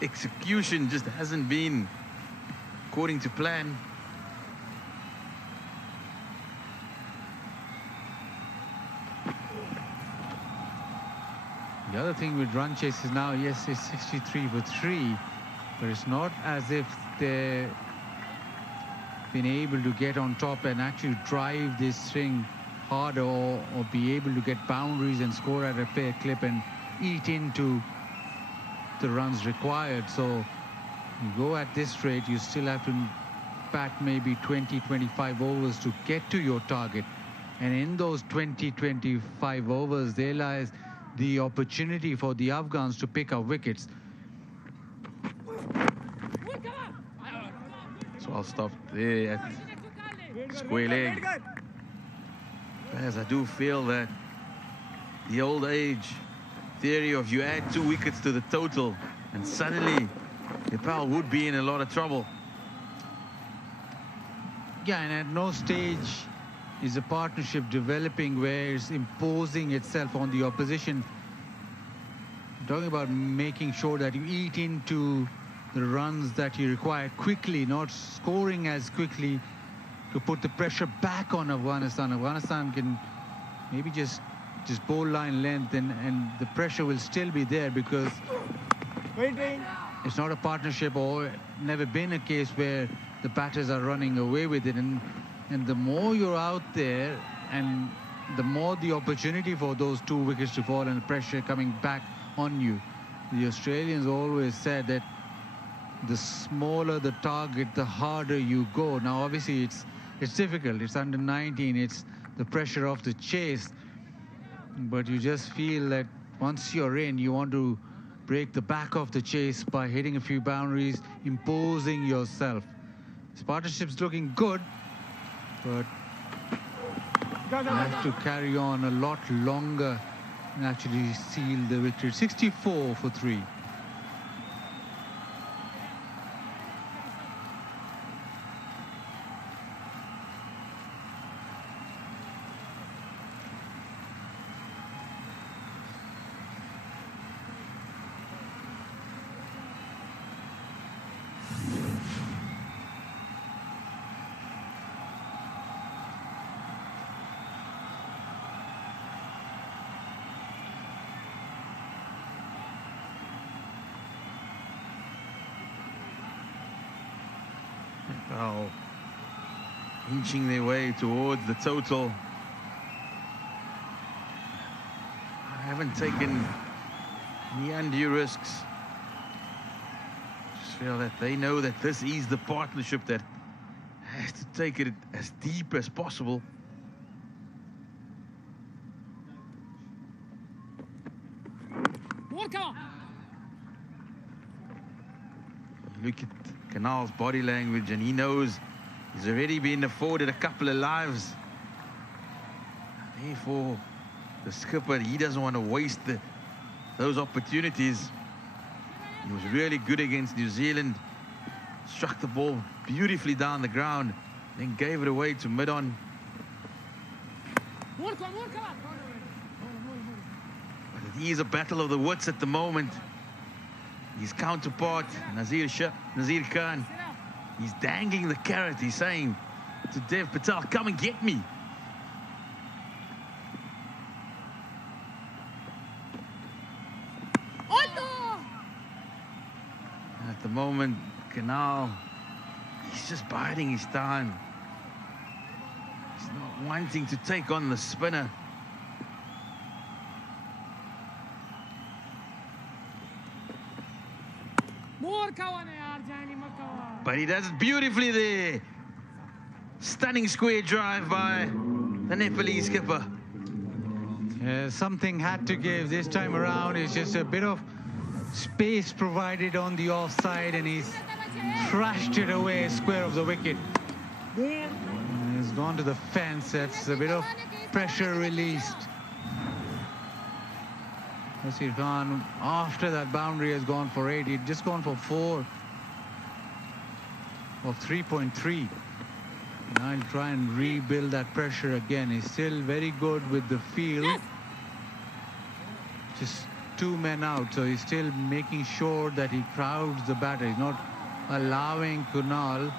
execution just hasn't been according to plan. The other thing with run chases now, yes, it's 63 for 3, but it's not as if they've been able to get on top and actually drive this thing harder or be able to get boundaries and score at a fair clip and eat into the runs required. So you go at this rate, you still have to bat maybe 20-25 overs to get to your target. And in those 20-25 overs, there lies the opportunity for the Afghans to pick up wickets. So I'll stop there at square leg. As I do feel that the old age theory of you add 2 wickets to the total and suddenly Nepal would be in a lot of trouble. Yeah, and at no stage is a partnership developing where it's imposing itself on the opposition. I'm talking about making sure that you eat into the runs that you require quickly, not scoring as quickly to put the pressure back on Afghanistan. Afghanistan can maybe just bowl line length and the pressure will still be there because it's not a partnership or never been a case where the batters are running away with it. And the more you're out there and the more the opportunity for those 2 wickets to fall and the pressure coming back on you. The Australians always said that the smaller the target, the harder you go. Now, obviously, it's difficult. It's under 19. It's the pressure of the chase. But you just feel that once you're in, you want to break the back of the chase by hitting a few boundaries, imposing yourself. This partnership's looking good, but you have to carry on a lot longer and actually seal the victory. 64 for 3. Nepal inching their way towards the total. I haven't taken any undue risks. Just feel that they know that this is the partnership that has to take it as deep as possible. Look at Kanal's body language, and he knows he's already been afforded a couple of lives. Therefore, the skipper, he doesn't want to waste those opportunities. He was really good against New Zealand. Struck the ball beautifully down the ground, then gave it away to mid-on. But it is a battle of the wits at the moment. His counterpart, Nazir Khan, he's dangling the carrot. He's saying to Dev Patel, come and get me. And at the moment, Kanal, he's just biding his time. He's not wanting to take on the spinner. But he does it beautifully there. Stunning square drive by the Nepalese skipper. Yeah, something had to give this time around. It's just a bit of space provided on the offside, and he's thrashed it away square of the wicket. And he's gone to the fence. That's a bit of pressure released. Nasir Khan, after that boundary, has gone for 8. He'd just gone for 4 of 3.3. Now he'll try and rebuild that pressure again. He's still very good with the field. Yes. Just 2 men out, so he's still making sure that he crowds the batter. He's not allowing Kunal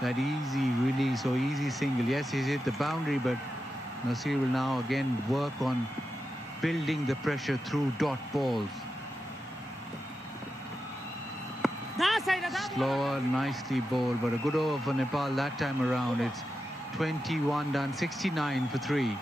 that easy release or easy single. Yes, he's hit the boundary, but Nasir will now again work on building the pressure through dot balls. Slower, nicely bowled, but a good over for Nepal that time around. It's 21 done, 69 for 3.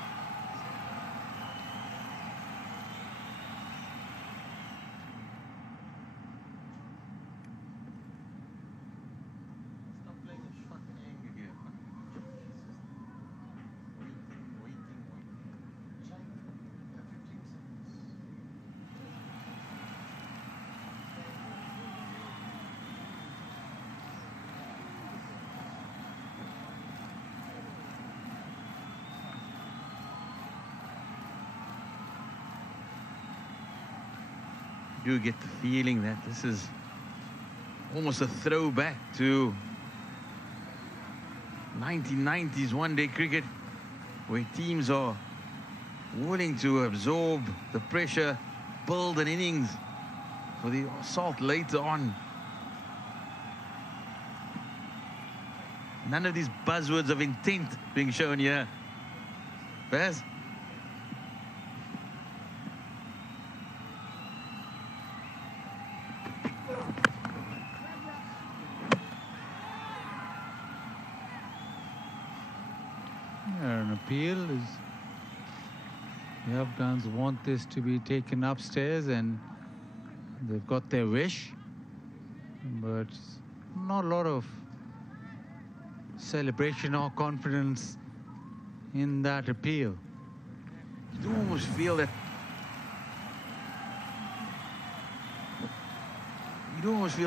Do get the feeling that this is almost a throwback to 1990s one-day cricket, where teams are willing to absorb the pressure, build an innings for the assault later on. None of these buzzwords of intent being shown here. Baz? An appeal is the Afghans want this to be taken upstairs, and they've got their wish, but not a lot of celebration or confidence in that appeal. You do almost feel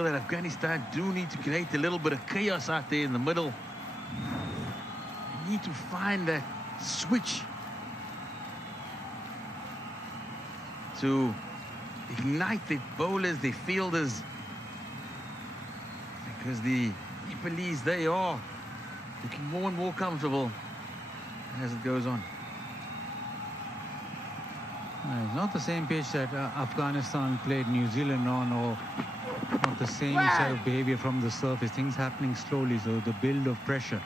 that Afghanistan do need to create a little bit of chaos out there in the middle. They need to find that switch to ignite their bowlers, their fielders, because the Nepalese, they are looking more and more comfortable as it goes on. It's not the same pitch that Afghanistan played New Zealand on, or not the same set of behavior from the surface. Things happening slowly, so the build of pressure.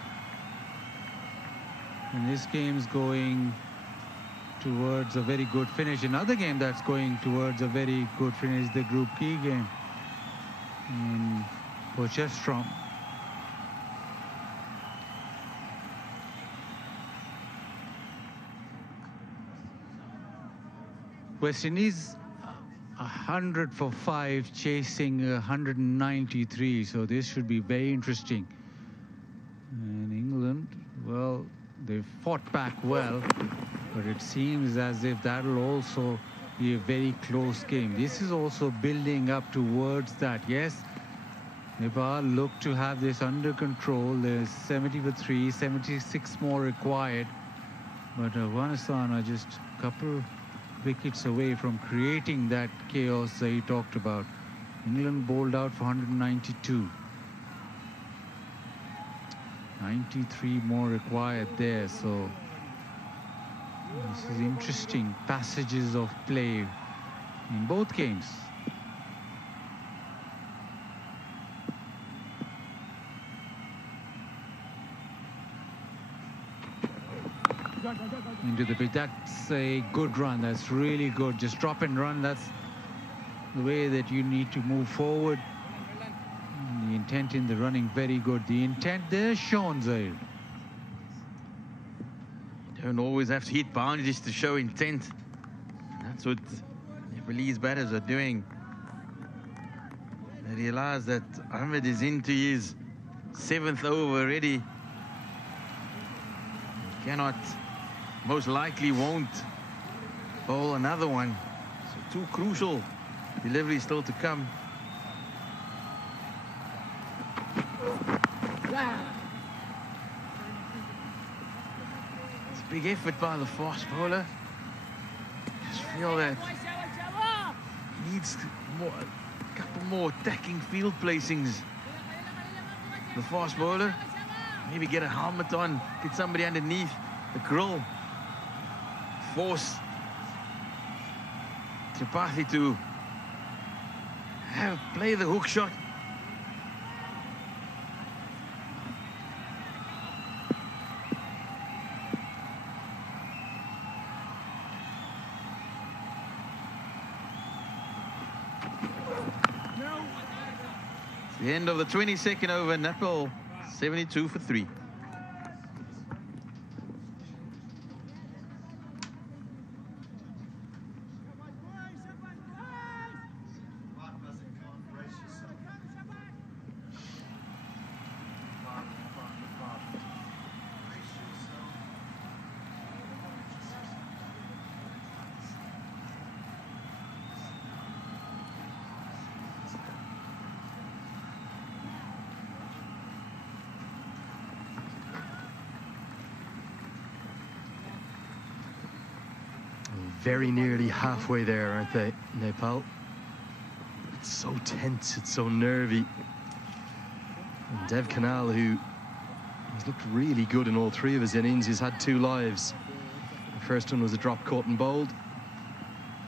And this game's going towards a very good finish. Another game that's going towards a very good finish, the Group E game in Potchefstroom. West Indies 100 for 5, chasing 193. So this should be very interesting. And England, well, they fought back well, but it seems as if that'll also be a very close game. This is also building up towards that. Yes, Nepal look to have this under control. There's 70 for 3, 76 more required. But Afghanistan are just a couple wickets away from creating that chaos that he talked about. England bowled out for 192. 93 more required there, so this is interesting passages of play in both games. Into the pitch. That's a good run. That's really good. Just drop and run. That's the way that you need to move forward. And the intent in the running, very good. The intent there shown, Zaid. You don't always have to hit boundaries to show intent. That's what Nepalese batters are doing. They realize that Ahmed is into his 7th over already. He cannot, most likely won't bowl another one. So 2 crucial deliveries still to come. It's a big effort by the fast bowler. Just feel that he needs more, a couple more attacking field placings. The fast bowler, maybe get a helmet on, get somebody underneath the grill, force Tripathi to play the hook shot. It's the end of the 22nd over. Nepal 72 for 3. Very nearly halfway there, aren't they, Nepal? It's so tense, it's so nervy. And Dev Kanal, who has looked really good in all 3 of his innings, he's had 2 lives. The first one was a drop caught and bowled,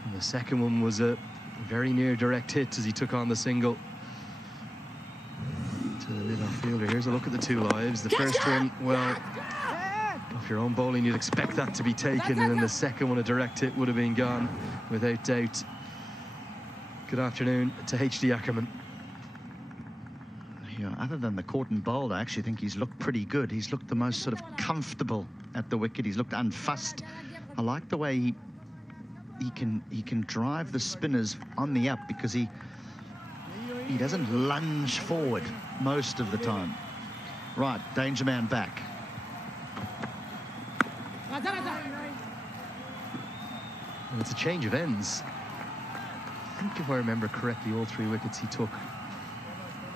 and the second one was a very near direct hit as he took on the single to the mid-off fielder. Here's a look at the 2 lives. The first one, well, off your own bowling, you'd expect that to be taken, and then the second one, a direct hit, would have been gone without doubt. Good afternoon to HD Ackerman. Yeah, other than the caught and bowled, I actually think he's looked pretty good. He's looked the most sort of comfortable at the wicket. He's looked unfussed. I like the way he can drive the spinners on the up, because he doesn't lunge forward most of the time. Right, danger man back. And it's a change of ends. I think, if I remember correctly, all 3 wickets he took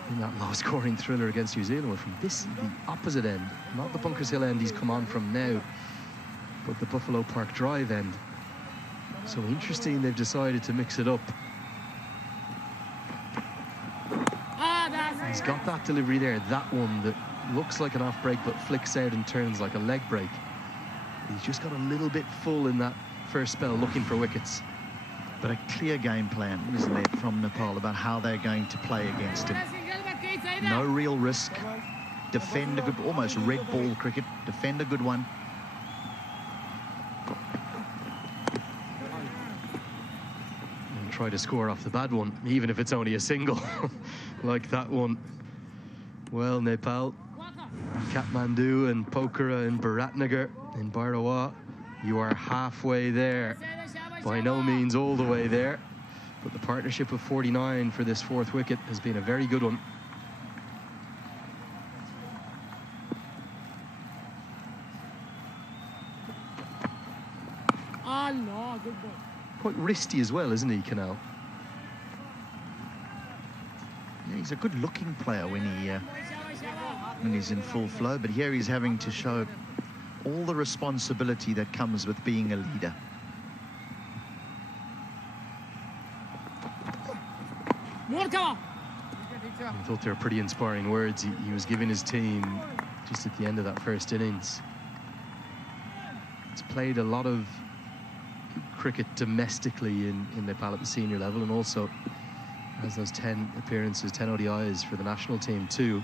in that low-scoring thriller against New Zealand were from the opposite end. Not the Bunkers Hill end he's come on from now, but the Buffalo Park Drive end. So interesting, they've decided to mix it up. He's got that delivery there, that one that looks like an off break but flicks out and turns like a leg break. He's just got a little bit full in that first spell, looking for wickets. But a clear game plan, isn't there, from Nepal about how they're going to play against him. No real risk. Defend a good, almost red ball cricket. Defend a good one. And try to score off the bad one, even if it's only a single, like that one. Well, Nepal, Kathmandu and Pokhara and Biratnagar in Barawa, you are halfway there. by no means all the way there, but the partnership of 49 for this fourth wicket has been a very good one. Oh no, good ball. Quite wristy as well, isn't he, Canal? Yeah, he's a good-looking player when he's in full flow, but here he's having to show all the responsibility that comes with being a leader. I thought they were pretty inspiring words he was giving his team just at the end of that first innings. He's played a lot of cricket domestically in Nepal at the senior level, and also has those 10 appearances, 10 ODIs for the national team too.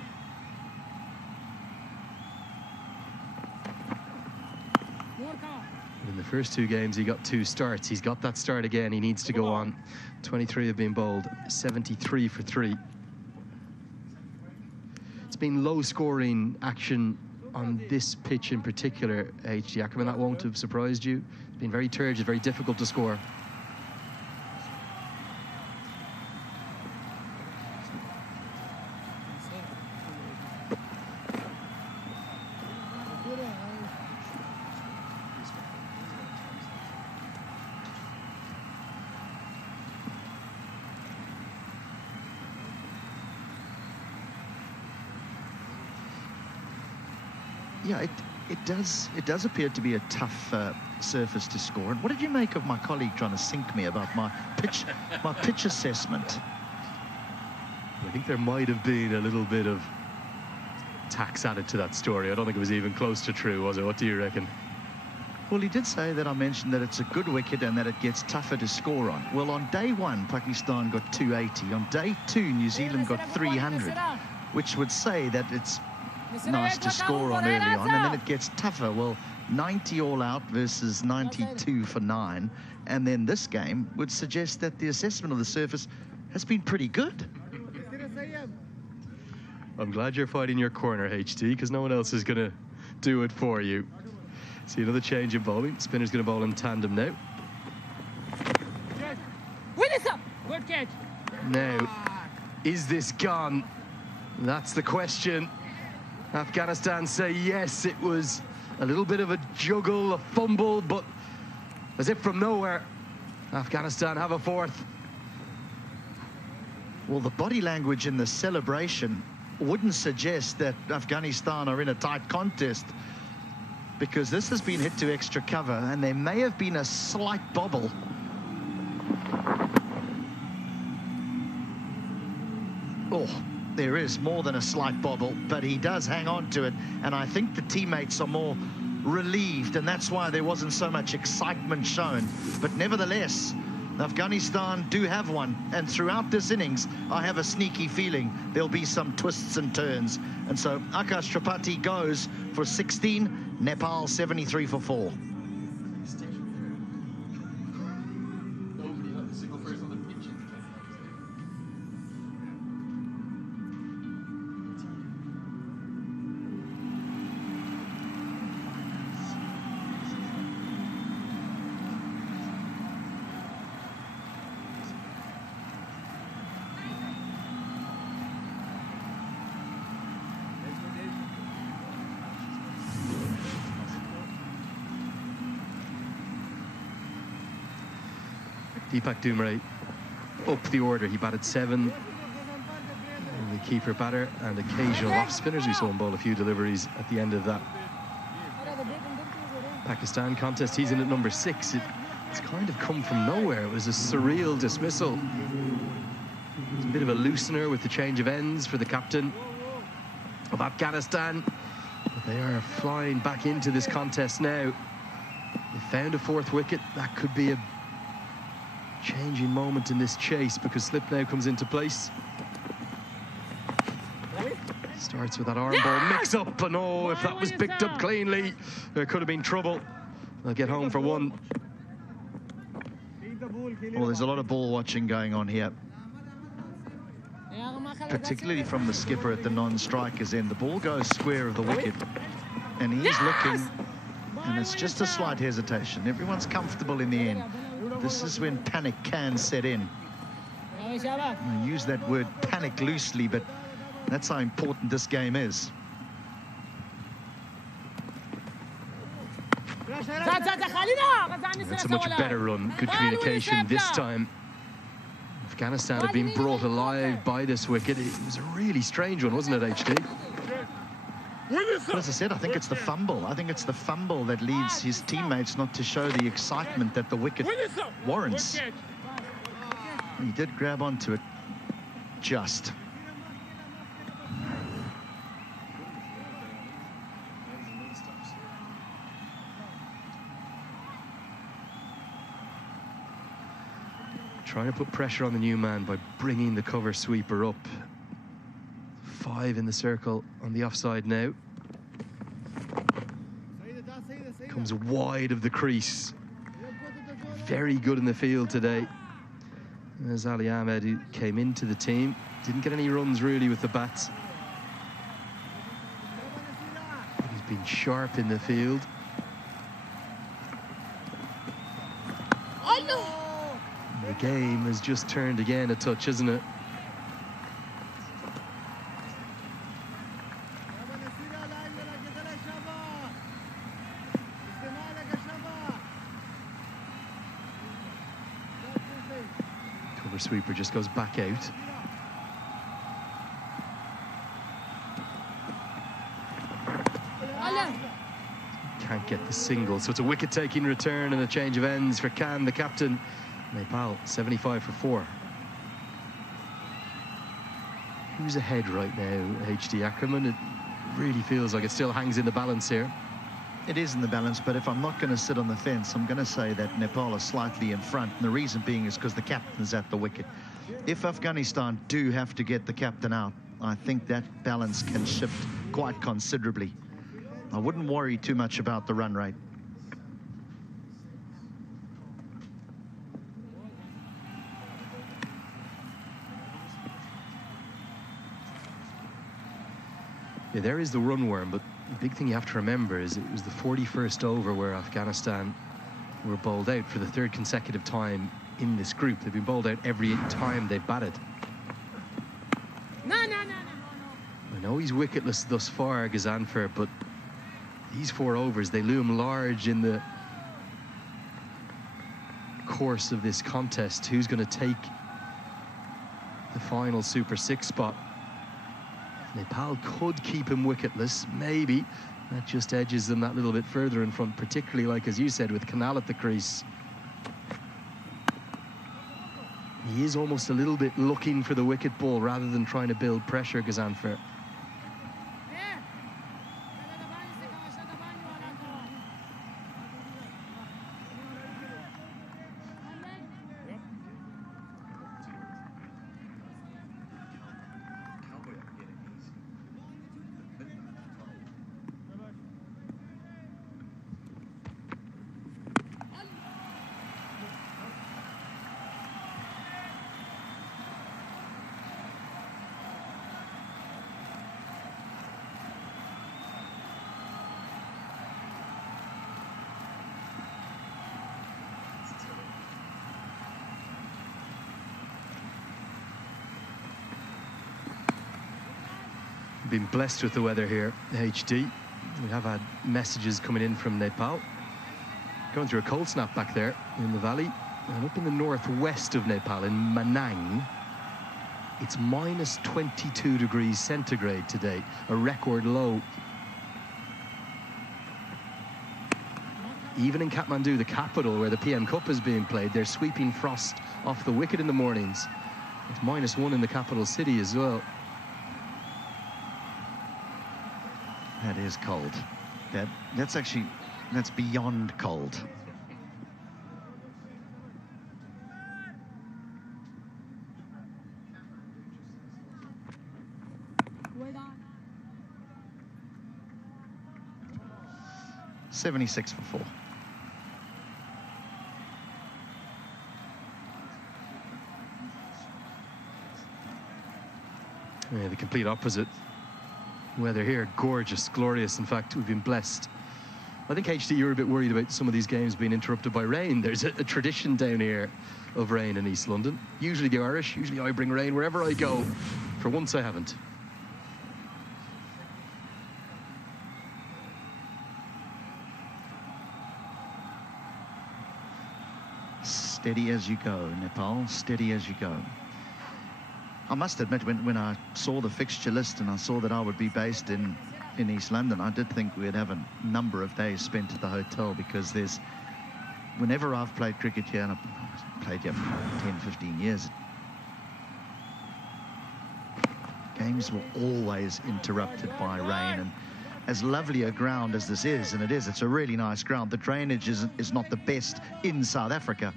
In the first 2 games, he got 2 starts. He's got that start again. He needs to go on. 23 have been bowled, 73 for 3. It's been low-scoring action on this pitch in particular, H.D. Ackerman. That won't have surprised you. It's been very turgid, very difficult to score. Yeah, it does appear to be a tough surface to score. And what did you make of my colleague trying to sink me about my pitch assessment? I think there might have been a little bit of tax added to that story. I don't think it was even close to true, was it? What do you reckon? Well, he did say that I mentioned that it's a good wicket and that it gets tougher to score on. Well, on day 1, Pakistan got 280. On day 2, New Zealand got 300, which would say that it's nice to score on early on, and then it gets tougher. Well, 90 all out versus 92 for 9, and then this game would suggest that the assessment of the surface has been pretty good. I'm glad you're fighting your corner, HT, because no one else is going to do it for you. See another change in bowling. Spinner's going to bowl in tandem now. Good catch. Now, is this gone? That's the question. Afghanistan say yes, it was a little bit of a juggle, a fumble, but as if from nowhere, Afghanistan have a fourth. Well, the body language in the celebration wouldn't suggest that Afghanistan are in a tight contest, because this has been hit to extra cover, and there may have been a slight bobble. Oh, there is more than a slight bobble, but he does hang on to it, and I think the teammates are more relieved, and that's why there wasn't so much excitement shown. But nevertheless, Afghanistan do have one, and throughout this innings, I have a sneaky feeling there'll be some twists and turns. And so Akash Tripathi goes for 16, Nepal 73 for 4. Deepak Dumre up the order. He batted 7. The keeper batter and occasional off spinners. We saw him bowl a few deliveries at the end of that Pakistan contest. He's in at number 6. It's kind of come from nowhere. It was a surreal dismissal. It's a bit of a loosener with the change of ends for the captain of Afghanistan. But they are flying back into this contest now. They found a 4th wicket. That could be a changing moment in this chase, because slip now comes into place. Starts with that arm ball mix up, and oh, if that was picked up cleanly, there could have been trouble. They'll get home for 1. Well, there's a lot of ball watching going on here, particularly from the skipper at the non-strikers end. The ball goes square of the wicket, and he's looking, and it's just a slight hesitation. Everyone's comfortable in the end. this is when panic can set in. I use that word panic loosely, but that's how important this game is. That's a much better run. Good communication this time. Afghanistan have been brought alive by this wicket. It was a really strange one, wasn't it, HD? But as I said, I think it's the fumble. I think it's the fumble that leads his teammates not to show the excitement that the wicket warrants. He did grab onto it just. Trying to put pressure on the new man by bringing the cover sweeper up. 5 in the circle on the offside now. Comes wide of the crease. Very good in the field today. There's Ali Ahmed, who came into the team. Didn't get any runs really with the bats. But he's been sharp in the field. The game has just turned again a touch, isn't it? Cover sweeper just goes back out. Can't get the single, so it's a wicket-taking return and a change of ends for Khan, the captain. Nepal, 75 for 4. Who's ahead right now, HD Ackerman? It really feels like it still hangs in the balance here. It is in the balance, but if I'm not going to sit on the fence, I'm going to say that Nepal is slightly in front, and the reason being is because the captain's at the wicket. If Afghanistan do have to get the captain out, I think that balance can shift quite considerably. I wouldn't worry too much about the run rate. Yeah, there is the run worm, but the big thing you have to remember is it was the 41st over where Afghanistan were bowled out for the 3rd consecutive time in this group. They've been bowled out every time they've batted. I know he's wicketless thus far, Gazanfer, but these 4 overs, they loom large in the course of this contest. Who's going to take the final Super 6 spot? Nepal could keep him wicketless, maybe. That just edges them that little bit further in front, particularly, like as you said, with Kanal at the crease. He is almost a little bit looking for the wicket ball rather than trying to build pressure, Gazanfer. Been blessed with the weather here, HD. We have had messages coming in from Nepal. Going through a cold snap back there in the valley. And up in the northwest of Nepal, in Manang, it's minus 22 degrees centigrade today, a record low. Even in Kathmandu, the capital where the PM Cup is being played, they're sweeping frost off the wicket in the mornings. It's -1 in the capital city as well. That is cold. That's beyond cold. $76 for 4. Yeah, the complete opposite weather here. Gorgeous, glorious. In fact, we've been blessed I think, HT, you're a bit worried about some of these games being interrupted by rain. There's a tradition down here of rain in East London. Usually the Irish, usually I bring rain wherever I go. For once I haven't. Steady as you go, Nepal, steady as you go. I must admit, when I saw the fixture list and I saw that I would be based in East London, I did think we'd have a number of days spent at the hotel, because whenever I've played cricket here, and I've played here for 10, 15 years, games were always interrupted by rain. And as lovely a ground as this is, and it's a really nice ground, the drainage is not the best in South Africa.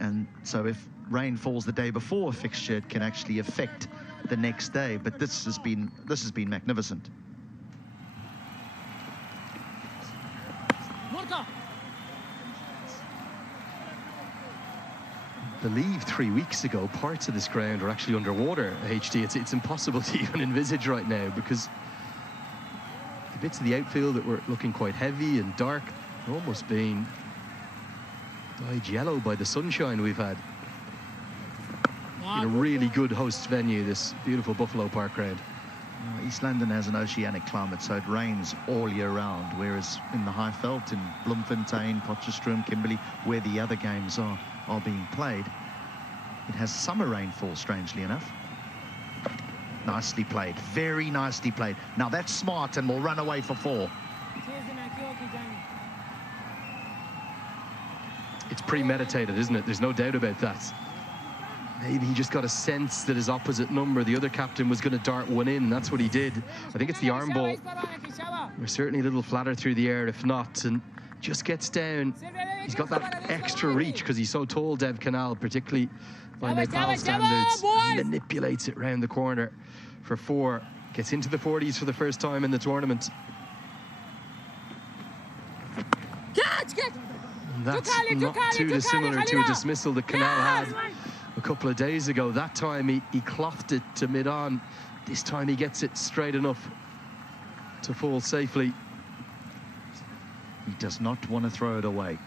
And so if rain falls the day before a fixture, it can actually affect the next day. But this has been magnificent. I believe 3 weeks ago, parts of this ground were actually underwater, HT. It's impossible to even envisage right now, because the bits of the outfield that were looking quite heavy and dark are almost being dyed yellow by the sunshine we've had. In a really good host venue, this beautiful Buffalo Park ground. East London has an oceanic climate, so it rains all year round, whereas in the Highveld, in Bloemfontein, Potchefstroom, Kimberley, where the other games are being played, it has summer rainfall, strangely enough. Nicely played, very nicely played. Now that's smart and will run away for 4. It's premeditated, isn't it? There's no doubt about that. Maybe he just got a sense that his opposite number, the other captain, was going to dart one in. That's what he did. I think it's the arm ball. We're certainly a little flatter through the air, if not, and just gets down. He's got that extra reach because he's so tall, Dev Canal, particularly by Nepal standards. Manipulates it round the corner for 4. Gets into the 40s for the first time in the tournament. And that's not too dissimilar to a dismissal that Canal had a couple of days ago. That time he clothed it to mid-on. This time he gets it straight enough to fall safely. He does not want to throw it away.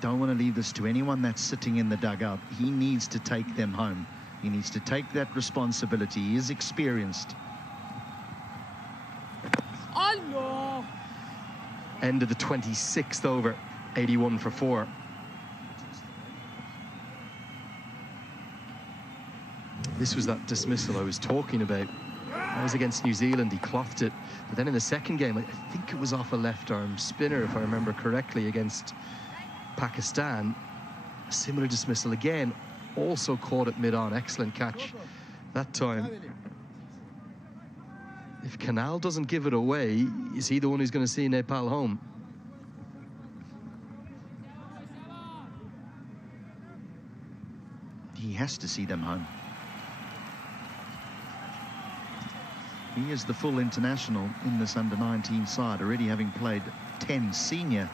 Don't want to leave this to anyone that's sitting in the dugout. He needs to take them home. He needs to take that responsibility. He is experienced. Oh no! End of the 26th over, 81 for 4. This was that dismissal I was talking about. That was against New Zealand, he clothed it. But then in the second game, I think it was off a left-arm spinner, if I remember correctly, against Pakistan. A similar dismissal again, also caught at mid-on. Excellent catch that time. If Canal doesn't give it away, is he the one who's going to see Nepal home? He has to see them home. He is the full international in this under-19 side, already having played 10 senior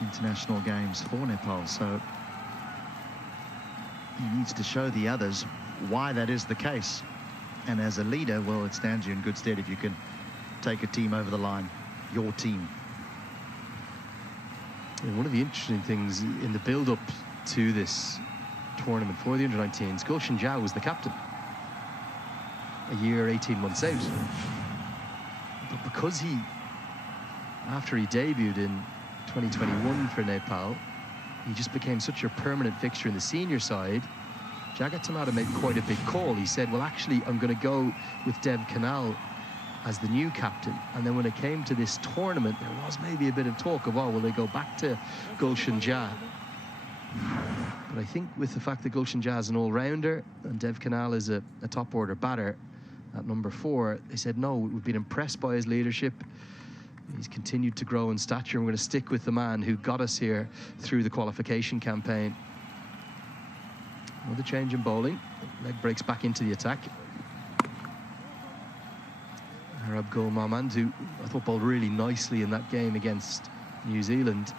international games for Nepal. So he needs to show the others why that is the case. And as a leader, well, it stands you in good stead if you can take a team over the line, your team. And one of the interesting things in the build-up to this tournament for the under-19s, Gulshan Jha was the captain a year, 18 months out. But because after he debuted in 2021 for Nepal, he just became such a permanent fixture in the senior side. Jagat Tamada made quite a big call. He said, well, actually, I'm going to go with Dev Canal as the new captain. And then when it came to this tournament, there was maybe a bit of talk of, oh, will they go back to Gulshan Jha? But I think with the fact that Gulshan Jha is an all-rounder and Dev Canal is a top-order batter at number 4, they said, no, we've been impressed by his leadership. He's continued to grow in stature. We're going to stick with the man who got us here through the qualification campaign. Another change in bowling. Leg breaks back into the attack. Arab Gul Mahmand, who I thought bowled really nicely in that game against New Zealand.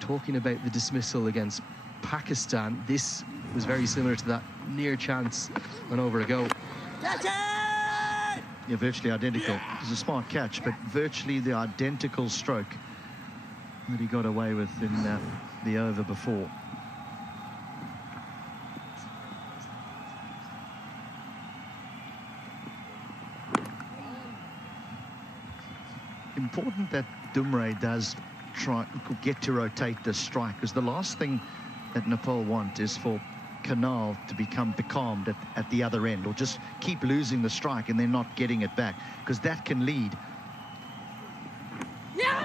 Talking about the dismissal against Pakistan, this was very similar to that near chance an over ago. Yeah, virtually identical. It was a smart catch, but virtually the identical stroke that he got away with in the over before. Important that Dumray does get to rotate the strike, because the last thing that Nepal want is for Canal to become becalmed at the other end, or just keep losing the strike and then not getting it back, because that can lead.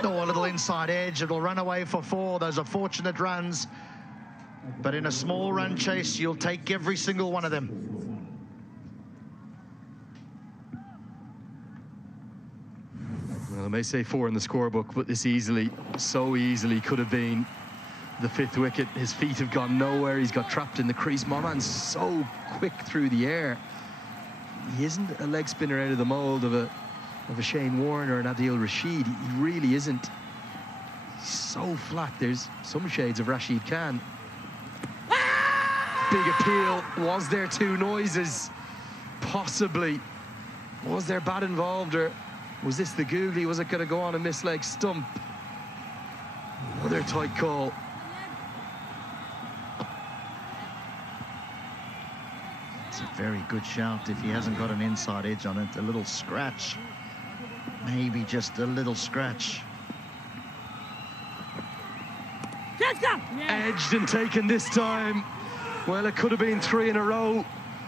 Oh, a little inside edge. It'll run away for 4. Those are fortunate runs, but in a small run chase, you'll take every single one of them. Well, I may say 4 in the scorebook, but this so easily could have been the 5th wicket. His feet have gone nowhere. He's got trapped in the crease. Moman's so quick through the air. He isn't a leg spinner out of the mould of a Shane Warne or an Adil Rashid. He really isn't. He's so flat. There's some shades of Rashid Khan. Big appeal. Was there 2 noises? Possibly. Was there bat involved, or was this the googly? Was it going to go on a misleg stump? Another tight call. It's a very good shout if he hasn't got an inside edge on it. A little scratch. Maybe just a little scratch. Edged and taken this time. Well, it could have been 3 in a row.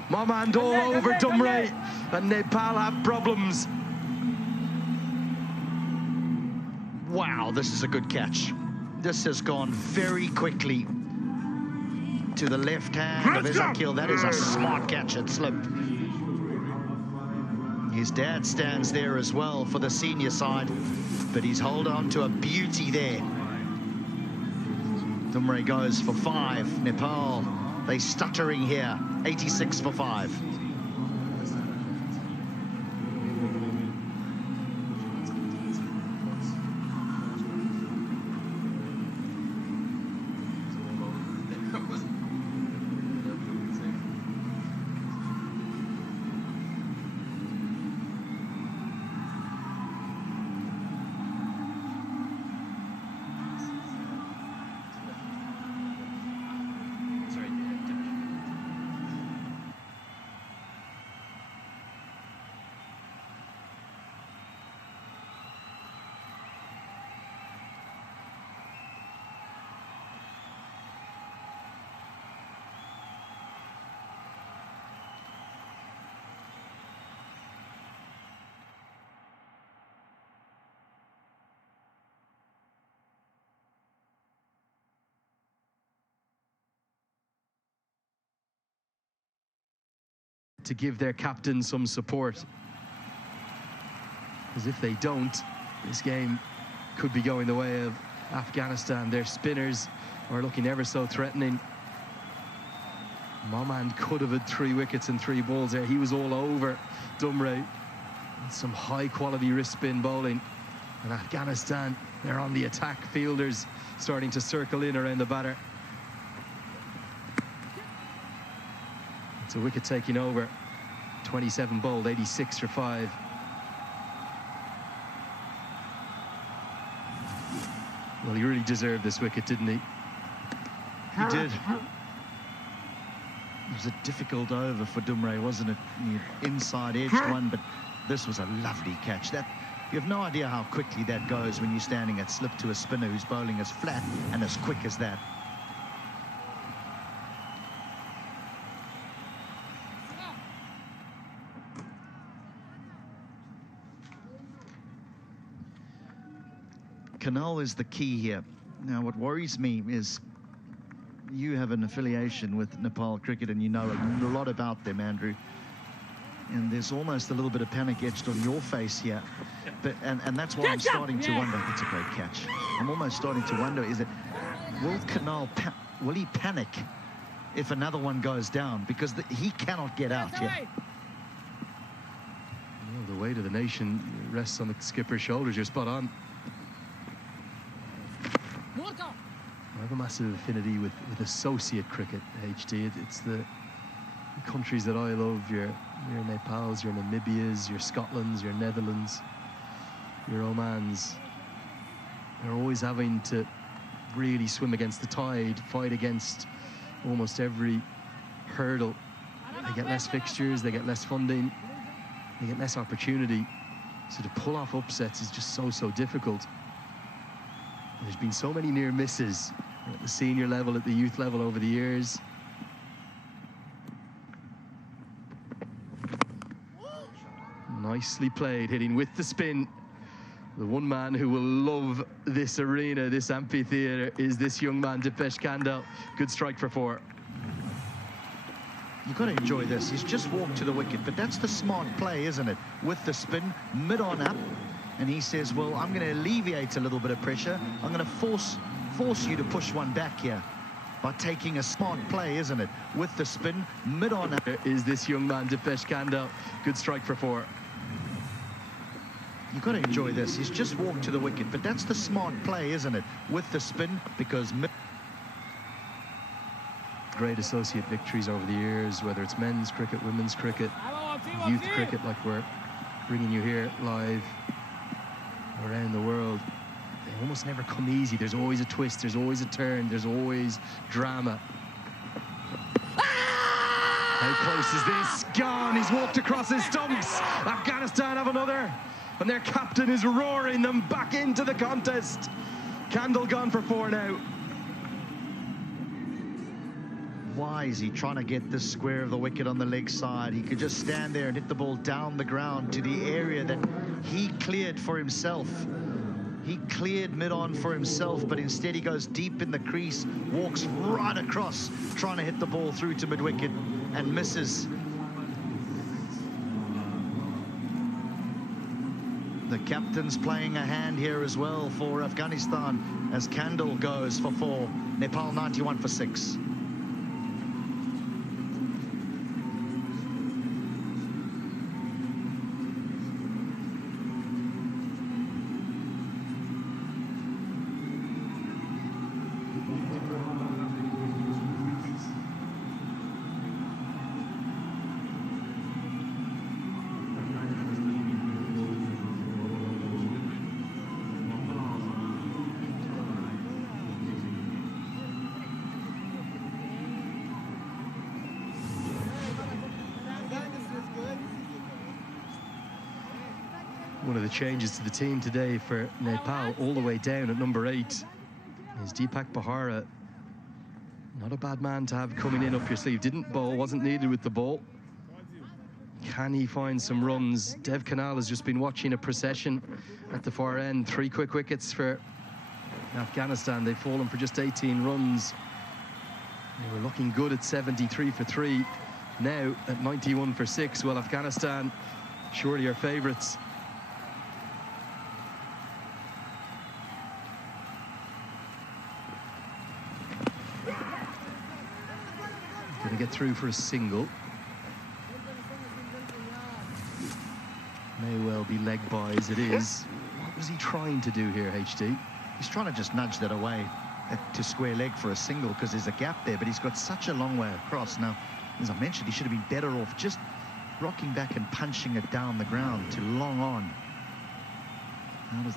Momand all over Dumray, and Nepal have problems. Wow, this is a good catch. This has gone very quickly to the left hand of Ezekiel. That is a smart catch at slip. His dad stands there as well for the senior side, but he's hold on to a beauty there. Dumray goes for 5. Nepal, they stuttering here. 86 for 5. To give their captain some support, because if they don't, this game could be going the way of Afghanistan. Their spinners are looking ever so threatening. Momand could have had 3 wickets and 3 balls there. He was all over Dumray. Some high quality wrist spin bowling, and Afghanistan, they're on the attack. Fielders starting to circle in around the batter. It's a wicket taking over. 27 bowled, 86 for 5. Well, he really deserved this wicket, didn't he? He did. It was a difficult over for Dumray, wasn't it? Inside edged one, but this was a lovely catch. That, you have no idea how quickly that goes when you're standing at slip to a spinner who's bowling as flat and as quick as that. Canal is the key here. Now, what worries me is you have an affiliation with Nepal cricket and you know a lot about them, Andrew. And there's almost a little bit of panic etched on your face here. But and that's why I'm starting to wonder. It's a great catch. I'm almost starting to wonder, is it, will Canal, will he panic if another one goes down? Because he cannot get out here. Well, the weight of the nation rests on the skipper's shoulders. You're spot on. I have a massive affinity with associate cricket, HD. It's the the countries that I love, your Nepals, your Namibias, your Scotlands, your Netherlands, your Omans, they're always having to really swim against the tide, fight against almost every hurdle. They get less fixtures, they get less funding, they get less opportunity. So to pull off upsets is just so difficult. And there's been so many near misses at the senior level, at the youth level over the years. Nicely played, hitting with the spin. The one man who will love this arena, this amphitheater, is this young man, Dipesh Kandal. Good strike for 4. You've got to enjoy this. He's just walked to the wicket, but that's the smart play, isn't it? With the spin, mid-on up, and he says, well, I'm going to alleviate a little bit of pressure. I'm going to force you to push one back here by taking a smart play, isn't it? With the spin, mid-on up. Is this young man, Dipesh Kandal. Good strike for 4. You've got to enjoy this. He's just walked to the wicket, but that's the smart play, isn't it? With the spin, because... Great associate victories over the years, whether it's men's cricket, women's cricket, youth cricket, like we're bringing you here live around the world. They almost never come easy. There's always a twist, there's always a turn, there's always drama. How close is this? Gone. He's walked across his stumps. Afghanistan have another, and their captain is roaring them back into the contest. Kandal gone for 4 now. Why is he trying to get this square of the wicket on the leg side? He could just stand there and hit the ball down the ground to the area that he cleared for himself. He cleared mid-on for himself, but instead he goes deep in the crease, walks right across, trying to hit the ball through to mid-wicket and misses. The captain's playing a hand here as well for Afghanistan as Kandal goes for 4. Nepal 91 for 6. One of the changes to the team today for Nepal, all the way down at number 8, is Deepak Bahara. Not a bad man to have coming in up your sleeve. Didn't bowl, wasn't needed with the ball. Can he find some runs? Dev Kanal has just been watching a procession at the far end. 3 quick wickets for Afghanistan. They've fallen for just 18 runs. They were looking good at 73 for 3. Now at 91 for 6. Well, Afghanistan surely are favourites. Going to get through for a single. May well be leg by as it is. What was he trying to do here, HD? He's trying to just nudge that away to square leg for a single because there's a gap there, but he's got such a long way across. Now, as I mentioned, he should have been better off just rocking back and punching it down the ground to long on. How does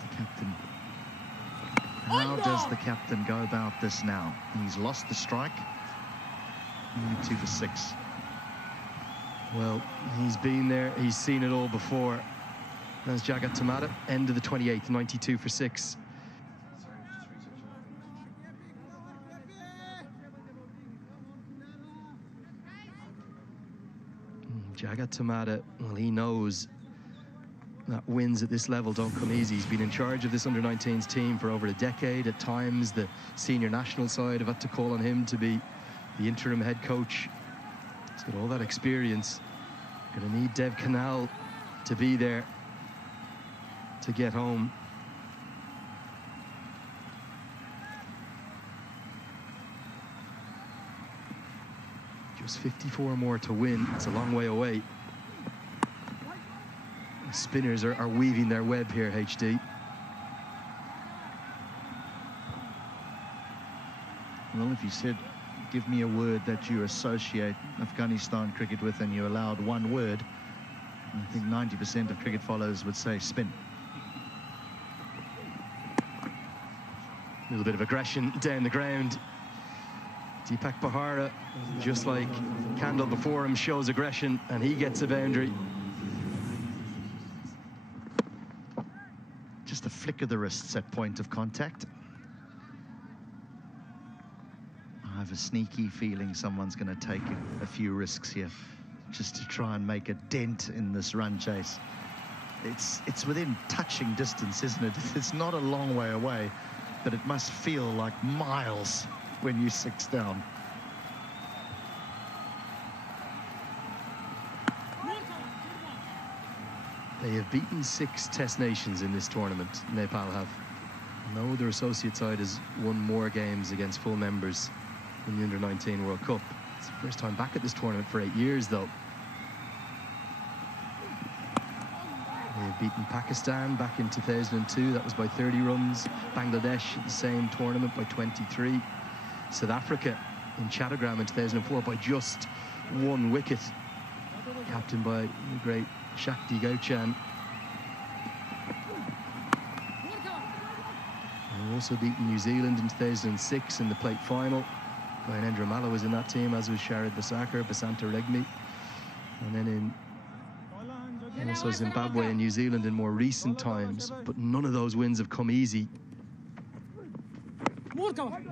the captain go about this now? He's lost the strike. Only 2 for 6. Well, he's been there, he's seen it all before. That's Jagat Tamata, end of the 28th, 92 for 6. Jagat Tamata, well, he knows that wins at this level don't come easy. He's been in charge of this under-19s team for over a decade. At times, the senior national side have had to call on him to be the interim head coach. He's got all that experience. Going to need Dev Kanal to be there to get home. Just 54 more to win. It's a long way away. The spinners are weaving their web here, HD. Well, if you said give me a word that you associate Afghanistan cricket with, and you're allowed one word. I think 90% of cricket followers would say spin. A little bit of aggression down the ground. Deepak Bahara, just like Kandal before him, shows aggression, and he gets a boundary. Just a flick of the wrists at point of contact. I have a sneaky feeling someone's going to take a few risks here, just to try and make a dent in this run chase. It's within touching distance, isn't it? It's not a long way away, but it must feel like miles when you're 6 down. They have beaten 6 Test nations in this tournament, Nepal have. No other associate side has won more games against full members in the Under-19 World Cup. It's the first time back at this tournament for 8 years, though. They have beaten Pakistan back in 2002. That was by 30 runs. Bangladesh, the same tournament, by 23. South Africa in Chattogram in 2004 by just 1 wicket. Captained by the great Shakti Gauchan. They also beaten New Zealand in 2006 in the plate final. Gyanendra Malla was in that team, as was Sharad Basakar, Basanta Regmi. And then in also Zimbabwe and New Zealand in more recent times. But none of those wins have come easy.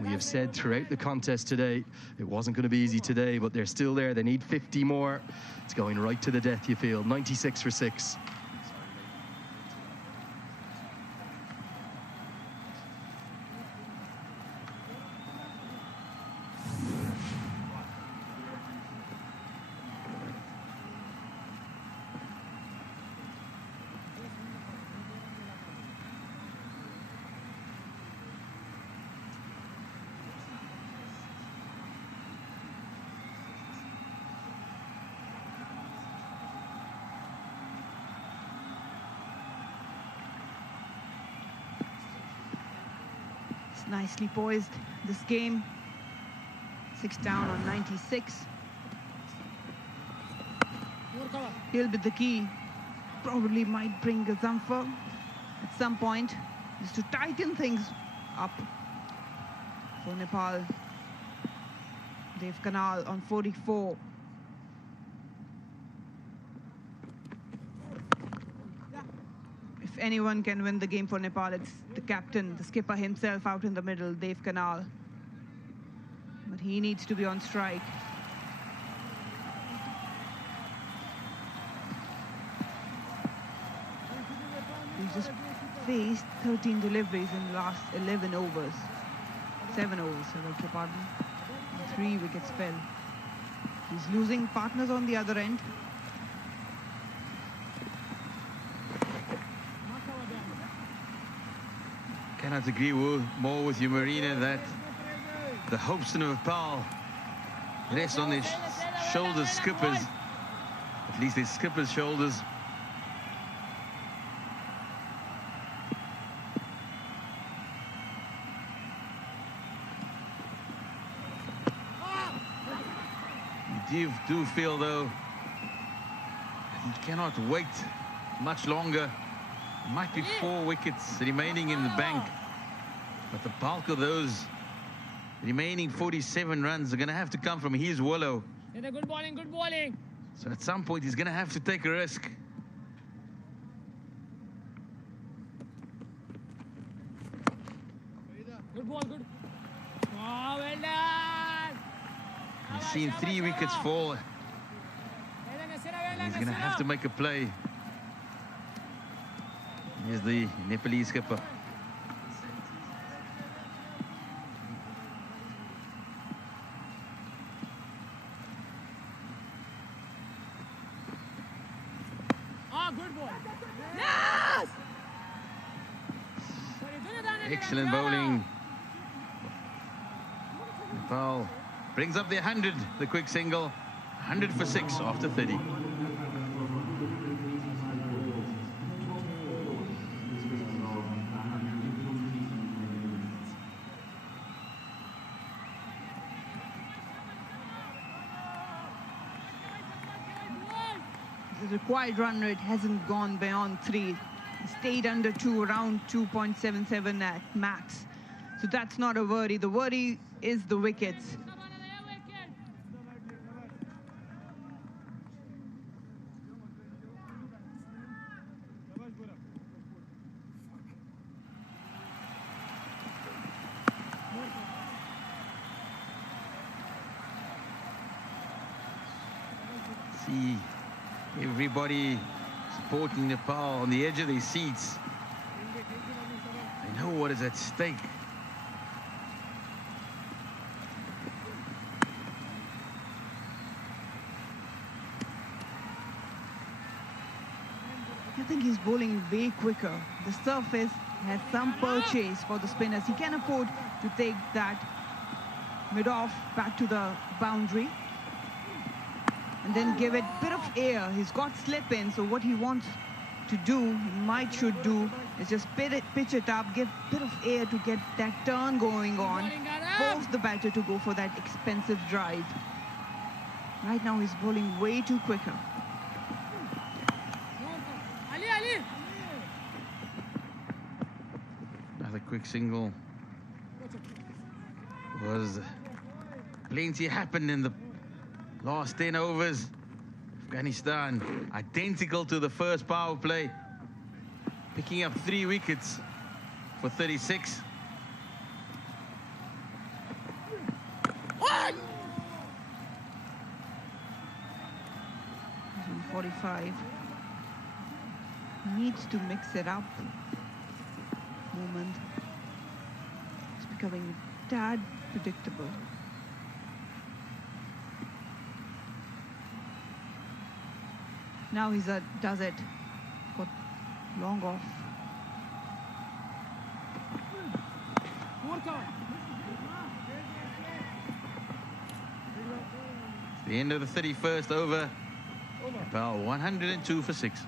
We have said throughout the contest today, it wasn't going to be easy today, but they're still there. They need 50 more. It's going right to the death, you feel. 96 for 6. Nicely poised this game. 6 down on 96. He'll be the key. Probably might bring a Zamfar at some point, just to tighten things up for Nepal. Dev Kanal on 44. If anyone can win the game for Nepal, it's the captain, the skipper himself out in the middle, Dev Kanal. But he needs to be on strike. He's just faced 13 deliveries in the last 11 overs. 7 overs, I beg your pardon. 3 wickets fell. He's losing partners on the other end. Cannot agree more with you, Marina, that the hopes of Nepal rest on their shoulders, skippers, at least their skippers' shoulders. You do feel, though, you cannot wait much longer. There might be 4 wickets remaining in the bank, but the bulk of those remaining 47 runs are going to have to come from his willow. Good bowling, good bowling. So at some point, he's going to have to take a risk. Good ball, good. Oh, well done. He's seen 3 wickets fall. He's going to have to make a play. Here's the Nepalese skipper. Good ball. Yes! Excellent bowling. Nepal brings up their 100, the quick single. 100 for 6 after 30. the required run rate hasn't gone beyond 3. He stayed under 2, around 2.77 at max. So that's not a worry. The worry is the wickets. See everybody supporting Nepal on the edge of their seats. They know what is at stake. I think he's bowling way quicker. The surface has some purchase for the spinners. He can afford to take that mid-off back to the boundary and then give it a bit of air. He's got slip in, so what he wants to do, should do, is just pitch it up, give a bit of air to get that turn going on, force the batter to go for that expensive drive. Right now he's bowling way too quicker. Another quick single. Was plenty happened in the last 10 overs. Afghanistan identical to the first power play, picking up 3 wickets for 36. 45. Needs to mix it up. Movement. It's becoming a tad predictable. Now he does it. Got long off. The end of the 31st over. Nepal 102 for 6.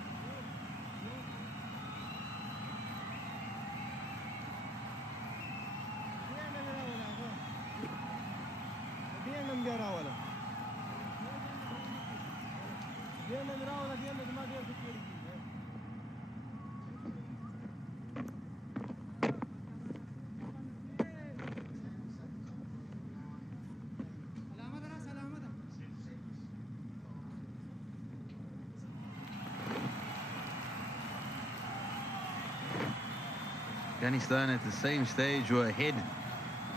Afghanistan at the same stage were ahead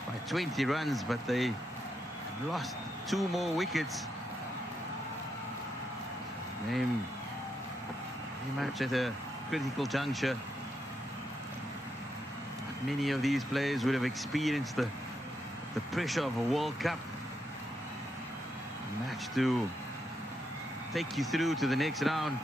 by 20 runs, but they lost 2 more wickets. Very much at a critical juncture. Many of these players would have experienced the pressure of a World Cup. A match to take you through to the next round.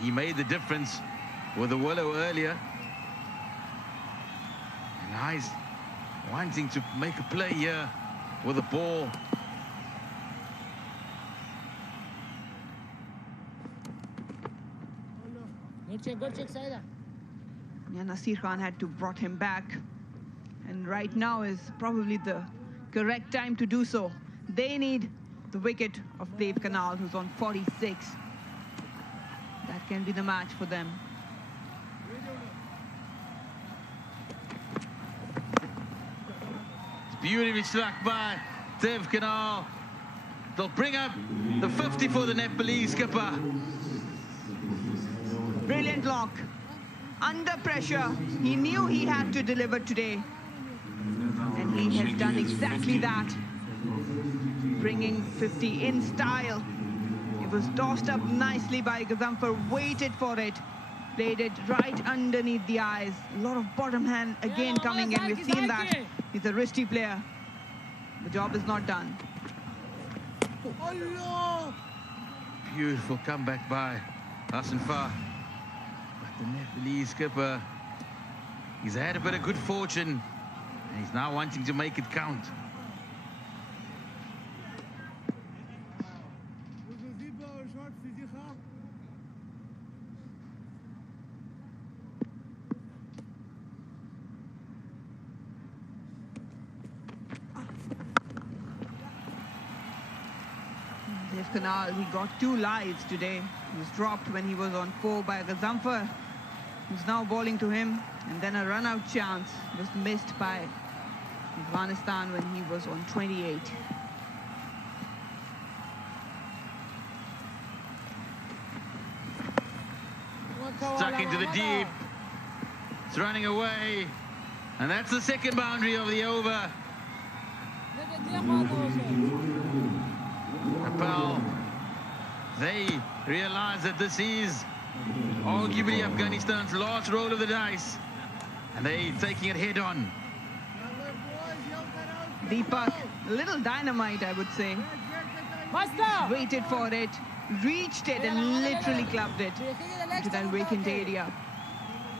He made the difference with the willow earlier. And now he's wanting to make a play here with the ball. Good check, Saida. Yeah, Nasir Khan had to brought him back. And right now is probably the correct time to do so. They need the wicket of Dave Kanal, who's on 46. That can be the match for them. It's beautifully struck by Dev Kanal. They'll bring up the 50 for the Nepalese skipper. Brilliant lock. Under pressure, he knew he had to deliver today. And he has done exactly that. Bringing 50 in style. It was tossed up nicely by Gazamfar, waited for it, played it right underneath the eyes. A lot of bottom hand again coming in. We've seen that. He's a wristy player. The job is not done. Beautiful comeback by Hassan Fah. But the Nepalese skipper, he's had a bit of good fortune, and he's now wanting to make it count. Kanal. He got 2 lives today. He was dropped when he was on 4 by Gazamfar, who's now bowling to him. And then a run-out chance was missed by Afghanistan when he was on 28. Stuck into the deep. It's running away. And that's the second boundary of the over. Nepal, they realize that this is arguably Afghanistan's last roll of the dice. And they're taking it head on. Deepak, a little dynamite, I would say. Waited for it, reached it and literally clubbed it into that vacant area.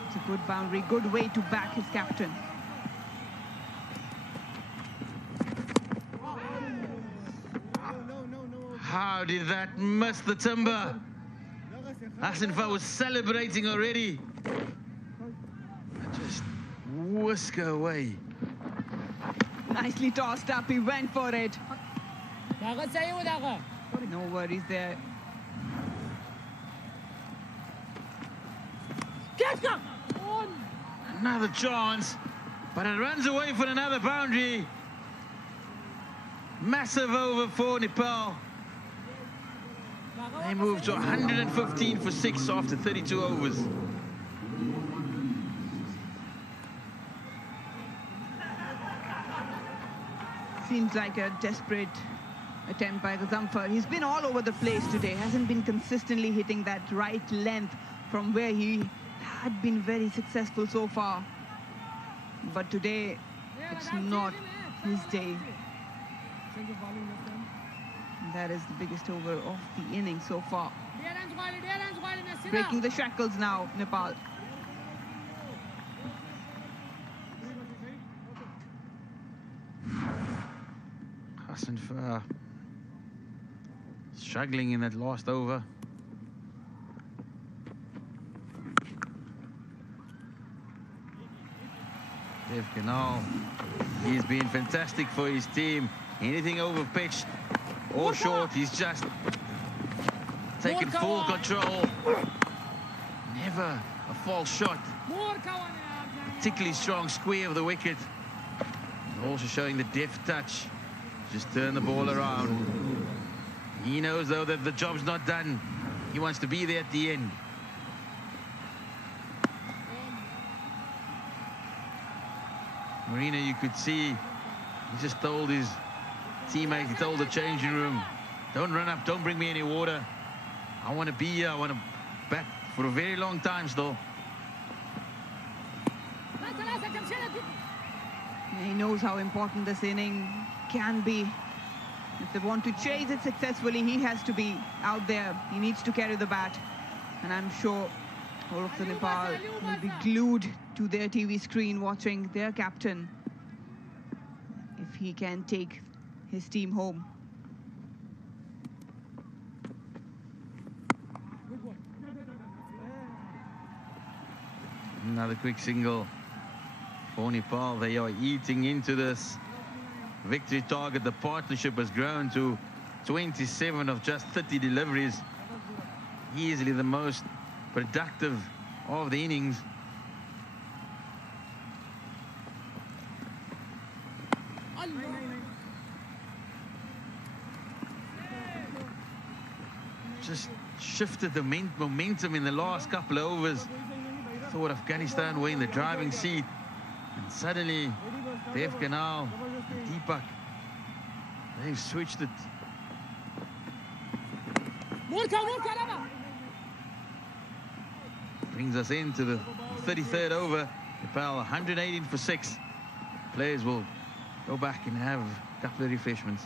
It's a good boundary, good way to back his captain. How did that miss the timber? Asinfa was celebrating already. Just whisk away. Nicely tossed up, he went for it. No worries there. Another chance, but it runs away for another boundary. Massive over for Nepal. They moved to 115 for 6 after 32 overs. Seems like a desperate attempt by Gazamfar. He's been all over the place today, hasn't been consistently hitting that right length from where he had been very successful so far. But today, it's not his day. That is the biggest over of the inning so far. Breaking the shackles now, Nepal. Asinfa struggling in that last over. Dev Kanal, he's been fantastic for his team. Anything over pitch or short, he's just taken full control. Never a false shot. Particularly strong square of the wicket. Also showing the deft touch. Just turn the ball around. He knows though that the job's not done. He wants to be there at the end. Marina, you could see, he just told his teammate, he told the changing room, don't run up, don't bring me any water. I want to be here, I want to bat for a very long time still. He knows how important this inning can be. If they want to chase it successfully, he has to be out there. He needs to carry the bat. And I'm sure all of the Nepal will be glued to their TV screen watching their captain if he can take his team home. Another quick single for Nepal. They are eating into this victory target. The partnership has grown to 27 of just 30 deliveries. Easily the most productive of the innings. Just shifted the momentum in the last couple of overs. Thought Afghanistan were in the driving seat, and suddenly Dev Kanal and Deepak, they've switched it. Brings us into the 33rd over. Nepal 118 for 6. Players will go back and have a couple of refreshments.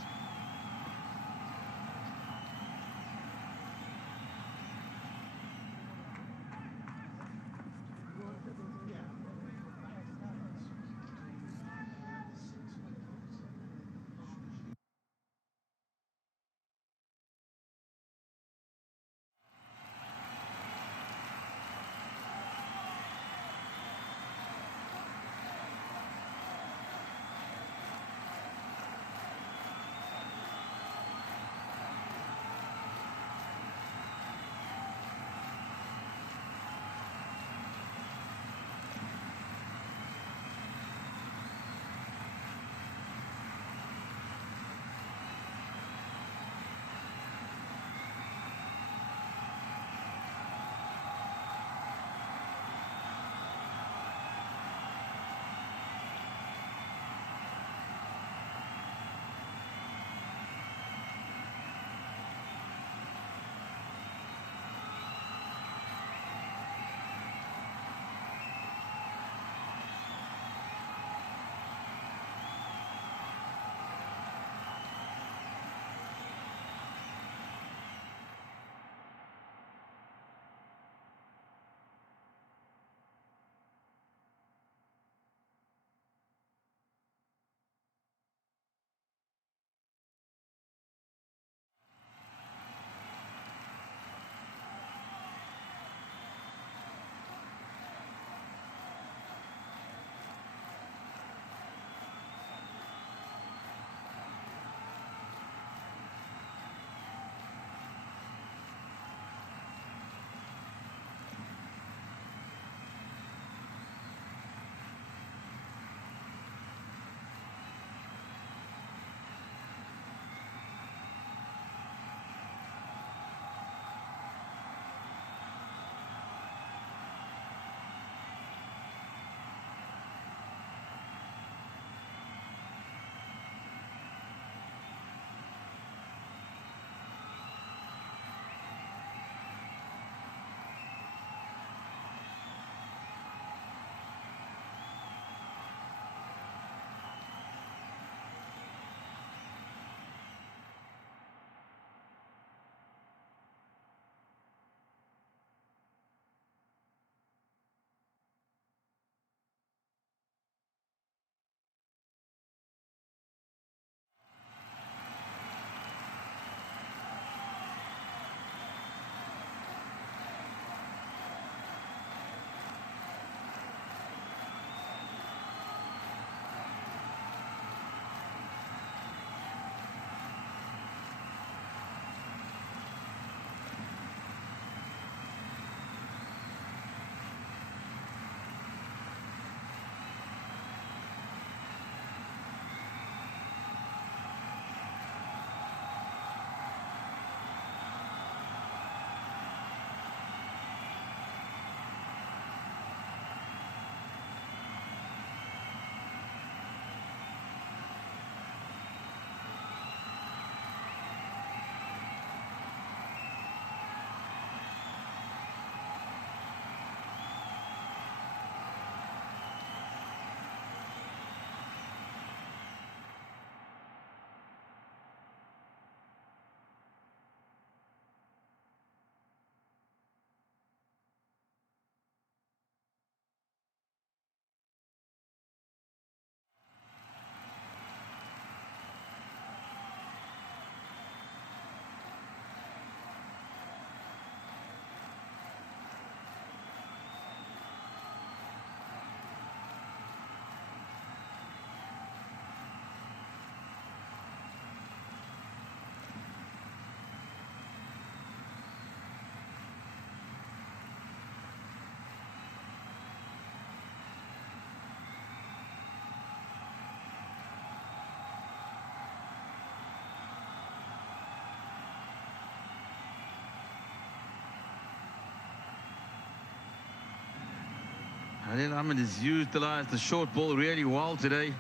Khalil Ahmed has utilised the short ball really well today.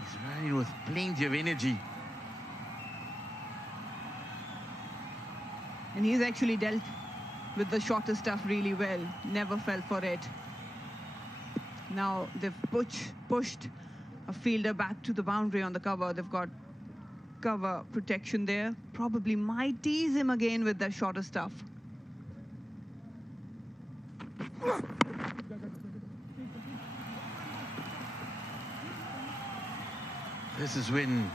He's running with plenty of energy. And he's actually dealt with the shorter stuff really well. Never fell for it. Now they've pushed a fielder back to the boundary on the cover. They've got cover protection there. Probably might tease him again with that shorter stuff. This is when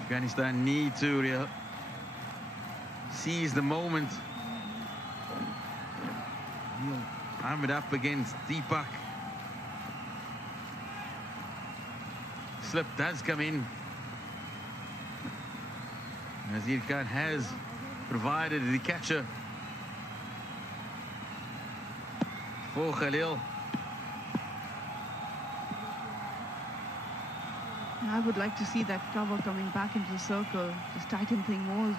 Afghanistan need to seize the moment. Ahmed up against Deepak. Slip does come in. Nazir Khan has provided the catcher for Khalil. I would like to see that cover coming back into the circle, just tighten things more.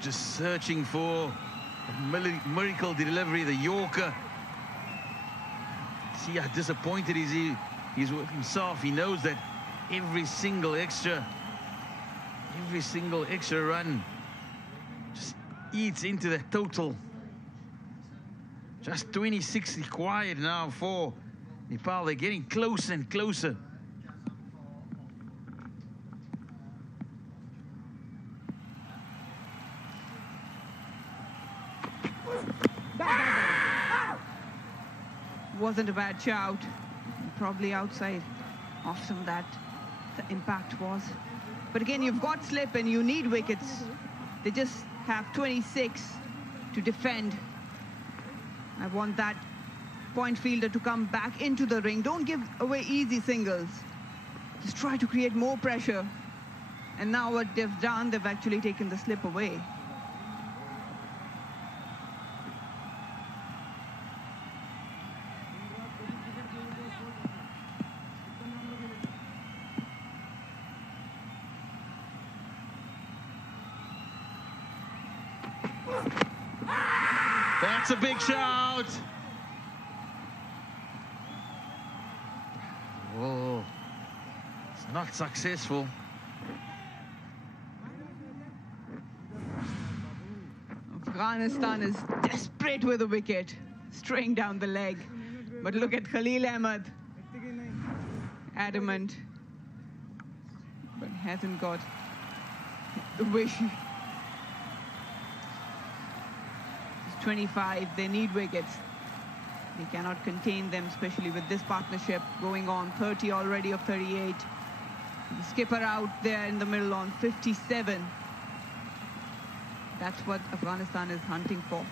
Just searching for a miracle delivery, the Yorker. See how disappointed he's with himself. He knows that every single extra run just eats into the total. Just 26 required now for Nepal. They're getting closer and closer. Wasn't a bad shout. Probably outside off some of that the impact was. But again, you've got slip and you need wickets. They just have 26 to defend. I want that point fielder to come back into the ring. Don't give away easy singles. Just try to create more pressure. And now what they've done, they've actually taken the slip away. That's a big shout. Oh, it's not successful. Afghanistan is desperate with a wicket, straying down the leg. But look at Khalil Ahmed, adamant, but hasn't got the wish. 25, they need wickets. They cannot contain them, especially with this partnership going on. 30 already of 38. The skipper out there in the middle on 57. That's what Afghanistan is hunting for.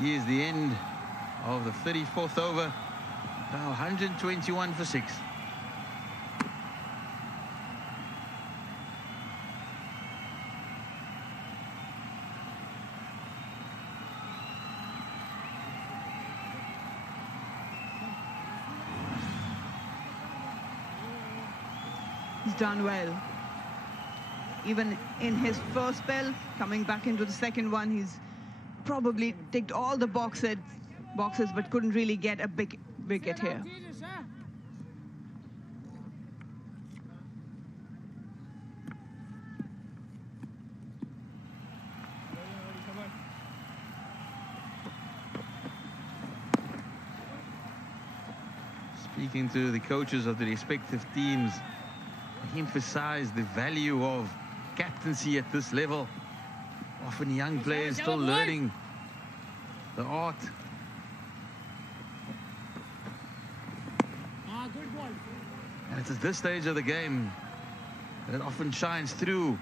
Here's the end of the 34th over. Now 121 for 6. He's done well. Even in his first spell, coming back into the second one, he's probably ticked all the boxes, but couldn't really get a big wicket here. Speaking to the coaches of the respective teams, they emphasize the value of captaincy at this level. Often young players still learning the art. And it's at this stage of the game that it often shines through.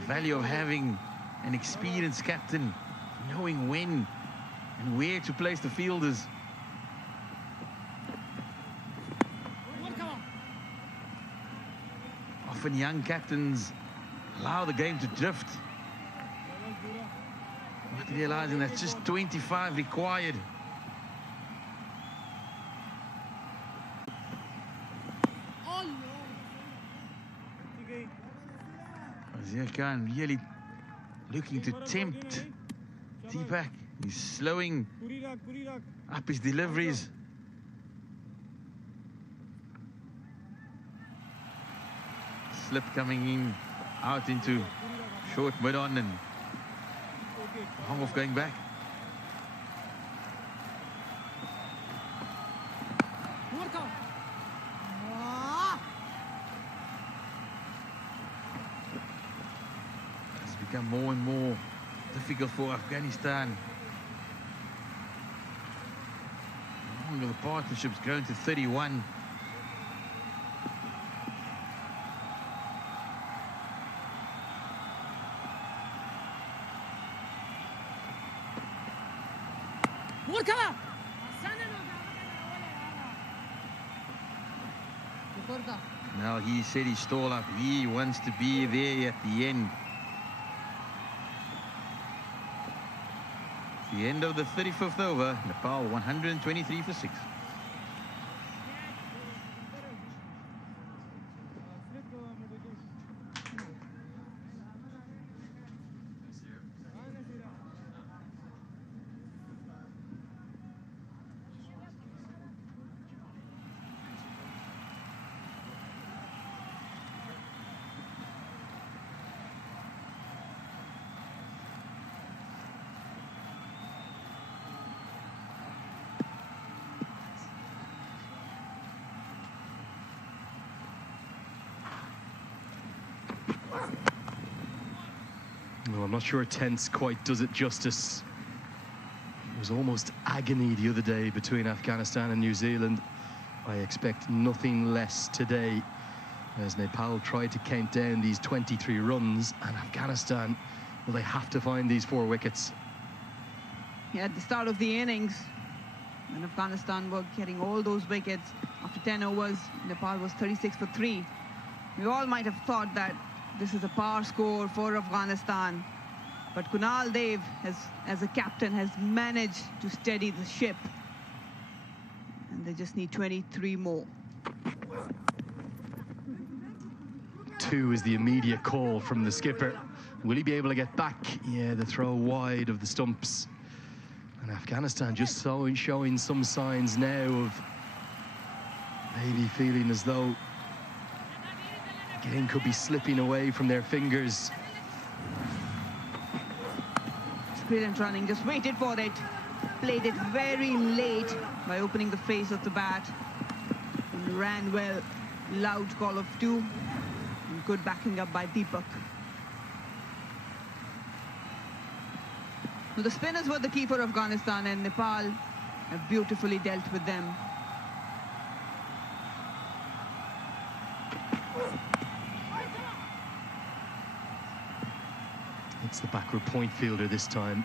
The value of having an experienced captain, knowing when and where to place the fielders. Often young captains allow the game to drift, not realizing that's just 25 required. Azir Khan really looking to tempt Deepak. He's slowing up his deliveries. Slip coming in, out into short mid-on, and Hong off going back. It's become more and more difficult for Afghanistan. The partnership's grown to 31. Now he said he's stall up. He wants to be there at the end. The end of the 35th over. Nepal 123 for 6. Well, I'm not sure tense quite does it justice. It was almost agony the other day between Afghanistan and New Zealand. I expect nothing less today as Nepal tried to count down these 23 runs, and Afghanistan, well, they have to find these 4 wickets. Yeah, at the start of the innings, when Afghanistan were getting all those wickets, after 10 overs, Nepal was 36 for 3. We all might have thought that this is a power score for Afghanistan, but Kunal Dev, as a captain, has managed to steady the ship, and they just need 23 more. 2 is the immediate call from the skipper. Will he be able to get back? Yeah, the throw wide of the stumps. And Afghanistan just showing some signs now of maybe feeling as though the game could be slipping away from their fingers. It's brilliant running, just waited for it. Played it very late by opening the face of the bat. And ran well. Loud call of 2. And good backing up by Deepak. Well, the spinners were the key for Afghanistan, and Nepal have beautifully dealt with them. It's the backward point fielder this time.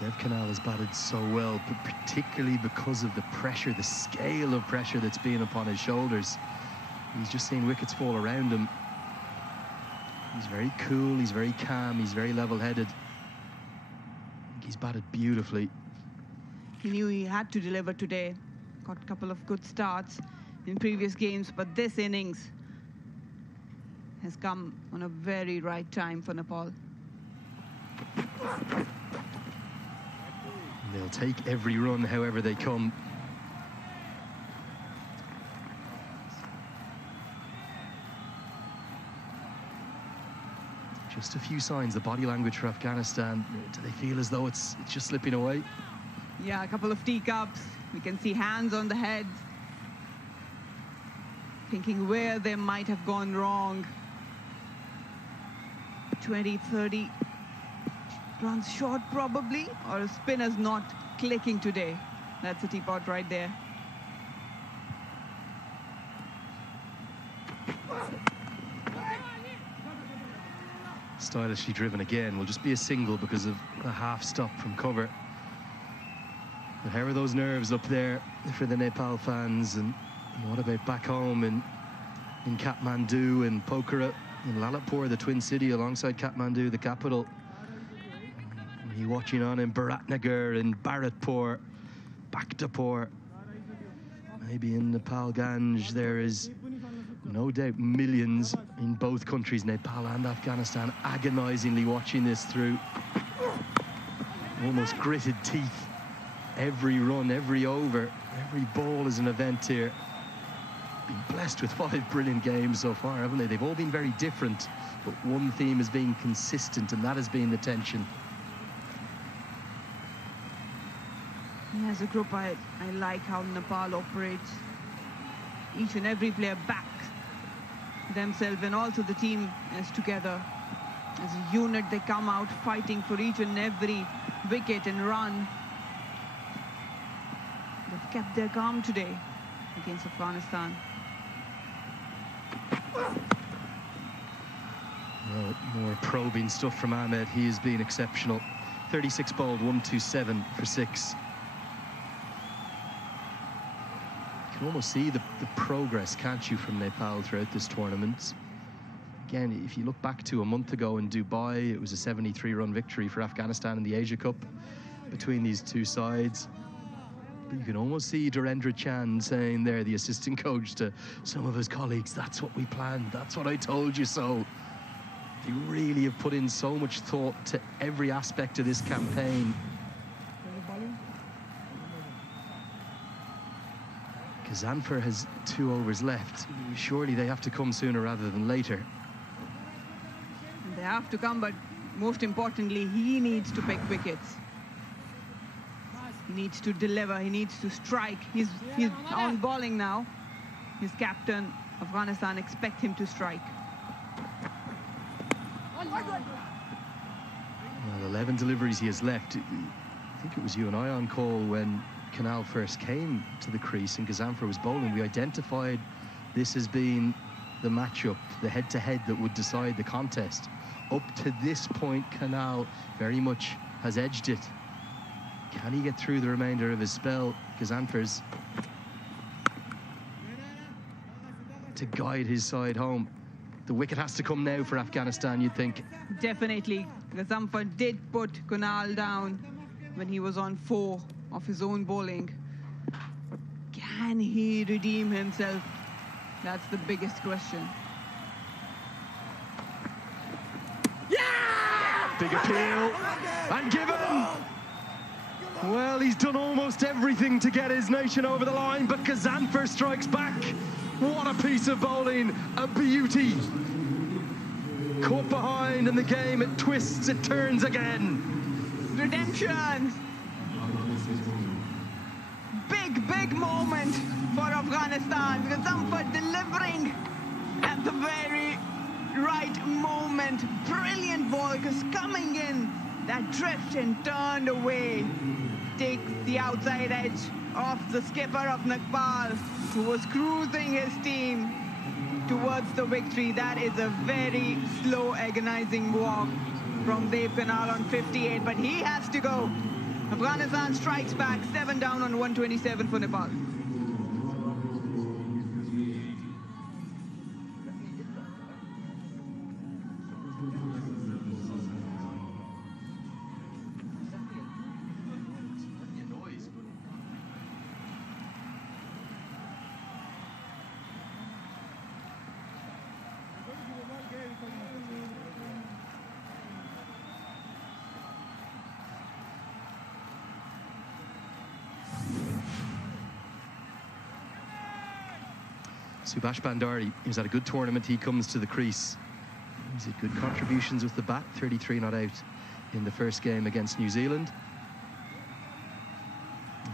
Dev Kanal has batted so well, but particularly because of the pressure, the scale of pressure that's been upon his shoulders. He's just seen wickets fall around him. He's very cool, he's very calm, he's very level-headed. He's batted beautifully. He knew he had to deliver today. Got a couple of good starts in previous games, but this innings has come on a very right time for Nepal. They'll take every run however they come. Just a few signs, the body language for Afghanistan. Do they feel as though it's just slipping away? Yeah, a couple of teacups. We can see hands on the head. Thinking where they might have gone wrong. 20, 30 runs short probably, or a spinner's not clicking today. That's a teapot right there. Stylishly driven again. Will just be a single because of a half stop from cover. But how are those nerves up there for the Nepal fans? And what about back home in Kathmandu and Pokhara and Lalitpur, the twin city alongside Kathmandu, the capital? Are you watching on in Bharatnagar and Bharatpur, Bhaktapur? Maybe in Nepal Ganj there is No doubt millions in both countries, Nepal and Afghanistan, agonizingly watching this through almost gritted teeth. Every run, every over, every ball is an event here. Been blessed with 5 brilliant games so far, haven't they? They've all been very different, but one theme has been consistent, and that has been the tension. As a group, I like how Nepal operates. Each and every player backs themselves, and also the team is together. As a unit, they come out fighting for each and every wicket and run. They've kept their calm today against Afghanistan. Well, more probing stuff from Ahmed. He has been exceptional. 36 bowled, 127 for 6. You can almost see the progress, can't you, from Nepal throughout this tournament. Again, if you look back to a month ago in Dubai, it was a 73-run victory for Afghanistan in the Asia Cup between these two sides. But you can almost see Dhirendra Chand saying there, the assistant coach, to some of his colleagues, that's what we planned, that's what I told you so. They really have put in so much thought to every aspect of this campaign. Kazanfar has 2 overs left. Surely they have to come sooner rather than later. They have to come, but most importantly, he needs to pick wickets. He needs to deliver, he needs to strike. He's on bowling now. His captain, Afghanistan, expect him to strike. Well, 11 deliveries he has left. I think it was you and I on call when Kanal first came to the crease and Kazanfar was bowling. We identified this as being the matchup, the head-to-head that would decide the contest. Up to this point, Kanal very much has edged it. Can he get through the remainder of his spell? Kazanfar's to guide his side home. The wicket has to come now for Afghanistan, you'd think. Definitely. Kazanfar did put Kunal down when he was on 4 of his own bowling. Can he redeem himself? That's the biggest question. Yeah! Big appeal. And given. Well, he's done almost everything to get his nation over the line, but Kazanfar strikes back. What a piece of bowling. A beauty. Caught behind in the game, it twists, it turns again. Redemption. Big moment for Afghanistan. Kazanfar delivering at the very right moment. Brilliant ball, because coming in, that drift and turned away. Takes the outside edge of the skipper of Nepal, who was cruising his team towards the victory. That is a very slow, agonizing walk from Dev Kanal on 58, but he has to go. Afghanistan strikes back, 7 down on 127 for Nepal. Subhash Bandari, he was at a good tournament. He comes to the crease. He's had good contributions with the bat, 33 not out in the first game against New Zealand.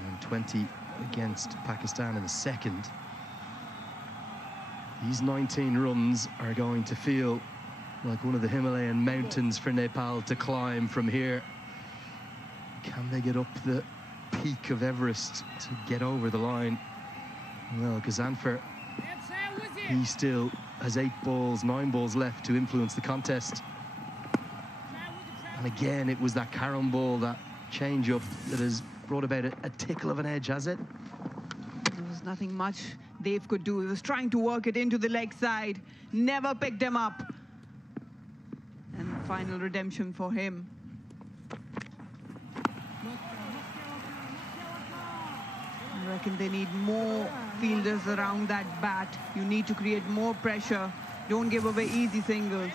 And 20 against Pakistan in the second. These 19 runs are going to feel like one of the Himalayan mountains for Nepal to climb from here. Can they get up the peak of Everest to get over the line? Well, Kazanfar, he still has 8 balls, 9 balls left to influence the contest. And again, it was that carom ball, that change-up that has brought about a tickle of an edge, has it? There was nothing much Dev could do. He was trying to work it into the leg side, never picked him up. And final redemption for him. I reckon they need more fielders around that bat. You need to create more pressure. Don't give away easy singles.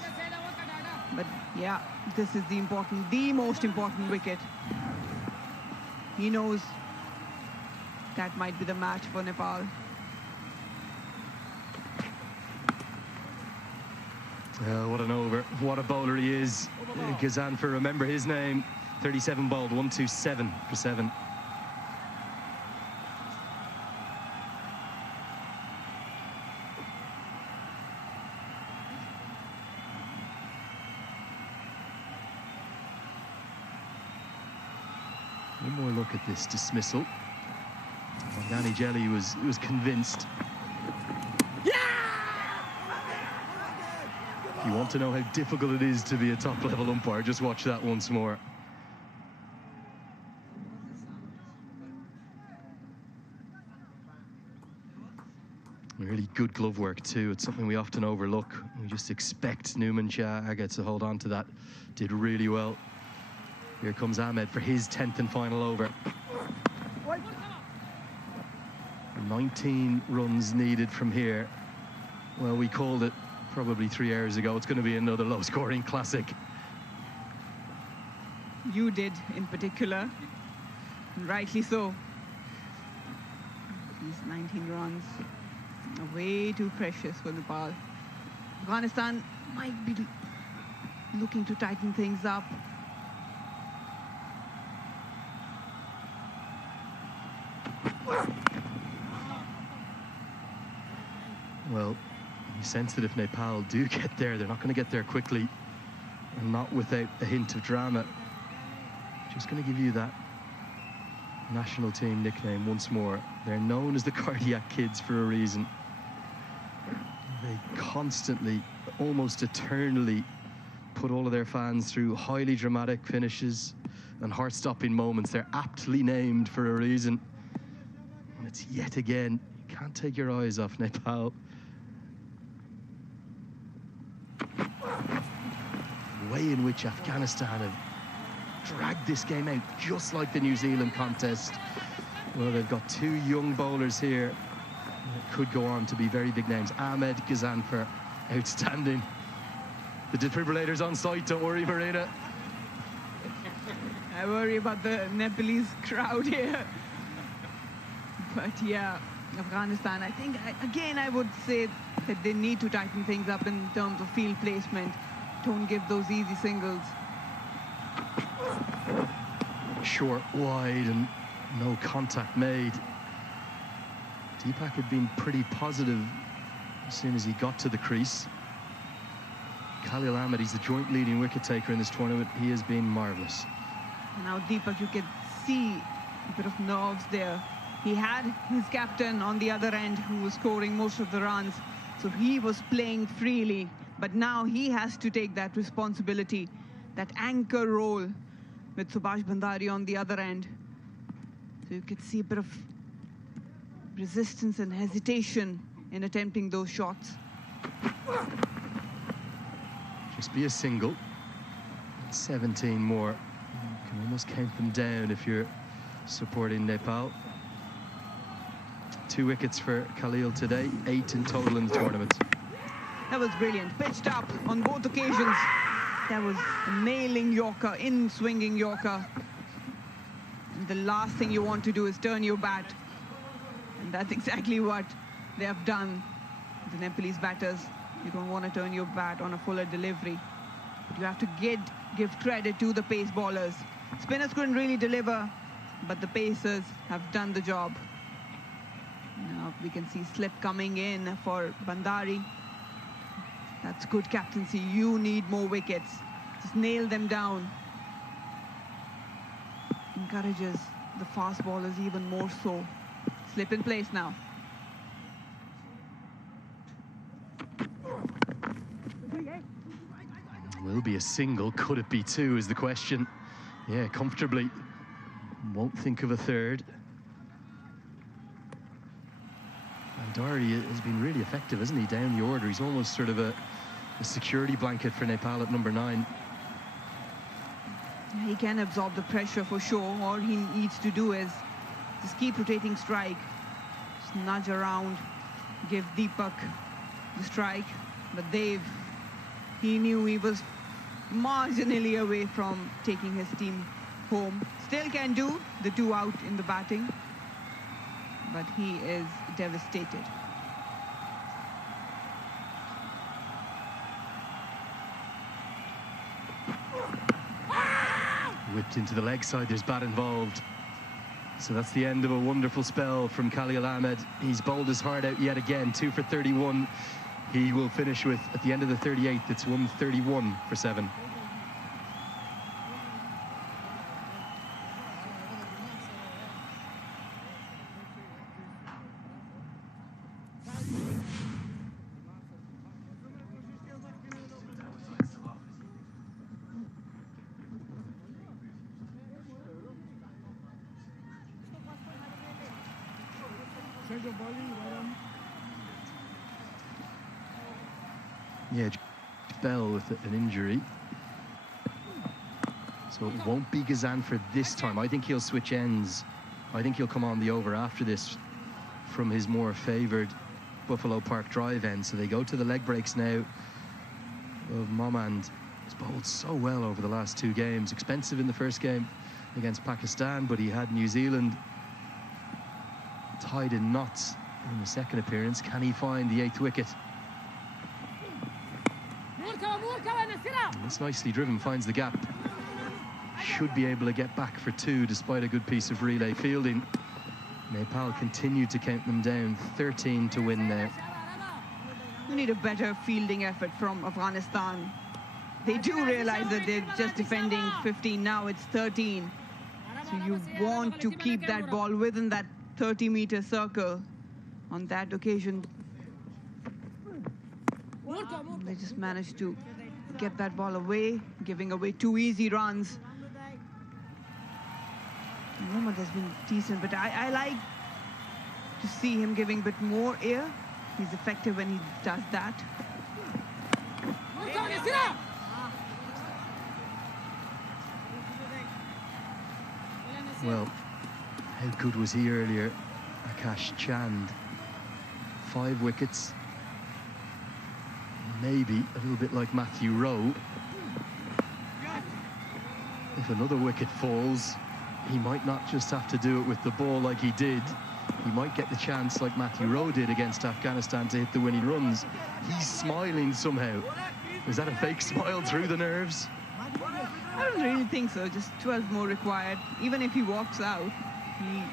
But yeah, this is the most important wicket. He knows that might be the match for Nepal. What an over. What a bowler he is. Gazanfar, remember his name. 37 bowled, 127 for 7. One more look at this dismissal. Bangani Jelly was convinced. If you want to know how difficult it is to be a top-level umpire, just watch that once more. Really good glove work too. It's something we often overlook. We just expect Numan Shah Aga to hold on to that. Did really well. Here comes Ahmed for his 10th and final over. 19 runs needed from here. Well, we called it probably 3 hours ago. It's going to be another low-scoring classic. You did, in particular. And rightly so. These 19 runs are way too precious for Nepal. Afghanistan might be looking to tighten things up. Well, you sense that if Nepal do get there, they're not going to get there quickly and not without a hint of drama. Just going to give you that national team nickname once more. They're known as the Cardiac Kids for a reason. They constantly, almost eternally, put all of their fans through highly dramatic finishes and heart-stopping moments. They're aptly named for a reason. And it's yet again, you can't take your eyes off Nepal. The way in which Afghanistan have dragged this game out, just like the New Zealand contest. Well, they've got 2 young bowlers here that could go on to be very big names. Ahmed, Gazanfar, outstanding. The defibrillators on site, don't worry, Marina. I worry about the Nepalese crowd here. But yeah, Afghanistan, I think, again, I would say that they need to tighten things up in terms of field placement. Don't give those easy singles. Short, wide, and no contact made. Deepak had been pretty positive as soon as he got to the crease. Khalil Ahmed, he's the joint leading wicket taker in this tournament. He has been marvellous. Now Deepak, you can see a bit of nerves there. He had his captain on the other end who was scoring most of the runs, so he was playing freely. But now he has to take that responsibility, that anchor role with Subhash Bhandari on the other end. So you could see a bit of resistance and hesitation in attempting those shots. Just be a single. 17 more. You can almost count them down if you're supporting Nepal. 2 wickets for Khalil today, 8 in total in the tournament. That was brilliant. Pitched up on both occasions. That was a nailing Yorker, in-swinging Yorker. And the last thing you want to do is turn your bat. And that's exactly what they have done, the Nepalese batters. You don't want to turn your bat on a fuller delivery. But you have to give credit to the pace bowlers. Spinners couldn't really deliver, but the pacers have done the job. Now we can see slip coming in for Bhandari. That's good captaincy. You need more wickets. Just nail them down. Encourages the fast bowlers even more so. Slip in place now. Will be a single. Could it be 2 is the question. Yeah, comfortably. Won't think of a third. Bhandari has been really effective, hasn't he, down the order? He's almost sort of a security blanket for Nepal at number 9. He can absorb the pressure for sure. All he needs to do is Just keep rotating strike. Just nudge around, give Deepak the strike. But he knew he was marginally away from taking his team home. Still can do the 2 out in the batting, but he is devastated. Whipped into the leg side, there's bat involved. So that's the end of a wonderful spell from Khalil Ahmed. He's bowled his heart out yet again, 2 for 31. He will finish with, at the end of the 38th, it's 131 for 7. Yeah, Bell with an injury. So it won't be Gazanfar this time. I think he'll switch ends. I think he'll come on the over after this from his more favoured Buffalo Park Drive end. So they go to the leg breaks now of Momand. He's bowled so well over the last 2 games. Expensive in the first game against Pakistan, but he had New Zealand tied in knots in the second appearance. Can he find the 8th wicket? It's nicely driven, finds the gap. Should be able to get back for 2 despite a good piece of relay fielding. Nepal continued to count them down, 13 to win now. We need a better fielding effort from Afghanistan. They do realize that they're just defending 15, now it's 13. So you want to keep that ball within that 30-meter circle. On that occasion, they just managed to get that ball away, giving away 2 easy runs. Mohammad has been decent, but I like to see him giving a bit more air. He's effective when he does that. Well, how good was he earlier? Akash Chand, 5 wickets. Maybe a little bit like Matthew Rowe. If another wicket falls, he might not just have to do it with the ball like he did. He might get the chance like Matthew Rowe did against Afghanistan to hit the winning runs. He's smiling somehow. Is that a fake smile through the nerves? I don't really think so. Just 12 more required. Even if he walks out, he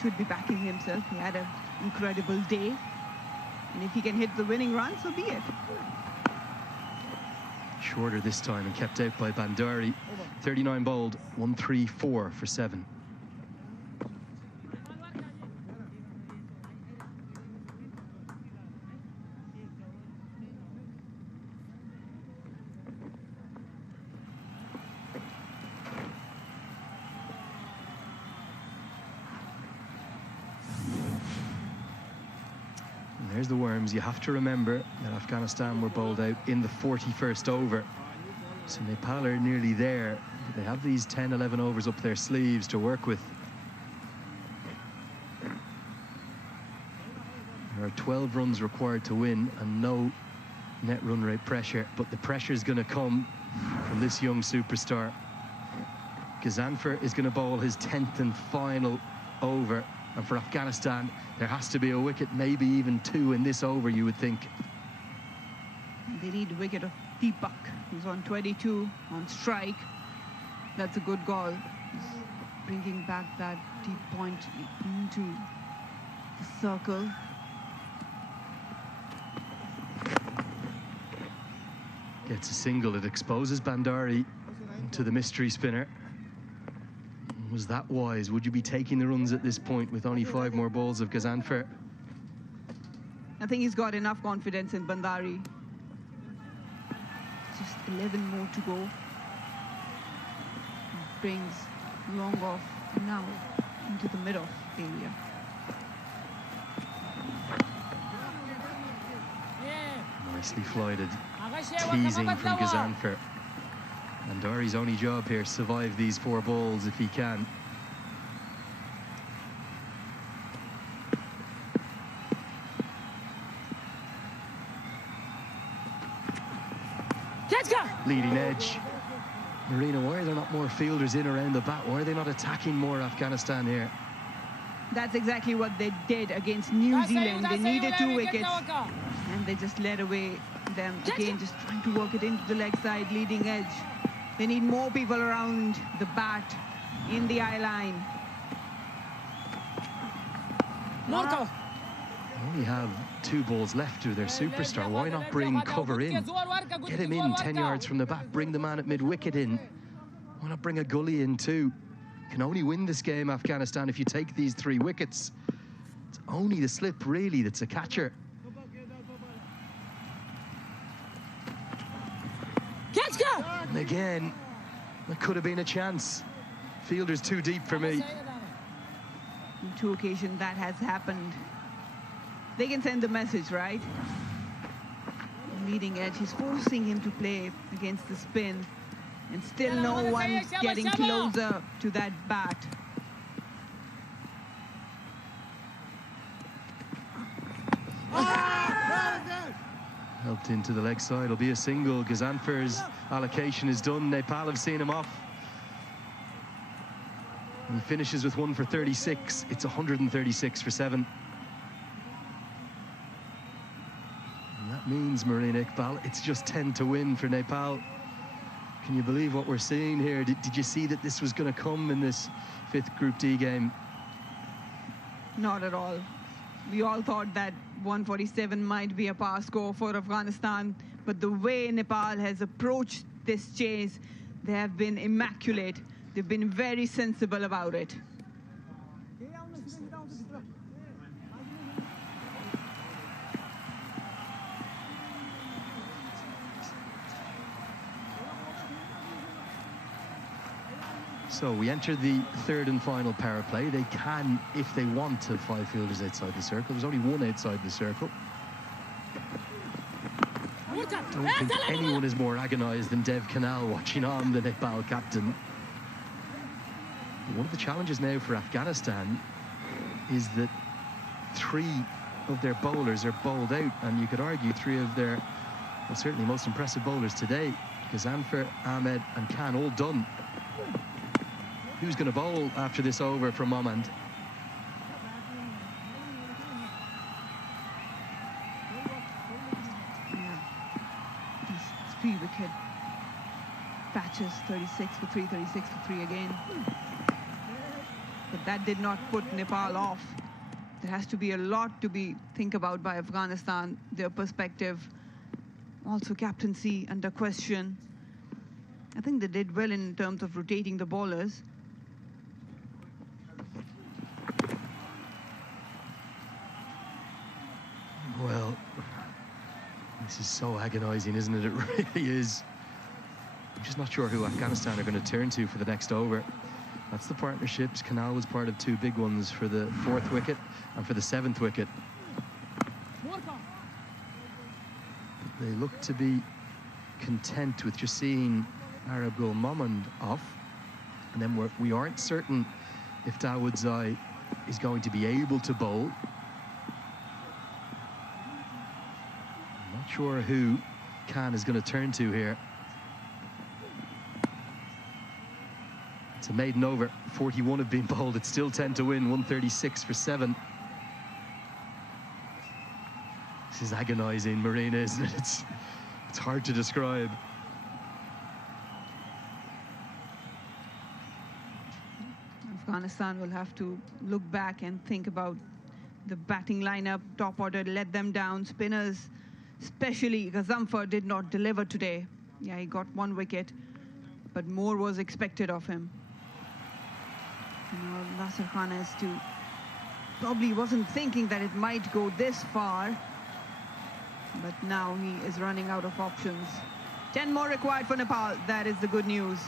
should be backing himself. He had an incredible day. And if he can hit the winning run, so be it. Shorter this time and kept out by Bandari. 39 bowled, 134 for 7. There's the worms. You have to remember that Afghanistan were bowled out in the 41st over. So Nepal are nearly there. They have these 10, 11 overs up their sleeves to work with. There are 12 runs required to win and no net run rate pressure, but the pressure is going to come from this young superstar. Gazanfar is going to bowl his 10th and final over. And for Afghanistan, there has to be a wicket, maybe even 2 in this over, you would think. They need a wicket of Deepak. He's on 22 on strike. That's a good goal. He's bringing back that deep point into the circle. Gets a single. It exposes Bandari to the mystery spinner. Was that wise? Would you be taking the runs at this point with only 5 more balls of Gazanfar? I think he's got enough confidence in Bandari. Just 11 more to go. Brings long off now into the mid-off area. Nicely flighted. Teasing from Gazanfar. Bandari's only job here, survive these 4 balls if he can. edge. Marina, why are there not more fielders in around the bat? Why are they not attacking more Afghanistan here? That's exactly what they did against New Zealand. They needed 2 wickets and they just led away them again, just trying to work it into the leg side, leading edge. They need more people around the bat in the eye line. Only have 2 balls left to their superstar. Why not bring cover in? Get him in 10 yards from the bat. Bring the man at mid-wicket in. Why not bring a gully in too? You can only win this game, Afghanistan, if you take these 3 wickets. It's only the slip, really, that's a catcher. And again, that could have been a chance. Fielder's too deep for me. On 2 occasions that has happened. They can send the message, right? Leading edge, he's forcing him to play against the spin, and still no one's getting closer to that bat. Helped into the leg side. It'll be a single. Gazanfer's allocation is done. Nepal have seen him off. And he finishes with 1 for 36. It's 136 for 7. And that means, Marina Iqbal, it's just 10 to win for Nepal. Can you believe what we're seeing here? Did you see that this was going to come in this 5th Group D game? Not at all. We all thought that 147 might be a power score for Afghanistan, but the way Nepal has approached this chase, they have been immaculate. They've been very sensible about it. So we enter the 3rd and final power play. They can, if they want, have 5 fielders outside the circle. There's only 1 outside the circle. I don't think anyone is more agonised than Dev Kanal watching on, the Nepal captain. One of the challenges now for Afghanistan is that 3 of their bowlers are bowled out, and you could argue 3 of their, well, certainly most impressive bowlers today, Gazanfer, Ahmed and Khan, all done. Who's going to bowl after this over from Momand? Yeah. These 3-wicket patches, 36 for 3, 36 for 3 again. But that did not put Nepal off. There has to be a lot to think about by Afghanistan, their perspective. Also captaincy under question. I think they did well in terms of rotating the bowlers. Well, this is so agonising, isn't it? It really is. I'm just not sure who Afghanistan are going to turn to for the next over. That's the partnerships. Kanal was part of 2 big ones for the 4th wicket and for the 7th wicket. They look to be content with just seeing Arab Gul Momand off. And then we aren't certain if Dawood Zai is going to be able to bowl. I'm not sure who Khan is going to turn to here. It's a maiden over. 41 have been bowled. It's still 10 to win. 136 for 7. This is agonising, Marina, isn't it? It's hard to describe. Afghanistan will have to look back and think about the batting lineup, top order, let them down. Spinners, especially Gazanfer, did not deliver today. Yeah, he got 1 wicket, but more was expected of him. Nasser Khan has to, probably wasn't thinking that it might go this far, but now he is running out of options. 10 more required for Nepal. That is the good news.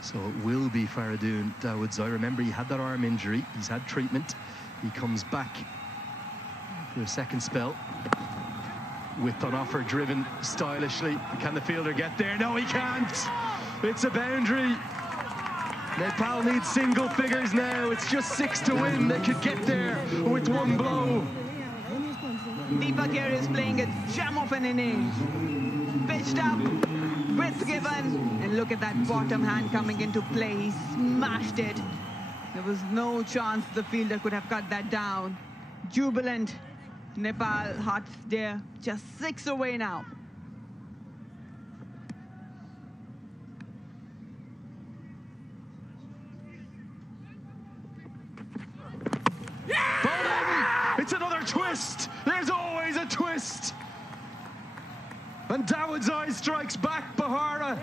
So it will be Faridun Dawood Zai. Remember, he had that arm injury. He's had treatment. He comes back for a second spell. Width on offer, driven stylishly. Can the fielder get there? No, he can't. It's a boundary. Nepal needs single figures now. It's just 6 to win. They could get there with one blow. Deepak here is playing a gem of an innings. Pitched up, width given, and look at that bottom hand coming into play. He smashed it. There was no chance the fielder could have cut that down. Jubilant. Nepal hearts there, just 6 away now. It's another twist. There's always a twist. And Dawood's strikes back. Bahara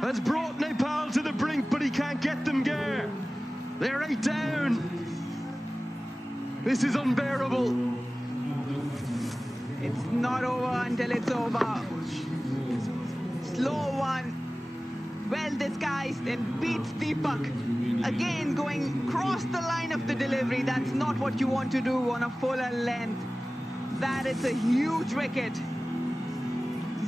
has brought Nepal to the brink, but he can't get them there. They're 8 down. This is unbearable. It's not over until it's over. Slow one. Well disguised and beats Deepak. Again, going across the line of the delivery. That's not what you want to do on a fuller length. That is a huge wicket.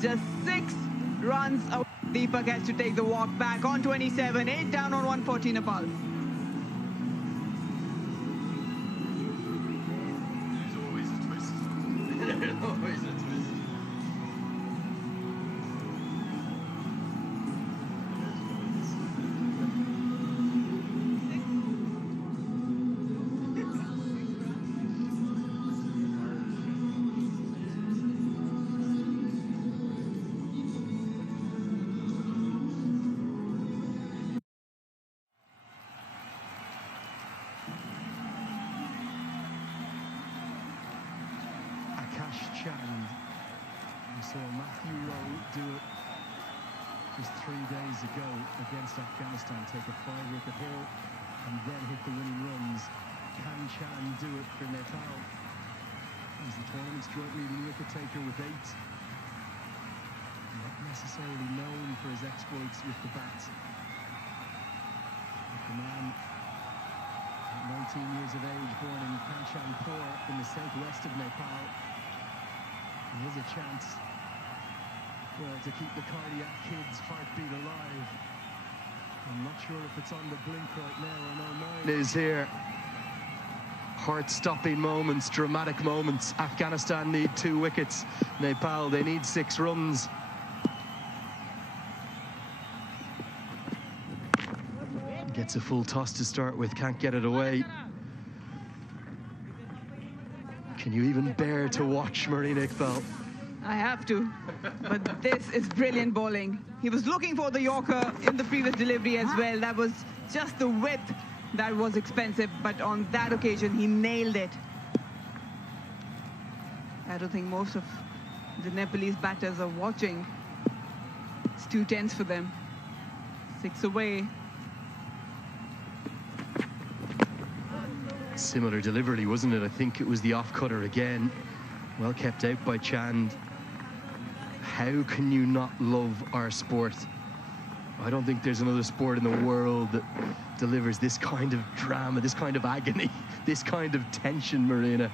Just 6 runs away. Deepak has to take the walk back on 27. 8 down on 140 Nepal. There's always a twist. There's always a twist. We saw Matthew Rowe do it just 3 days ago against Afghanistan, take a 5-wicket haul and then hit the winning runs. Can Chan do it for Nepal? He's the tournament's joint leading wicket taker with 8. Not necessarily known for his exploits with the bat. But the man, at 19 years of age, born in Kanchanpur in the southwest of Nepal, there's a chance, well, to keep the cardiac kid's heartbeat alive. I'm not sure if it's on the blink right now or no more. It is here. Heart-stopping moments, dramatic moments. Afghanistan need 2 wickets. Nepal, they need 6 runs. Gets a full toss to start with, can't get it away. Can you even bear to watch Marine Iqbal? I have to, but this is brilliant bowling. He was looking for the Yorker in the previous delivery as well. That was just the width that was expensive, but on that occasion he nailed it. I don't think most of the Nepalese batters are watching. It's 2 tenths for them. 6 away. Similar delivery, wasn't it? I think it was the off-cutter again. Well kept out by Chand. How can you not love our sport? I don't think there's another sport in the world that delivers this kind of drama, this kind of agony, this kind of tension, Marina.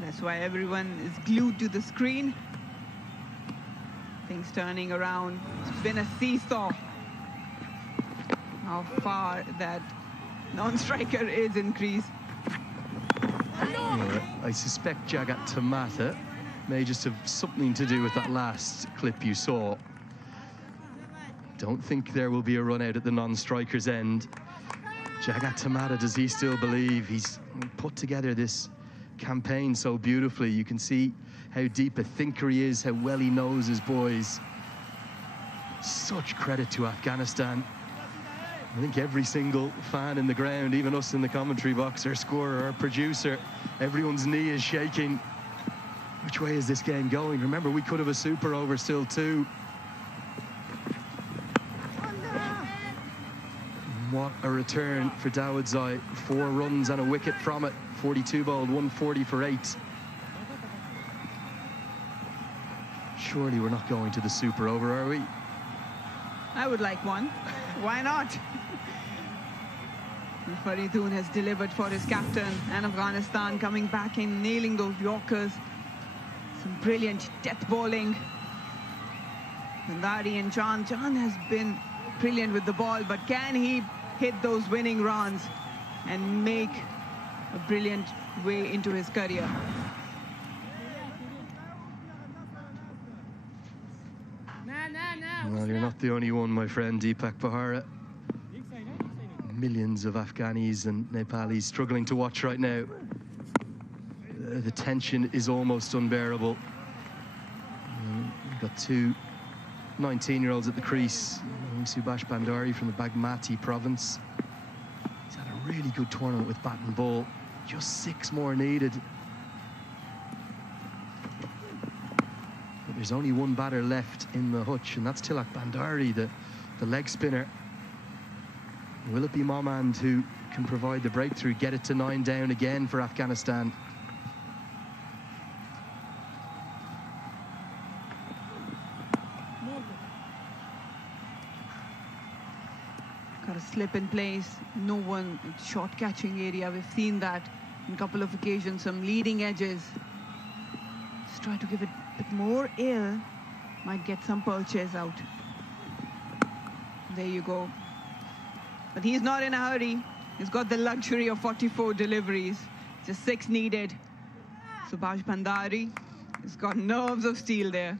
That's why everyone is glued to the screen. Things turning around. It's been a seesaw. How far that non-striker is in crease. I suspect Jagat Tamata may just have something to do with that last clip you saw. Don't think there will be a run out at the non-striker's end. Jagat Tamata, does he still believe? He's put together this campaign so beautifully. You can see how deep a thinker he is, how well he knows his boys. Such credit to Afghanistan. I think every single fan in the ground, even us in the commentary box, our scorer, our producer, everyone's knee is shaking. Which way is this game going? Remember, we could have a super over still too. What a return for Dawood's 4 runs and a wicket from it. 42 bowled, 140 for 8. Surely we're not going to the super over, are we? I would like one. Why not? Faridun has delivered for his captain, and Afghanistan coming back and nailing those Yorkers. Some brilliant death bowling. Nandari and Chan has been brilliant with the ball, but can he hit those winning runs and make a brilliant way into his career? Well, you're not the only one, my friend, Deepak Bahara. Millions of Afghanis and Nepalis struggling to watch right now. The tension is almost unbearable. We've got two 19-year-olds at the crease. Subhash Bandari from the Bagmati province. He's had a really good tournament with bat and ball. Just 6 more needed. But there's only one batter left in the hutch, and that's Tilak Bandari, the leg spinner. Will it be Momand who can provide the breakthrough, get it to 9 down again for Afghanistan? Got a slip in place, no one in short catching area. We've seen that on a couple of occasions, some leading edges. Just try to give it a bit more air, might get some purchase out. There you go. But he's not in a hurry. He's got the luxury of 44 deliveries, just 6 needed. Subhash Bandari has got nerves of steel there.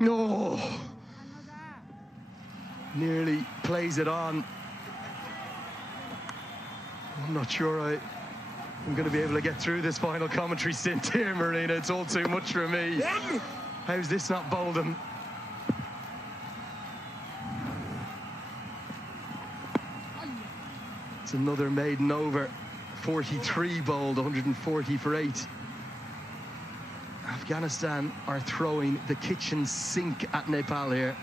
No! Nearly plays it on. I'm not sure I'm going to be able to get through this final commentary stint here, Marina. It's all too much for me. How's this not bowled him? It's another maiden over. 43 bowled, 140 for 8. Afghanistan are throwing the kitchen sink at Nepal here.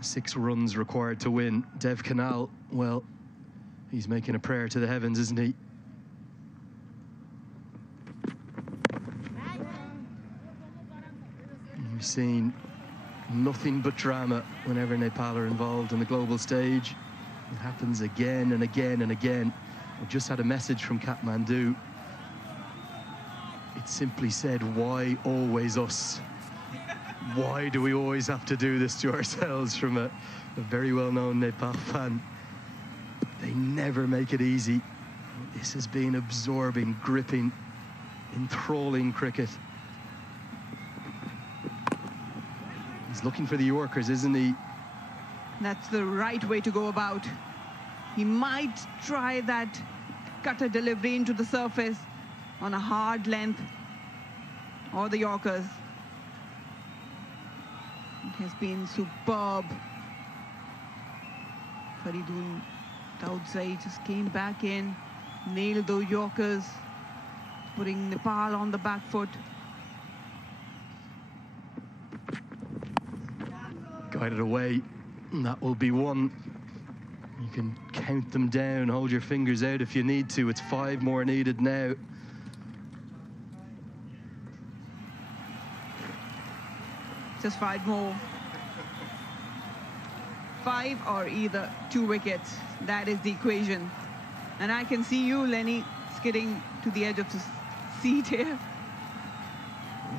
Six runs required to win. Dev Kanal, well, he's making a prayer to the heavens, isn't he? We've seen nothing but drama whenever Nepal are involved on the global stage. It happens again and again and again. I've just had a message from Kathmandu. It simply said, why always us? Why do we always have to do this to ourselves? From a very well-known Nepal fan. They never make it easy. This has been absorbing, gripping, enthralling cricket. He's looking for the Yorkers, isn't he? That's the right way to go about. He might try that cutter delivery into the surface on a hard length, or the Yorkers. It has been superb. Faridun Daudzai just came back in, nailed those Yorkers, putting Nepal on the back foot. Guided away, and that will be one. You can count them down, hold your fingers out if you need to. It's 5 more needed now. Just 5 more. 5 or either 2 wickets. That is the equation. And I can see you, Lenny, skidding to the edge of the seat here.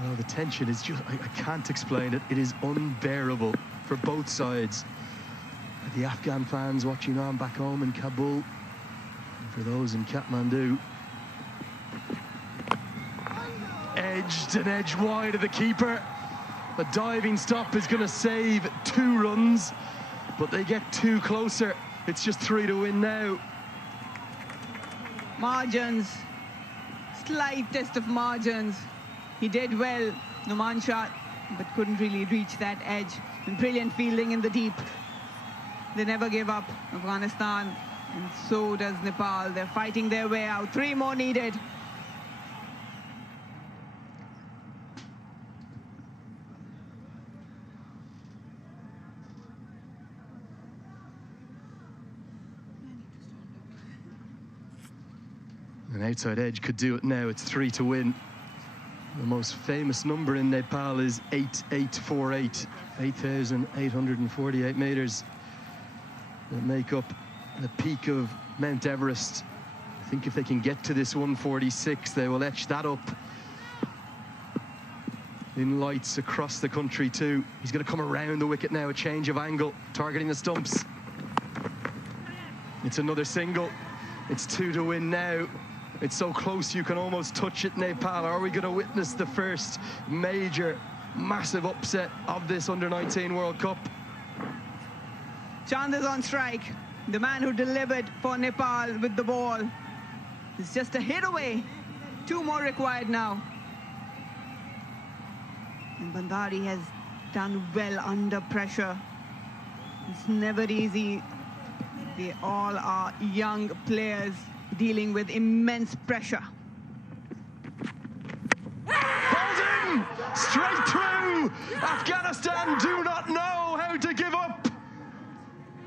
Well, the tension is just, I can't explain it. It is unbearable for both sides. For the Afghan fans watching on back home in Kabul, and for those in Kathmandu. Edged and edged wide of the keeper. A diving stop is going to save 2 runs, but they get 2 closer. It's just 3 to win now. Margins, slightest of margins. He did well, Numan Shah, but couldn't really reach that edge. And brilliant fielding in the deep. They never give up, Afghanistan, and so does Nepal. They're fighting their way out. 3 more needed. An outside edge could do it now. It's 3 to win. The most famous number in Nepal is 8848, 8,848 meters that make up the peak of Mount Everest. I think if they can get to this 146, they will etch that up in lights across the country too. He's going to come around the wicket now, a change of angle, targeting the stumps. It's another single. It's 2 to win now. It's so close you can almost touch it, Nepal. Are we going to witness the first major, massive upset of this Under-19 World Cup? Chand is on strike. The man who delivered for Nepal with the ball is just a hit away. 2 more required now. And Bandari has done well under pressure. It's never easy. They all are young players dealing with immense pressure. Holding! Straight through! Afghanistan do not know how to give up.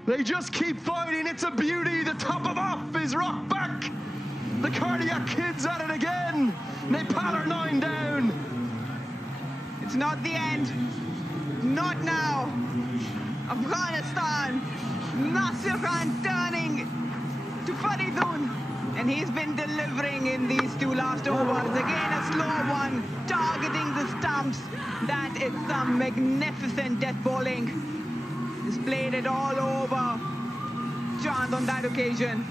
They just keep fighting. It's a beauty. The top of off is rocked back. The cardiac kid's at it again. Nepal are 9 down. It's not the end. Not now. Afghanistan. Nasir Khan turning to Faridun. And he's been delivering in these 2 last overs. Again, a slow one, targeting the stumps. That is some magnificent death bowling. He's played it all over Chand on that occasion.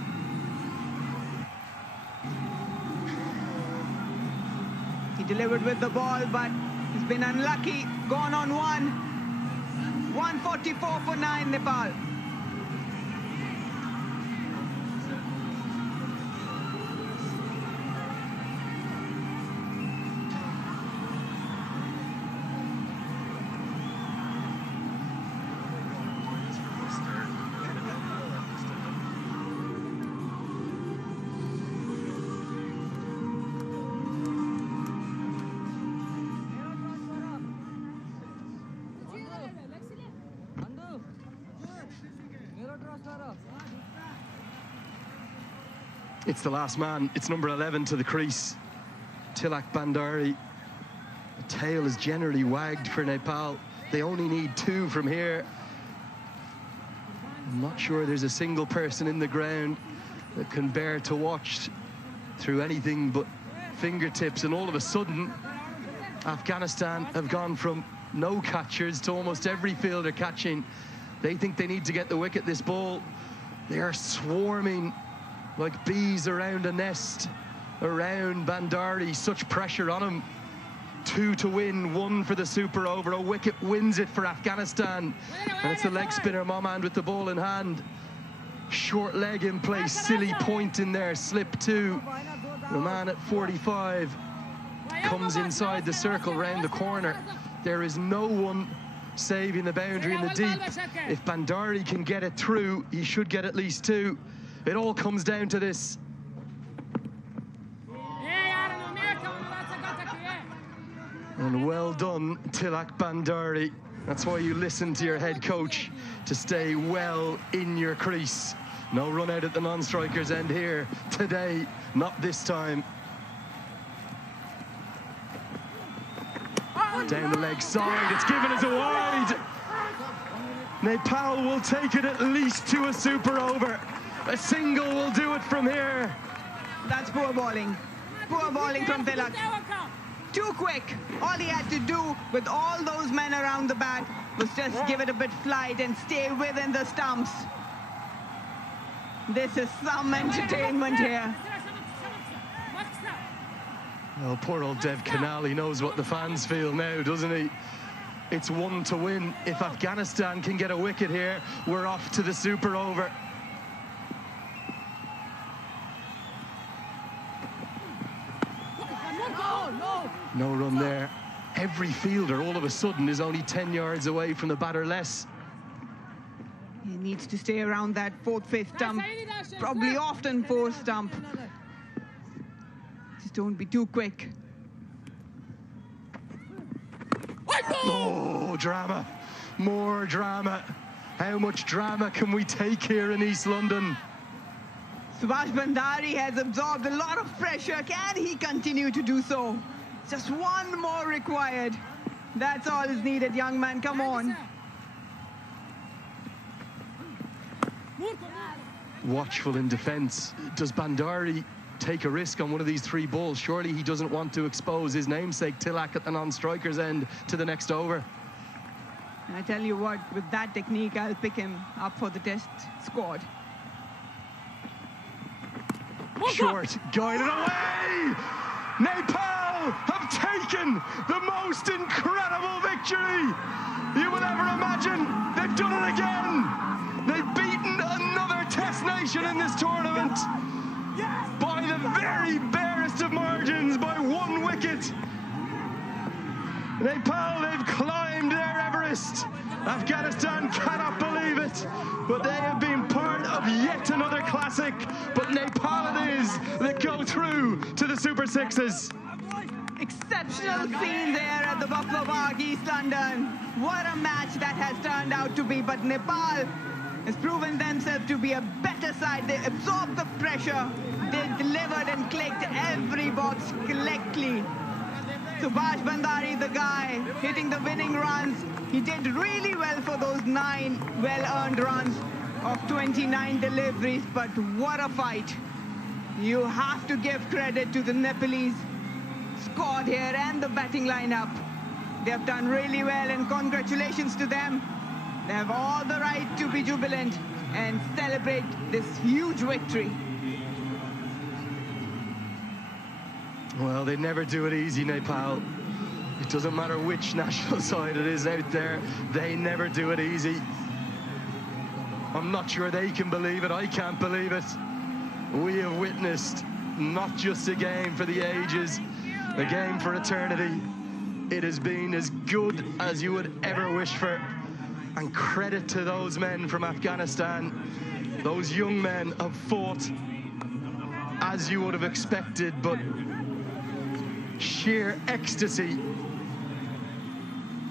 He delivered with the ball, but he's been unlucky. Gone on 1. 144 for 9, Nepal. It's the last man. It's number 11 to the crease. Tilak Bandari. The tail is generally wagged for Nepal. They only need 2 from here. I'm not sure there's a single person in the ground that can bear to watch through anything but fingertips. And all of a sudden, Afghanistan have gone from no catchers to almost every fielder catching. They think they need to get the wicket this ball. They are swarming like bees around a nest around Bandari. Such pressure on him. 2 to win, 1 for the super over. A wicket wins it for Afghanistan. And it's the leg spinner Momand with the ball in hand. Short leg in place, silly point in there, slip 2. The man at 45 comes inside the circle round the corner. There is no one saving the boundary in the deep. If Bandari can get it through, he should get at least 2. It all comes down to this. And well done, Tilak Bandari. That's why you listen to your head coach, to stay well in your crease. No run out at the non-strikers end here today, not this time. Down the leg side, it's given as a wide. Nepal will take it at least to a super over. A single will do it from here. That's poor bowling. Poor bowling from Tilak. Too quick. All he had to do with all those men around the bat was just give it a bit flight and stay within the stumps. This is some entertainment here. Well, poor old Dev Canal, he knows what the fans feel now, doesn't he? It's 1 to win. If Afghanistan can get a wicket here, we're off to the super over. No run there. Every fielder all of a sudden is only 10 yards away from the batter less. He needs to stay around that 4th, 5th stump, probably often 4th stump. Just don't be too quick. Oh, drama. More drama. How much drama can we take here in East London? Subhash Bandari has absorbed a lot of pressure. Can he continue to do so? Just one more required. That's all is needed, young man. Come on. Watchful in defence. Does Bandari take a risk on one of these 3 balls? Surely he doesn't want to expose his namesake Tilak at the non-striker's end to the next over. And I tell you what, with that technique, I'll pick him up for the test squad. Short, guided away! Nepal have taken the most incredible victory you will ever imagine. They've done it again. They've beaten another test nation in this tournament by the very barest of margins, by 1 wicket. Nepal, they've climbed their Everest. Afghanistan cannot believe it, but they have been part of yet another classic. But Nepal it is that go through to the Super Sixes. Exceptional scene there at the Buffalo Park, East London. What a match that has turned out to be. But Nepal has proven themselves to be a better side. They absorbed the pressure. They delivered and clicked every box correctly. Subhash Bandari, the guy, hitting the winning runs. He did really well for those 9 well-earned runs of 29 deliveries. But what a fight. You have to give credit to the Nepalese squad here and the batting lineup. They have done really well, and congratulations to them. They have all the right to be jubilant and celebrate this huge victory. Well, they never do it easy, Nepal. It doesn't matter which national side it is out there, they never do it easy. I'm not sure they can believe it. I can't believe it. We have witnessed not just a game for the ages, a game for eternity. It has been as good as you would ever wish for. And credit to those men from Afghanistan. Those young men have fought as you would have expected, but sheer ecstasy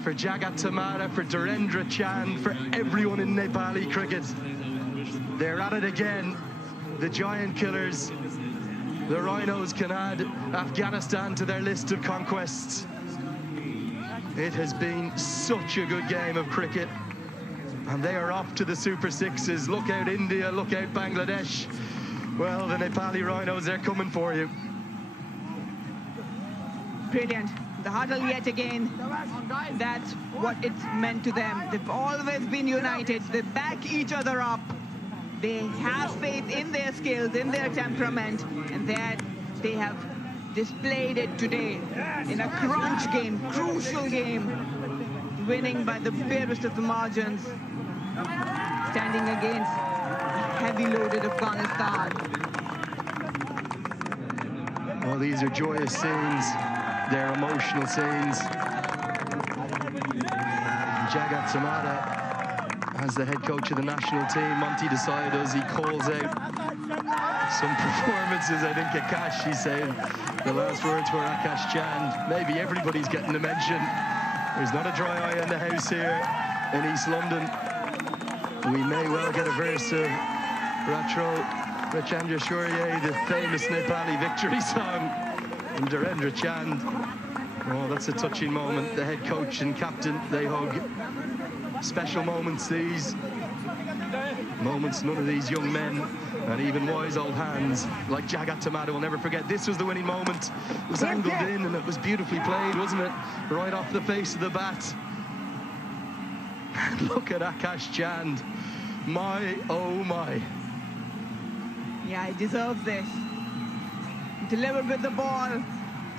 for Jagat Tamara, for Dhirendra Chand, for everyone in Nepali cricket. They're at it again. The giant killers, the Rhinos, can add Afghanistan to their list of conquests. It has been such a good game of cricket, and they are off to the Super Sixes. Look out India, look out Bangladesh. Well, the Nepali Rhinos, they're coming for you. Brilliant. The huddle yet again. That's what it's meant to them. They've always been united. They back each other up. They have faith in their skills, in their temperament, and that they have displayed it today in a crunch game, crucial game, winning by the barest of the margins, standing against heavy loaded Afghanistan. Well, these are joyous scenes. They're emotional scenes. Jagat Samada, as the head coach of the national team, Monty Desai does, he calls out some performances. I think Akash, he's saying the last words were Akash Chand. Maybe everybody's getting a mention. There's not a dry eye in the house here in East London. We may well get a verse of Rachandra Shaurya, the famous Nepali victory song, and Dhirendra Chand. Oh, that's a touching moment. The head coach and captain, they hug. Special moments these. Moments none of these young men and even wise old hands like Jagat Tamada will never forget. This was the winning moment. It was angled in and it was beautifully played, wasn't it? Right off the face of the bat. Look at Akash Chand. My, oh my. Yeah, he deserves this. Delivered with the ball.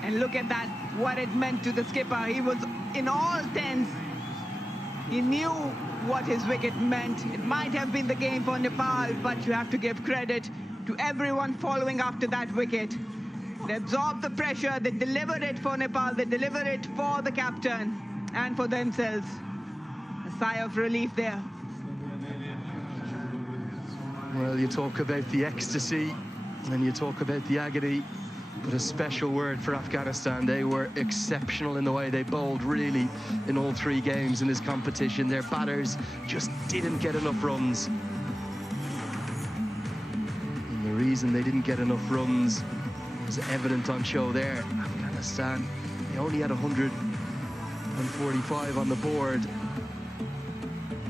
And look at that, what it meant to the skipper. He was in all tense. He knew what his wicket meant. It might have been the game for Nepal, but you have to give credit to everyone following after that wicket. They absorbed the pressure, they delivered it for Nepal, they delivered it for the captain and for themselves. A sigh of relief there. Well, you talk about the ecstasy and you talk about the agony, but a special word for Afghanistan. They were exceptional in the way they bowled, really, in all 3 games in this competition. Their batters just didn't get enough runs. And the the reason they didn't get enough runs was evident on show there. Afghanistan, they only had 145 on the board.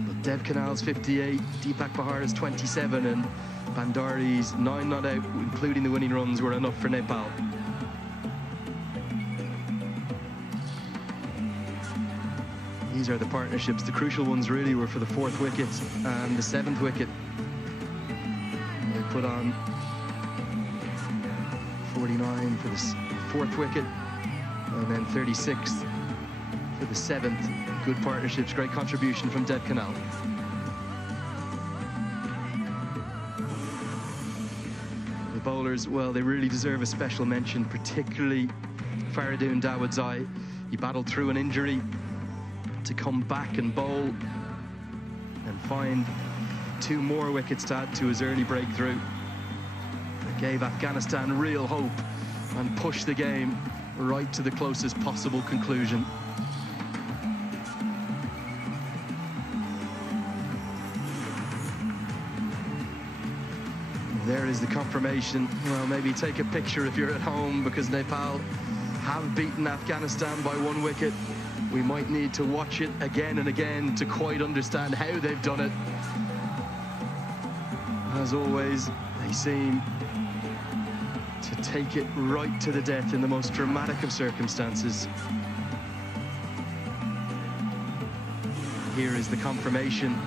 But Dev Kanal's 58, Deepak Bahar's 27, and Bandari's 9 not out, including the winning runs, were enough for Nepal. These are the partnerships. The crucial ones really were for the 4th wicket and the 7th wicket. They put on 49 for the 4th wicket and then 36 for the 7th. Good partnerships, great contribution from Dev Kanal. The bowlers, well, they really deserve a special mention, particularly Faridun Dawodzai. He battled through an injury to come back and bowl and find 2 more wickets to add to his early breakthrough. It gave Afghanistan real hope and pushed the game right to the closest possible conclusion. There is the confirmation. Well, maybe take a picture if you're at home, because Nepal have beaten Afghanistan by 1 wicket. We might need to watch it again and again to quite understand how they've done it. As always, they seem to take it right to the death in the most dramatic of circumstances. Here is the confirmation.